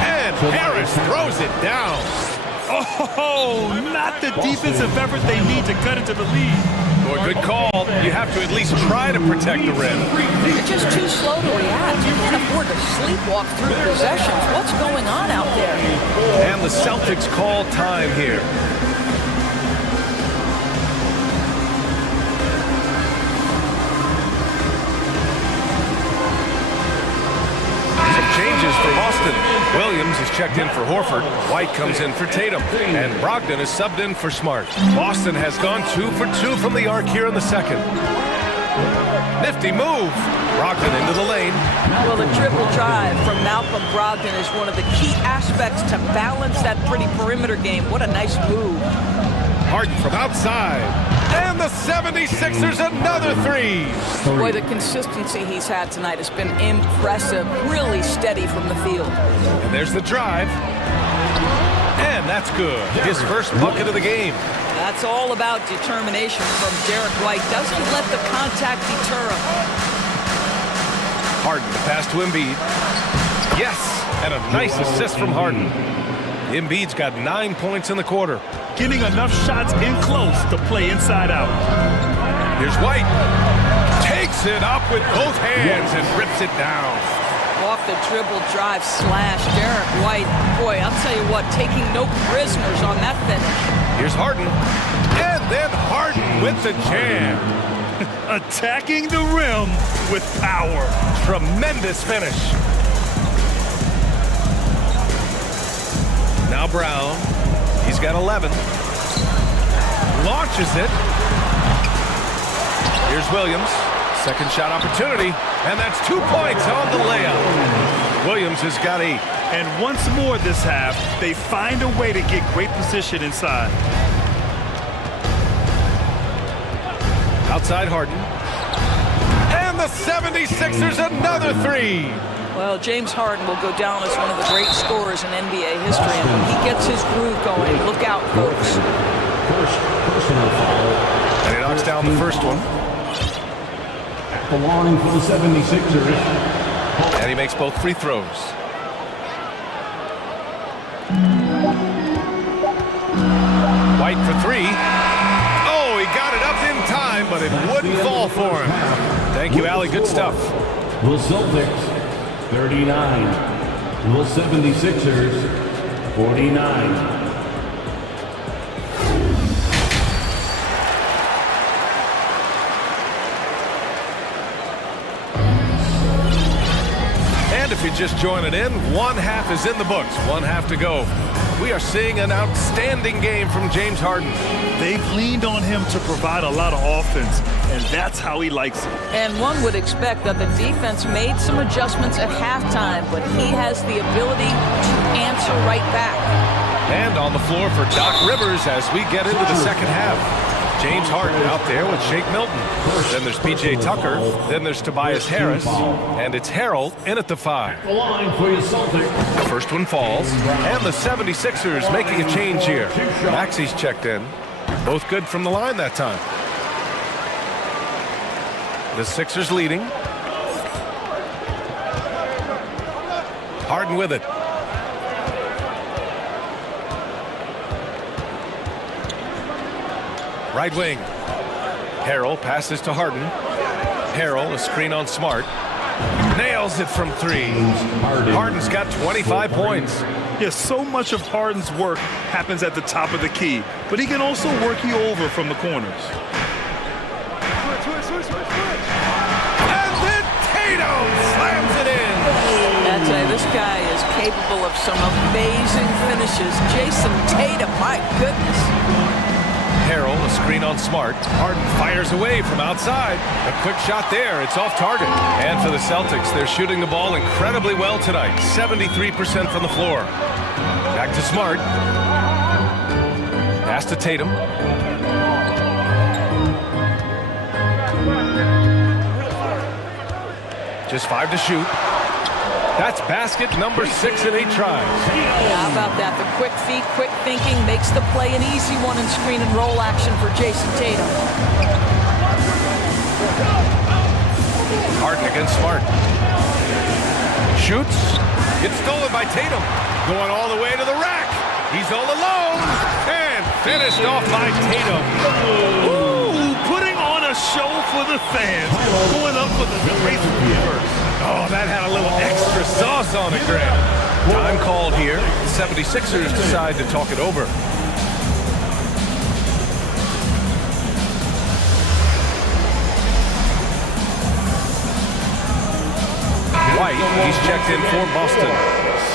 And Harris throws it down. Oh, not the defensive effort they need to cut into the lead. Boy, good call. You have to at least try to protect the rim. You're just too slow to react. You can't afford to sleepwalk through possessions. What's going on out there? And the Celtics call time here. Changes for Boston. Williams is checked in for Horford. White comes in for Tatum. And Brogdon is subbed in for Smart. Boston has gone 2 for 2 from the arc here in the second. Nifty move. Brogdon into the lane. Well, the triple drive from Malcolm Brogdon is one of the key aspects to balance that pretty perimeter game. What a nice move. Harden from outside. And the 76ers another three. Boy, the consistency he's had tonight has been impressive. Really steady from the field. And there's the drive. And that's good. His first bucket of the game. That's all about determination from Derek White. Doesn't let the contact deter him. Harden, the pass to Embiid. Yes, and a nice assist from Harden. Embiid's got 9 points in the quarter. Getting enough shots in close to play inside out. Here's White. Takes it up with both hands and rips it down. Off the dribble drive slash, Derek White. Boy, I'll tell you what, taking no prisoners on that finish. Here's Harden. And then Harden with the jam. Attacking the rim with power. Tremendous finish. Now Brown. He's got 11. Launches it. Here's Williams. Second shot opportunity. And that's 2 points on the layup. Williams has got 8. And once more this half, they find a way to get great position inside. Outside Harden. And the 76ers another three. Well, James Harden will go down as one of the great scorers in NBA history, and when he gets his groove going, look out, folks. And he knocks down the first one. At the line for the 76ers. And he makes both free throws. White for three. Oh, he got it up in time, but it wouldn't fall for him. Thank you, Allie. Good stuff. The Celtics 39. The 76ers, 49. And if you're just joining in, one half is in the books, one half to go. We are seeing an outstanding game from James Harden. They've leaned on him to provide a lot of offense, and that's how he likes it. And one would expect that the defense made some adjustments at halftime, but he has the ability to answer right back. And on the floor for Doc Rivers as we get into the second half. James Harden out there with Shake Milton. Then there's P.J. Tucker. Then there's Tobias Harris. And it's Harrell in at the 5. The line for your Celtics. The first one falls. And the 76ers making a change here. Maxey's checked in. Both good from the line that time. The Sixers leading. Harden with it. Right wing. Harrell passes to Harden. Harrell, a screen on Smart. Nails it from 3. Harden's got 25 points. Yes, so much of Harden's work happens at the top of the key, but he can also work you over from the corners. And then Tatum slams it in. I'd say this guy is capable of some amazing finishes. Jason Tatum, my goodness. Harrell, a screen on Smart. Harden fires away from outside. A quick shot there. It's off target. And for the Celtics, they're shooting the ball incredibly well tonight. 73% from the floor. Back to Smart. Pass to Tatum. Just 5 to shoot. That's basket number 6 in 8 tries. How about that? The quick feet, quick thinking makes the play an easy one in screen and roll action for Jason Tatum. Harden against Smart. Shoots. It's stolen by Tatum. Going all the way to the rack. He's all alone. And finished off by Tatum. Ooh, putting on a show for the fans. Going up for the race first. Oh, that had a little extra sauce on it, Grant. Time called here. The 76ers decide to talk it over. White, he's checked in for Boston.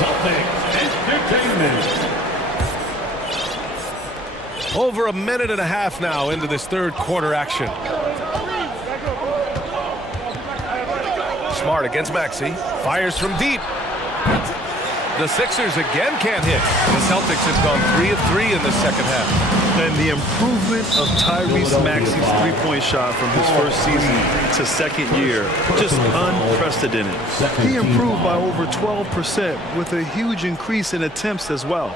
Celtics Entertainment. Over a minute and a half now into this third quarter action. Smart against Maxey. Fires from deep. The Sixers again can't hit. The Celtics have gone 3 of 3 in the second half. And the improvement of Tyrese Maxey's three-point shot from his first season to second year, just unprecedented. He improved by over 12% with a huge increase in attempts as well.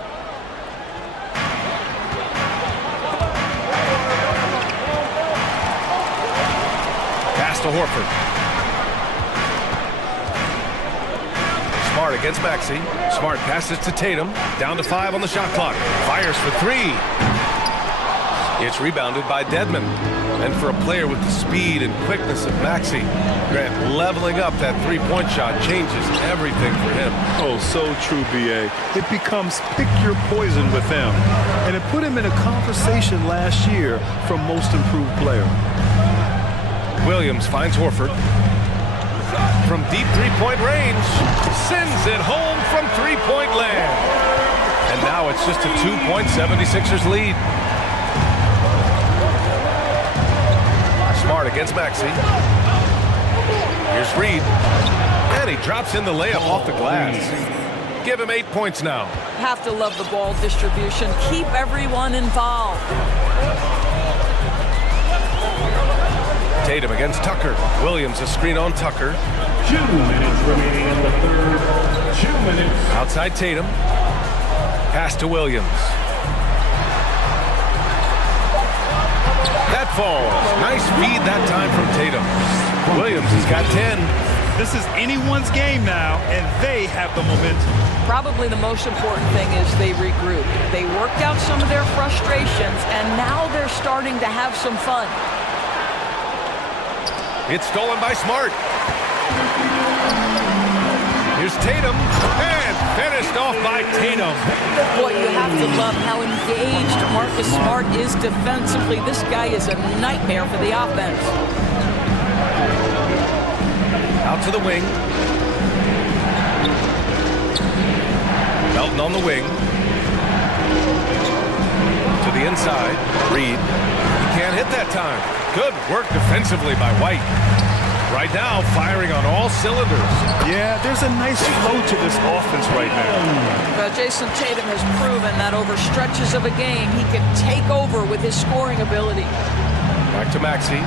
Pass to Horford. Smart against Maxey. Smart passes to Tatum. Down to 5 on the shot clock. Fires for 3. It's rebounded by Dedmon. And for a player with the speed and quickness of Maxey, Grant, leveling up that three-point shot changes everything for him. Oh, so true, B.A. It becomes pick your poison with him. And it put him in a conversation last year for most improved player. Williams finds Horford. From deep three-point range, sends it home from three-point land. And now it's just a 2-point 76ers lead. Smart against Maxey. Here's Reed. And he drops in the layup off the glass. Give him 8 points now. Have to love the ball distribution. Keep everyone involved. Tatum against Tucker. Williams a screen on Tucker. 2 minutes remaining in the third. 2 minutes. Outside Tatum. Pass to Williams. That falls. Nice feed that time from Tatum. Williams has got 10. This is anyone's game now, and they have the momentum. Probably the most important thing is they regrouped. They worked out some of their frustrations, and now they're starting to have some fun. It's stolen by Smart. Here's Tatum, and finished off by Tatum. Boy, you have to love how engaged Marcus Smart is defensively. This guy is a nightmare for the offense. Out to the wing. Melton on the wing. To the inside. Reed. He can't hit that time. Good work defensively by White. Right now, firing on all cylinders. Yeah, there's a nice flow to this offense right now. Jason Tatum has proven that over stretches of a game, he can take over with his scoring ability. Back to Maxey.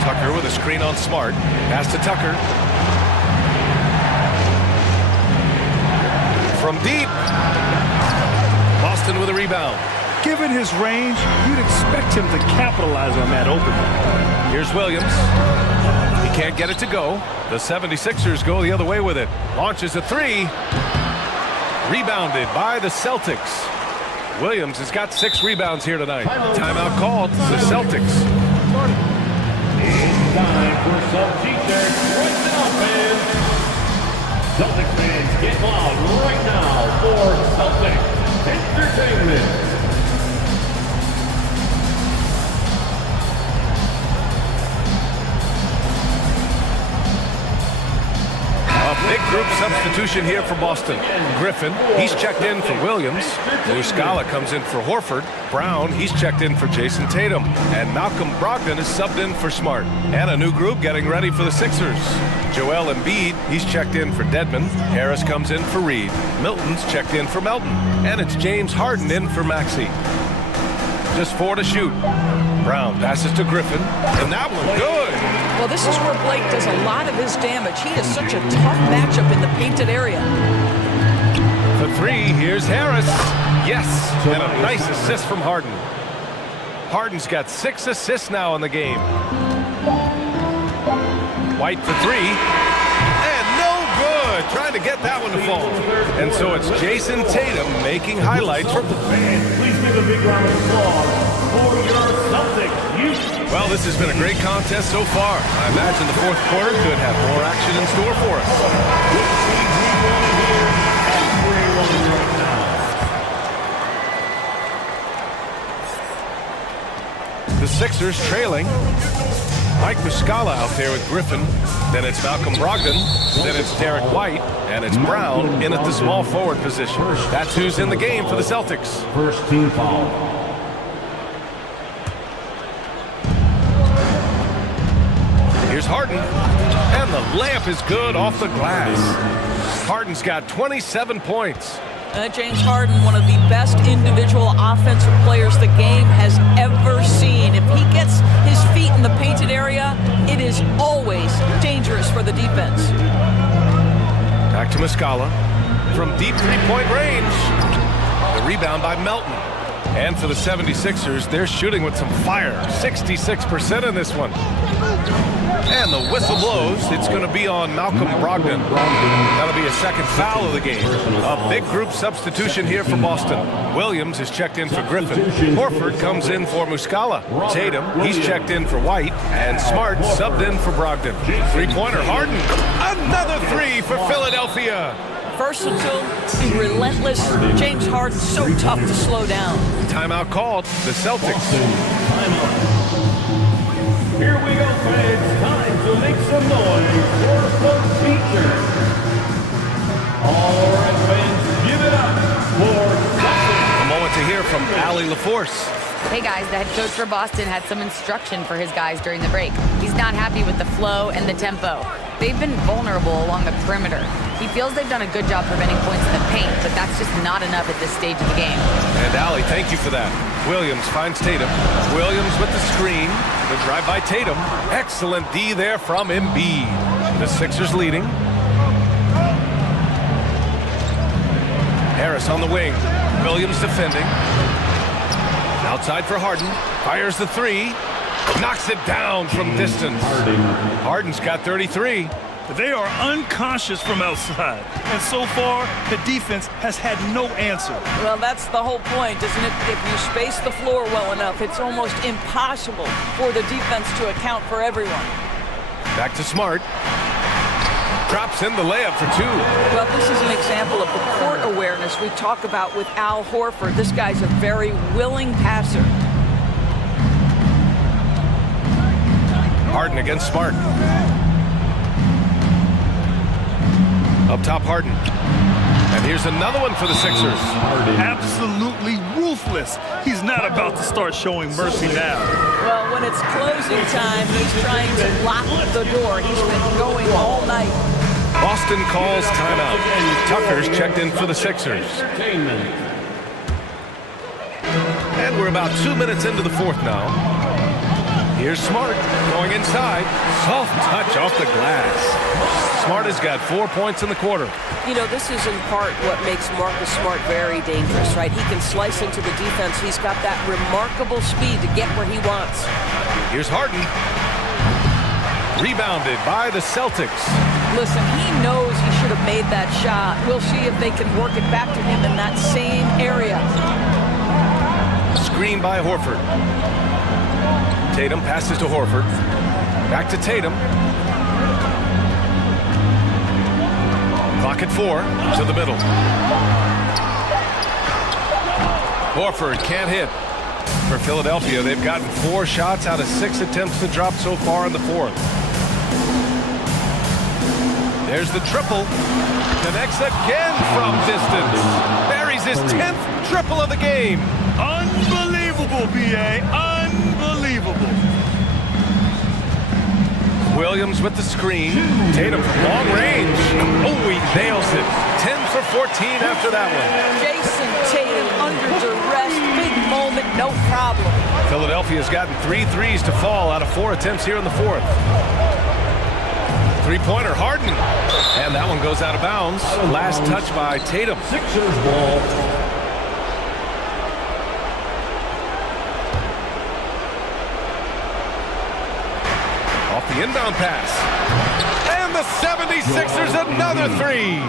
Tucker with a screen on Smart. Pass to Tucker. From deep. Boston with a rebound. Given his range, you'd expect him to capitalize on that opening. Here's Williams. He can't get it to go. The 76ers go the other way with it. Launches a three. Rebounded by the Celtics. Williams has got 6 rebounds here tonight. Timeout called. The Celtics. It's time for some t-shirts right now, fans. Celtic fans, get loud right now for Celtic Entertainment. A big group substitution here for Boston. Griffin, he's checked in for Williams. Muscala comes in for Horford. Brown, he's checked in for Jason Tatum. And Malcolm Brogdon is subbed in for Smart. And a new group getting ready for the Sixers. Joel Embiid, he's checked in for Dedmon. Harris comes in for Reed. Milton's checked in for Melton. And it's James Harden in for Maxey. Just 4 to shoot. Brown passes to Griffin. And that one good. Well, this is where Blake does a lot of his damage. He is such a tough matchup in the painted area. For 3, here's Harris. Yes, and a nice assist from Harden. Harden's got 6 assists now in the game. White for 3. And no good. Trying to get that one to fall. And so it's Jason Tatum making highlights. Fans, please give a big round of applause for your Celtics. Well, this has been a great contest so far. I imagine the 4th quarter could have more action in store for us. The Sixers trailing. Mike Muscala out there with Griffin. Then it's Malcolm Brogdon. Then it's Derek White. And it's Brown in at the small forward position. That's who's in the game for the Celtics. First team foul. Here's Harden. And the layup is good off the glass. Harden's got 27 points. James Harden, one of the best individual offensive players the game has ever seen. If he gets his feet in the painted area, it is always dangerous for the defense. Back to Muscala. From deep 3-point range. The rebound by Melton. And for the 76ers, they're shooting with some fire. 66% in this one. And the whistle blows. It's going to be on Malcolm Brogdon. That'll be a second foul of the game. A big group substitution here for Boston. Williams is checked in for Griffin. Horford comes in for Muscala. Tatum, he's checked in for White. And Smart subbed in for Brogdon. 3-pointer Harden. Another 3 for Philadelphia. Versatile, relentless. James Harden, so tough to slow down. Timeout called. The Celtics. Here we go, fans. Time to make some noise for some features. All right, fans, give it up for Celtics. A moment to hear from Allie LaForce. Hey guys, the head coach for Boston had some instruction for his guys during the break. He's not happy with the flow and the tempo. They've been vulnerable along the perimeter. He feels they've done a good job preventing points in the paint, but that's just not enough at this stage of the game. And Allie, thank you for that. Williams finds Tatum. Williams with the screen. The drive by Tatum. Excellent D there from Embiid. The Sixers leading. Harris on the wing. Williams defending. Outside for Harden. Fires the 3. Knocks it down from distance. Harden's got 33. They are unconscious from outside. And so far, the defense has had no answer. Well, that's the whole point, isn't it? If you space the floor well enough, it's almost impossible for the defense to account for everyone. Back to Smart. drops in the layup for two. Well, this is an example of the court awareness we talk about with Al Horford. This guy's a very willing passer. Harden against Smart. Up top, Harden. And here's another one for the Sixers. Absolutely ruthless. He's not about to start showing mercy now. Well, when it's closing time, he's trying to lock the door. He's been going all night. Boston calls timeout. Tucker's checked in for the Sixers. And we're about 2 minutes into the fourth now. Here's Smart going inside. Soft touch off the glass. Smart has got 4 points in the quarter. You know, this is in part what makes Marcus Smart very dangerous, right? He can slice into the defense. He's got that remarkable speed to get where he wants. Here's Harden. Rebounded by the Celtics. Listen, he knows he should have made that shot. We'll see if they can work it back to him in that same area. Screen by Horford. Tatum passes to Horford. Back to Tatum. Clock at 4 to the middle. Horford can't hit. For Philadelphia, they've gotten 4 shots out of 6 attempts to drop so far in the fourth. There's the triple. Connects again from distance. Buries his 10th triple of the game. Unbelievable, B.A. Unbelievable. Williams with the screen. Tatum from long range. Oh, he nails it. 10 for 14 after that one. Jason Tatum under duress. Big moment, no problem. Philadelphia's gotten 3 threes to fall out of 4 attempts here in the fourth. Three-pointer, Harden. And that one goes out of bounds. Last touch by Tatum. Sixers ball. Off the inbound pass. And the 76ers another 3.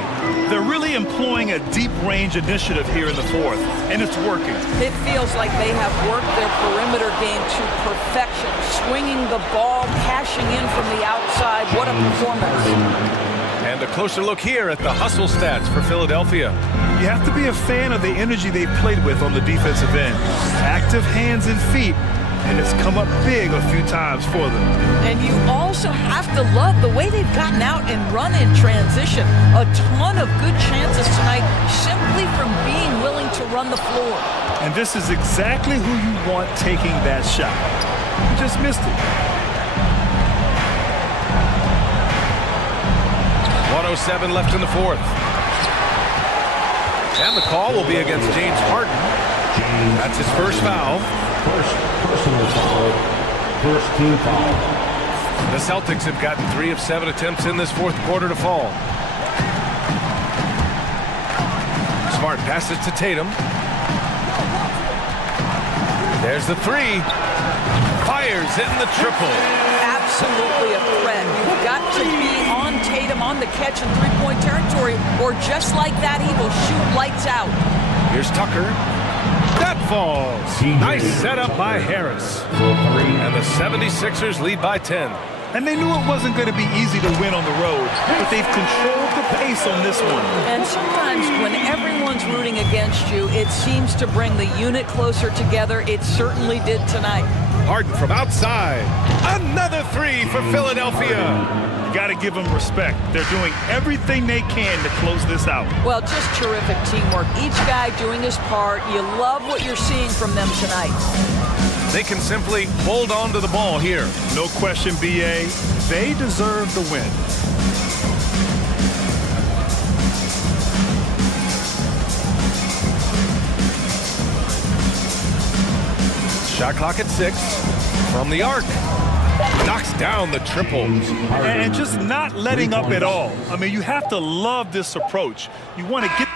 They're really employing a deep-range initiative here in the fourth, and it's working. It feels like they have worked their perimeter game to perfection, swinging the ball, cashing in from the outside. What a performance. And a closer look here at the hustle stats for Philadelphia. You have to be a fan of the energy they've played with on the defensive end. Active hands and feet, and it's come up big a few times for them. And you also have to love the way they've gotten out and run in transition. A ton of good chances tonight simply from being willing to run the floor. And this is exactly who you want taking that shot. You just missed it. 1:07 left in the fourth. And the call will be against James Harden. That's his first foul. First personal foul. First team foul. The Celtics have gotten 3 of 7 attempts in this fourth quarter to fall. Smart passes to Tatum. There's the 3. Fires in the triple. Absolutely a threat. You've got to be on Tatum on the catch in three-point territory, or just like that, he will shoot lights out. Here's Tucker. That falls. Nice setup by Harris. And the 76ers lead by 10. And they knew it wasn't going to be easy to win on the road, but they've controlled the pace on this one. And sometimes when everyone's rooting against you, it seems to bring the unit closer together. It certainly did tonight. Harden from outside. Another 3 for Philadelphia. You got to give them respect. They're doing everything they can to close this out. Well, just terrific teamwork. Each guy doing his part. You love what you're seeing from them tonight. They can simply hold on to the ball here. No question, B.A. They deserve the win. Shot clock at 6. From the arc. Knocks down the triple. And just not letting up at all. I mean, you have to love this approach. You want to get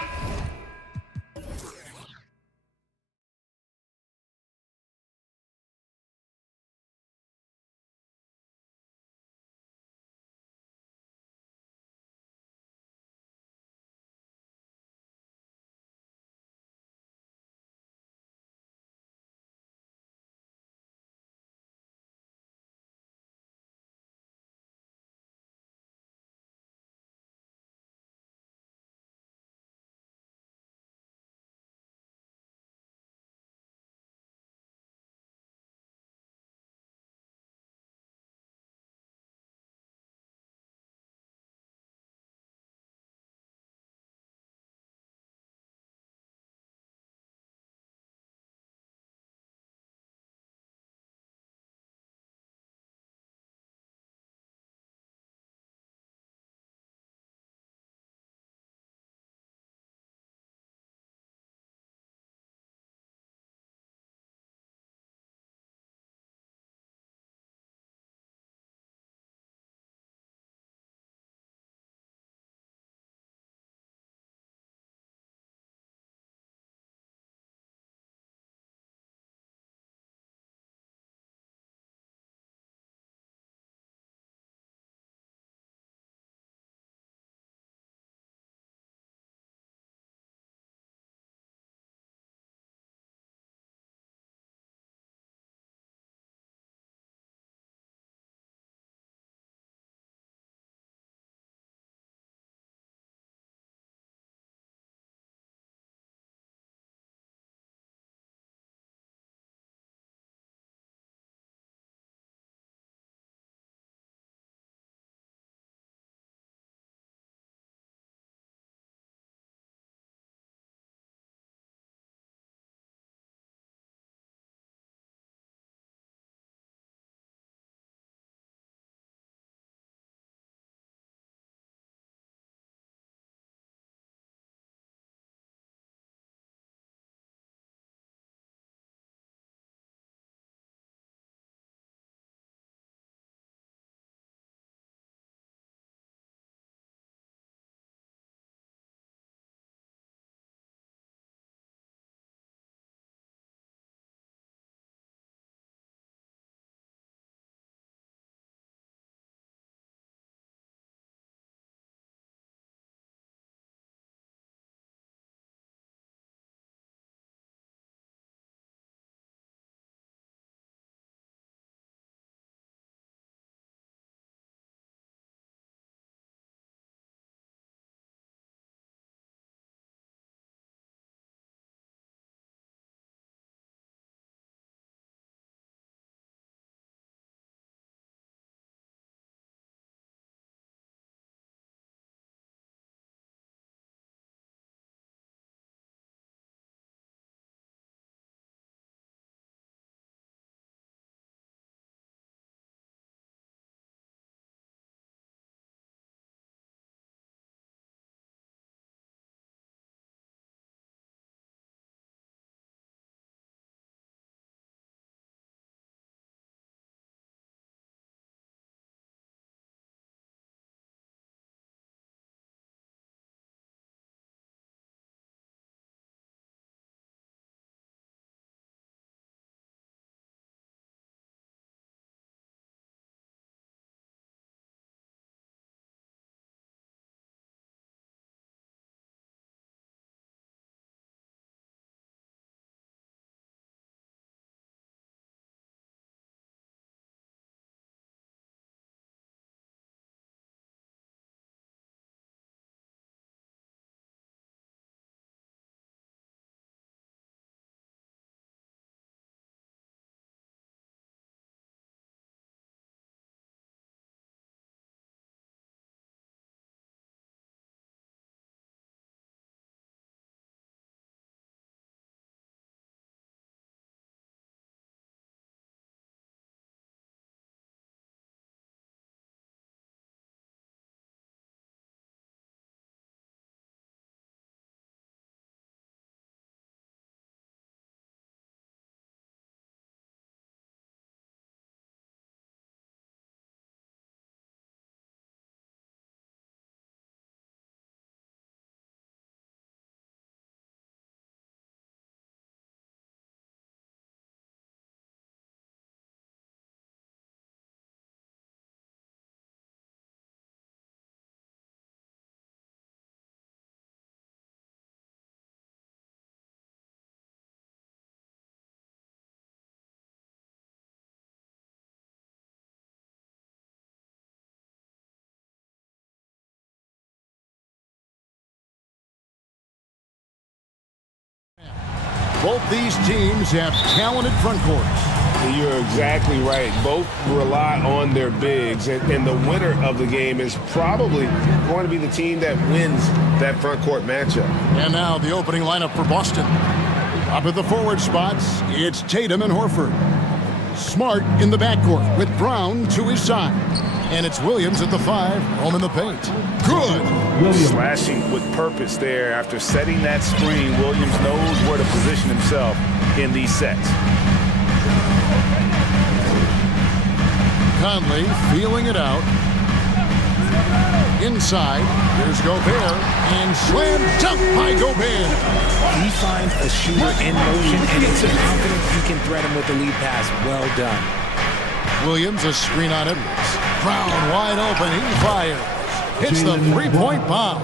Both these teams have talented front courts. You're exactly right. Both rely on their bigs, and the winner of the game is probably going to be the team that wins that front court matchup. And now the opening lineup for Boston. Up at the forward spots, it's Tatum and Horford. Smart in the backcourt with Brown to his side. And it's Williams at the 5, home in the paint. Good. Slashing with purpose there. After setting that screen, Williams knows where to position himself in these sets. Conley feeling it out. Inside, here's Gobert, and slam dunk by Gobert. He finds a shooter in motion, and he's so confident he can threat him with the lead pass. Well done. Williams, a screen on Edwards. Brown wide open, he fires. Hits the three-point bomb.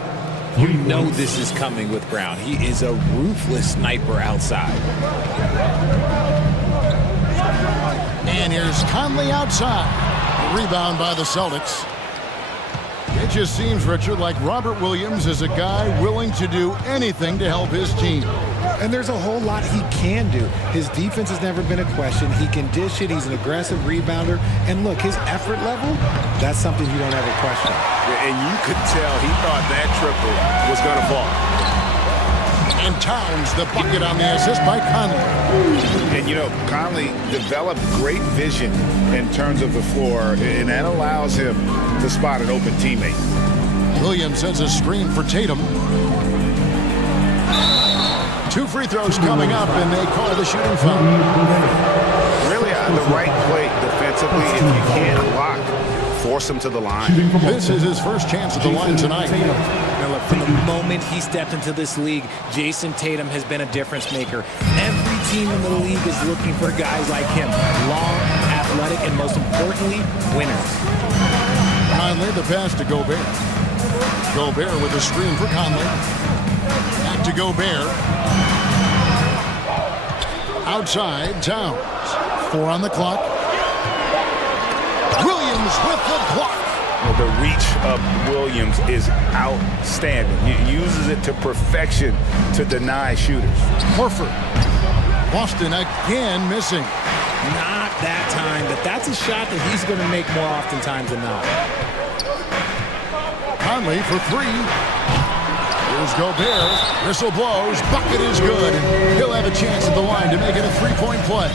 You know this is coming with Brown. He is a ruthless sniper outside. And here's Conley outside. Rebound by the Celtics. It just seems, Richard, like Robert Williams is a guy willing to do anything to help his team. And there's a whole lot he can do. His defense has never been a question. He can dish it. He's an aggressive rebounder. And look, his effort level, that's something you don't ever question. And you could tell he thought that triple was going to fall. And Towns, the bucket on the assist by Conley. And, you know, Conley developed great vision in terms of the floor, and that allows him to spot an open teammate. Williams sends a screen for Tatum. 2 free throws coming up, and they call the shooting foul. Really on the right play defensively. If you can't block, force him to the line. This is his first chance at the line tonight. Now look, from the moment he stepped into this league, Jason Tatum has been a difference maker. Every team in the league is looking for guys like him. Long, athletic, and most importantly, winners. Conley, the pass to Gobert. Gobert with a screen for Conley. Back to Gobert. Outside, Towns. 4 on the clock. Williams with the block. Well, the reach of Williams is outstanding. He uses it to perfection to deny shooters. Horford. Boston again missing. Not that time, but that's a shot that he's going to make more oftentimes than not. Conley for 3. Here's Gobert. Whistle blows. Bucket is good. He'll have a chance at the line to make it a 3-point play.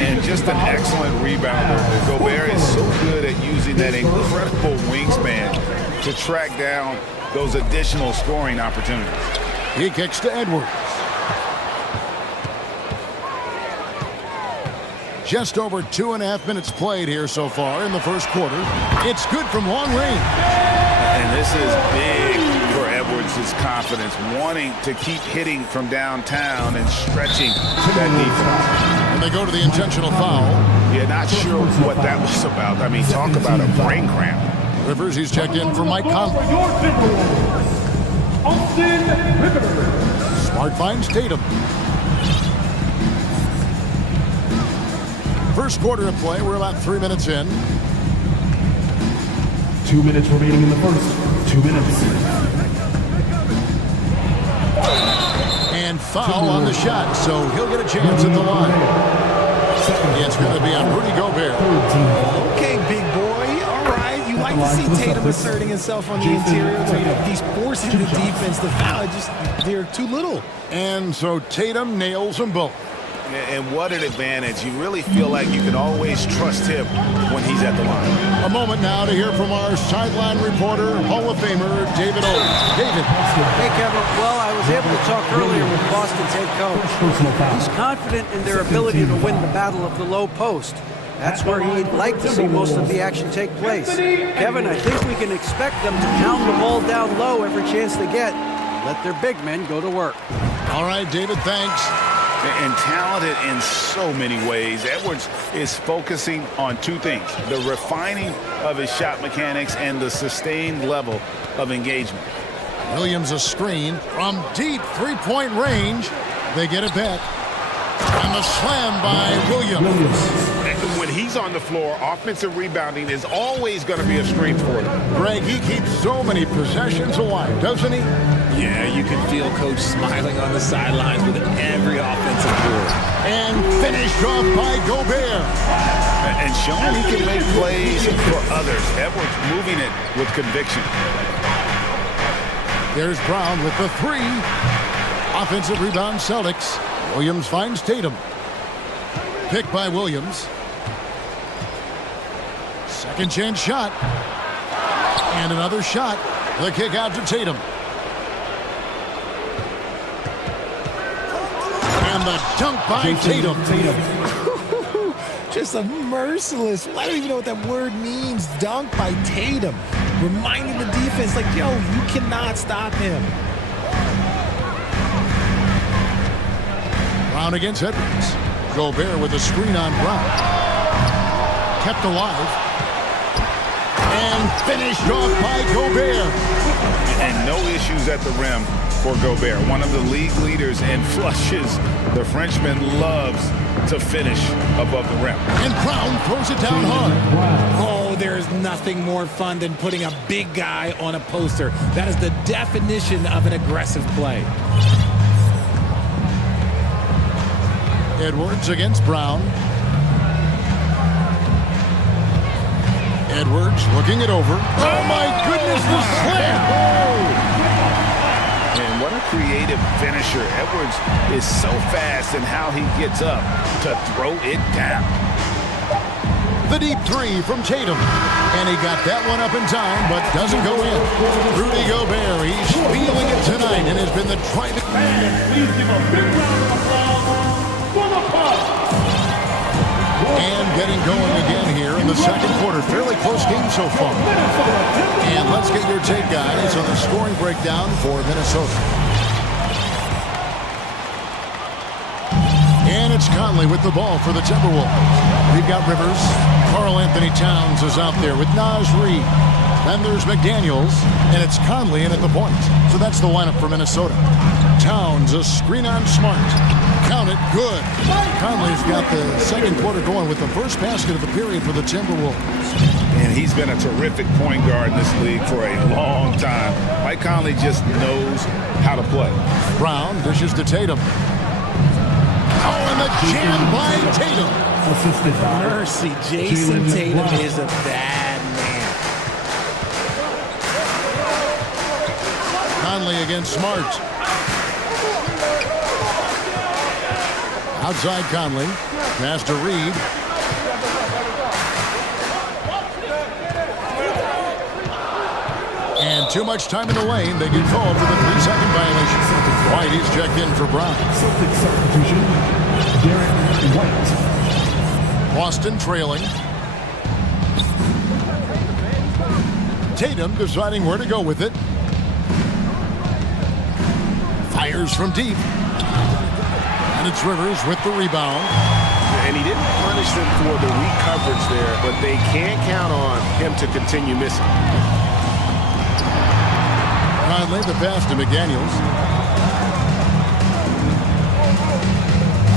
And just an excellent rebounder. Gobert is so good at using that incredible wingspan to track down those additional scoring opportunities. He kicks to Edwards. Just over 2.5 minutes played here so far in the first quarter. It's good from long range. And this is big for Edwards' confidence, wanting to keep hitting from downtown and stretching that defense. And they go to the intentional foul. Yeah, not sure what that was about. I mean, talk about a brain cramp. Rivers, he's checked in for Mike Conley. Smart finds Tatum. First quarter of play, we're about 3 minutes in. 2 minutes remaining in the first. 2 minutes. And foul on the shot, so he'll get a chance at the line. It's going to be on Rudy Gobert. Okay, big boy. All right. You like to see Tatum asserting himself on the interior. But he's forcing the defense to foul. They're too little. And so Tatum nails them both. And what an advantage. You really feel like you can always trust him when he's at the line. A moment now to hear from our sideline reporter, Hall of Famer, David O. David. Hey, Kevin. Well, I was able to talk earlier with Boston's head coach. He's confident in their ability to win the battle of the low post. That's where he'd like to see most of the action take place. Kevin, I think we can expect them to pound the ball down low every chance they get. Let their big men go to work. All right, David, thanks. And talented in so many ways. Edwards is focusing on 2 things: the refining of his shot mechanics and the sustained level of engagement. Williams a screen from deep 3-point range. They get it back. And the slam by Williams. When he's on the floor, offensive rebounding is always going to be a strength for him. Greg, he keeps so many possessions alive, doesn't he? Yeah, you can feel Coach smiling on the sidelines with every offensive board. And finished off by Gobert. And showing he can make plays for others. Edwards moving it with conviction. There's Brown with the three. Offensive rebound, Celtics. Williams finds Tatum. Picked by Williams. Second chance shot. And another shot. The kick out to Tatum. And the dunk by Tatum. Just a merciless, I don't even know what that word means, dunk by Tatum. Reminding the defense, like, yo, you cannot stop him. Brown against Edwards. Gobert with a screen on Brown. Kept alive. And finished off by Gobert. And no issues at the rim for Gobert. One of the league leaders in flushes. The Frenchman loves to finish above the rim. And Brown throws it down hard. Oh, there's nothing more fun than putting a big guy on a poster. That is the definition of an aggressive play. Edwards against Brown. Edwards looking it over. Oh my goodness, the slam! And what a creative finisher. Edwards is so fast in how he gets up to throw it down. The deep three from Tatum. And he got that one up in time, but doesn't go in. Rudy Gobert, he's feeling it tonight and has been the driving. Please give a big round of applause for the Bucks. And getting going again here in the second quarter. Fairly close game so far. And let's get your take, guys, on the scoring breakdown for Minnesota. And it's Conley with the ball for the Timberwolves. We've got Rivers. Karl Anthony Towns is out there with Naz Reid. Then there's McDaniels, and it's Conley in at the point. So that's the lineup for Minnesota. Towns, a screen on Smart. Count it, good. Conley's got the second quarter going with the first basket of the period for the Timberwolves. And he's been a terrific point guard in this league for a long time. Mike Conley just knows how to play. Brown dishes to Tatum. Oh, and the jam by Tatum. Assisted by Mercy, Jason Tatum is a bad man. Conley against Smart. Outside Conley. Pass to Reed. And too much time in the lane. They get called for the 3-second violation. White, he's checked in for Brown. Celtics substitution, Derek White. Boston trailing. Tatum deciding where to go with it. Fires from deep. And it's Rivers with the rebound. And he didn't punish them for the weak coverage there, but they can't count on him to continue missing. Conley, the pass to McDaniels.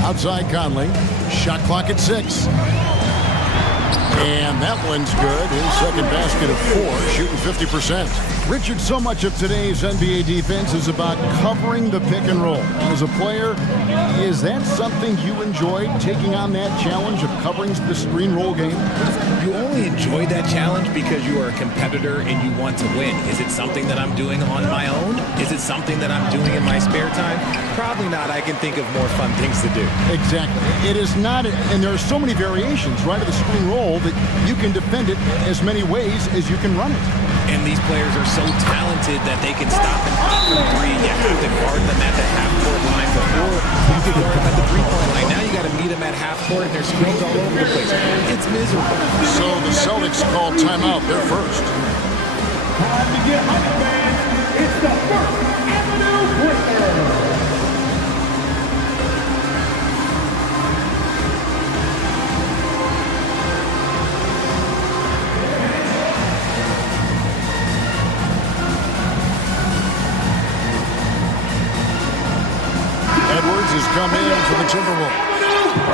Outside Conley. Shot clock at 6. And that one's good. His second basket of 4, shooting 50%. Richard, so much of today's NBA defense is about covering the pick and roll. As a player, is that something you enjoyed, taking on that challenge of covering the screen roll game? You only enjoy that challenge because you are a competitor and you want to win. Is it something that I'm doing on my own? Is it something that I'm doing in my spare time? Probably not. I can think of more fun things to do. Exactly. It is not, and there are so many variations, right, of the screen roll that you can defend it as many ways as you can run it. And these players are so talented that they can stop and pop from three. You have to guard them at the half-court line before you can guard them at the three-point line. Now you got to meet them at half-court, and there's screens all over the place. It's miserable. So the Celtics call timeout. They're first. Time to get hype, fans. It's the First Avenue Breaker. Edwards has come in for the Timberwolves.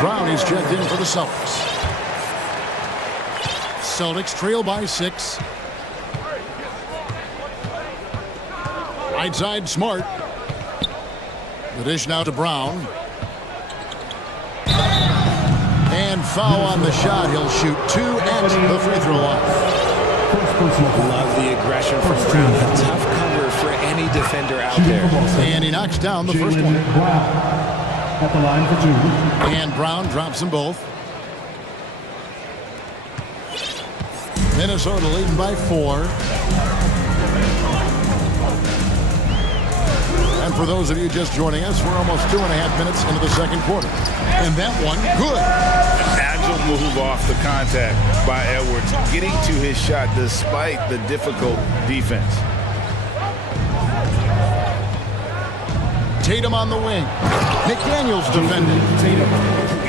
Brown is checked in for the Celtics. Celtics trail by 6. Right side, Smart. The dish now to Brown. And foul on the shot. He'll shoot 2 at the free throw line. Love the aggression from Brown. A tough cover for any defender out there. And he knocks down the first one. At the line for 2. And Brown drops them both. Minnesota leading by 4. And for those of you just joining us, we're almost 2.5 minutes into the second quarter. And that one, good. Agile move off the contact by Edwards, getting to his shot despite the difficult defense. Tatum on the wing. McDaniels defending.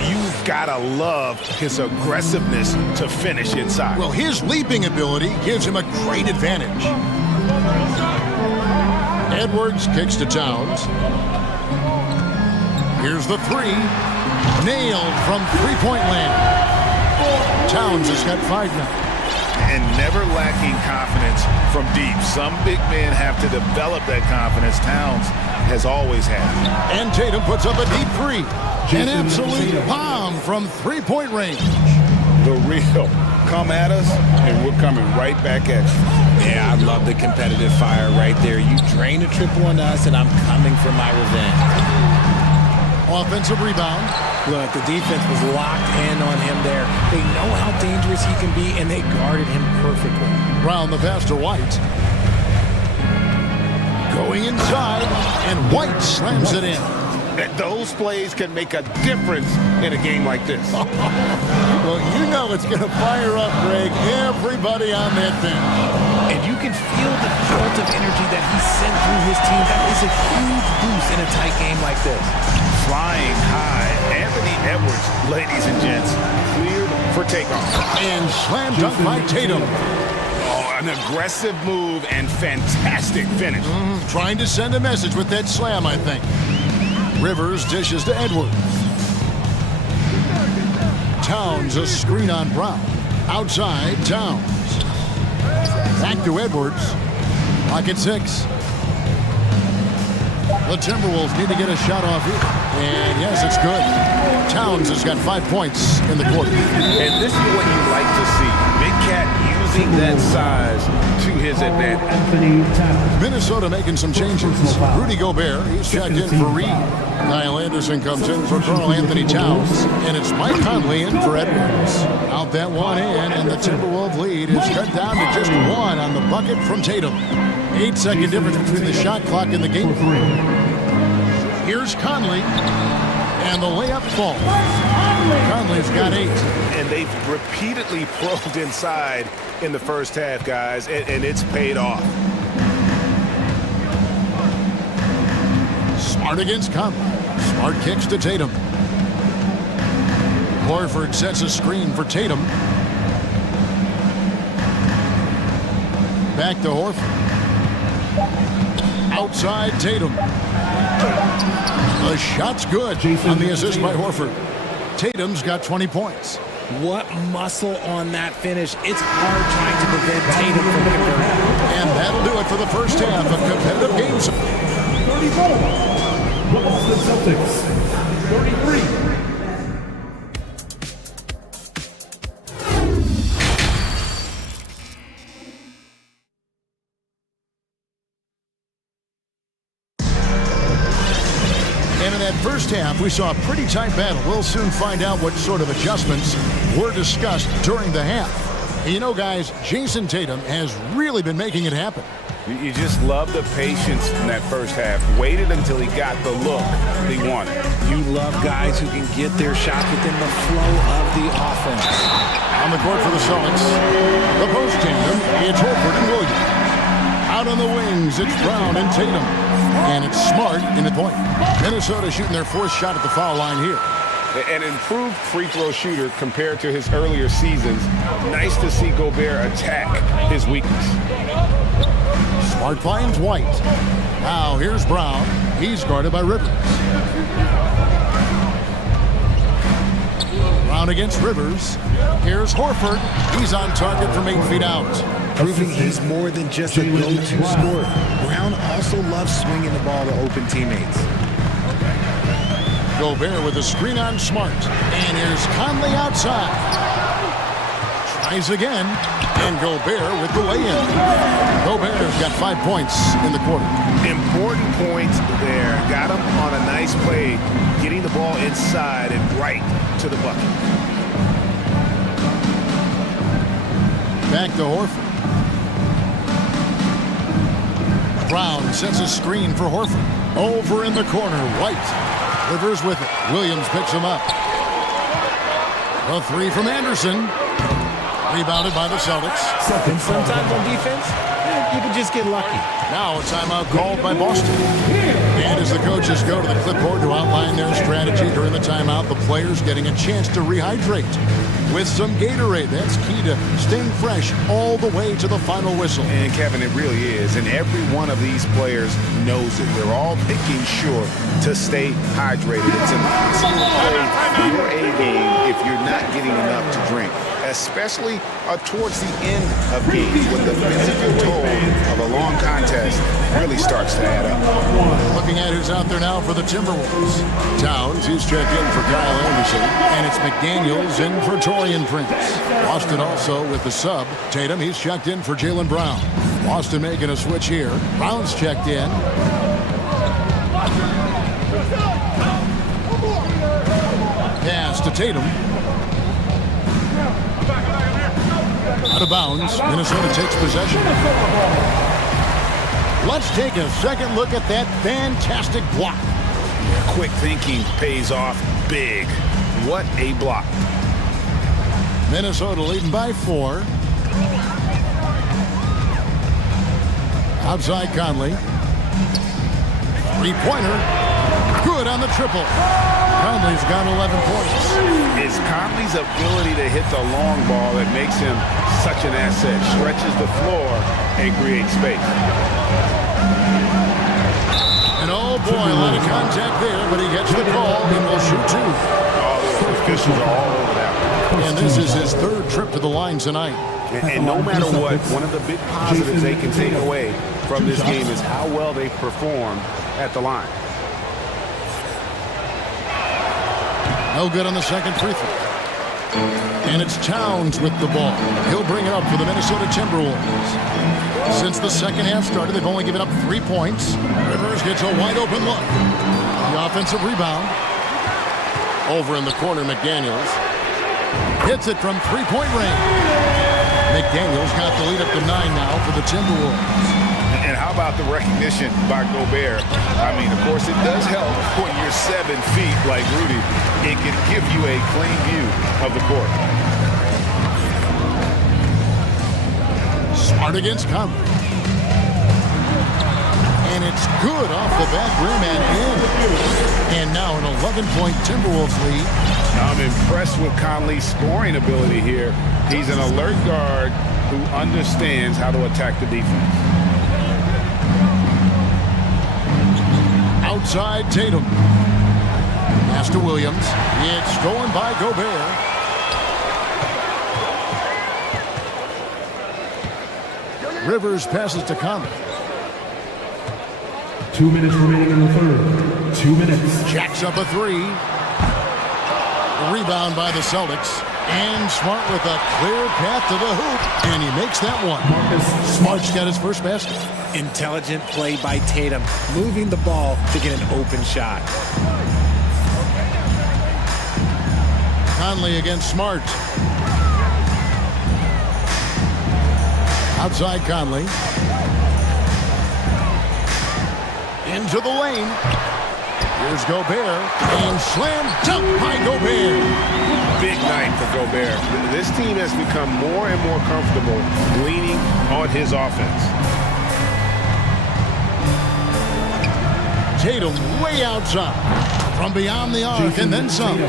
You've got to love his aggressiveness to finish inside. Well, his leaping ability gives him a great advantage. Edwards kicks to Towns. Here's the 3. Nailed from three-point land. Towns has got 5 now. And never lacking confidence from deep. Some big men have to develop that confidence. Towns has always had it. And Tatum puts up a deep 3. An absolute bomb from three-point range. The real. Come at us, and we're coming right back at you. Yeah, I love the competitive fire right there. You drain a triple on us, and I'm coming for my revenge. Offensive rebound. Look, the defense was locked in on him there. They know how dangerous he can be, and they guarded him perfectly. Brown the pass to White. Going inside, and White slams it in. Those plays can make a difference in a game like this. Well, you know it's going to fire up, Greg, everybody on that bench. And you can feel the jolt of energy that he sent through his team. That is a huge boost in a tight game like this. Flying high, Anthony Edwards, ladies and gents, cleared for takeoff. And slam dunk by Tatum. Oh, an aggressive move and fantastic finish. Trying to send a message with that slam, I think. Rivers dishes to Edwards. Towns a screen on Brown. Outside, Towns. Back to Edwards. Pocket 6. The Timberwolves need to get a shot off here. And yes, it's good. Towns has got 5 points in the quarter. And this is what you like to see. Big Cat using that size to his advantage. Minnesota making some changes. Rudy Gobert, he's checked in for Reed. Kyle Anderson comes in for Karl Anthony Towns. And it's Mike Conley in for Edwards. Out that one in, and the Timberwolves lead is cut down to just 1 on the bucket from Tatum. 8-second difference between the shot clock and the game. Here's Conley, and the layup falls. Conley's got 8. And they've repeatedly probed inside in the first half, guys, and it's paid off. Smart against Conley. Smart kicks to Tatum. Horford sets a screen for Tatum. Back to Horford. Outside Tatum. The shot's good on the assist by Horford. Tatum's got 20 points. What muscle on that finish. It's hard trying to prevent Tatum from converting. And that'll do it for the first half of competitive games. 34. The Boston Celtics, 33. And in that first half, we saw a pretty tight battle. We'll soon find out what sort of adjustments were discussed during the half. And you know, guys, Jason Tatum has really been making it happen. You just love the patience in that first half. Waited until he got the look he wanted. You love guys who can get their shot within the flow of the offense. On the court for the Celtics, the post tandem, it's Horford and Williams. Out on the wings, it's Brown and Tatum. And it's Smart in the point. Minnesota shooting their 4th shot at the foul line here. An improved free throw shooter compared to his earlier seasons. Nice to see Gobert attack his weakness. Smart finds White. Now here's Brown. He's guarded by Rivers. Brown against Rivers. Here's Horford. He's on target from 8 feet out. Proving he's more than just a go-to scorer. Brown also loves swinging the ball to open teammates. Gobert with a screen on Smart. And here's Conley outside. Tries again. And Gobert with the lay-in. Gobert's got 5 points in the quarter. Important points there. Got him on a nice play, getting the ball inside and right to the bucket. Back to Horford. Brown sets a screen for Horford. Over in the corner, White. Rivers with it. Williams picks him up. A three from Anderson. Rebounded by the Celtics. Sometimes on defense, you can just get lucky. Now a timeout called by Boston. And as the coaches go to the clipboard to outline their strategy during the timeout, the players getting a chance to rehydrate with some Gatorade. That's key to staying fresh all the way to the final whistle. And Kevin, it really is. And every one of these players knows it. They're all making sure to stay hydrated. It's impossible to play your A game if you're not getting enough to drink, especially towards the end of games when the physical toll of a long contest really starts to add up. Looking at who's out there now for the Timberwolves. Towns, he's checked in for Kyle Anderson. And it's McDaniels in for Torian Prince. Boston also with the sub. Tatum, he's checked in for Jaylen Brown. Boston making a switch here. Brown's checked in. Pass to Tatum. Out of bounds. Minnesota takes possession. Let's take a second look at that fantastic block. Quick thinking pays off big. What a block. Minnesota leading by 4. Outside Conley. Three-pointer. Good on the triple. Conley's got 11 points. It's Conley's ability to hit the long ball that makes him such an asset. Stretches the floor and creates space. And oh boy, a lot of contact there, but he gets the call and will shoot 2. All the officials are all over that. And this is his 3rd trip to the line tonight. And no matter what, one of the big positives they can take away from this game is how well they perform at the line. No good on the second free throw. And it's Towns with the ball. He'll bring it up for the Minnesota Timberwolves. Since the second half started, they've only given up 3 points. Rivers gets a wide open look. The offensive rebound. Over in the corner, McDaniels. Hits it from 3-point range. McDaniels got the lead up to 9 now for the Timberwolves. And how about the recognition by Gobert? I mean, of course, it does help when you're 7 feet like Rudy. It can give you a clean view of the court. Smart against Conley. And it's good off the back rim and in. And now an 11-point Timberwolves lead. I'm impressed with Conley's scoring ability here. He's an alert guard who understands how to attack the defense. Outside Tatum. Pass to Williams. It's stolen by Gobert. Rivers passes to Conley. 2 minutes remaining in the third. 2 minutes. Jacks up a 3. Rebound by the Celtics. And Smart with a clear path to the hoop. And he makes that one. Smart's got his first basket. Intelligent play by Tatum, moving the ball to get an open shot. Conley against Smart. Outside Conley. Into the lane. Here's Gobert. And slam dunk by Gobert. Big night for Gobert. This team has become more and more comfortable leaning on his offense. Tatum way outside. From beyond the arc and then some.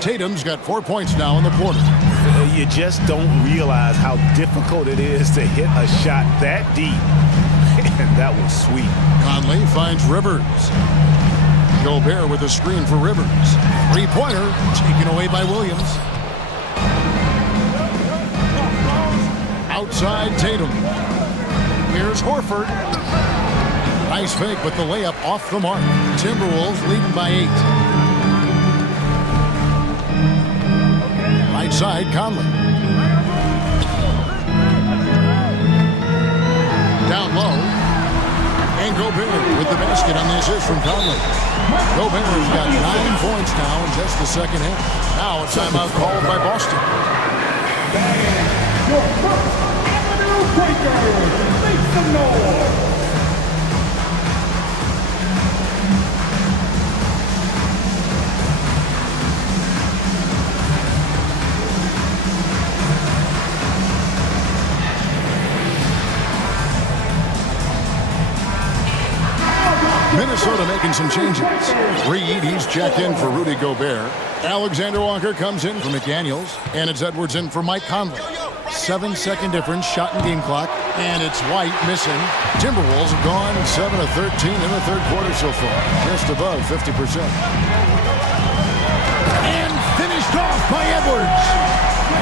Tatum's got 4 points now in the quarter. You just don't realize how difficult it is to hit a shot that deep. And that was sweet. Conley finds Rivers. Gobert with a screen for Rivers. Three-pointer taken away by Williams. Outside Tatum. Here's Horford. Nice fake with the layup off the mark. Timberwolves leading by 8. Right side, Conley. Down low. And Gobert with the basket on the assist from Conley. Gobert has got 9 points now in just the second half. Now a timeout called by Boston. Your first Avenue Breakers. Make some noise. Minnesota making some changes. Reed, he's checked in for Rudy Gobert. Alexander Walker comes in for McDaniels. And it's Edwards in for Mike Conley. 7-second difference, shot and game clock. And it's White missing. Timberwolves have gone 7 of 13 in the third quarter so far. Just above 50%. And finished off by Edwards.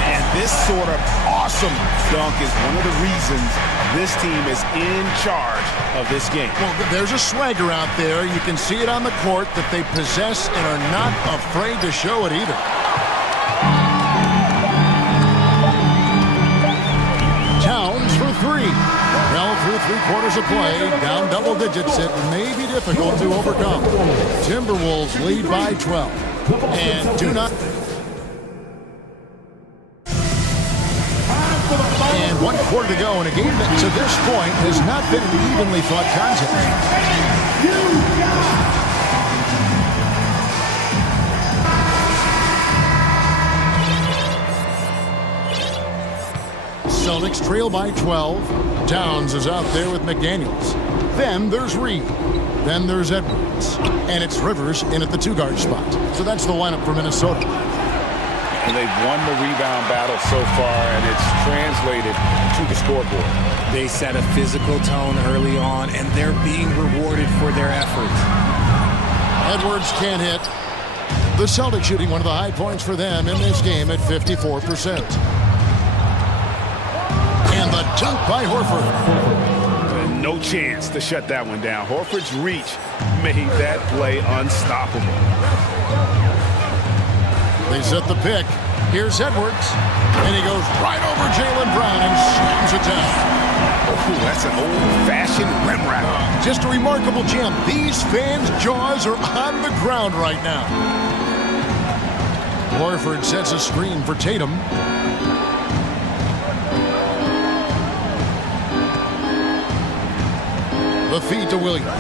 And this sort of awesome dunk is one of the reasons this team is in charge of this game. Well, there's a swagger out there. You can see it on the court that they possess and are not afraid to show it either. Towns for 3. Well, through 3 quarters of play, down double digits, it may be difficult to overcome. Timberwolves lead by 12. And do not... And 1 quarter to go in a game that to this point has not been an evenly fought contest. Celtics trail by 12. Towns is out there with McDaniels. Then there's Reed. Then there's Edwards. And it's Rivers in at the 2-guard spot. So that's the lineup for Minnesota. And they've won the rebound battle so far, and it's translated to the scoreboard. They set a physical tone early on, and they're being rewarded for their efforts. Edwards can't hit. The Celtics shooting one of the high points for them in this game at 54%. And the dunk by Horford. No chance to shut that one down. Horford's reach made that play unstoppable. They set the pick. Here's Edwards. And he goes right over Jaylen Brown and slams it down. Ooh, that's an old-fashioned rim wrap. Just a remarkable jam. These fans' jaws are on the ground right now. Horford sets a screen for Tatum. The feed to Williams.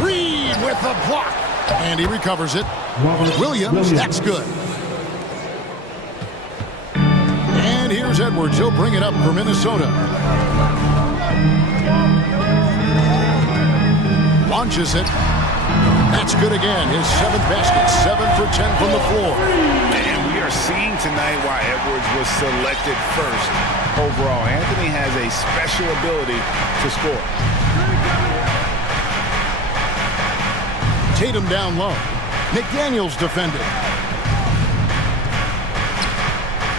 Reed with the block. And he recovers it. Williams, that's good. And here's Edwards. He'll bring it up for Minnesota. Launches it. That's good again. His 7th basket. 7 for 10 from the floor. And we are seeing tonight why Edwards was selected first overall. Anthony has a special ability to score. Tatum down low. McDaniels defended.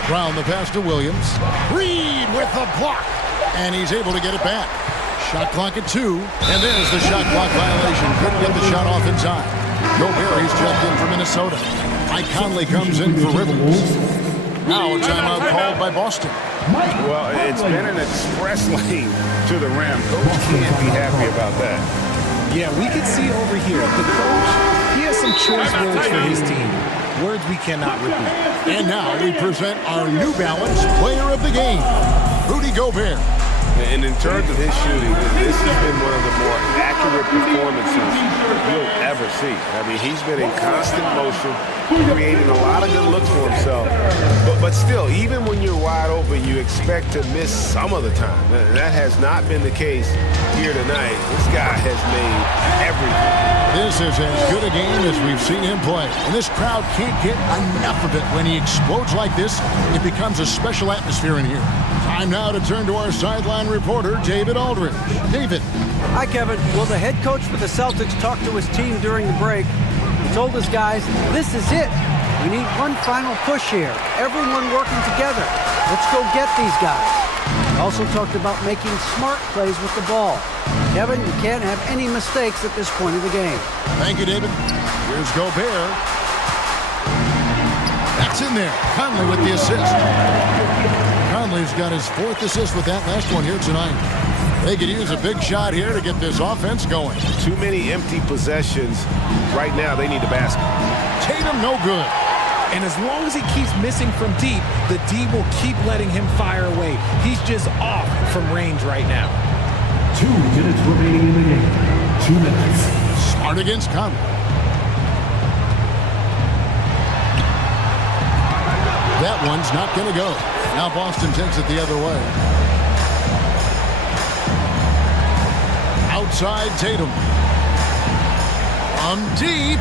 Brown the pass to Williams. Reed with the block. And he's able to get it back. Shot clock at 2. And there's the shot clock violation. Couldn't get the shot off in time. Gobert, he's checked in for Minnesota. Mike Conley comes in for Rivers. Now a timeout called by Boston. Well, it's been an express lane to the rim. Coach can't be happy about that. Yeah, we can see over here, the coach, he has some choice words for his team. Words we cannot repeat. And now we present our New Balance Player of the Game, Rudy Gobert. And in terms of his shooting, this has been one of the more accurate performances you'll ever see. I mean, he's been in constant motion, creating a lot of good looks for himself. But still, even when you're wide open, you expect to miss some of the time. That has not been the case here tonight. This guy has made everything. This is as good a game as we've seen him play. And this crowd can't get enough of it. When he explodes like this, it becomes a special atmosphere in here. Time now to turn to our sideline reporter, David Aldridge. David, Hi, Kevin. Well, the head coach for the Celtics talked to his team during the break. He told his guys, this is it. We need one final push here. Everyone working together. Let's go get these guys. He also talked about making smart plays with the ball. Kevin, you can't have any mistakes at this point of the game. Thank you, David. Here's Gobert. That's in there. Conley with the assist. Conley's got his 4th assist with that last one here tonight. They could use a big shot here to get this offense going. Too many empty possessions. Right now, they need the basket. Tatum, no good. And as long as he keeps missing from deep, the D will keep letting him fire away. He's just off from range right now. 2 minutes remaining in the game. 2 minutes. Smart against Conley. That one's not going to go. Now Boston takes it the other way. Outside Tatum. From deep.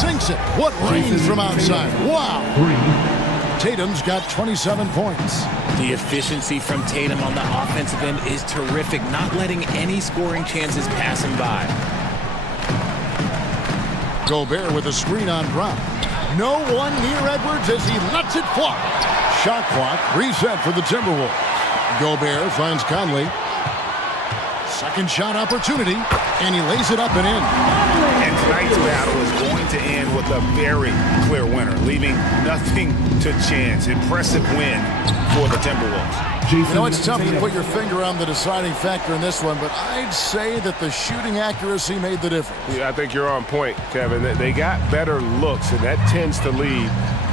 Sinks it. What range from outside. Wow. Tatum's got 27 points. The efficiency from Tatum on the offensive end is terrific, not letting any scoring chances pass him by. Gobert with a screen on Brown. No one near Edwards as he lets it fly. Shot clock reset for the Timberwolves. Gobert finds Conley. Second shot opportunity, and he lays it up and in. And tonight's battle is going to end with a very clear winner, leaving nothing to chance. Impressive win for the Timberwolves. You know, it's tough to put your finger on the deciding factor in this one, but I'd say that the shooting accuracy made the difference. Yeah, I think you're on point, Kevin. They got better looks, and that tends to lead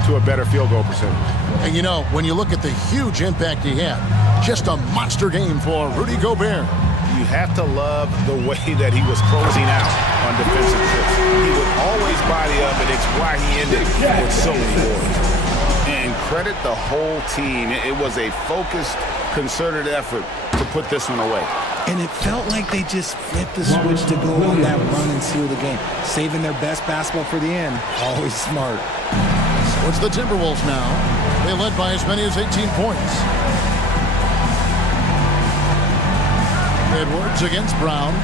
to a better field goal percentage. And you know, when you look at the huge impact he had, just a monster game for Rudy Gobert. You have to love the way that he was closing out on defensive trips. He would always body up, and it's why he ended with so many boards. And credit the whole team. It was a focused, concerted effort to put this one away. And it felt like they just flipped the switch to go on that run and seal the game, saving their best basketball for the end. Always smart. So it's the Timberwolves now. They led by as many as 18 points. Edwards against Brown.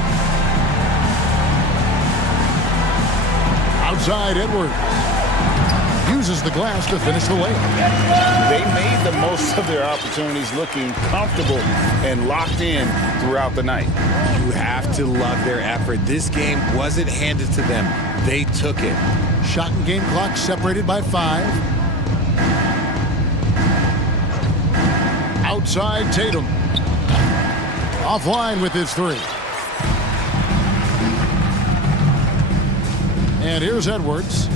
Outside Edwards. Uses the glass to finish the layup. They made the most of their opportunities, looking comfortable and locked in throughout the night. You have to love their effort. This game wasn't handed to them. They took it. Shot and game clock separated by 5. Outside Tatum. Offline with his 3. And here's Edwards.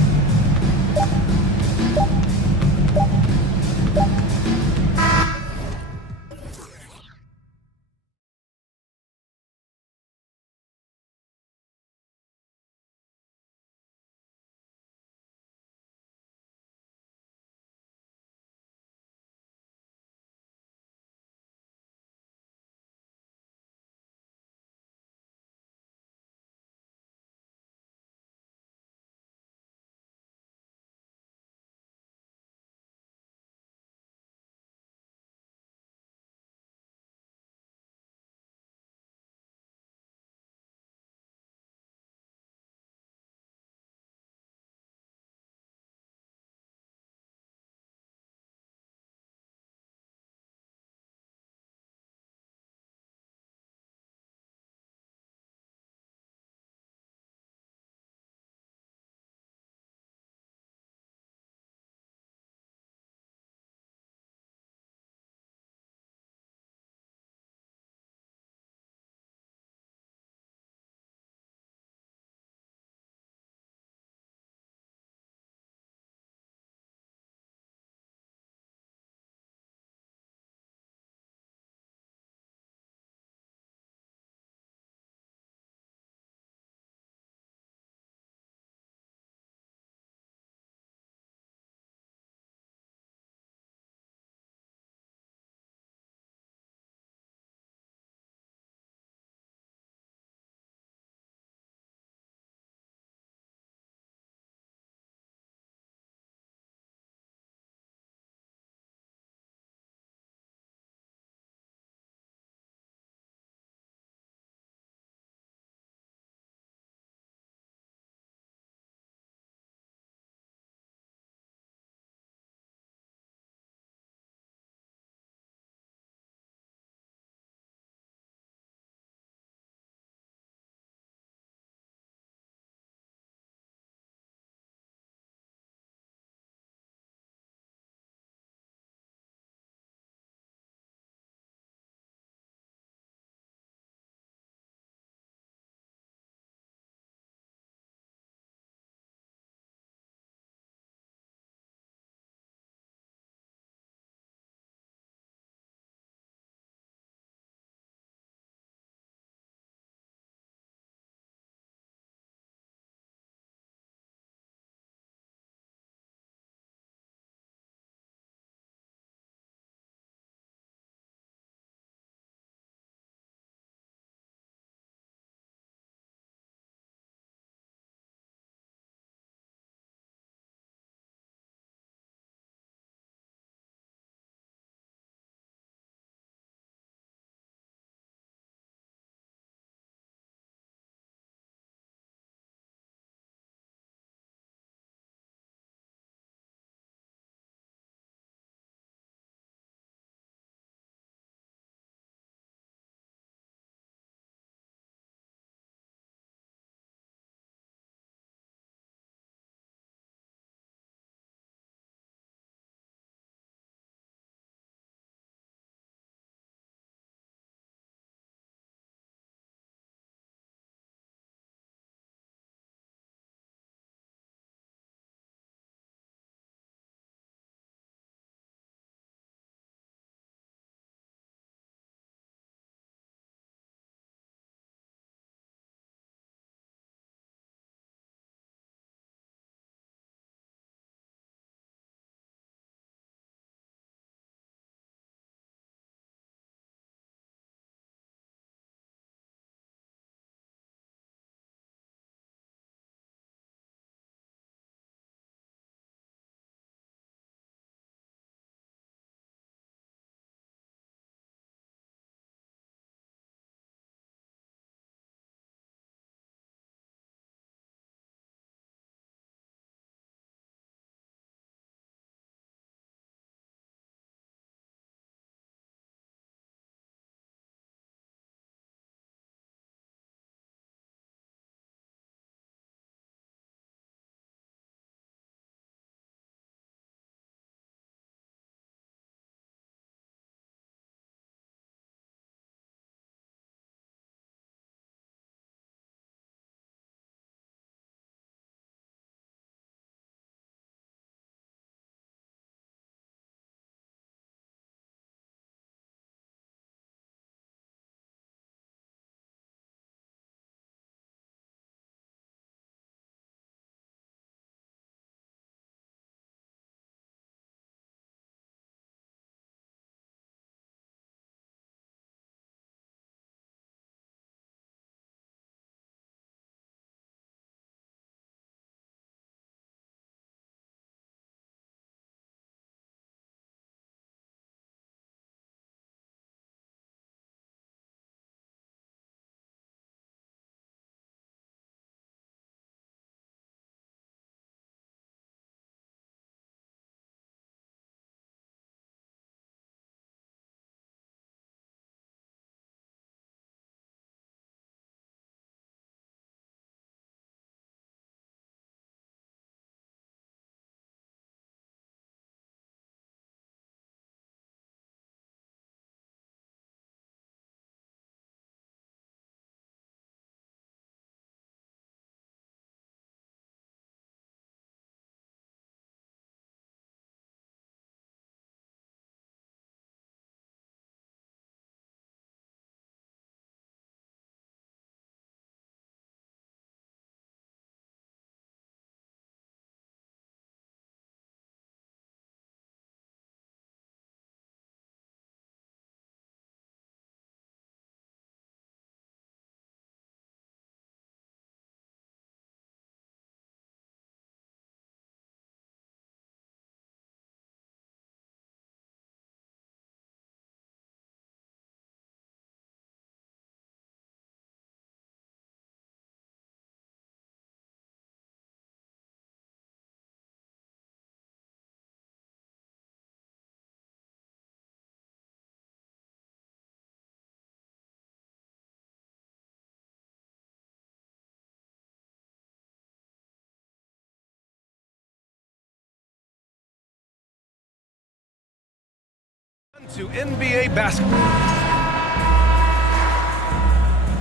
To NBA basketball.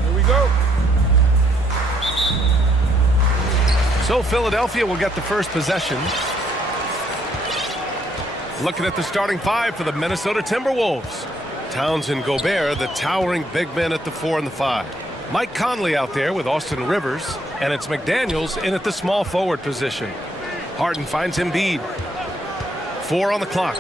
Here we go. So Philadelphia will get the first possession. Looking at the starting five for the Minnesota Timberwolves. Towns and Gobert, the towering big men at the 4 and the 5. Mike Conley out there with Austin Rivers, and it's McDaniels in at the small forward position. Harden finds Embiid. 4 on the clock.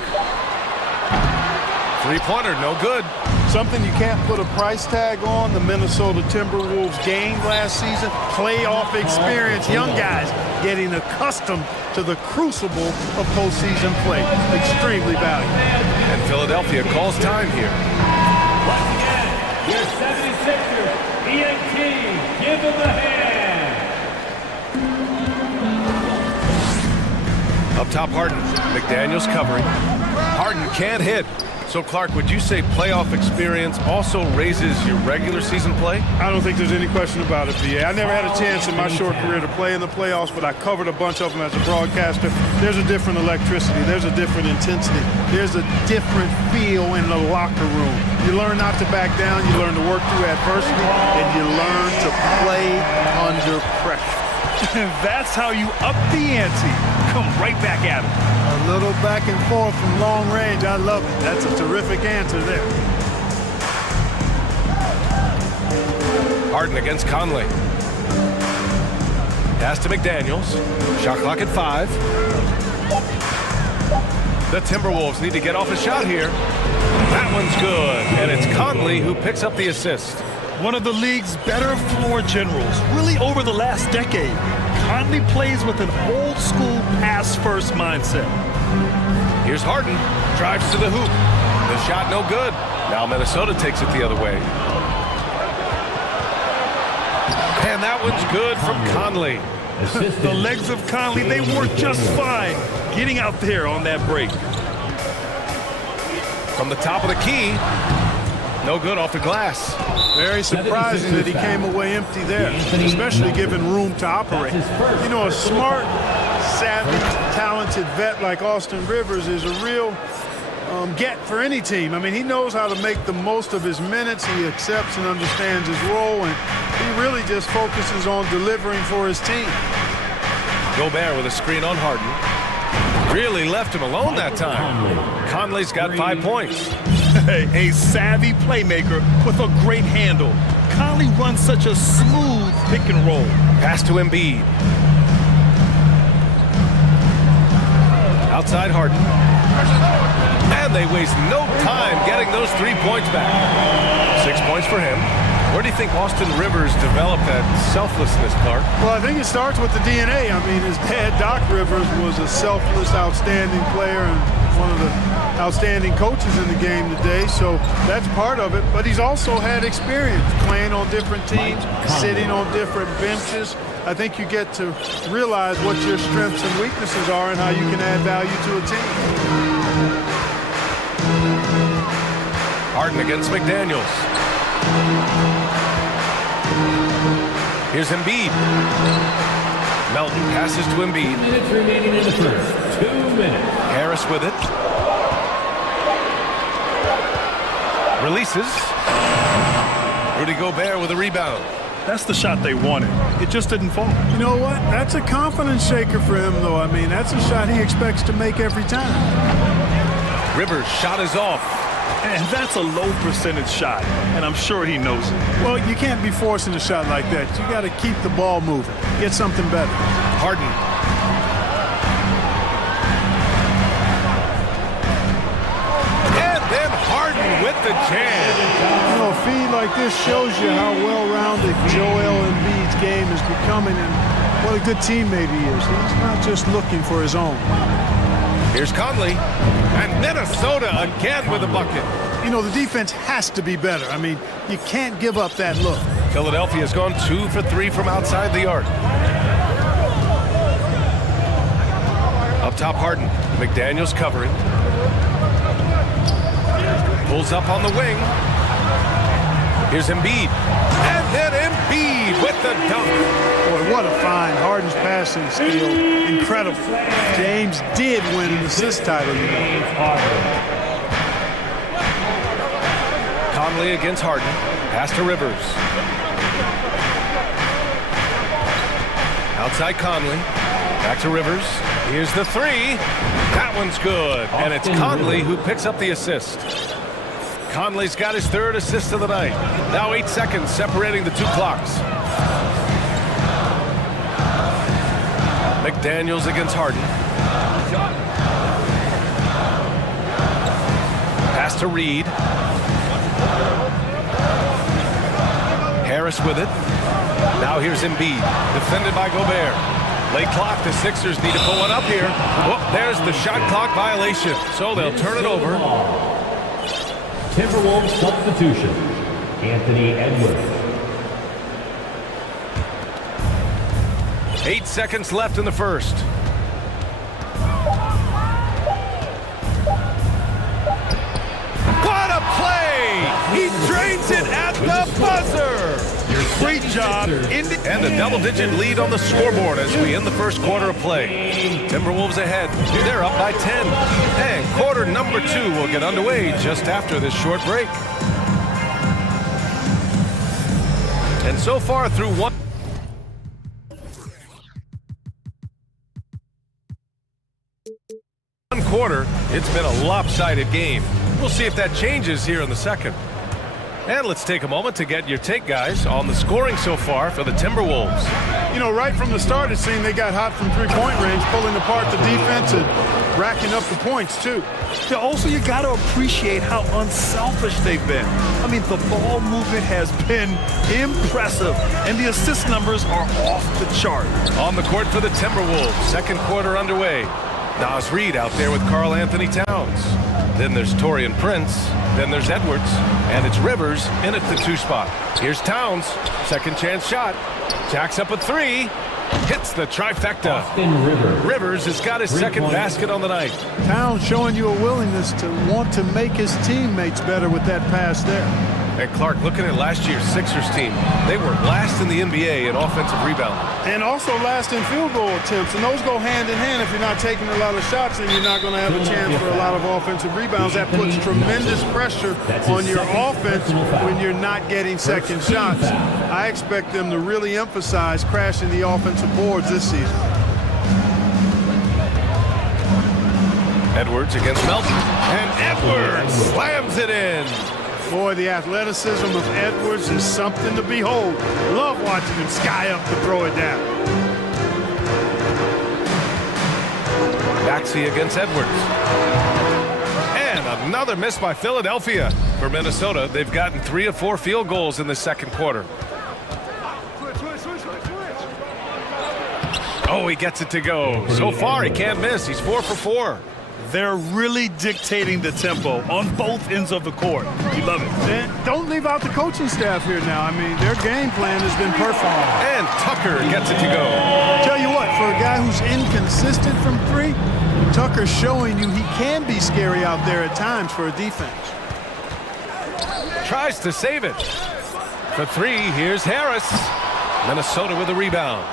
Three-pointer, no good. Something you can't put a price tag on, the Minnesota Timberwolves game last season. Playoff experience, young guys getting accustomed to the crucible of postseason play. Extremely valuable. And Philadelphia calls time here. Once again, your 76ers, ENT, give them a hand. Up top, Harden. McDaniels covering. Harden can't hit. So, Clark, would you say playoff experience also raises your regular season play? I don't think there's any question about it, B.A. I never had a chance in my short career to play in the playoffs, but I covered a bunch of them as a broadcaster. There's a different electricity. There's a different intensity. There's a different feel in the locker room. You learn not to back down. You learn to work through adversity, and you learn to play under pressure. That's how you up the ante. Come right back at him. A little back and forth from long range. I love it. That's a terrific answer there. Harden against Conley. Pass to McDaniels. Shot clock at 5. The Timberwolves need to get off a shot here. That one's good, and it's Conley who picks up the assist. One of the league's better floor generals, really over the last decade. Conley plays with an old-school pass-first mindset. Here's Harden. Drives to the hoop. The shot no good. Now Minnesota takes it the other way. And that one's good from Conley. The legs of Conley, they work just fine getting out there on that break. From the top of the key. No good off the glass. Very surprising that he came away empty there, especially given room to operate. You know, a smart, savvy, talented vet like Austin Rivers is a real get for any team. I mean, he knows how to make the most of his minutes. He accepts and understands his role, and he really just focuses on delivering for his team. Gobert with a screen on Harden. Really left him alone that time. Conley's got 5 points. A savvy playmaker with a great handle. Conley runs such a smooth pick and roll. Pass to Embiid. Outside Harden. And they waste no time getting those 3 points back. 6 points for him. Where do you think Austin Rivers developed that selflessness, Clark? Well, I think it starts with the DNA. I mean, his dad, Doc Rivers, was a selfless, outstanding player and one of the outstanding coaches in the game today, so that's part of it. But he's also had experience playing on different teams, sitting on different benches. I think you get to realize what your strengths and weaknesses are and how you can add value to a team. Harden against McDaniels. Here's Embiid. Melton passes to Embiid. 2 minutes remaining in the first. 2 minutes. Harris with it. Releases. Rudy Gobert with a rebound. That's the shot they wanted. It just didn't fall. You know what? That's a confidence shaker for him, though. I mean, that's a shot he expects to make every time. Rivers' shot is off. And that's a low percentage shot, and I'm sure he knows it. Well, you can't be forcing a shot like that. You got to keep the ball moving. Get something better. Harden. And then Harden with the jam. You know, a feed like this shows you how well-rounded Joel Embiid's game is becoming and what a good teammate he is. He's not just looking for his own. Here's Conley. And Minnesota again with a bucket. You know, the defense has to be better. I mean, you can't give up that look. Philadelphia's gone 2 for 3 from outside the arc. Up top, Harden. McDaniels covering. Pulls up on the wing. Here's Embiid. And then Embiid with the dunk. Boy, what a find. Harden's passing skill. Incredible. James did win an assist title, you know. Conley against Harden. Pass to Rivers. Outside Conley. Back to Rivers. Here's the three. That one's good. And it's Conley who picks up the assist. Conley's got his third assist of the night. Now 8 seconds separating the two clocks. McDaniels against Harden. Pass to Reed. Harris with it. Now here's Embiid, defended by Gobert. Late clock, the Sixers need to pull one up here. Oh, there's the shot clock violation, so they'll turn it over. Timberwolves substitution, Anthony Edwards. 8 seconds left in the first. What a play! He drains it at the buzzer! Great job. And a double-digit lead on the scoreboard as we end the first quarter of play. Timberwolves ahead. They're up by 10. And quarter number 2 will get underway just after this short break. And so far through one quarter, it's been a lopsided game. We'll see if that changes here in the second. And let's take a moment to get your take, guys, on the scoring so far for the Timberwolves. You know, right from the start, it seemed they got hot from three-point range, pulling apart the defense and racking up the points, too. Yeah, also, you got to appreciate how unselfish they've been. I mean, the ball movement has been impressive, and the assist numbers are off the chart. On the court for the Timberwolves, second quarter underway. Nas Reed out there with Karl Anthony Towns. Then there's Taurean Prince. Then there's Edwards. And it's Rivers in at the 2 spot. Here's Towns. Second chance shot. Jacks up a 3. Hits the trifecta. Rivers has got his second basket on the night. Towns showing you a willingness to want to make his teammates better with that pass there. And Clark, looking at last year's Sixers team, they were last in the NBA in offensive rebounding. And also last in field goal attempts. And those go hand in hand. If you're not taking a lot of shots, then you're not going to have a chance for a lot of offensive rebounds. That puts tremendous pressure on your offense when you're not getting second shots. I expect them to really emphasize crashing the offensive boards this season. Edwards against Melton. And Edwards slams it in. Boy, the athleticism of Edwards is something to behold. Love watching him sky up to throw it down. Maxey against Edwards. And another miss by Philadelphia. For Minnesota, they've gotten 3 of 4 field goals in the second quarter. Oh, he gets it to go. So far, he can't miss. He's 4 for 4. They're really dictating the tempo on both ends of the court. You love it. And don't leave out the coaching staff here now. I mean, their game plan has been perfect. And Tucker gets it to go. Tell you what, for a guy who's inconsistent from 3, Tucker's showing you he can be scary out there at times for a defense. Tries to save it. For 3, here's Harris. Minnesota with a rebound.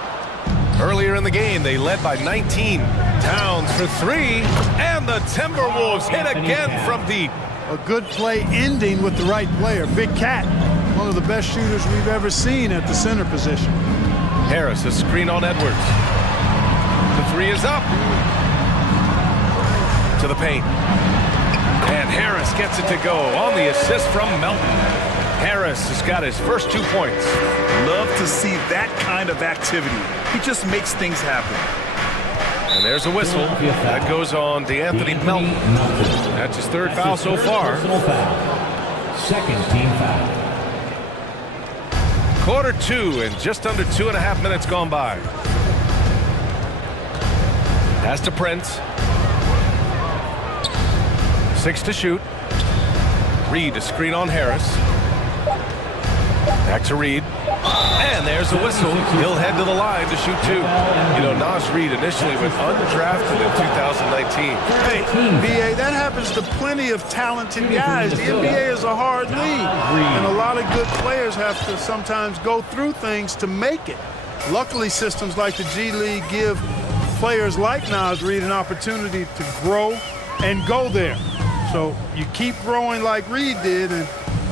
Earlier in the game, they led by 19. Towns for 3, and the Timberwolves hit again from deep. A good play ending with the right player. Big Cat, one of the best shooters we've ever seen at the center position. Harris, a screen on Edwards. The 3 is up. To the paint. And Harris gets it to go on the assist from Melton. Harris has got his first 2 points. Love to see that kind of activity. He just makes things happen. And there's a whistle. That goes on DeAnthony Melton. That's his 3rd foul so far. Second team foul. Quarter 2 and just under 2.5 minutes gone by. Pass to Prince. 6 to shoot. Reed, a screen on Harris. Back to Reed. And there's a whistle. He'll head to the line to shoot 2. You know, Nas Reed initially went undrafted in 2019. Hey, BA, that happens to plenty of talented guys. The NBA is a hard league. And a lot of good players have to sometimes go through things to make it. Luckily, systems like the G League give players like Nas Reed an opportunity to grow and go there. So you keep growing like Reed did, and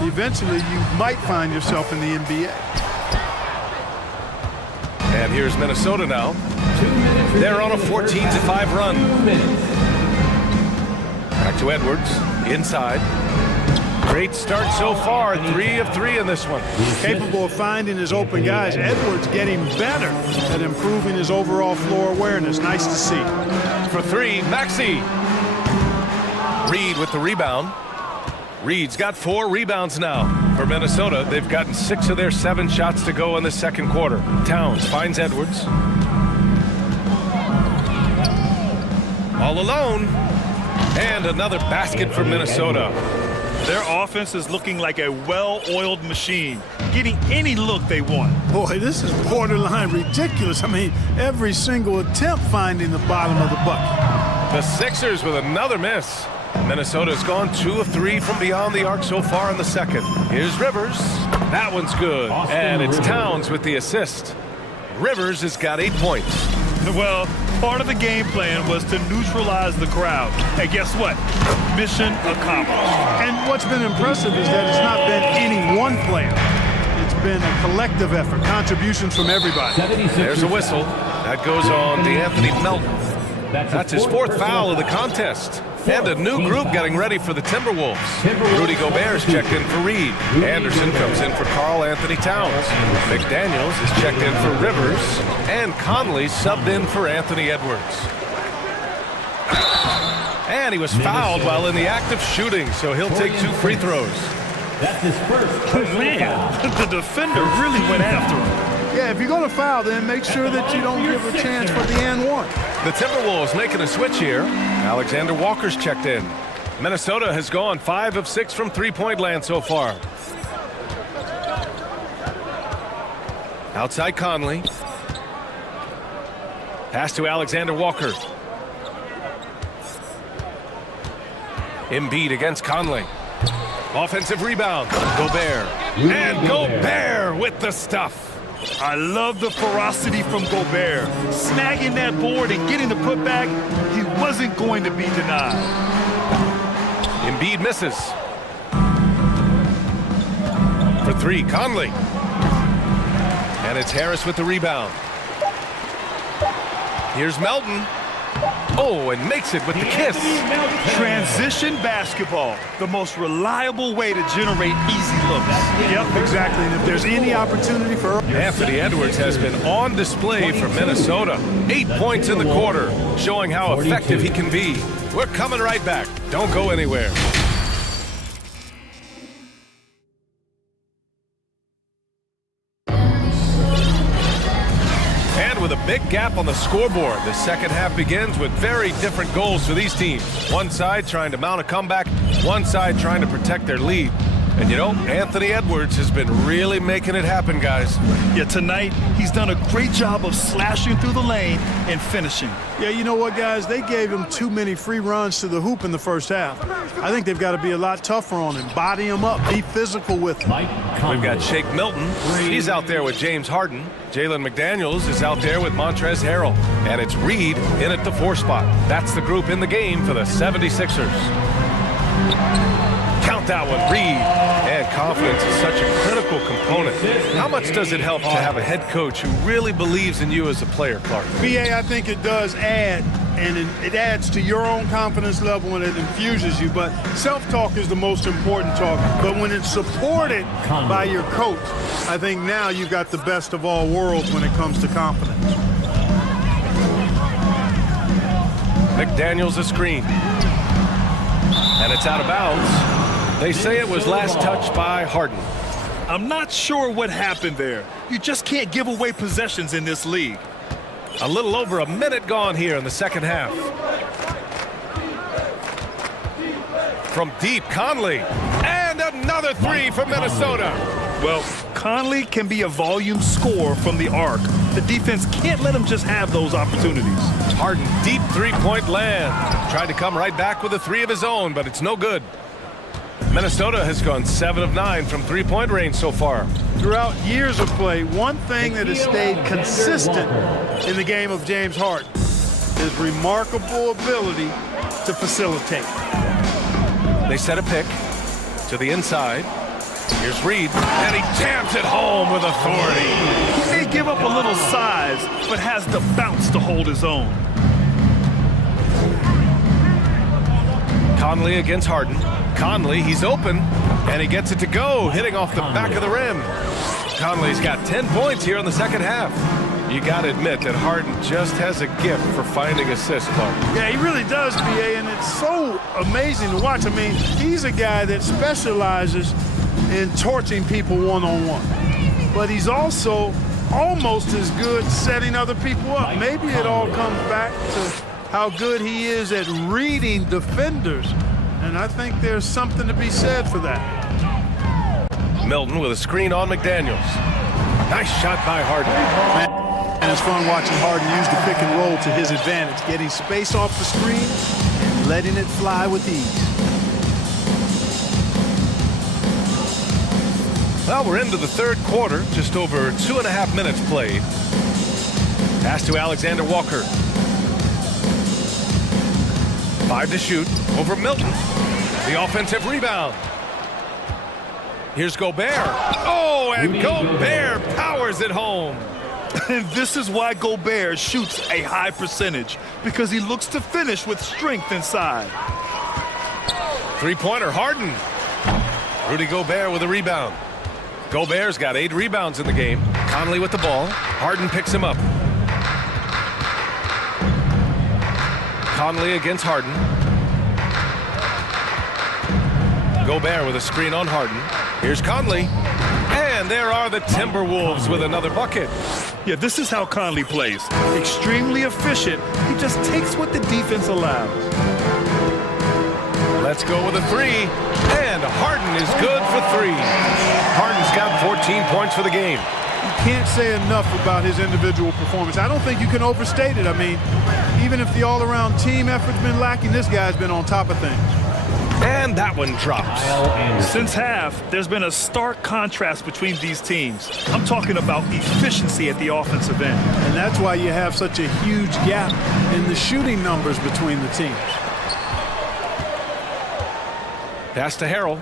eventually you might find yourself in the NBA. And here's Minnesota now. They're on a 14-5 run. Back to Edwards, inside. Great start so far, 3 of 3 in this one. Capable of finding his open guys. Edwards getting better at improving his overall floor awareness. Nice to see. For 3, Maxey. Reed with the rebound. Reed's got 4 rebounds now. For Minnesota, they've gotten 6 of their 7 shots to go in the second quarter. Towns finds Edwards. All alone. And another basket for Minnesota. Their offense is looking like a well-oiled machine, getting any look they want. Boy, this is borderline ridiculous. I mean, every single attempt finding the bottom of the bucket. The Sixers with another miss. Minnesota's gone 2 of 3 from beyond the arc so far in the second. Here's Rivers. That one's good. And it's Towns with the assist. Rivers has got 8 points. Well, part of the game plan was to neutralize the crowd. And guess what? Mission accomplished. And what's been impressive is that it's not been any one player. It's been a collective effort, contributions from everybody. There's a whistle. That goes on DeAnthony Melton. That's his 4th foul of the contest. And a new group getting ready for the Timberwolves. Rudy Gobert's checked in for Reed. Anderson comes in for Karl Anthony Towns. McDaniels is checked in for Rivers. And Conley subbed in for Anthony Edwards. And he was fouled while in the act of shooting, so he'll take 2 free throws. That's his first. Man, the defender really went after him. Yeah, if you're going to foul, then make sure that you don't give a chance for the and one. The Timberwolves making a switch here. Alexander Walker's checked in. Minnesota has gone 5 of 6 from three-point land so far. Outside Conley. Pass to Alexander Walker. Embiid against Conley. Offensive rebound. Gobert. And Gobert with the stuff. I love the ferocity from Gobert. Snagging that board and getting the putback, he wasn't going to be denied. Embiid misses. For 3, Conley. And it's Harris with the rebound. Here's Melton. Oh, and makes it with the kiss. Transition basketball, the most reliable way to generate easy looks. Yep, exactly. And if there's any opportunity for... Anthony Edwards has been on display for Minnesota. 8 points in the quarter, showing how effective he can be. We're coming right back. Don't go anywhere. With a big gap on the scoreboard, the second half begins with very different goals for these teams. One side trying to mount a comeback, one side trying to protect their lead. And you know, Anthony Edwards has been really making it happen, guys. Yeah, tonight he's done a great job of slashing through the lane and finishing. Yeah, you know what, guys? They gave him too many free runs to the hoop in the first half. I think they've got to be a lot tougher on him. Body him up. Be physical with him. We've got Shake Milton. He's out there with James Harden. Jalen McDaniels is out there with Montrezl Harrell. And it's Reed in at the 4 spot. That's the group in the game for the 76ers. Count that one, Reed. And confidence is such a critical component. How much does it help to have a head coach who really believes in you as a player, Clark? BA, I think it does add, and it adds to your own confidence level and it infuses you. But self-talk is the most important talk. But when it's supported by your coach, I think now you've got the best of all worlds when it comes to confidence. McDaniels a screen. And it's out of bounds. They say it was last touched by Harden. I'm not sure what happened there. You just can't give away possessions in this league. A little over a minute gone here in the second half. From deep, Conley. And another 3 for Minnesota. Well, Conley can be a volume scorer from the arc. The defense can't let him just have those opportunities. Harden, deep 3-point land. Tried to come right back with a 3 of his own, but it's no good. Minnesota has gone 7 of 9 from 3-point range so far. Throughout years of play, one thing that has stayed consistent in the game of James Harden is remarkable ability to facilitate. They set a pick to the inside. Here's Reed, and he jams it home with authority. He may give up a little size, but has the bounce to hold his own. Conley against Harden. Conley, he's open, and he gets it to go, hitting off the back of the rim. Conley's got 10 points here in the second half. You got to admit that Harden just has a gift for finding assists, Clark. Yeah, he really does, B.A., and it's so amazing to watch. I mean, he's a guy that specializes in torching people one-on-one. But he's also almost as good setting other people up. Maybe it all comes back to how good he is at reading defenders. And I think there's something to be said for that. Milton with a screen on McDaniels. Nice shot by Harden. And it's fun watching Harden use the pick and roll to his advantage, getting space off the screen and letting it fly with ease. Well, we're into the third quarter, just over 2.5 minutes played. Pass to Alexander Walker. 5 to shoot over Milton. The offensive rebound. Here's Gobert. Oh, and Gobert powers it home. And this is why Gobert shoots a high percentage, because he looks to finish with strength inside. Three-pointer, Harden. Rudy Gobert with a rebound. Gobert's got 8 rebounds in the game. Conley with the ball. Harden picks him up. Conley against Harden. Gobert with a screen on Harden. Here's Conley. And there are the Timberwolves with another bucket. Yeah, this is how Conley plays. Extremely efficient. He just takes what the defense allows. Let's go with a 3. And Harden is good for 3. Harden's got 14 points for the game. You can't say enough about his individual performance. I don't think you can overstate it. I mean, even if the all-around team effort's been lacking, this guy's been on top of things. And that one drops. Since half, there's been a stark contrast between these teams. I'm talking about efficiency at the offensive end. And that's why you have such a huge gap in the shooting numbers between the teams. Pass to Harrell.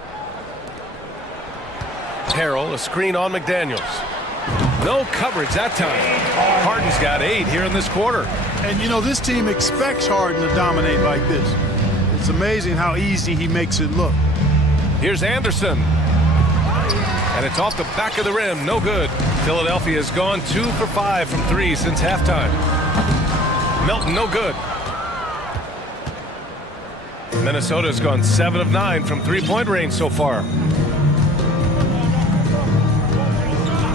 Harrell, a screen on McDaniels. No coverage that time. Harden's got 8 here in this quarter. And, you know, this team expects Harden to dominate like this. It's amazing how easy he makes it look. Here's Anderson. And it's off the back of the rim. No good. Philadelphia has gone 2 for 5 from 3 since halftime. Milton, no good. Minnesota's gone 7 of 9 from 3-point range so far.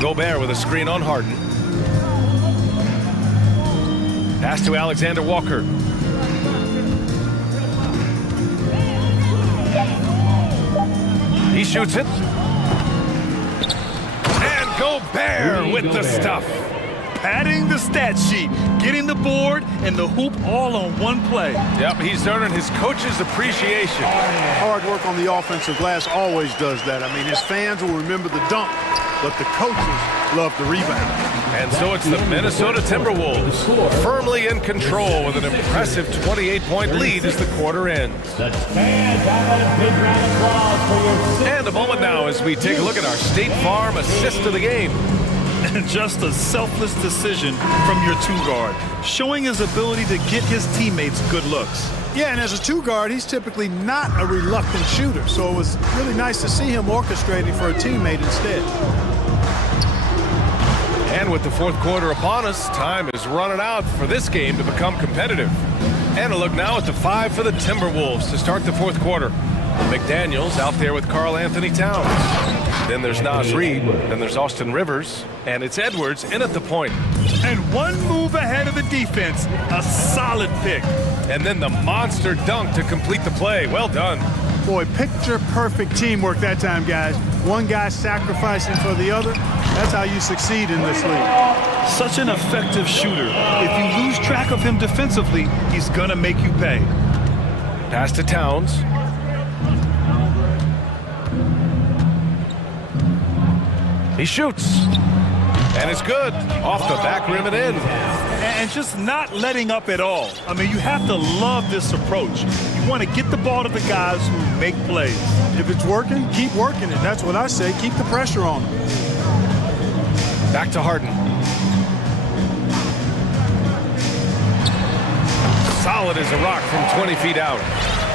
Gobert with a screen on Harden. Pass to Alexander Walker. He shoots it. And Gobert with the stuff. Padding the stat sheet, getting the board and the hoop all on one play. Yep, he's earning his coach's appreciation. Hard work on the offensive glass always does that. I mean, his fans will remember the dunk, but the coaches love the rebound. And so it's the Minnesota Timberwolves firmly in control with an impressive 28-point lead as the quarter ends. And a moment now as we take a look at our State Farm assist of the game. And just a selfless decision from your 2-guard, showing his ability to get his teammates good looks. Yeah, and as a 2-guard, he's typically not a reluctant shooter, so it was really nice to see him orchestrating for a teammate instead. And with the fourth quarter upon us, time is running out for this game to become competitive. And a look now at the 5 for the Timberwolves to start the fourth quarter. McDaniels out there with Karl Anthony Towns. Then there's Naz Reid. Then there's Austin Rivers. And it's Edwards in at the point. And one move ahead of the defense. A solid pick. And then the monster dunk to complete the play. Well done. Boy, picture-perfect teamwork that time, guys. One guy sacrificing for the other. That's how you succeed in this league. Such an effective shooter. If you lose track of him defensively, he's going to make you pay. Pass to Towns. He shoots. And it's good. Off the back rim and in. And just not letting up at all. I mean, you have to love this approach. You want to get the ball to the guys who make plays. If it's working, keep working it. That's what I say. Keep the pressure on them. Back to Harden. Solid as a rock from 20 feet out.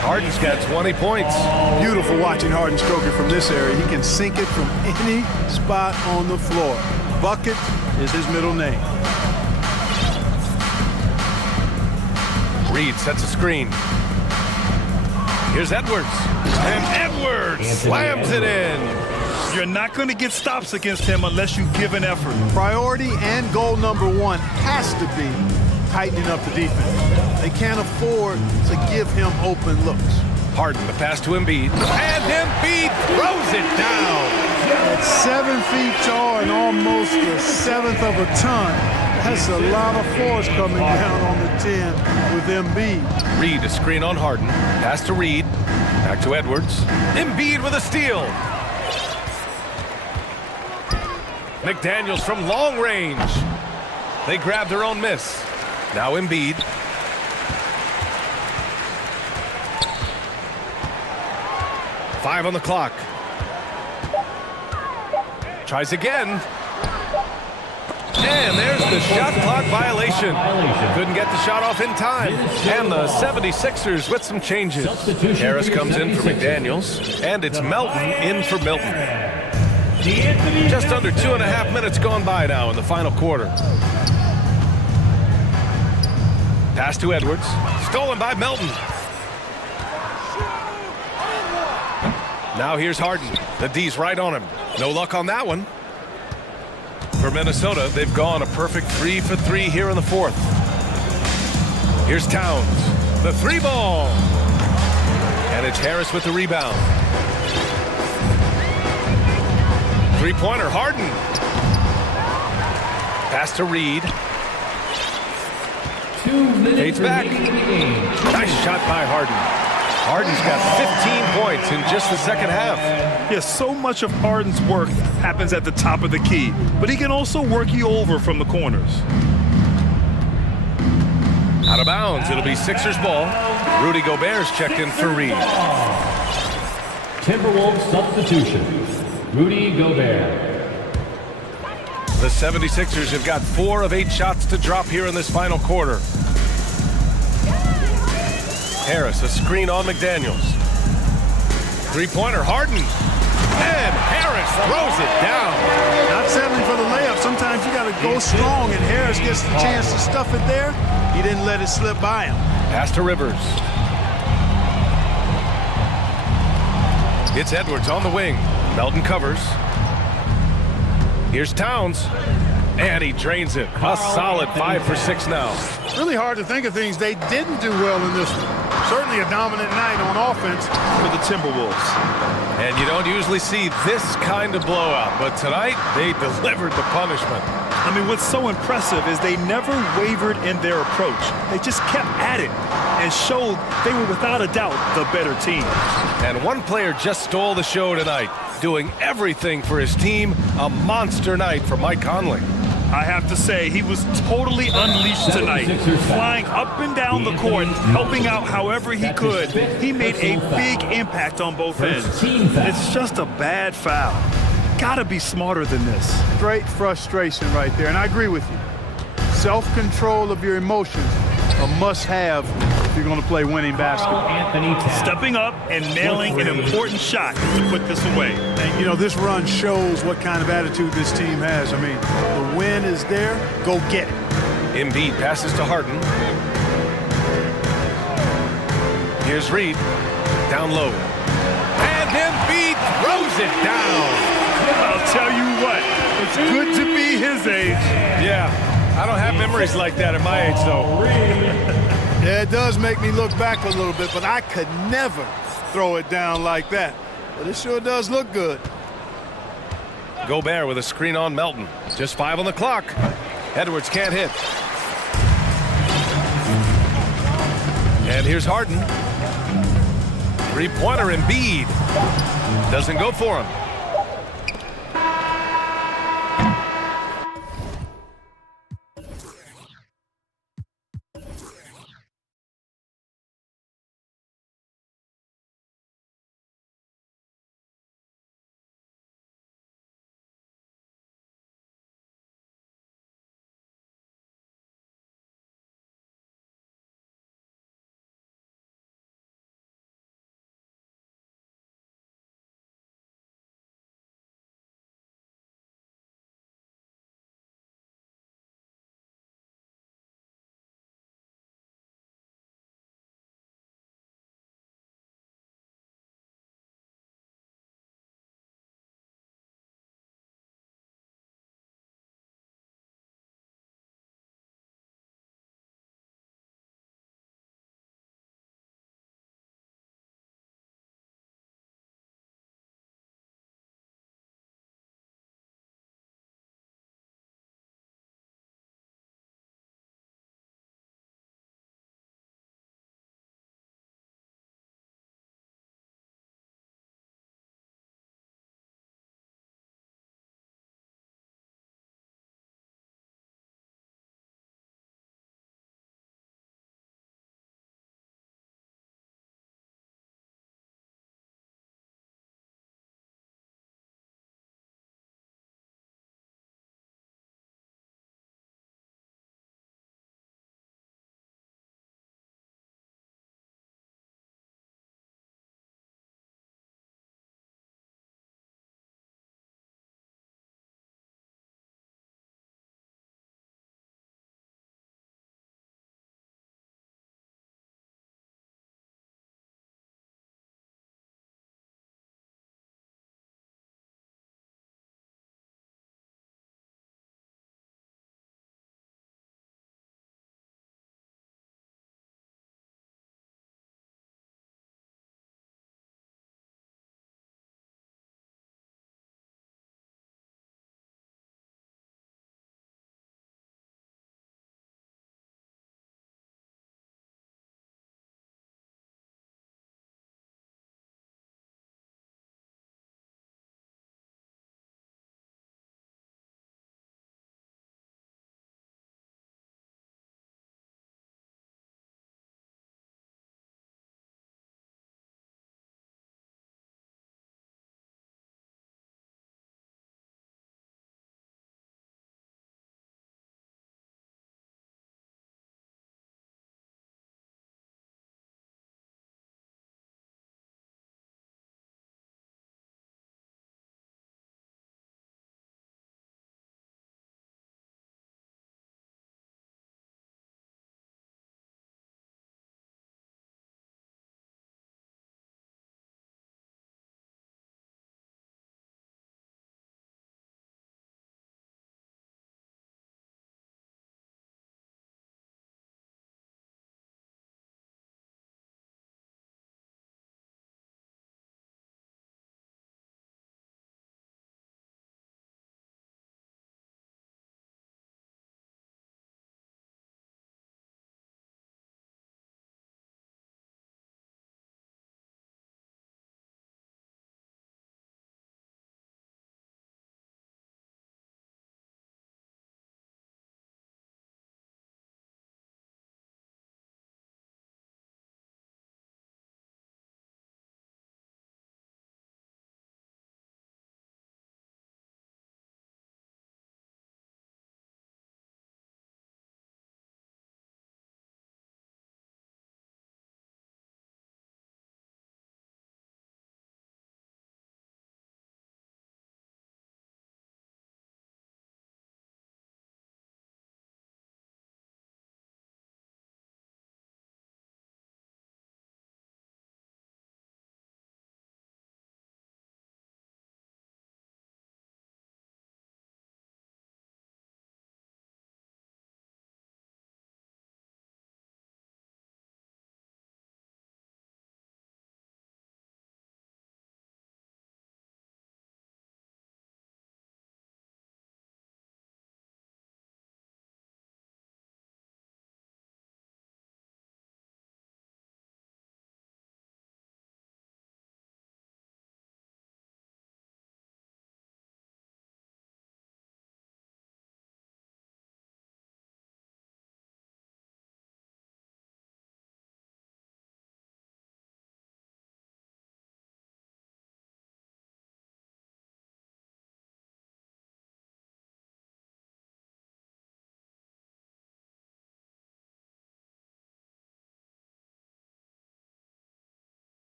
Harden's got 20 points. Beautiful watching Harden stroke it from this area. He can sink it from any spot on the floor. Bucket is his middle name. Reed sets a screen. Here's Edwards. And Edwards slams it in. You're not going to get stops against him unless you give an effort. Priority and goal number one has to be tightening up the defense. They can't afford to give him open looks. Harden, the pass to Embiid. And Embiid throws it down. At 7 feet tall and almost a seventh of a ton, that's a lot of force coming down on the 10 with Embiid. Reed, a screen on Harden. Pass to Reed. Back to Edwards. Embiid with a steal. McDaniels from long range. They grab their own miss. Now Embiid. Five on the clock. Tries again. And there's the shot clock violation. Couldn't get the shot off in time. And the 76ers with some changes. Harris comes in for McDaniels. And it's Melton in for Milton. Just under 2.5 minutes gone by now in the final quarter. Pass to Edwards. Stolen by Melton. Now here's Harden. The D's right on him. No luck on that one. For Minnesota, they've gone a perfect 3 for 3 here in the fourth. Here's Towns. The three ball. And it's Harris with the rebound. Three-pointer, Harden. Pass to Reed. 2 minutes. Tate's back. Nice shot by Harden. Harden's got 15 points in just the second half. Yes, so much of Harden's work happens at the top of the key, but he can also work you over from the corners. Out of bounds, it'll be Sixers ball. Rudy Gobert's checked in for Reed. Timberwolves substitution. Rudy Gobert. The 76ers have got 4 of 8 shots to drop here in this final quarter. Harris, a screen on McDaniels. Three-pointer, Harden. And Harris throws it down. Not settling for the layup. Sometimes you got to go strong, and Harris gets the chance to stuff it there. He didn't let it slip by him. Pass to Rivers. It's Edwards on the wing. Melton covers. Here's Towns. And he drains it. A solid 5 for 6 now. Really hard to think of things they didn't do well in this one. Certainly a dominant night on offense For the Timberwolves. And you don't usually see this kind of blowout, but tonight they delivered the punishment. I mean, what's so impressive is they never wavered in their approach. They just kept at it and showed they were without a doubt the better team. And one player just stole the show tonight, doing everything for his team. A monster night for Mike Conley. I have to say, he was totally unleashed tonight, flying up and down the court, helping out however he could. He made a big impact on both ends. It's just a bad foul. Gotta be smarter than this. Straight frustration right there, and I agree with you. Self-control of your emotions, a must-have if you're going to play winning basketball. Stepping up and nailing an important shot to put this away. And, you know, this run shows what kind of attitude this team has. I mean, the win is there. Go get it. Embiid passes to Harden. Here's Reed. Down low. And Embiid throws it down. I'll tell you what, it's good to be his age. Yeah, I don't have memories like that at my age, though. Yeah, it does make me look back a little bit, but I could never throw it down like that. But it sure does look good. Gobert with a screen on Melton. Just 5 on the clock. Edwards can't hit. And here's Harden. Three-pointer Embiid. Doesn't go for him.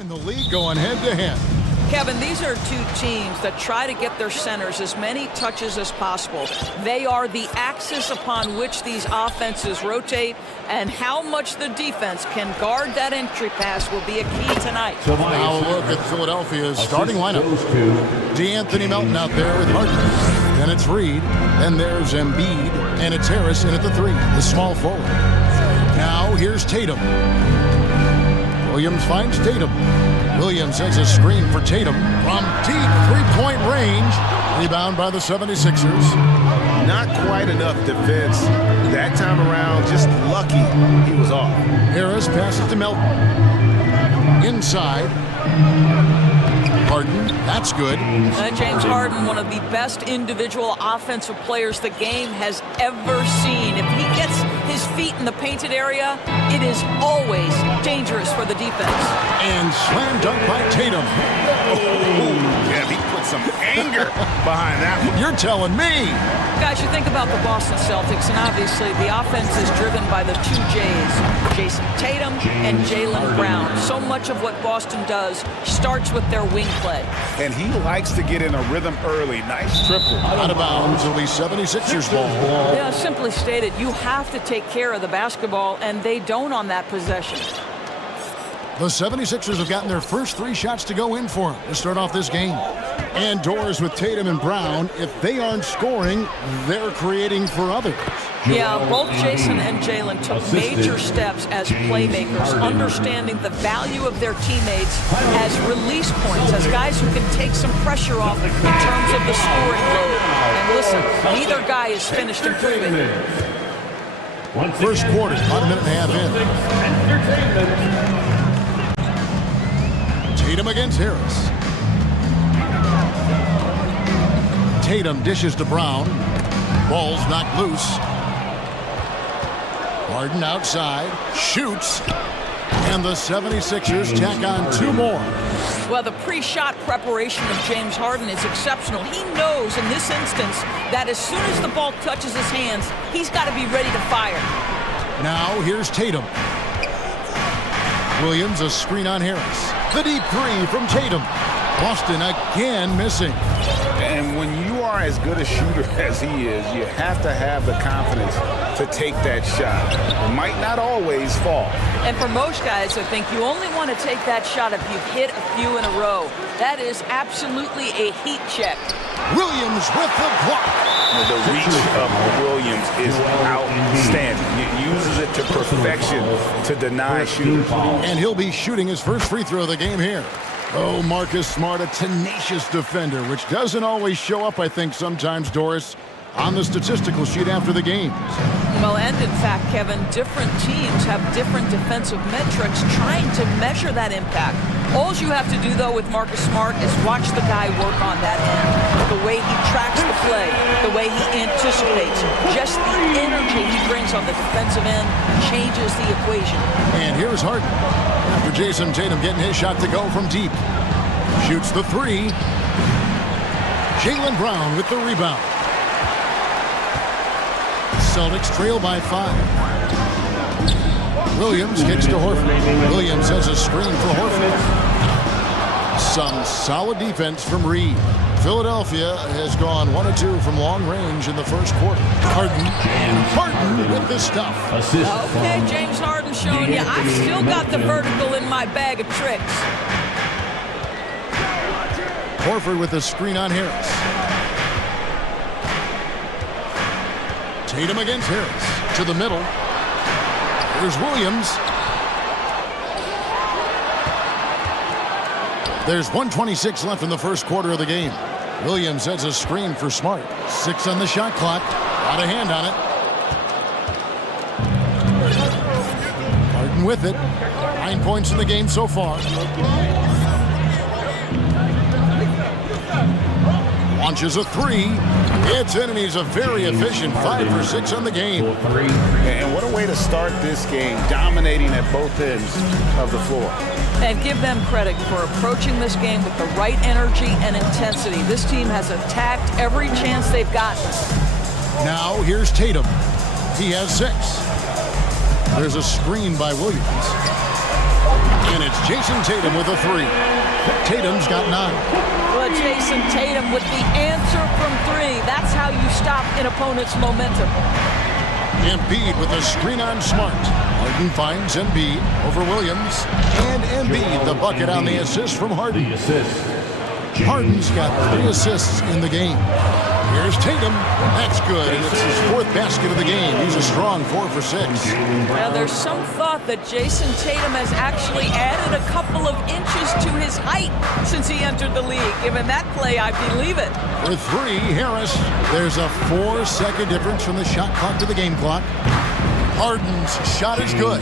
In the league going head-to-head. Kevin, these are two teams that try to get their centers as many touches as possible. They are the axis upon which these offenses rotate, and how much the defense can guard that entry pass will be a key tonight. Now a look at Philadelphia's starting lineup. DeAnthony Melton out there with Harden. Then it's Reed. Then there's Embiid. And it's Harris in at the 3, the small forward. Now here's Tatum. Williams finds Tatum. Williams has a screen for Tatum from deep three-point range. Rebound by the 76ers. Not quite enough defense that time around. Just lucky he was off. Harris passes to Melton. Inside. Harden, that's good. James Harden, one of the best individual offensive players the game has ever seen. If he gets his feet in the painted area, it is always dangerous for the defense. And slam dunk by Tatum. Yeah, he put some anger behind that one. You're telling me. Guys, you think about the Boston Celtics, and obviously the offense is driven by the two J's, Jason Tatum and Jaylen Brown. So much of what Boston does starts with their wing play. And he likes to get in a rhythm early. Nice triple. Out of bounds will be 76ers ball. Yeah, simply stated, you have to take care of the basketball, and they don't on that possession. The 76ers have gotten their first 3 shots to go in for them to start off this game. And doors with Tatum and Brown. If they aren't scoring, they're creating for others. Yeah, both Jason and Jaylen took major steps as playmakers, understanding the value of their teammates as release points, as guys who can take some pressure off in terms of the scoring load. And listen, neither guy is finished improving. First quarter, about a minute and a half in. Tatum against Harris. Tatum dishes to Brown. Ball's knocked loose. Harden outside, shoots, and the 76ers tack on 2 more. Well, the pre-shot preparation of James Harden is exceptional. He knows in this instance that as soon as the ball touches his hands, he's got to be ready to fire. Now here's Tatum. Williams, a screen on Harris. The deep 3 from Tatum. Boston again missing. And when you are as good a shooter as he is, you have to have the confidence to take that shot. It might not always fall. And for most guys, I think you only want to take that shot if you've hit a few in a row. That is absolutely a heat check. Williams with the block. The reach of Williams is outstanding. He uses it to perfection to deny shooters. And he'll be shooting his first free throw of the game here. Oh, Marcus Smart, a tenacious defender, which doesn't always show up, I think, sometimes, Doris, on the statistical sheet after the game. Well, and in fact, Kevin, different teams have different defensive metrics trying to measure that impact. All you have to do, though, with Marcus Smart is watch the guy work on that end. The way he tracks the play, the way he anticipates, just the energy he brings on the defensive end changes the equation. And here's Harden. After Jason Tatum getting his shot to go from deep. Shoots the 3. Jaylen Brown with the rebound. Celtics trail by 5. Williams kicks to Horford. Williams has a screen for Horford. Some solid defense from Reed. Philadelphia has gone 1 of 2 from long range in the first quarter. Harden and Harden with the stuff. Okay, James Harden showing you I've still got the vertical in my bag of tricks. Horford with a screen on Harris. Tatum against Harris. To the middle. Here's Williams. There's 1:26 left in the first quarter of the game. Williams has a screen for Smart. 6 on the shot clock. Got a hand on it. Harden with it. 9 points in the game so far. Launches a 3. It's in, and he's a very efficient 5 for 6 on the game. And what a way to start this game, dominating at both ends of the floor. And give them credit for approaching this game with the right energy and intensity. This team has attacked every chance they've gotten. Now here's Tatum. He has 6. There's a screen by Williams. And it's Jason Tatum with a three. Tatum's got 9. Well, Jason Tatum with the answer from 3. That's how you stop an opponent's momentum. Embiid with a screen on Smart. Harden finds Embiid over Williams. And Embiid, the bucket on the assist from Harden. The assist. Harden's got 3 assists in the game. Here's Tatum. That's good, and it's his 4th basket of the game. He's a strong 4 for 6. Now, there's some thought that Jason Tatum has actually added a couple of inches to his height since he entered the league. Given that play, I believe it. For 3, Harris. There's a 4-second difference from the shot clock to the game clock. Harden's shot is good.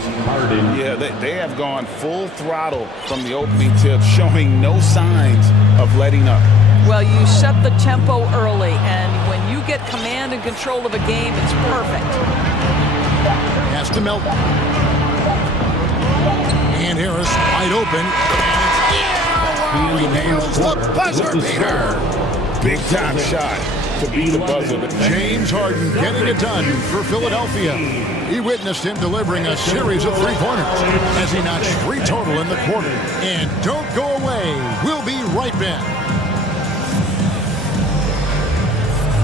Yeah, they have gone full throttle from the opening tip, showing no signs of letting up. Well, you set the tempo early, and when you get command and control of a game, it's perfect. Pass to Melton. And Harris wide open. And he nails the buzzer beater. Big time shot to beat the buzzer. James Harden getting it done for Philadelphia. He witnessed him delivering a series of 3-pointers as he notched 3 total in the quarter. And don't go away. We'll be right back.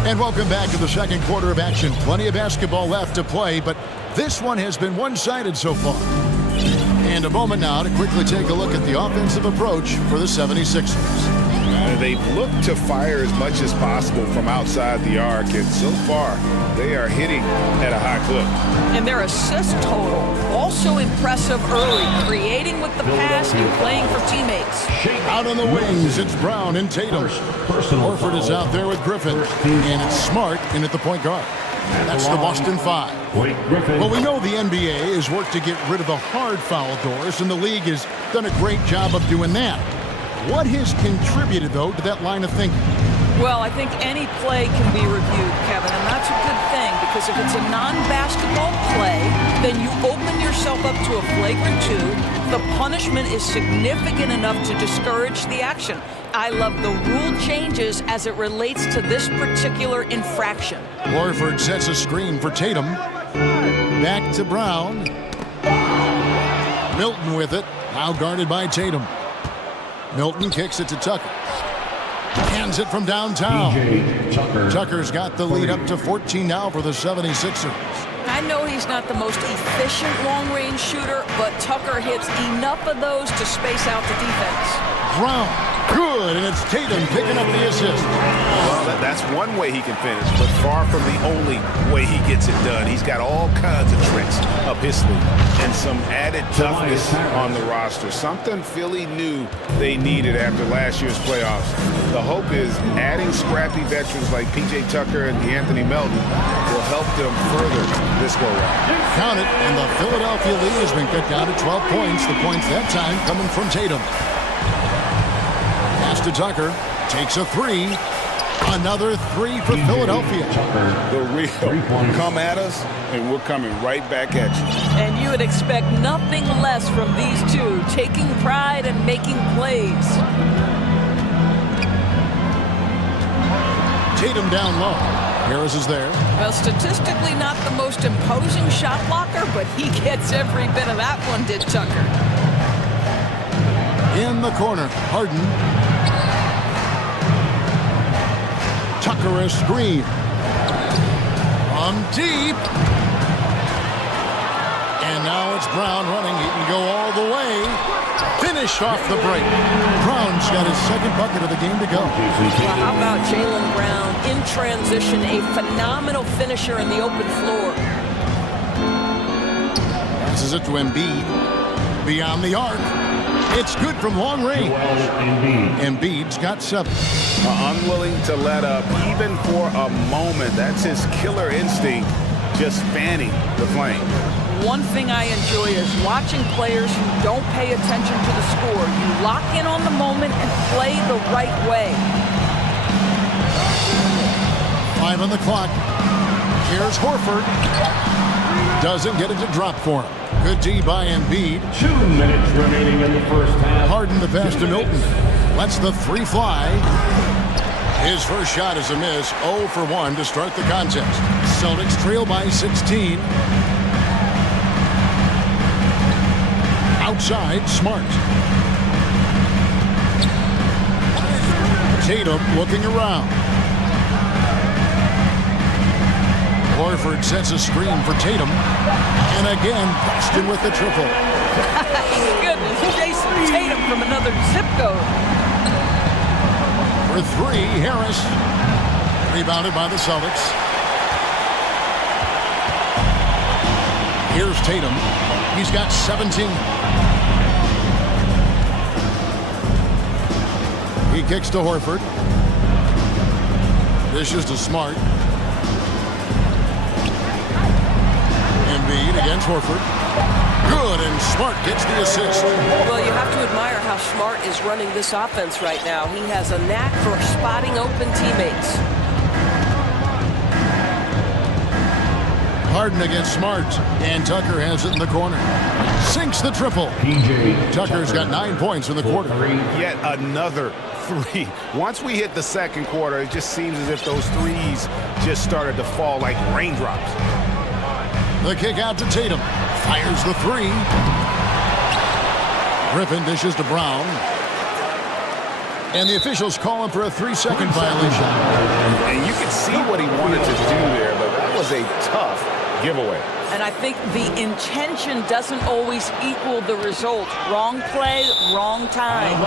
And welcome back to the second quarter of action. Plenty of basketball left to play, but this one has been one-sided so far. And a moment now to quickly take a look at the offensive approach for the 76ers. They've looked to fire as much as possible from outside the arc, and so far they are hitting at a high clip. And their assist total also impressive early, creating with the pass and playing for teammates. Out on the wings, it's Brown and Tatum. Horford is out there with Griffin, and it's Smart in at the point guard. That's the Boston 5. Well, we know the NBA has worked to get rid of the hard foul doors, and the league has done a great job of doing that. What has contributed, though, to that line of thinking? Well, I think any play can be reviewed, Kevin, and that's a good thing because if it's a non-basketball play, then you open yourself up to a flagrant 2. The punishment is significant enough to discourage the action. I love the rule changes as it relates to this particular infraction. Horford sets a screen for Tatum. Back to Brown. Milton with it, now guarded by Tatum. Milton kicks it to Tucker. Hands it from downtown. Tucker's got the lead up to 14 now for the 76ers. I know he's not the most efficient long-range shooter, but Tucker hits enough of those to space out the defense. Brown, good, and it's Tatum picking up the assist. Well, that's one way he can finish, but far from the only way he gets it done. He's got all kinds of tricks up his sleeve and some added toughness on the roster, something Philly knew they needed after last year's playoffs. The hope is adding scrappy veterans like P.J. Tucker and Anthony Melton will help them further this go-round. Count it, and the Philadelphia lead has been cut down to 12 points. The points that time coming from Tatum. Pass to Tucker, takes a 3. Another 3 for Philadelphia. The real come at us, and we're coming right back at you. And you would expect nothing less from these two, taking pride and making plays. Tatum down low. Harris is there. Well, statistically not the most imposing shot blocker, but he gets every bit of that one, did Tucker. In the corner, Harden. Tucker a screen. From deep. And now it's Brown running. He can go all the way. Finished off the break. Brown's got his second bucket of the game to go. Well, how about Jaylen Brown in transition, a phenomenal finisher in the open floor. Passes it to Embiid. Beyond the arc. It's good from long range. Embiid's got 7. Unwilling to let up even for a moment. That's his killer instinct, just fanning the flame. One thing I enjoy is watching players who don't pay attention to the score. You lock in on the moment and play the right way. 5 on the clock. Here's Horford. Doesn't get it to drop for him. Good D by Embiid. 2 minutes remaining in the first half. Harden the pass to Milton. Lets the 3 fly. His first shot is a miss. 0 for 1 to start the contest. Celtics trail by 16. side, Smart. Tatum looking around. Horford sets a screen for Tatum. And again, Boston with the triple. Goodness, Jason Tatum from another zip code. For three, Harris. Rebounded by the Celtics. Here's Tatum. He's got 17. He kicks to Horford. Dishes to Smart. Embiid against Horford. Good, and Smart gets the assist. Well, you have to admire how Smart is running this offense right now. He has a knack for spotting open teammates. Harden against Smart, and Tucker has it in the corner. Sinks the triple. Tucker's got 9 points in the quarter. Yet another three. Once we hit the second quarter, it just seems as if those threes just started to fall like raindrops. The kick out to Tatum. Fires the three. Griffin dishes to Brown. And the officials call him for a 3-second violation. And you can see what he wanted to do there, but that was a tough giveaway. And I think the intention doesn't always equal the result. Wrong play, wrong time.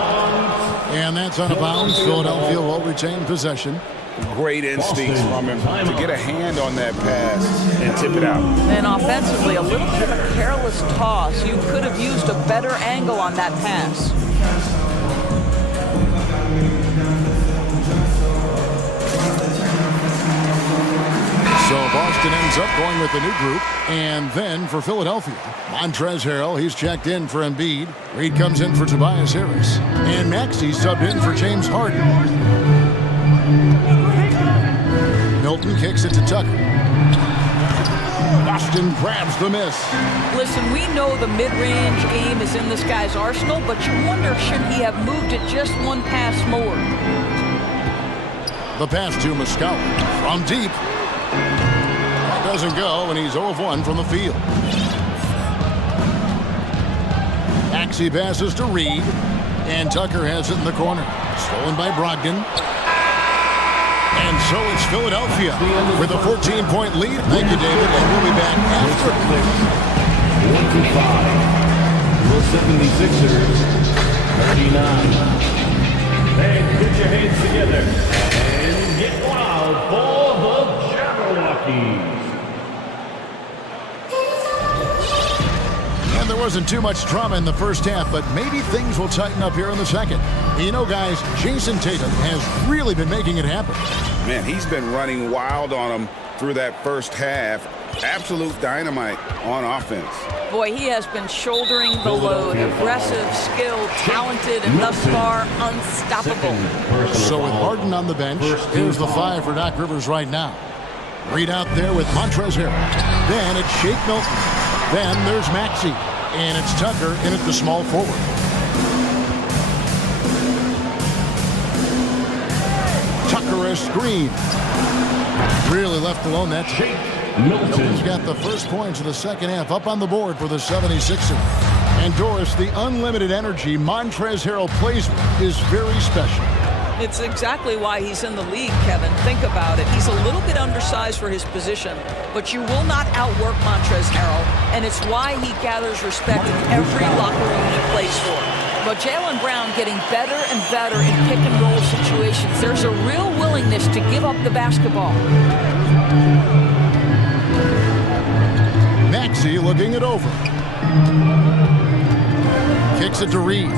And that's out of bounds. Philadelphia will retain possession. Great instincts from him to get a hand on that pass and tip it out. And offensively, a little bit of a careless toss. You could have used a better angle on that pass. So Boston ends up going with the new group. And then for Philadelphia, Montrezl Harrell, he's checked in for Embiid. Reed comes in for Tobias Harris. And Maxey subbed in for James Harden. Milton kicks it to Tucker. Boston grabs the miss. Listen, we know the mid-range game is in this guy's arsenal, but you wonder, should he have moved it just one pass more? The pass to Muscala from deep. Doesn't go, and he's 0 of 1 from the field. Maxey passes to Reed, and Tucker has it in the corner. Stolen by Brogdon. And so it's Philadelphia with a 14-point lead. Thank you, David, and we'll be back after. 1-5. The 76ers, 39. And put your hands together and get wild for the Jabberwockies. And there wasn't too much drama in the first half, but maybe things will tighten up here in the second. You know, guys, Jason Tatum has really been making it happen. Man, he's been running wild on him through that first half. Absolute dynamite on offense. Boy, he has been shouldering the load. Aggressive, skilled, talented, and thus far unstoppable. So with Harden on the bench, here's the 5 for Doc Rivers right now. Reed out there with Montrezl Harrell. Then it's Shake Milton. Then there's Maxey. And it's Tucker in at the small forward. Tucker a screen. Really left alone that time. Milton's got the first points of the second half up on the board for the 76ers. And Doris, the unlimited energy Montrezl Harrell plays with is very special. It's exactly why he's in the league, Kevin. Think about it. He's a little bit undersized for his position, but you will not outwork Montrezl Harrell, and it's why he gathers respect in every locker room he plays for. But Jaylen Brown getting better and better in pick-and-roll situations. There's a real willingness to give up the basketball. Maxey looking it over. Kicks it to Reed.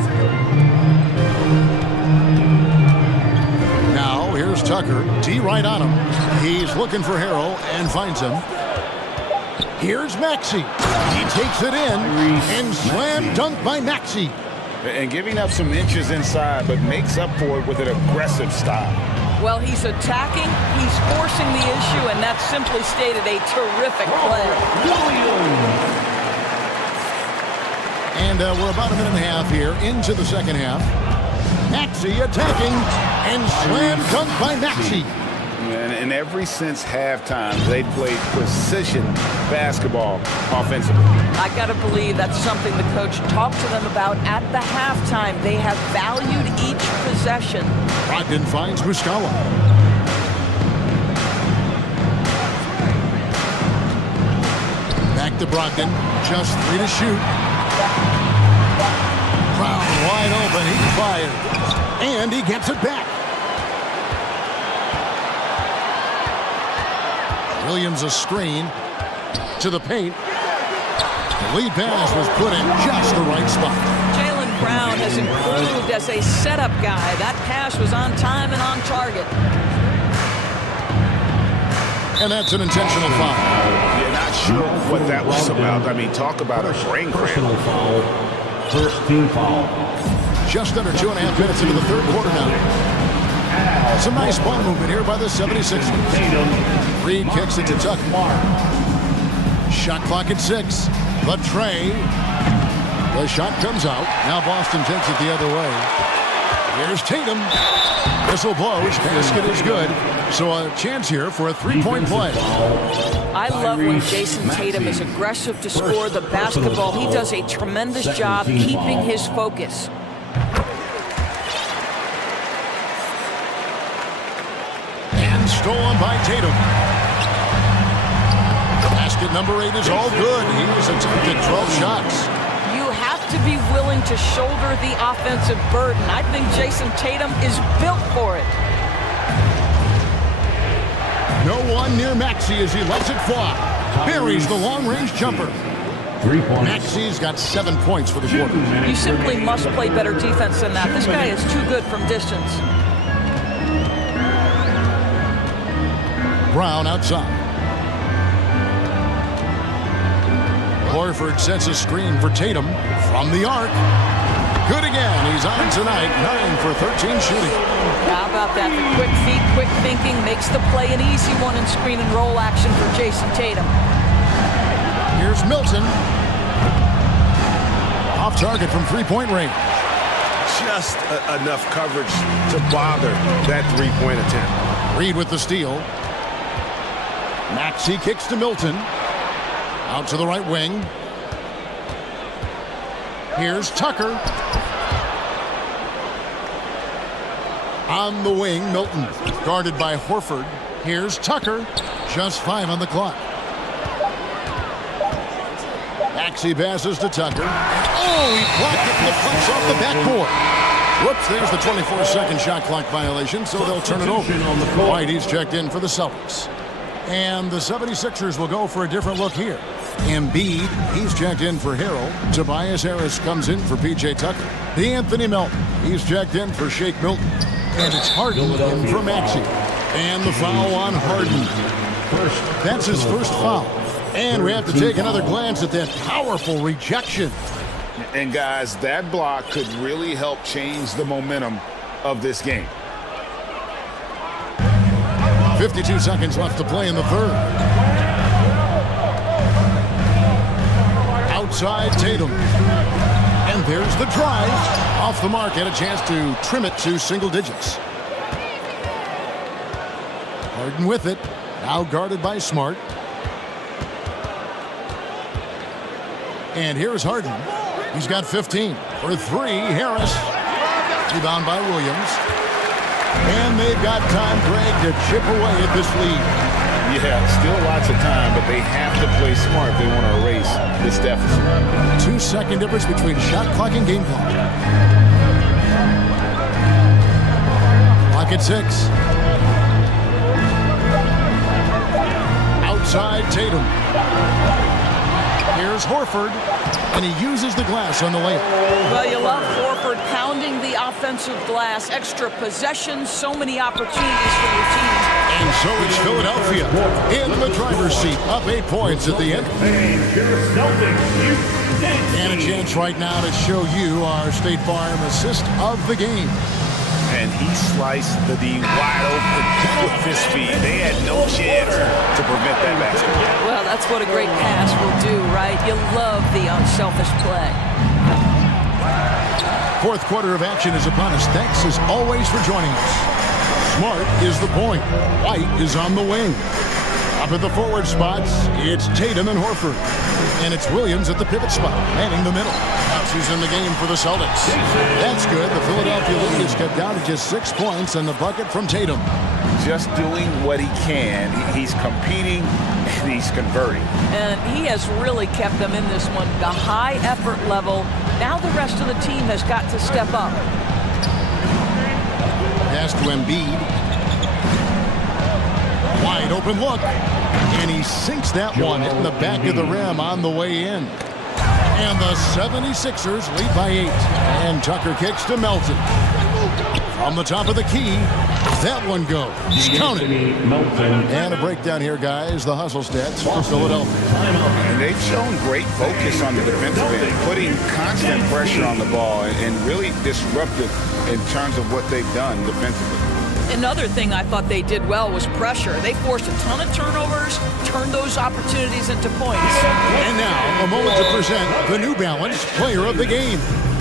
Now here's Tucker. D right on him. He's looking for Harrell and finds him. Here's Maxey. He takes it in and slam dunk by Maxey. And giving up some inches inside, but makes up for it with an aggressive style. Well, he's attacking, he's forcing the issue, and that's simply stated a terrific play. And we're about a minute and a half here into the second half. Maxey attacking and slam dunk by Maxey. And ever since halftime, they played precision basketball offensively. I got to believe that's something the coach talked to them about at the halftime. They have valued each possession. Brogdon finds Muscala. Back to Brogdon. Just 3 to shoot. Brown wide open. He fired. And he gets it back. Williams a screen to the paint. The lead pass was put in just the right spot. Jaylen Brown has improved as a setup guy. That pass was on time and on target. And that's an intentional foul. Yeah, not sure what that was about. I mean, talk about a brain cramp. First team foul. Just under 2.5 minutes into the third quarter now. Some nice ball movement here by the 76ers. Reed kicks it to Tucker. Shot clock at 6. The tray. The shot comes out. Now Boston takes it the other way. Here's Tatum. Whistle blows. Basket is good. So a chance here for a three-point play. I love when Jason Tatum is aggressive to score the basketball. He does a tremendous job keeping his focus. And stolen by Tatum. Basket number 8 is all good. He has attempted 12 shots. You have to be willing to shoulder the offensive burden. I think Jason Tatum is built for it. No one near Maxey as he lets it fly. Buries the long-range jumper. 3 points. Maxey's got 7 points for the quarter. You simply must play better defense than that. This guy is too good from distance. Brown outside. Horford sets a screen for Tatum from the arc. Good again. He's on tonight. 9 for 13 shooting. How about that? The quick feet, quick thinking makes the play an easy one in screen and roll action for Jason Tatum. Here's Milton. Off target from three-point range. Just enough coverage to bother that three-point attempt. Reed with the steal. Maxey kicks to Milton. Out to the right wing. Here's Tucker. On the wing, Milton. Guarded by Horford. Here's Tucker. Just 5 on the clock. Maxey passes to Tucker. Oh, he blocked it and the puck's off the backboard. Whoops, there's the 24-second shot clock violation, so they'll turn it over. Whitey's checked in for the Celtics. And the 76ers will go for a different look here. Embiid, he's checked in for Harrell. Tobias Harris comes in for P.J. Tucker. Anthony Melton, he's checked in for Shake Milton. And it's Harden in for Maxey. And the foul on Harden. That's his first foul. And we have to take another glance at that powerful rejection. And guys, that block could really help change the momentum of this game. 52 seconds left to play in the third. Outside Tatum. And there's the drive. Off the mark, had a chance to trim it to single digits. Harden with it. Now guarded by Smart. And here's Harden. He's got 15 for 3. Harris. Rebound by Williams. And they've got time, Greg, to chip away at this lead. Yeah, still lots of time, but they have to play smart if they want to erase this deficit. 2-second difference between shot clock and game clock. Clock at 6. Outside Tatum. Here's Horford, and he uses the glass on the layup. Well, you love Horford pounding the offensive glass. Extra possessions, so many opportunities for your team. And so it's Philadelphia in the driver's seat, up 8 points at the end. And a chance right now to show you our State Farm assist of the game. And he sliced the D wide open with his feet. They had no chance to prevent that basket. Well, that's what a great pass will do, right? You love the unselfish play. Fourth quarter of action is upon us. Thanks as always for joining us. Smart is the point. White is on the wing. Up at the forward spots, it's Tatum and Horford. And it's Williams at the pivot spot, manning the middle. Who's in the game for the Celtics. That's good. The Philadelphia lead is cut down to just 6 points and the bucket from Tatum. Just doing what he can. He's competing and he's converting. And he has really kept them in this one. The high effort level. Now the rest of the team has got to step up. Pass to Embiid. Wide open look. And he sinks that one in the back of the rim on the way in. And the 76ers lead by 8. And Tucker kicks to Melton. From the top of the key, that one goes. Counted. And a breakdown here, guys. The hustle stats for Philadelphia. And they've shown great focus on the defensive end, putting constant pressure on the ball and really disruptive in terms of what they've done defensively. Another thing I thought they did well was pressure. They forced a ton of turnovers, turned those opportunities into points. And now, a moment to present the New Balance Player of the Game,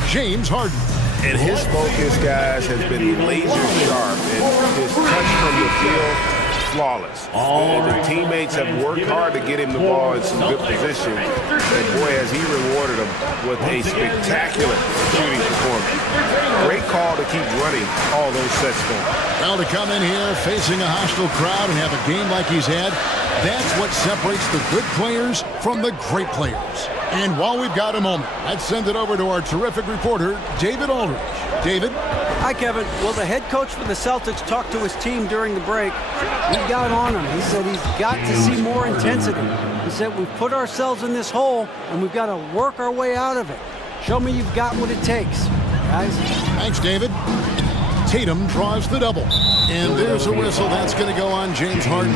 James Harden. And his focus, guys, has been laser sharp. And his touch from the field, flawless. And the teammates have worked hard to get him the ball in some good position. And boy, has he rewarded them with a spectacular shooting performance. Great call to keep running all those sets for him. Well, to come in here facing a hostile crowd and have a game like he's had, that's what separates the good players from the great players. And while we've got a moment, let's send it over to our terrific reporter, David Aldridge. David? Hi, Kevin. Well, the head coach for the Celtics talked to his team during the break. We got on him. He said he's got to see more intensity. He said we've put ourselves in this hole, and we've got to work our way out of it. Show me you've got what it takes, guys. Thanks, David. Tatum draws the double. And there's a whistle. That's going to go on James Harden.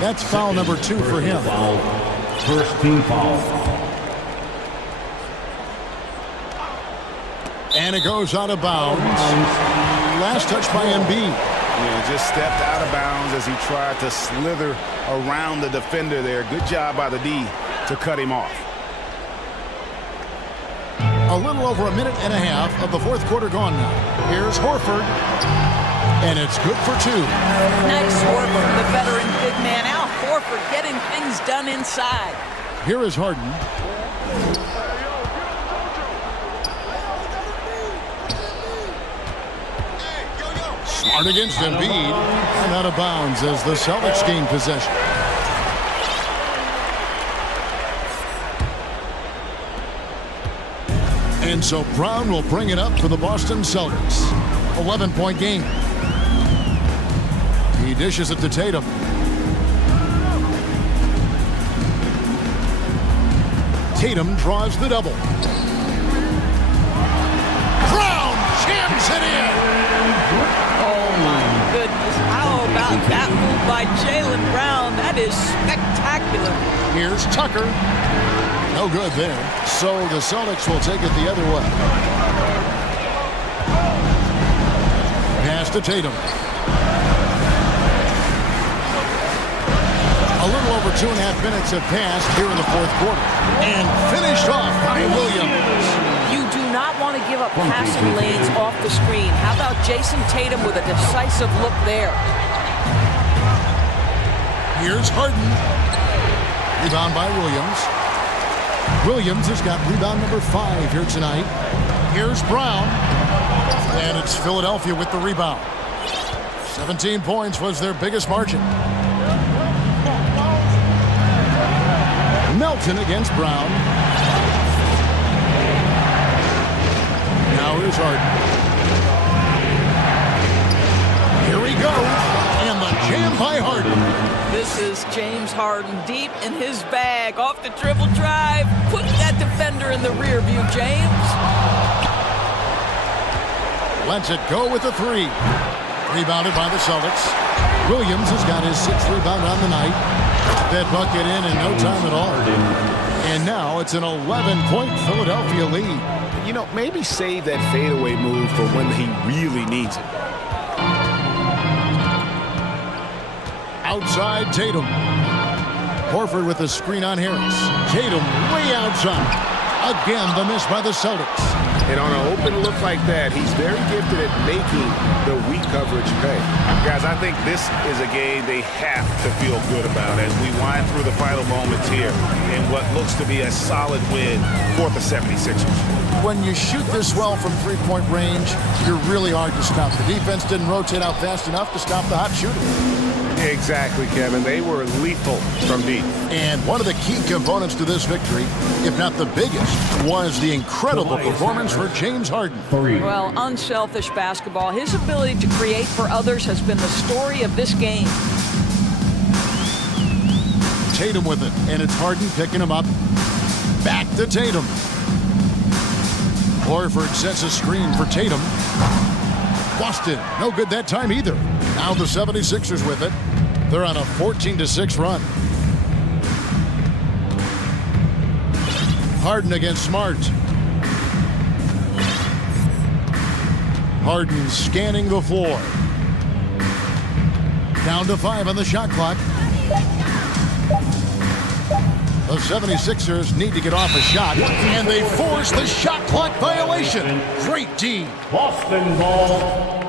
That's foul number 2 for him. First team foul. And it goes out of bounds. Last touch by Embiid. Yeah, just stepped out of bounds as he tried to slither around the defender there. Good job by the D to cut him off. A little over a minute and a half of the fourth quarter gone now. Here's Horford. And it's good for 2. Nice work from the veteran big man. Al Horford getting things done inside. Here is Harden. Smart against Embiid. And out of bounds as the Celtics gain possession. And so Brown will bring it up for the Boston Celtics. 11-point game. He dishes it to Tatum. Tatum draws the double. Brown jams it in. Oh my goodness. How about that move by Jaylen Brown? That is spectacular. Here's Tucker. No good there. So the Celtics will take it the other way. Pass to Tatum. A little over 2.5 minutes have passed here in the fourth quarter. And finished off by Williams. You do not want to give up passing lanes off the screen. How about Jason Tatum with a decisive look there? Here's Harden. Rebound by Williams. Williams has got rebound number 5 here tonight. Here's Brown. And it's Philadelphia with the rebound. 17 points was their biggest margin. Melton against Brown. Now here's Harden. Here he goes. And the jam by Harden. This is James Harden deep in his bag. Off the dribble drive. Put that defender in the rear view, James. Lets it go with a 3. Rebounded by the Celtics. Williams has got his 6th rebound on the night. That bucket in no time at all. And now it's an 11-point Philadelphia lead. You know, maybe save that fadeaway move for when he really needs it. Outside Tatum. Horford with the screen on Harris. Tatum way outside. Again, the miss by the Celtics. And on an open look like that, he's very gifted at making the weak coverage pay. Guys, I think this is a game they have to feel good about as we wind through the final moments here in what looks to be a solid win for the 76ers. When you shoot this well from three-point range, you're really hard to stop. The defense didn't rotate out fast enough to stop the hot shooter. Exactly, Kevin. They were lethal from deep. And one of the key components to this victory, if not the biggest, was the incredible performance for James Harden. Well, unselfish basketball. His ability to create for others has been the story of this game. Tatum with it, and it's Harden picking him up. Back to Tatum. Horford sets a screen for Tatum. Boston, no good that time either. Now the 76ers with it. They're on a 14-6 run. Harden against Smart. Harden scanning the floor. Down to 5 on the shot clock. The 76ers need to get off a shot, and they force the shot clock violation. Great D. Boston ball.